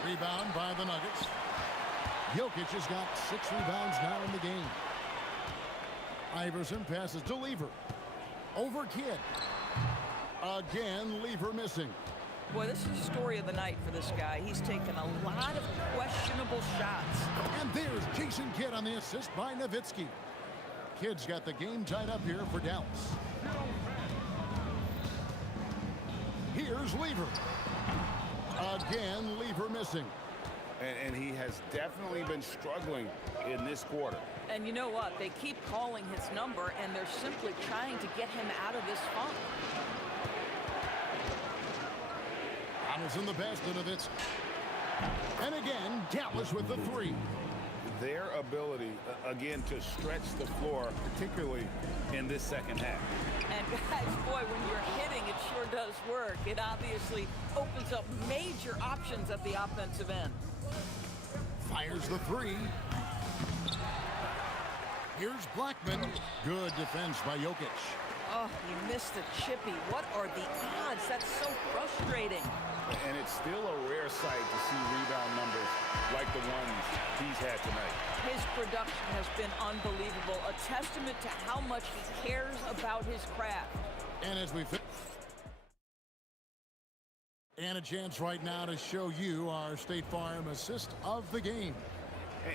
Rebound by the Nuggets. Jokic has got 6 rebounds now in the game. Iverson passes to Lever. Over Kidd. Again, Lever missing. Boy, this is the story of the night for this guy. He's taken a lot of questionable shots. And there's Jason Kidd on the assist by Nowitzki. Kidd's got the game tied up here for Dallas. Here's Lever. Again, Lever missing. And he has definitely been struggling in this quarter. And you know what? They keep calling his number, and they're simply trying to get him out of this funk. Donaldson the pass to Nowitzki. And again, Dallas with the three. Their ability, again, to stretch the floor, particularly in this second half. And guys, boy, when you're hitting, it sure does work. It obviously opens up major options at the offensive end. Fires the three. Here's Blackman. Good defense by Jokic. Oh, he missed the chippy. What are the odds? That's so frustrating. And it's still a rare sight to see rebound numbers like the ones he's had tonight. His production has been unbelievable. A testament to how much he cares about his craft. And as we and a chance right now to show you our State Farm assist of the game.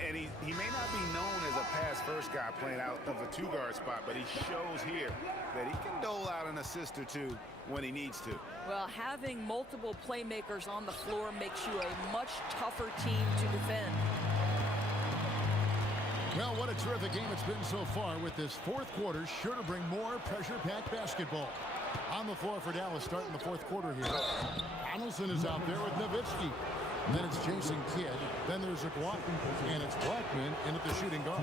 And he may not be known as a pass-first guy playing out of the two-guard spot, but he shows here that he can dole out an assist or two when he needs to. Well, having multiple playmakers on the floor makes you a much tougher team to defend. Well, what a terrific game it's been so far, with this fourth quarter sure to bring more pressure-packed basketball. On the floor for Dallas starting the fourth quarter here. Donaldson is out there with Nowitzki. Then it's Jason Kidd. Then there's Aguirre. And it's Blackman in at the shooting guard.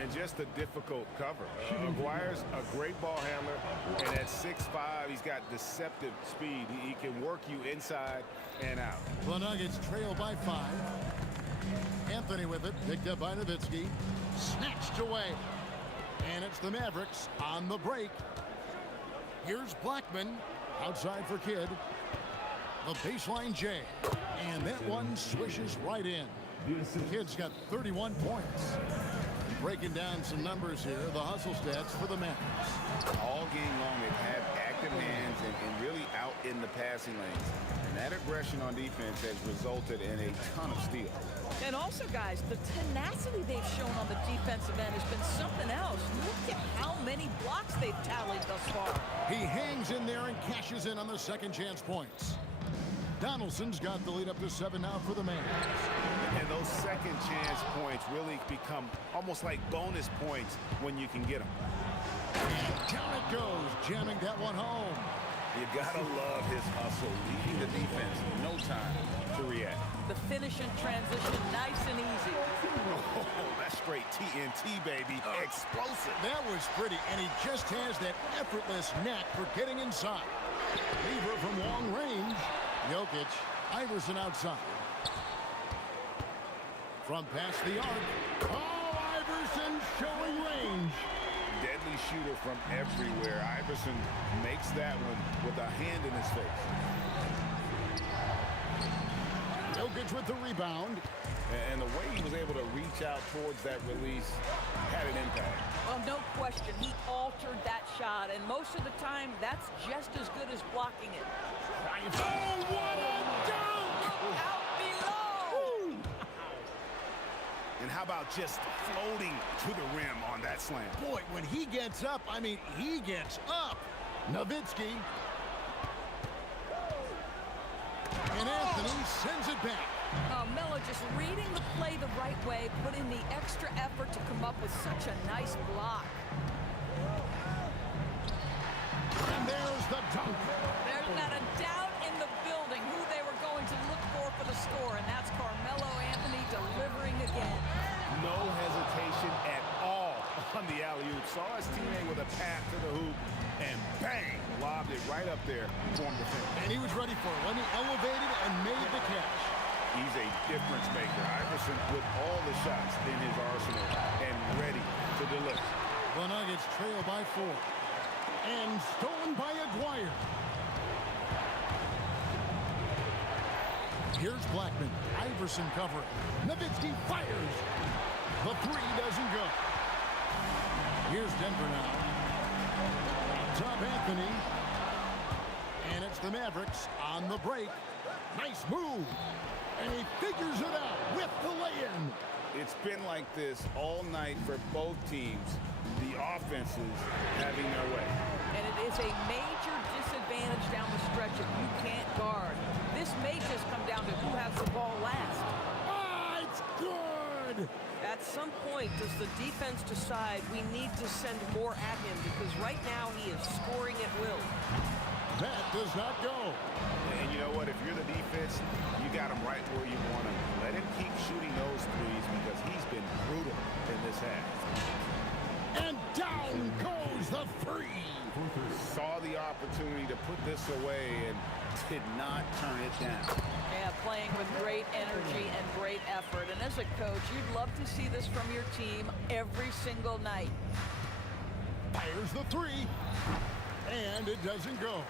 And just a difficult cover. Aguirre's a great ball handler. And at 6'5", he's got deceptive speed. He can work you inside and out. The Nuggets trail by 5. Anthony with it. Picked up by Nowitzki. Snatched away. And it's the Mavericks on the break. Here's Blackman. Outside for Kidd. The baseline J. And that one swishes right in. Kidd's got 31 points. Breaking down some numbers here, the hustle stats for the Mavericks. All game long, they've had active hands and really out in the passing lanes. And that aggression on defense has resulted in a ton of steals. And also, guys, the tenacity they've shown on the defensive end has been something else. Look at how many blocks they've tallied thus far. He hangs in there and cashes in on the second chance points. Donaldson's got the lead up to 7 now for the Mavericks. And those second chance points really become almost like bonus points when you can get them. And down it goes, jamming that one home. You gotta love his hustle, leading the defense, no time to react. The finish in transition, nice and easy. Oh, that's straight TNT, baby. Explosive. That was pretty, and he just has that effortless knack for getting inside. Lever from long range. Jokic, Iverson outside. From past the arc. Oh, Iverson showing range. Deadly shooter from everywhere. Iverson makes that one with a hand in his face. Jokic with the rebound. And the way he was able to reach out towards that release had an impact. Well, no question. He altered that shot, and most of the time, that's just as good as blocking it. Oh, what a dunk! Look out below! And how about just floating to the rim on that slam? Boy, when he gets up, I mean, he gets up. Nowitzki. And Anthony sends it back. Oh, Melo just reading the play the right way, putting the extra effort to come up with such a nice block. And there's the dunk. There's not a doubt in the building who they were going to look for the score, and that's Carmelo Anthony delivering again. No hesitation at all on the alley-oop. Saw his teammate with a pass to the hoop, and bang, lobbed it right up there for him to finish. And he was ready for it when he elevated and made the catch. He's a difference maker. Iverson with all the shots in his arsenal and ready to deliver. The Nuggets trail by 4. And stolen by Aguirre. Here's Blackman. Iverson covering. Nowitzki fires. The 3 doesn't go. Here's Denver now. Top Anthony. And it's the Mavericks on the break. Nice move. And he figures it out with the lay-in. It's been like this all night for both teams. The offenses having their way. And it is a major disadvantage down the stretch if you can't guard. This may just come down to who has the ball last. Ah, it's good! At some point, does the defense decide we need to send more at him? Because right now he is scoring at will. That does not go. And you know what? If you're the defense, you got him right where you want him. Let him keep shooting those threes because he's been brutal in this half. And down goes the three. Saw the opportunity to put this away and did not turn it down. Yeah, playing with great energy and great effort. And as a coach, you'd love to see this from your team every single night. Fires the three. And it doesn't go.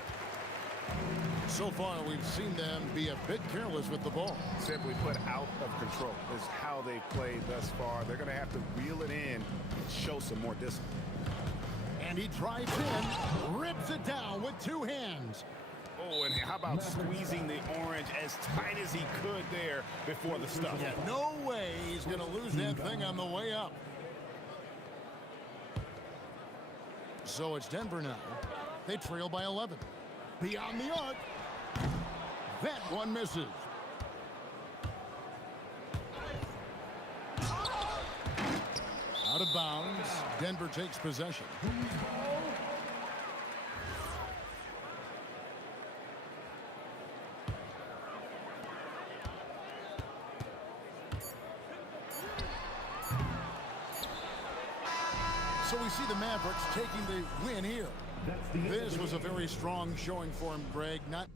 So far, we've seen them be a bit careless with the ball. Simply put, out of control is how they've played thus far. They're going to have to reel it in and show some more discipline. And he drives in, rips it down with two hands. Oh, and how about squeezing the orange as tight as he could there before the stuff? Yeah, no way he's going to lose that thing on the way up. So it's Denver now. They trail by 11. Beyond the arc. That one misses. Out of bounds. Denver takes possession. So we see the Mavericks taking the win here. This was a very strong showing for him, Greg. Not